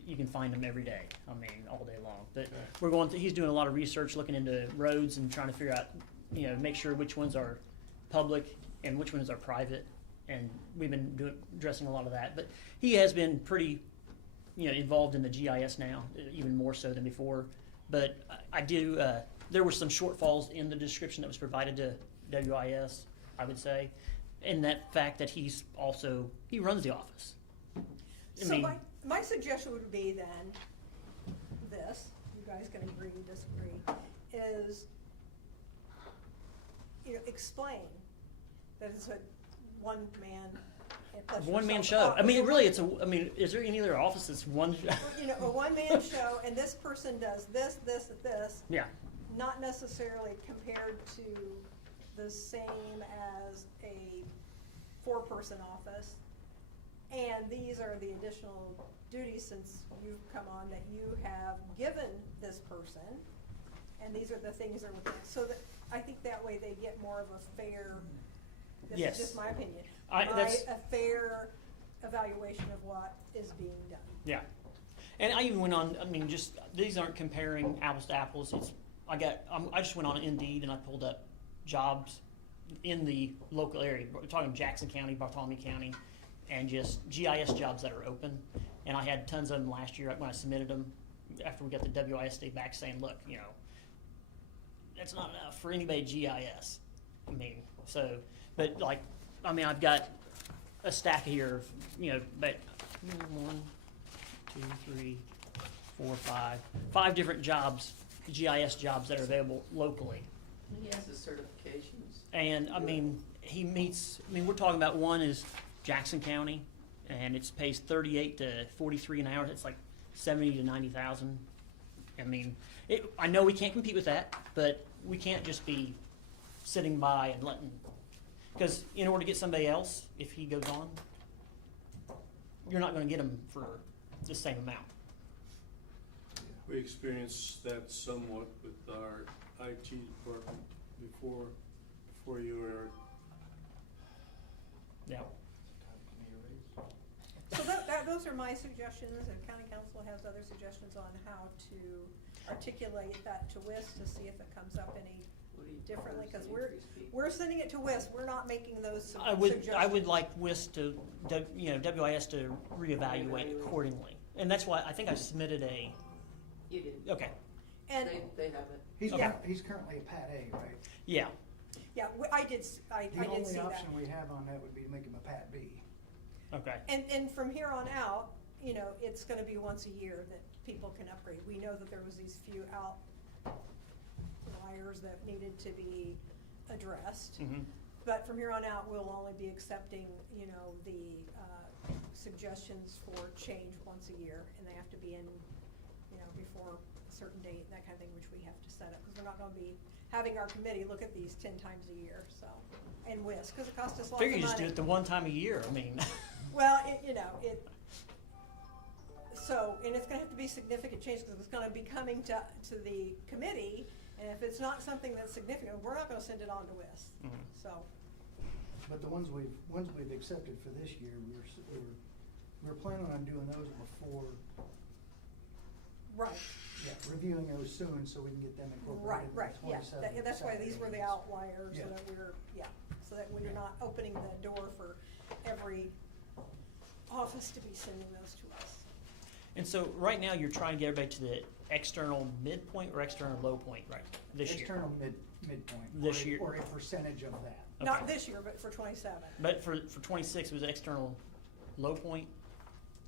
you can find them every day. I mean, all day long. But Okay. he's doing a lot of research, looking into roads and trying to figure out, make sure which ones are public and which ones are private. And we've been addressing a lot of that. But he has been pretty, involved in the GIS now, even more so than before. But I do, there were some shortfalls in the description that was provided to WIS, I would say. And that fact that he runs the office. So my suggestion would be then, this, you guys can agree, disagree, is, explain that it's a one-man. One-man show. I mean, really, is there any other office that's one? A one-man show, and this person does this, this, and this. Yeah. Not necessarily compared to the same as a 4-person office. And these are the additional duties since you've come on that you have given this person. And these are the things that are within. So that, I think that way they get more of a fair, this Yes. is just my opinion, That's- a fair evaluation of what is being done. Yeah. And I even went on, these aren't comparing apples to apples. I just went on Indeed and I pulled up jobs in the local area. We're talking Jackson County, Bartholomew County, and just GIS jobs that are open. And I had tons of them last year when I submitted them after we got the WIS day back saying, look, that's not enough for anybody GIS. I've got a stack here of, but 1, 2, 3, 4, 5 different jobs, GIS jobs that are available locally. He has his certifications. And he meets, we're talking about one is Jackson County, and it pays 38 to 43 an hour. It's like 70 to 90,000. I know we can't compete with that, but we can't just be sitting by and letting, because in order to get somebody else, if he goes on, you're not going to get him for the same amount. We experienced that somewhat with our IT department before you were. Yeah. So those are my suggestions, and county council has other suggestions on how to articulate that to WIS to see if it comes up any differently, because we're sending it to WIS, we're not making those suggestions. I would like WIS to, WIS to reevaluate accordingly, and that's why I think I submitted a. You did. Okay. And they have it. He's currently a Pat A, right? Yeah. Yeah, I did see that. The only option we have on that would be to make him a Pat B. Okay. And from here on out, it's gonna be once a year that people can upgrade. We know that there was these few outliers that needed to be addressed. Mm-hmm. But from here on out, we'll only be accepting, the suggestions for change once a year, and they have to be in, before certain date, that kind of thing, which we have to set up, because we're not gonna be having our committee look at these 10 times a year, so, and WIS, because it costs us lots of money. Figure you just do it the one time a year, I mean. Well, so, and it's gonna have to be significant change, because it's gonna be coming to the committee, and if it's not something that's significant, we're not gonna send it on to WIS, so. But the ones we've accepted for this year, we're planning on doing those before. Right. Yeah, reviewing those soon so we can get them incorporated. Right, in the yeah, 27 that's why these were the salaries. outliers, so Yeah. that so that we're not opening the door for every office to be sending those to us. And so right now, you're trying to get everybody to the external midpoint or external low point, right, this year? External midpoint. This or year. Or a percentage of that. Not Okay. this year, but for 27. But for 26, it was external low point?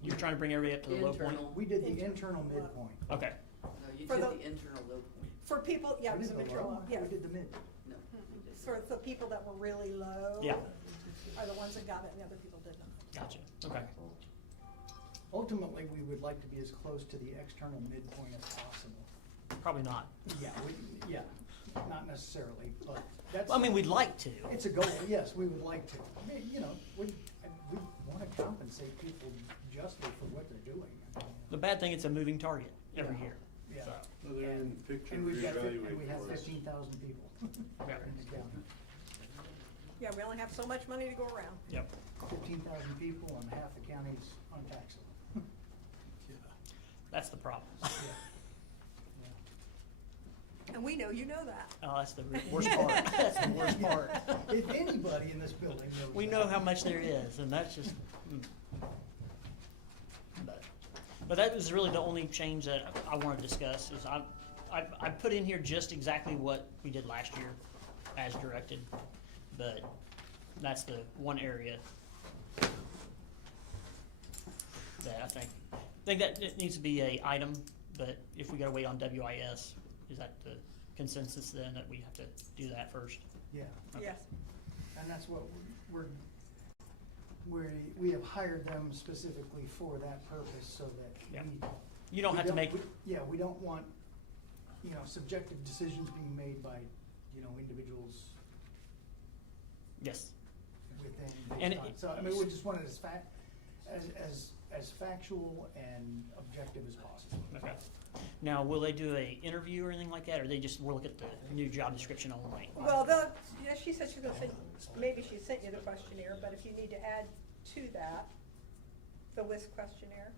You're trying to bring everybody up to the low point? Internal. We did the internal midpoint. Okay. No, you For did the- the internal low point. For people, yeah, it We was did a the material, low. yeah. We did the mid. No. For the people that were really low. Yeah. Are the ones that got it and the other people did not. Gotcha, okay. Ultimately, we would like to be as close to the external midpoint as possible. Probably not. Yeah, not necessarily, but that's. I mean, we'd like to. It's a goal, yes, we would like to. I mean, we wanna compensate people justly for what they're doing. The bad thing, it's a moving target every Yeah. year. Yeah. So, Well, they're in the picture And to we've got, reevaluate and we have for us. 15,000 people Yeah. in the county. Yeah, we only have so much money to go around. Yep. 15,000 people and half the county's untaxable. That's the problem. And we know you know that. Oh, that's the worst part. That's the worst part. If anybody in this building knows We that. know how much there is, and that's just, But that was really the only change that I want to discuss, is I put in here just exactly what we did last year as directed, but that's the one area that I think that it needs to be a item, but if we gotta wait on WIS, is that the consensus then, that we have to do that first? Yeah. Okay. Yes. And that's what we have hired them specifically for that purpose, so that Yeah. we. You don't we have to make, Yeah, we don't want, subjective decisions being made by, individuals yes, within. And based on- it- So, I mean, we just want it as factual and objective as possible. okay. Now, will they do a interview or anything like that, or they just will look at the new job description only? Well, she said she's gonna send, maybe she sent you the questionnaire, but if you need to add to that, the WIS questionnaire,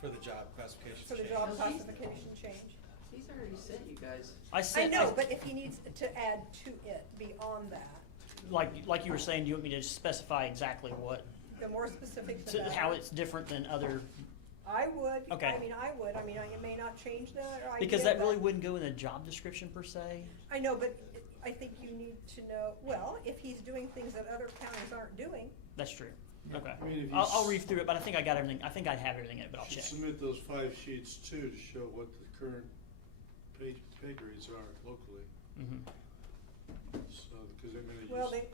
For the job classification for the change. job Well, classification change. He's already sent you guys. I know, but if he needs to add to it beyond that, Like you were saying, do you want me to specify exactly what, the more specifics the better. how it's different than other, I would, Okay. I mean, it may not change the idea. because that but- really wouldn't go in the job description per se? I know, but I think you need to know, well, if he's doing things that other counties aren't doing, That's true, Yeah. okay. I mean, if you I'll read through it, but I think I got everything, I think I have everything in it, but I'll Should check. submit those 5 sheets too, to show what the current pay grades are locally, Mhm. so, because they're gonna use. well, they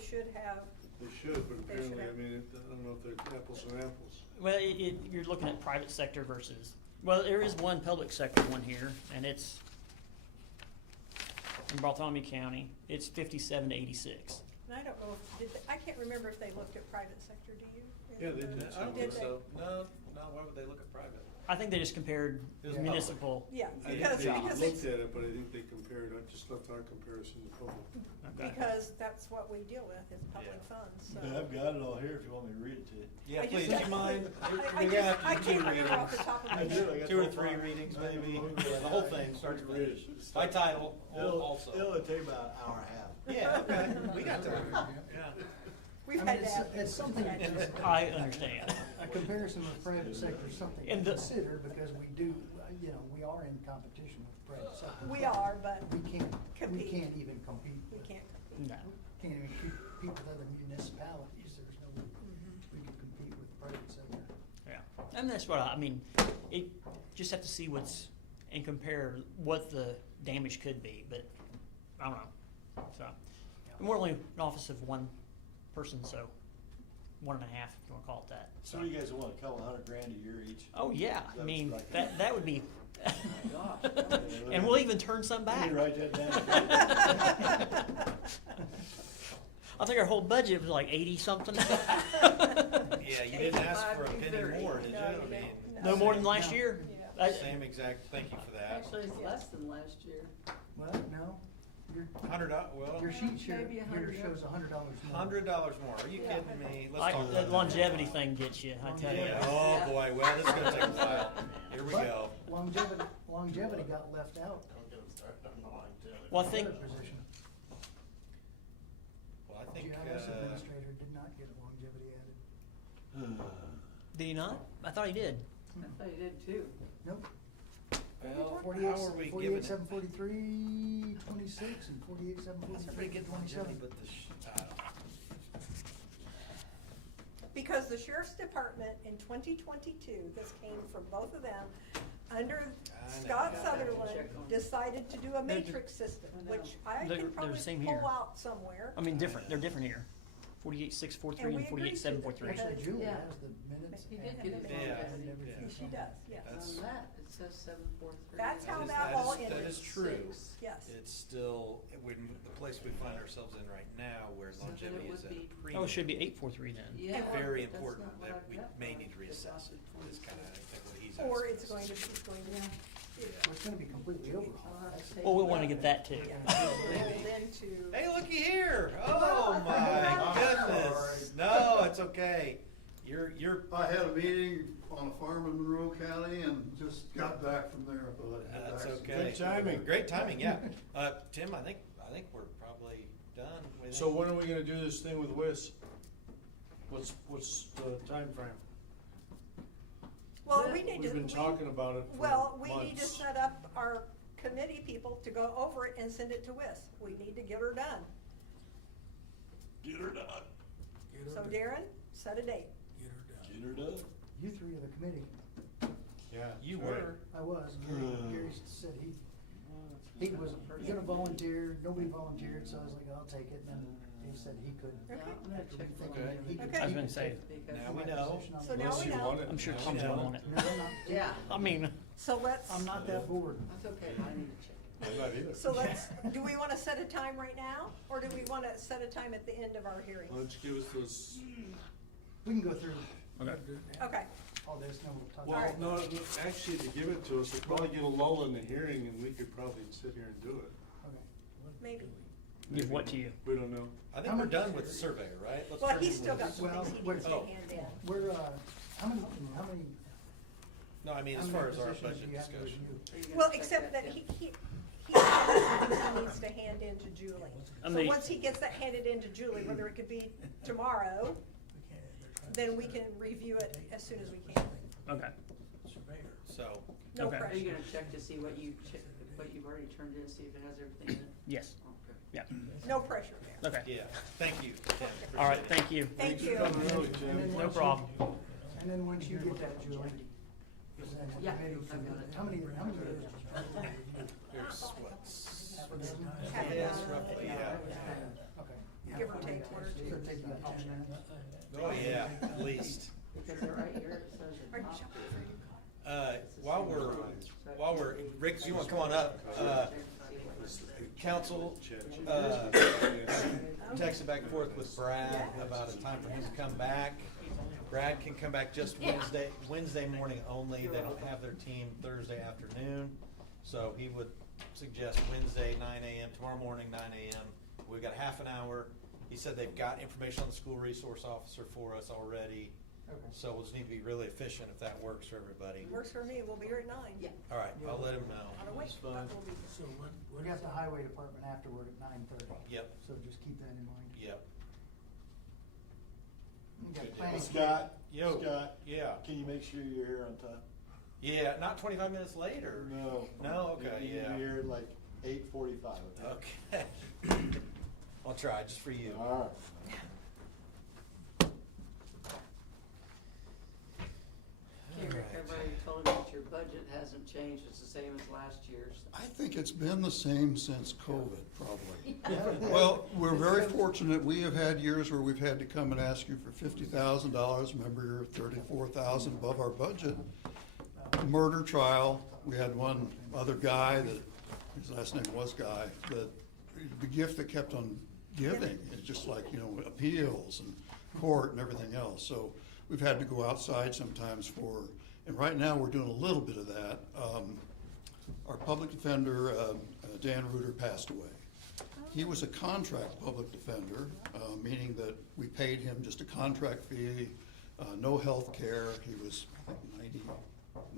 should have, They should, but They should apparently, I have- mean, I don't know if they're apples and apples. Well, you're looking at private sector versus, well, there is one public sector one here, and it's in Bartholomew County, it's 57 to 86. and I don't know I can't remember if they looked at private sector, do you? Yeah, they did. I don't Did think they? so. No, why would they look at private? I think they just compared It was municipal. Yeah, I because, think they because looked it's, at it, but I think they compared, I just left our comparison to public. Okay. because that's what we deal with, is public Yeah. funds, so. I've got it all here if you want me to read it to you. Yeah, I please, just- do you mind? I We're just- gonna have to I do 2 can't remember off the readings. top of my I do, head. I got 2 or the 3 whole readings, file. maybe. Yeah. The whole thing, start to Read it. finish. By title, also. It'll take about an hour and a half. Yeah, okay, we got time. Yeah. We've I had mean, that. it's something, I understand. a comparison with private sector is something to And the- consider, because we do, we are in competition with private sector. We are, but We can't Compete. even compete. we with- can't. No. Can't even compete with other municipalities, there's no way we can compete with private sector. Yeah, and that's what I mean, it, just have to see and compare what the damage could be, but I don't know, so. And we're only an office of one person, so 1.5, if you wanna call it that, So you guys want a couple $100,000 a year each? Oh, yeah, I That's mean, like- that would be, Gosh. And we'll even turn some You back. need to write that down. I think our whole budget was like 80 something. Yeah, you didn't ask for a 85 to penny 30. more, did you? No, I you mean, No more than last year. I- same exact, thank you for that. Actually, it's less than last year. Well, no, your, Well, your sheet here Maybe here $100. shows $100 more. $100 more, are you kidding me? Let's talk about that that. longevity thing gets you, I tell you. Yeah, oh boy, well, this is gonna take a while. Here we But go. Longevity got left out. Well, I think, Other position. Well, I think, GIS administrator did not get longevity added. did he not? I thought he did. I thought you did too. Nope. Well, 48, how are we giving it? 743, 26, and 48, That's 743, pretty good 27. longevity, but Because the sheriff's department in 2022, this came from both of them, under Scott Sutherland, decided to do a matrix system, which I They're can the probably same pull here. out somewhere. I mean, different. They're different here. 48,643 And and we agreed to that. 48,743. Actually, Julie Yeah. has the minutes. He did and- get it. Yeah. everything. She does, yes. That's- On that, it says 743. That's how That is- that that all is- ended. that is true. Yes. It's still, when the place we find ourselves in right now, where So then longevity it is would at a be- premium. Oh, it should be 843 then. Yeah. Very that's important not what that I've we got may wrong. need to It's reassess it, adopted is kinda, I think what he's Or asking it's us. going to, it's going to, Well, it's gonna be completely over. Well, we want to get that too. rolled into. Hey, looky here! Well, Oh I my goodness! No, it's okay. You're, I had a meeting on a farm in Monroe County and just got back from there. I thought I'd head that's back. okay. Good timing. Great timing, yeah. Tim, I think we're probably done with. So when are we gonna do this thing with WIS? What's the timeframe? Well, we need to. We've been talking about it for Well, we need to months. set up our committee people to go over it and send it to WIS. We need to get her done. Get her done. So Darren, set a date. Get her done. You three are the committee. Yeah. You that's right. were. I was. Gary said he was gonna volunteer, nobody volunteered, so I was like, I'll take it, and then he said he couldn't. Yeah, I'm gonna check for Okay. He could- Okay. I was gonna say, because Now we know. So now Unless we you know. want it. I'm sure Now Tom's you gonna know. want it. No, I'm not. Yeah, I mean, So let's, I'm not that bored. that's okay, I need to check. I'm not either. so let's, do we wanna set a time right now, or do we wanna set a time at the end of our hearing? Let's give us those. We can go through Okay, all this, and then we'll talk. Well, Alright. no, actually, to give it to us, we'll probably get a lull in the hearing and we could probably sit here and do it. Okay. maybe. give what to you? We don't know. I think we're done with the surveyor, right? Let's Well, turn he's it still loose. got some Well, things he we're- needs to hand in. We're, how many, No, I mean, how as many far as our positions budget do you have to discussion. review? Are you gonna Well, check except that too? he needs to hand in to Julie. I So mean- once he gets that handed in to Julie, whether it could be tomorrow, then we can review it as soon as we can. Okay. So, No Okay. Are you pressure. gonna check to see what you've already turned in, see if it has everything in it? Yes. Okay. Yeah. No pressure there. Okay. yeah, thank you, Tim. All right. Appreciate it. Thank you. Thank you. Coming early, And Tim. then No once you- problem. And then once you get that, Julie, is then the Yeah, committee I've can- got it. how many years? There's what, Half a dozen? Half a yes, dozen. roughly, yeah. Okay. Give or take one or two. So it'll take you about 10 minutes. Oh, yeah, at least. Because they're right here, it says Are you it. shopping? While we're, Rick, you wanna come on up? Council, texted back and forth with Brad about a time for him to come back. Brad can come back just Wednesday morning only. They don't have their team Thursday afternoon. So he would suggest Wednesday, 9 a.m., tomorrow morning, 9 a.m. We've got half an hour. He said they've got information on the school resource officer for us already. Okay. So we'll just need to be really efficient if that works for everybody. Works for me, we'll be here at 9. Yeah. All right, I'll let him know. On a wait, That's but fine. we'll be here. So We got the highway department afterward at 9:30. Yep, So just keep that in mind. yep. We got planning. Scott, Yo. Scott, Yeah. can you make sure you're here on time? Yeah, not 25 minutes later. No. No, okay, You need to yeah. be here at like 8:45. Okay. I'll try, just for you. All right. Okay, Rick, I've already told him that your budget hasn't changed, it's the same as last year's. I think it's been the same since COVID, probably. Well, we're very fortunate. We have had years where we've had to come and ask you for $50,000. Remember, you're 34,000 above our budget. murder trial. We had one other guy that, his last name was Guy, that the gift that kept on giving. It's just like, appeals and court and everything else. So we've had to go outside sometimes and right now we're doing a little bit of that. Our public defender, Dan Reuter, passed away. He was a contract public defender, meaning that we paid him just a contract fee, no health care. He was, I think,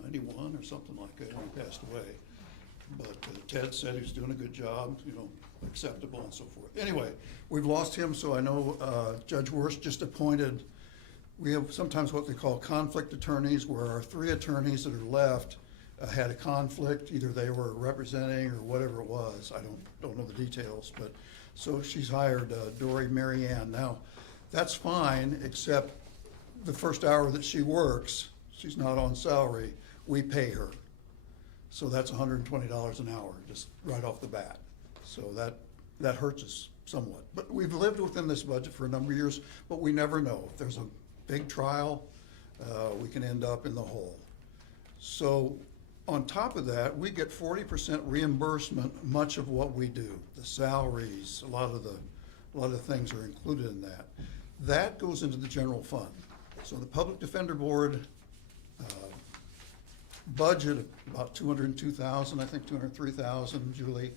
91 or something like that when he passed away. But Ted said he was doing a good job, acceptable and so forth. Anyway, we've lost him, so I know Judge Worst just appointed, we have sometimes what they call conflict attorneys, where our 3 attorneys that are left had a conflict, either they were representing or whatever it was. I don't know the details, but so she's hired Dory Marianne. Now, that's fine, except the first hour that she works, she's not on salary, we pay her. So that's $120 an hour, just right off the bat. So that hurts us somewhat. But we've lived within this budget for a number of years, but we never know. If there's a big trial, we can end up in the hole. So on top of that, we get 40% reimbursement, much of what we do. The salaries, a lot of the things are included in that. That goes into the general fund. So the Public Defender Board budget about $202,000, I think $203,000, Julie.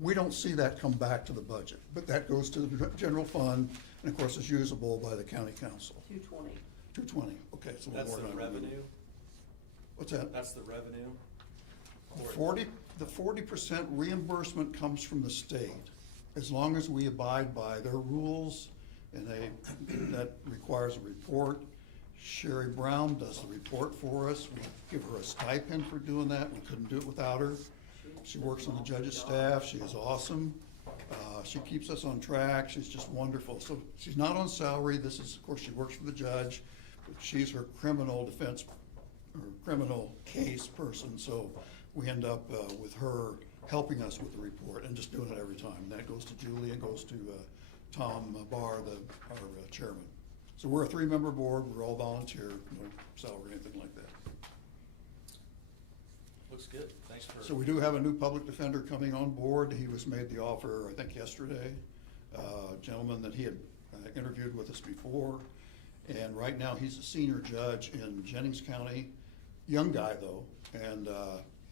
We don't see that come back to the budget, but that goes to the general fund, and of course is usable by the county council. 220. 220, okay, it's a little more That's than the I remember. revenue? What's that? That's the revenue? The 40% reimbursement comes from the state, as long as we abide by their rules, and that requires a report. Sherry Brown does the report for us. We give her a stipend for doing that. We couldn't do it without her. She works on the judge's staff. She is awesome. She keeps us on track. She's just wonderful. So she's not on salary. This is, of course, she works for the judge, but she's her criminal defense or criminal case person. So we end up with her helping us with the report and just doing it every time. And that goes to Julie and goes to Tom Barr, our chairman. So we're a 3-member board. We're all volunteer, no salary, anything like that. Looks good. Thanks for. So we do have a new public defender coming on board. He was made the offer, I think, yesterday. A gentleman that he had interviewed with us before. And right now, he's a senior judge in Jennings County. Young guy, though. And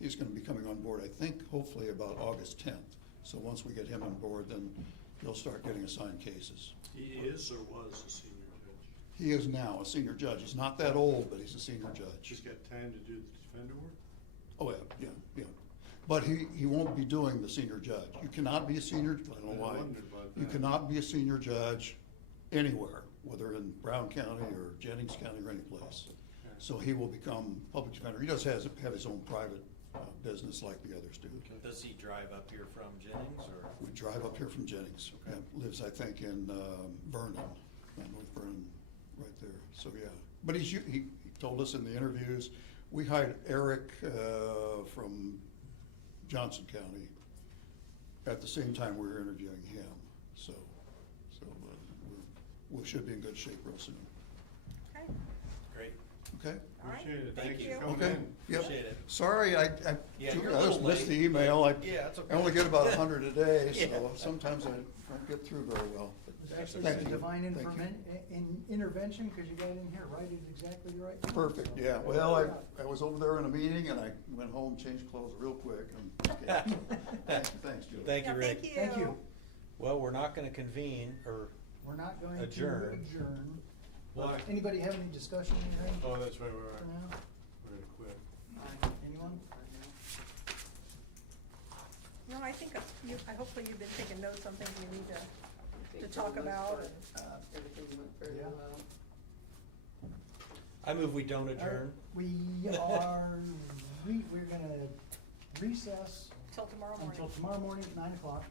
he's going to be coming on board, I think, hopefully about August 10th. So once we get him on board, then he'll start getting assigned cases. He is or was a senior judge? He is now a senior judge. He's not that old, but he's a senior judge. He's got time to do the defender work? Oh, yeah. But he won't be doing the senior judge. You cannot be a senior, I don't know why. wondered about You that. cannot be a senior judge anywhere, whether in Brown County or Jennings County or any place. So he will become public defender. He does have his own private business like the others do. Does he drive up here from Jennings, or? We drive up here from Jennings. Lives, I think, in Vernon, North Vernon, right there. So, yeah. But he told us in the interviews, we hired Eric from Johnson County at the same time we were interviewing him. So we should be in good shape real soon. Okay, Great. Okay? all right. Appreciate it. Thank Thanks you. for coming Okay. in. Yep. Appreciate it. Sorry, I Yeah, Julie, you're a I just little missed the late, email. but yeah, it's okay. I only get about 100 a day, Yeah. so sometimes I don't get through very well. It's actually Thank some you. divine Thank you. intervention, because you got in here right at exactly the right time. Perfect, yeah. Well, I was over there in a meeting and I went home, changed clothes real quick. And Thanks, Julie. Thank you, Yeah, Rick. thank you. Thank you. Well, we're not gonna convene, or, We're not going to Adjourn. adjourn. Why? Anybody have any discussion, anything Oh, that's right, for now? we're gonna quit. Anyone? No, I think hopefully you've been taking notes on things we need to talk about. Everything went very Yeah. well. I move we don't adjourn. We're gonna recess Till tomorrow morning. until tomorrow morning at 9 o'clock.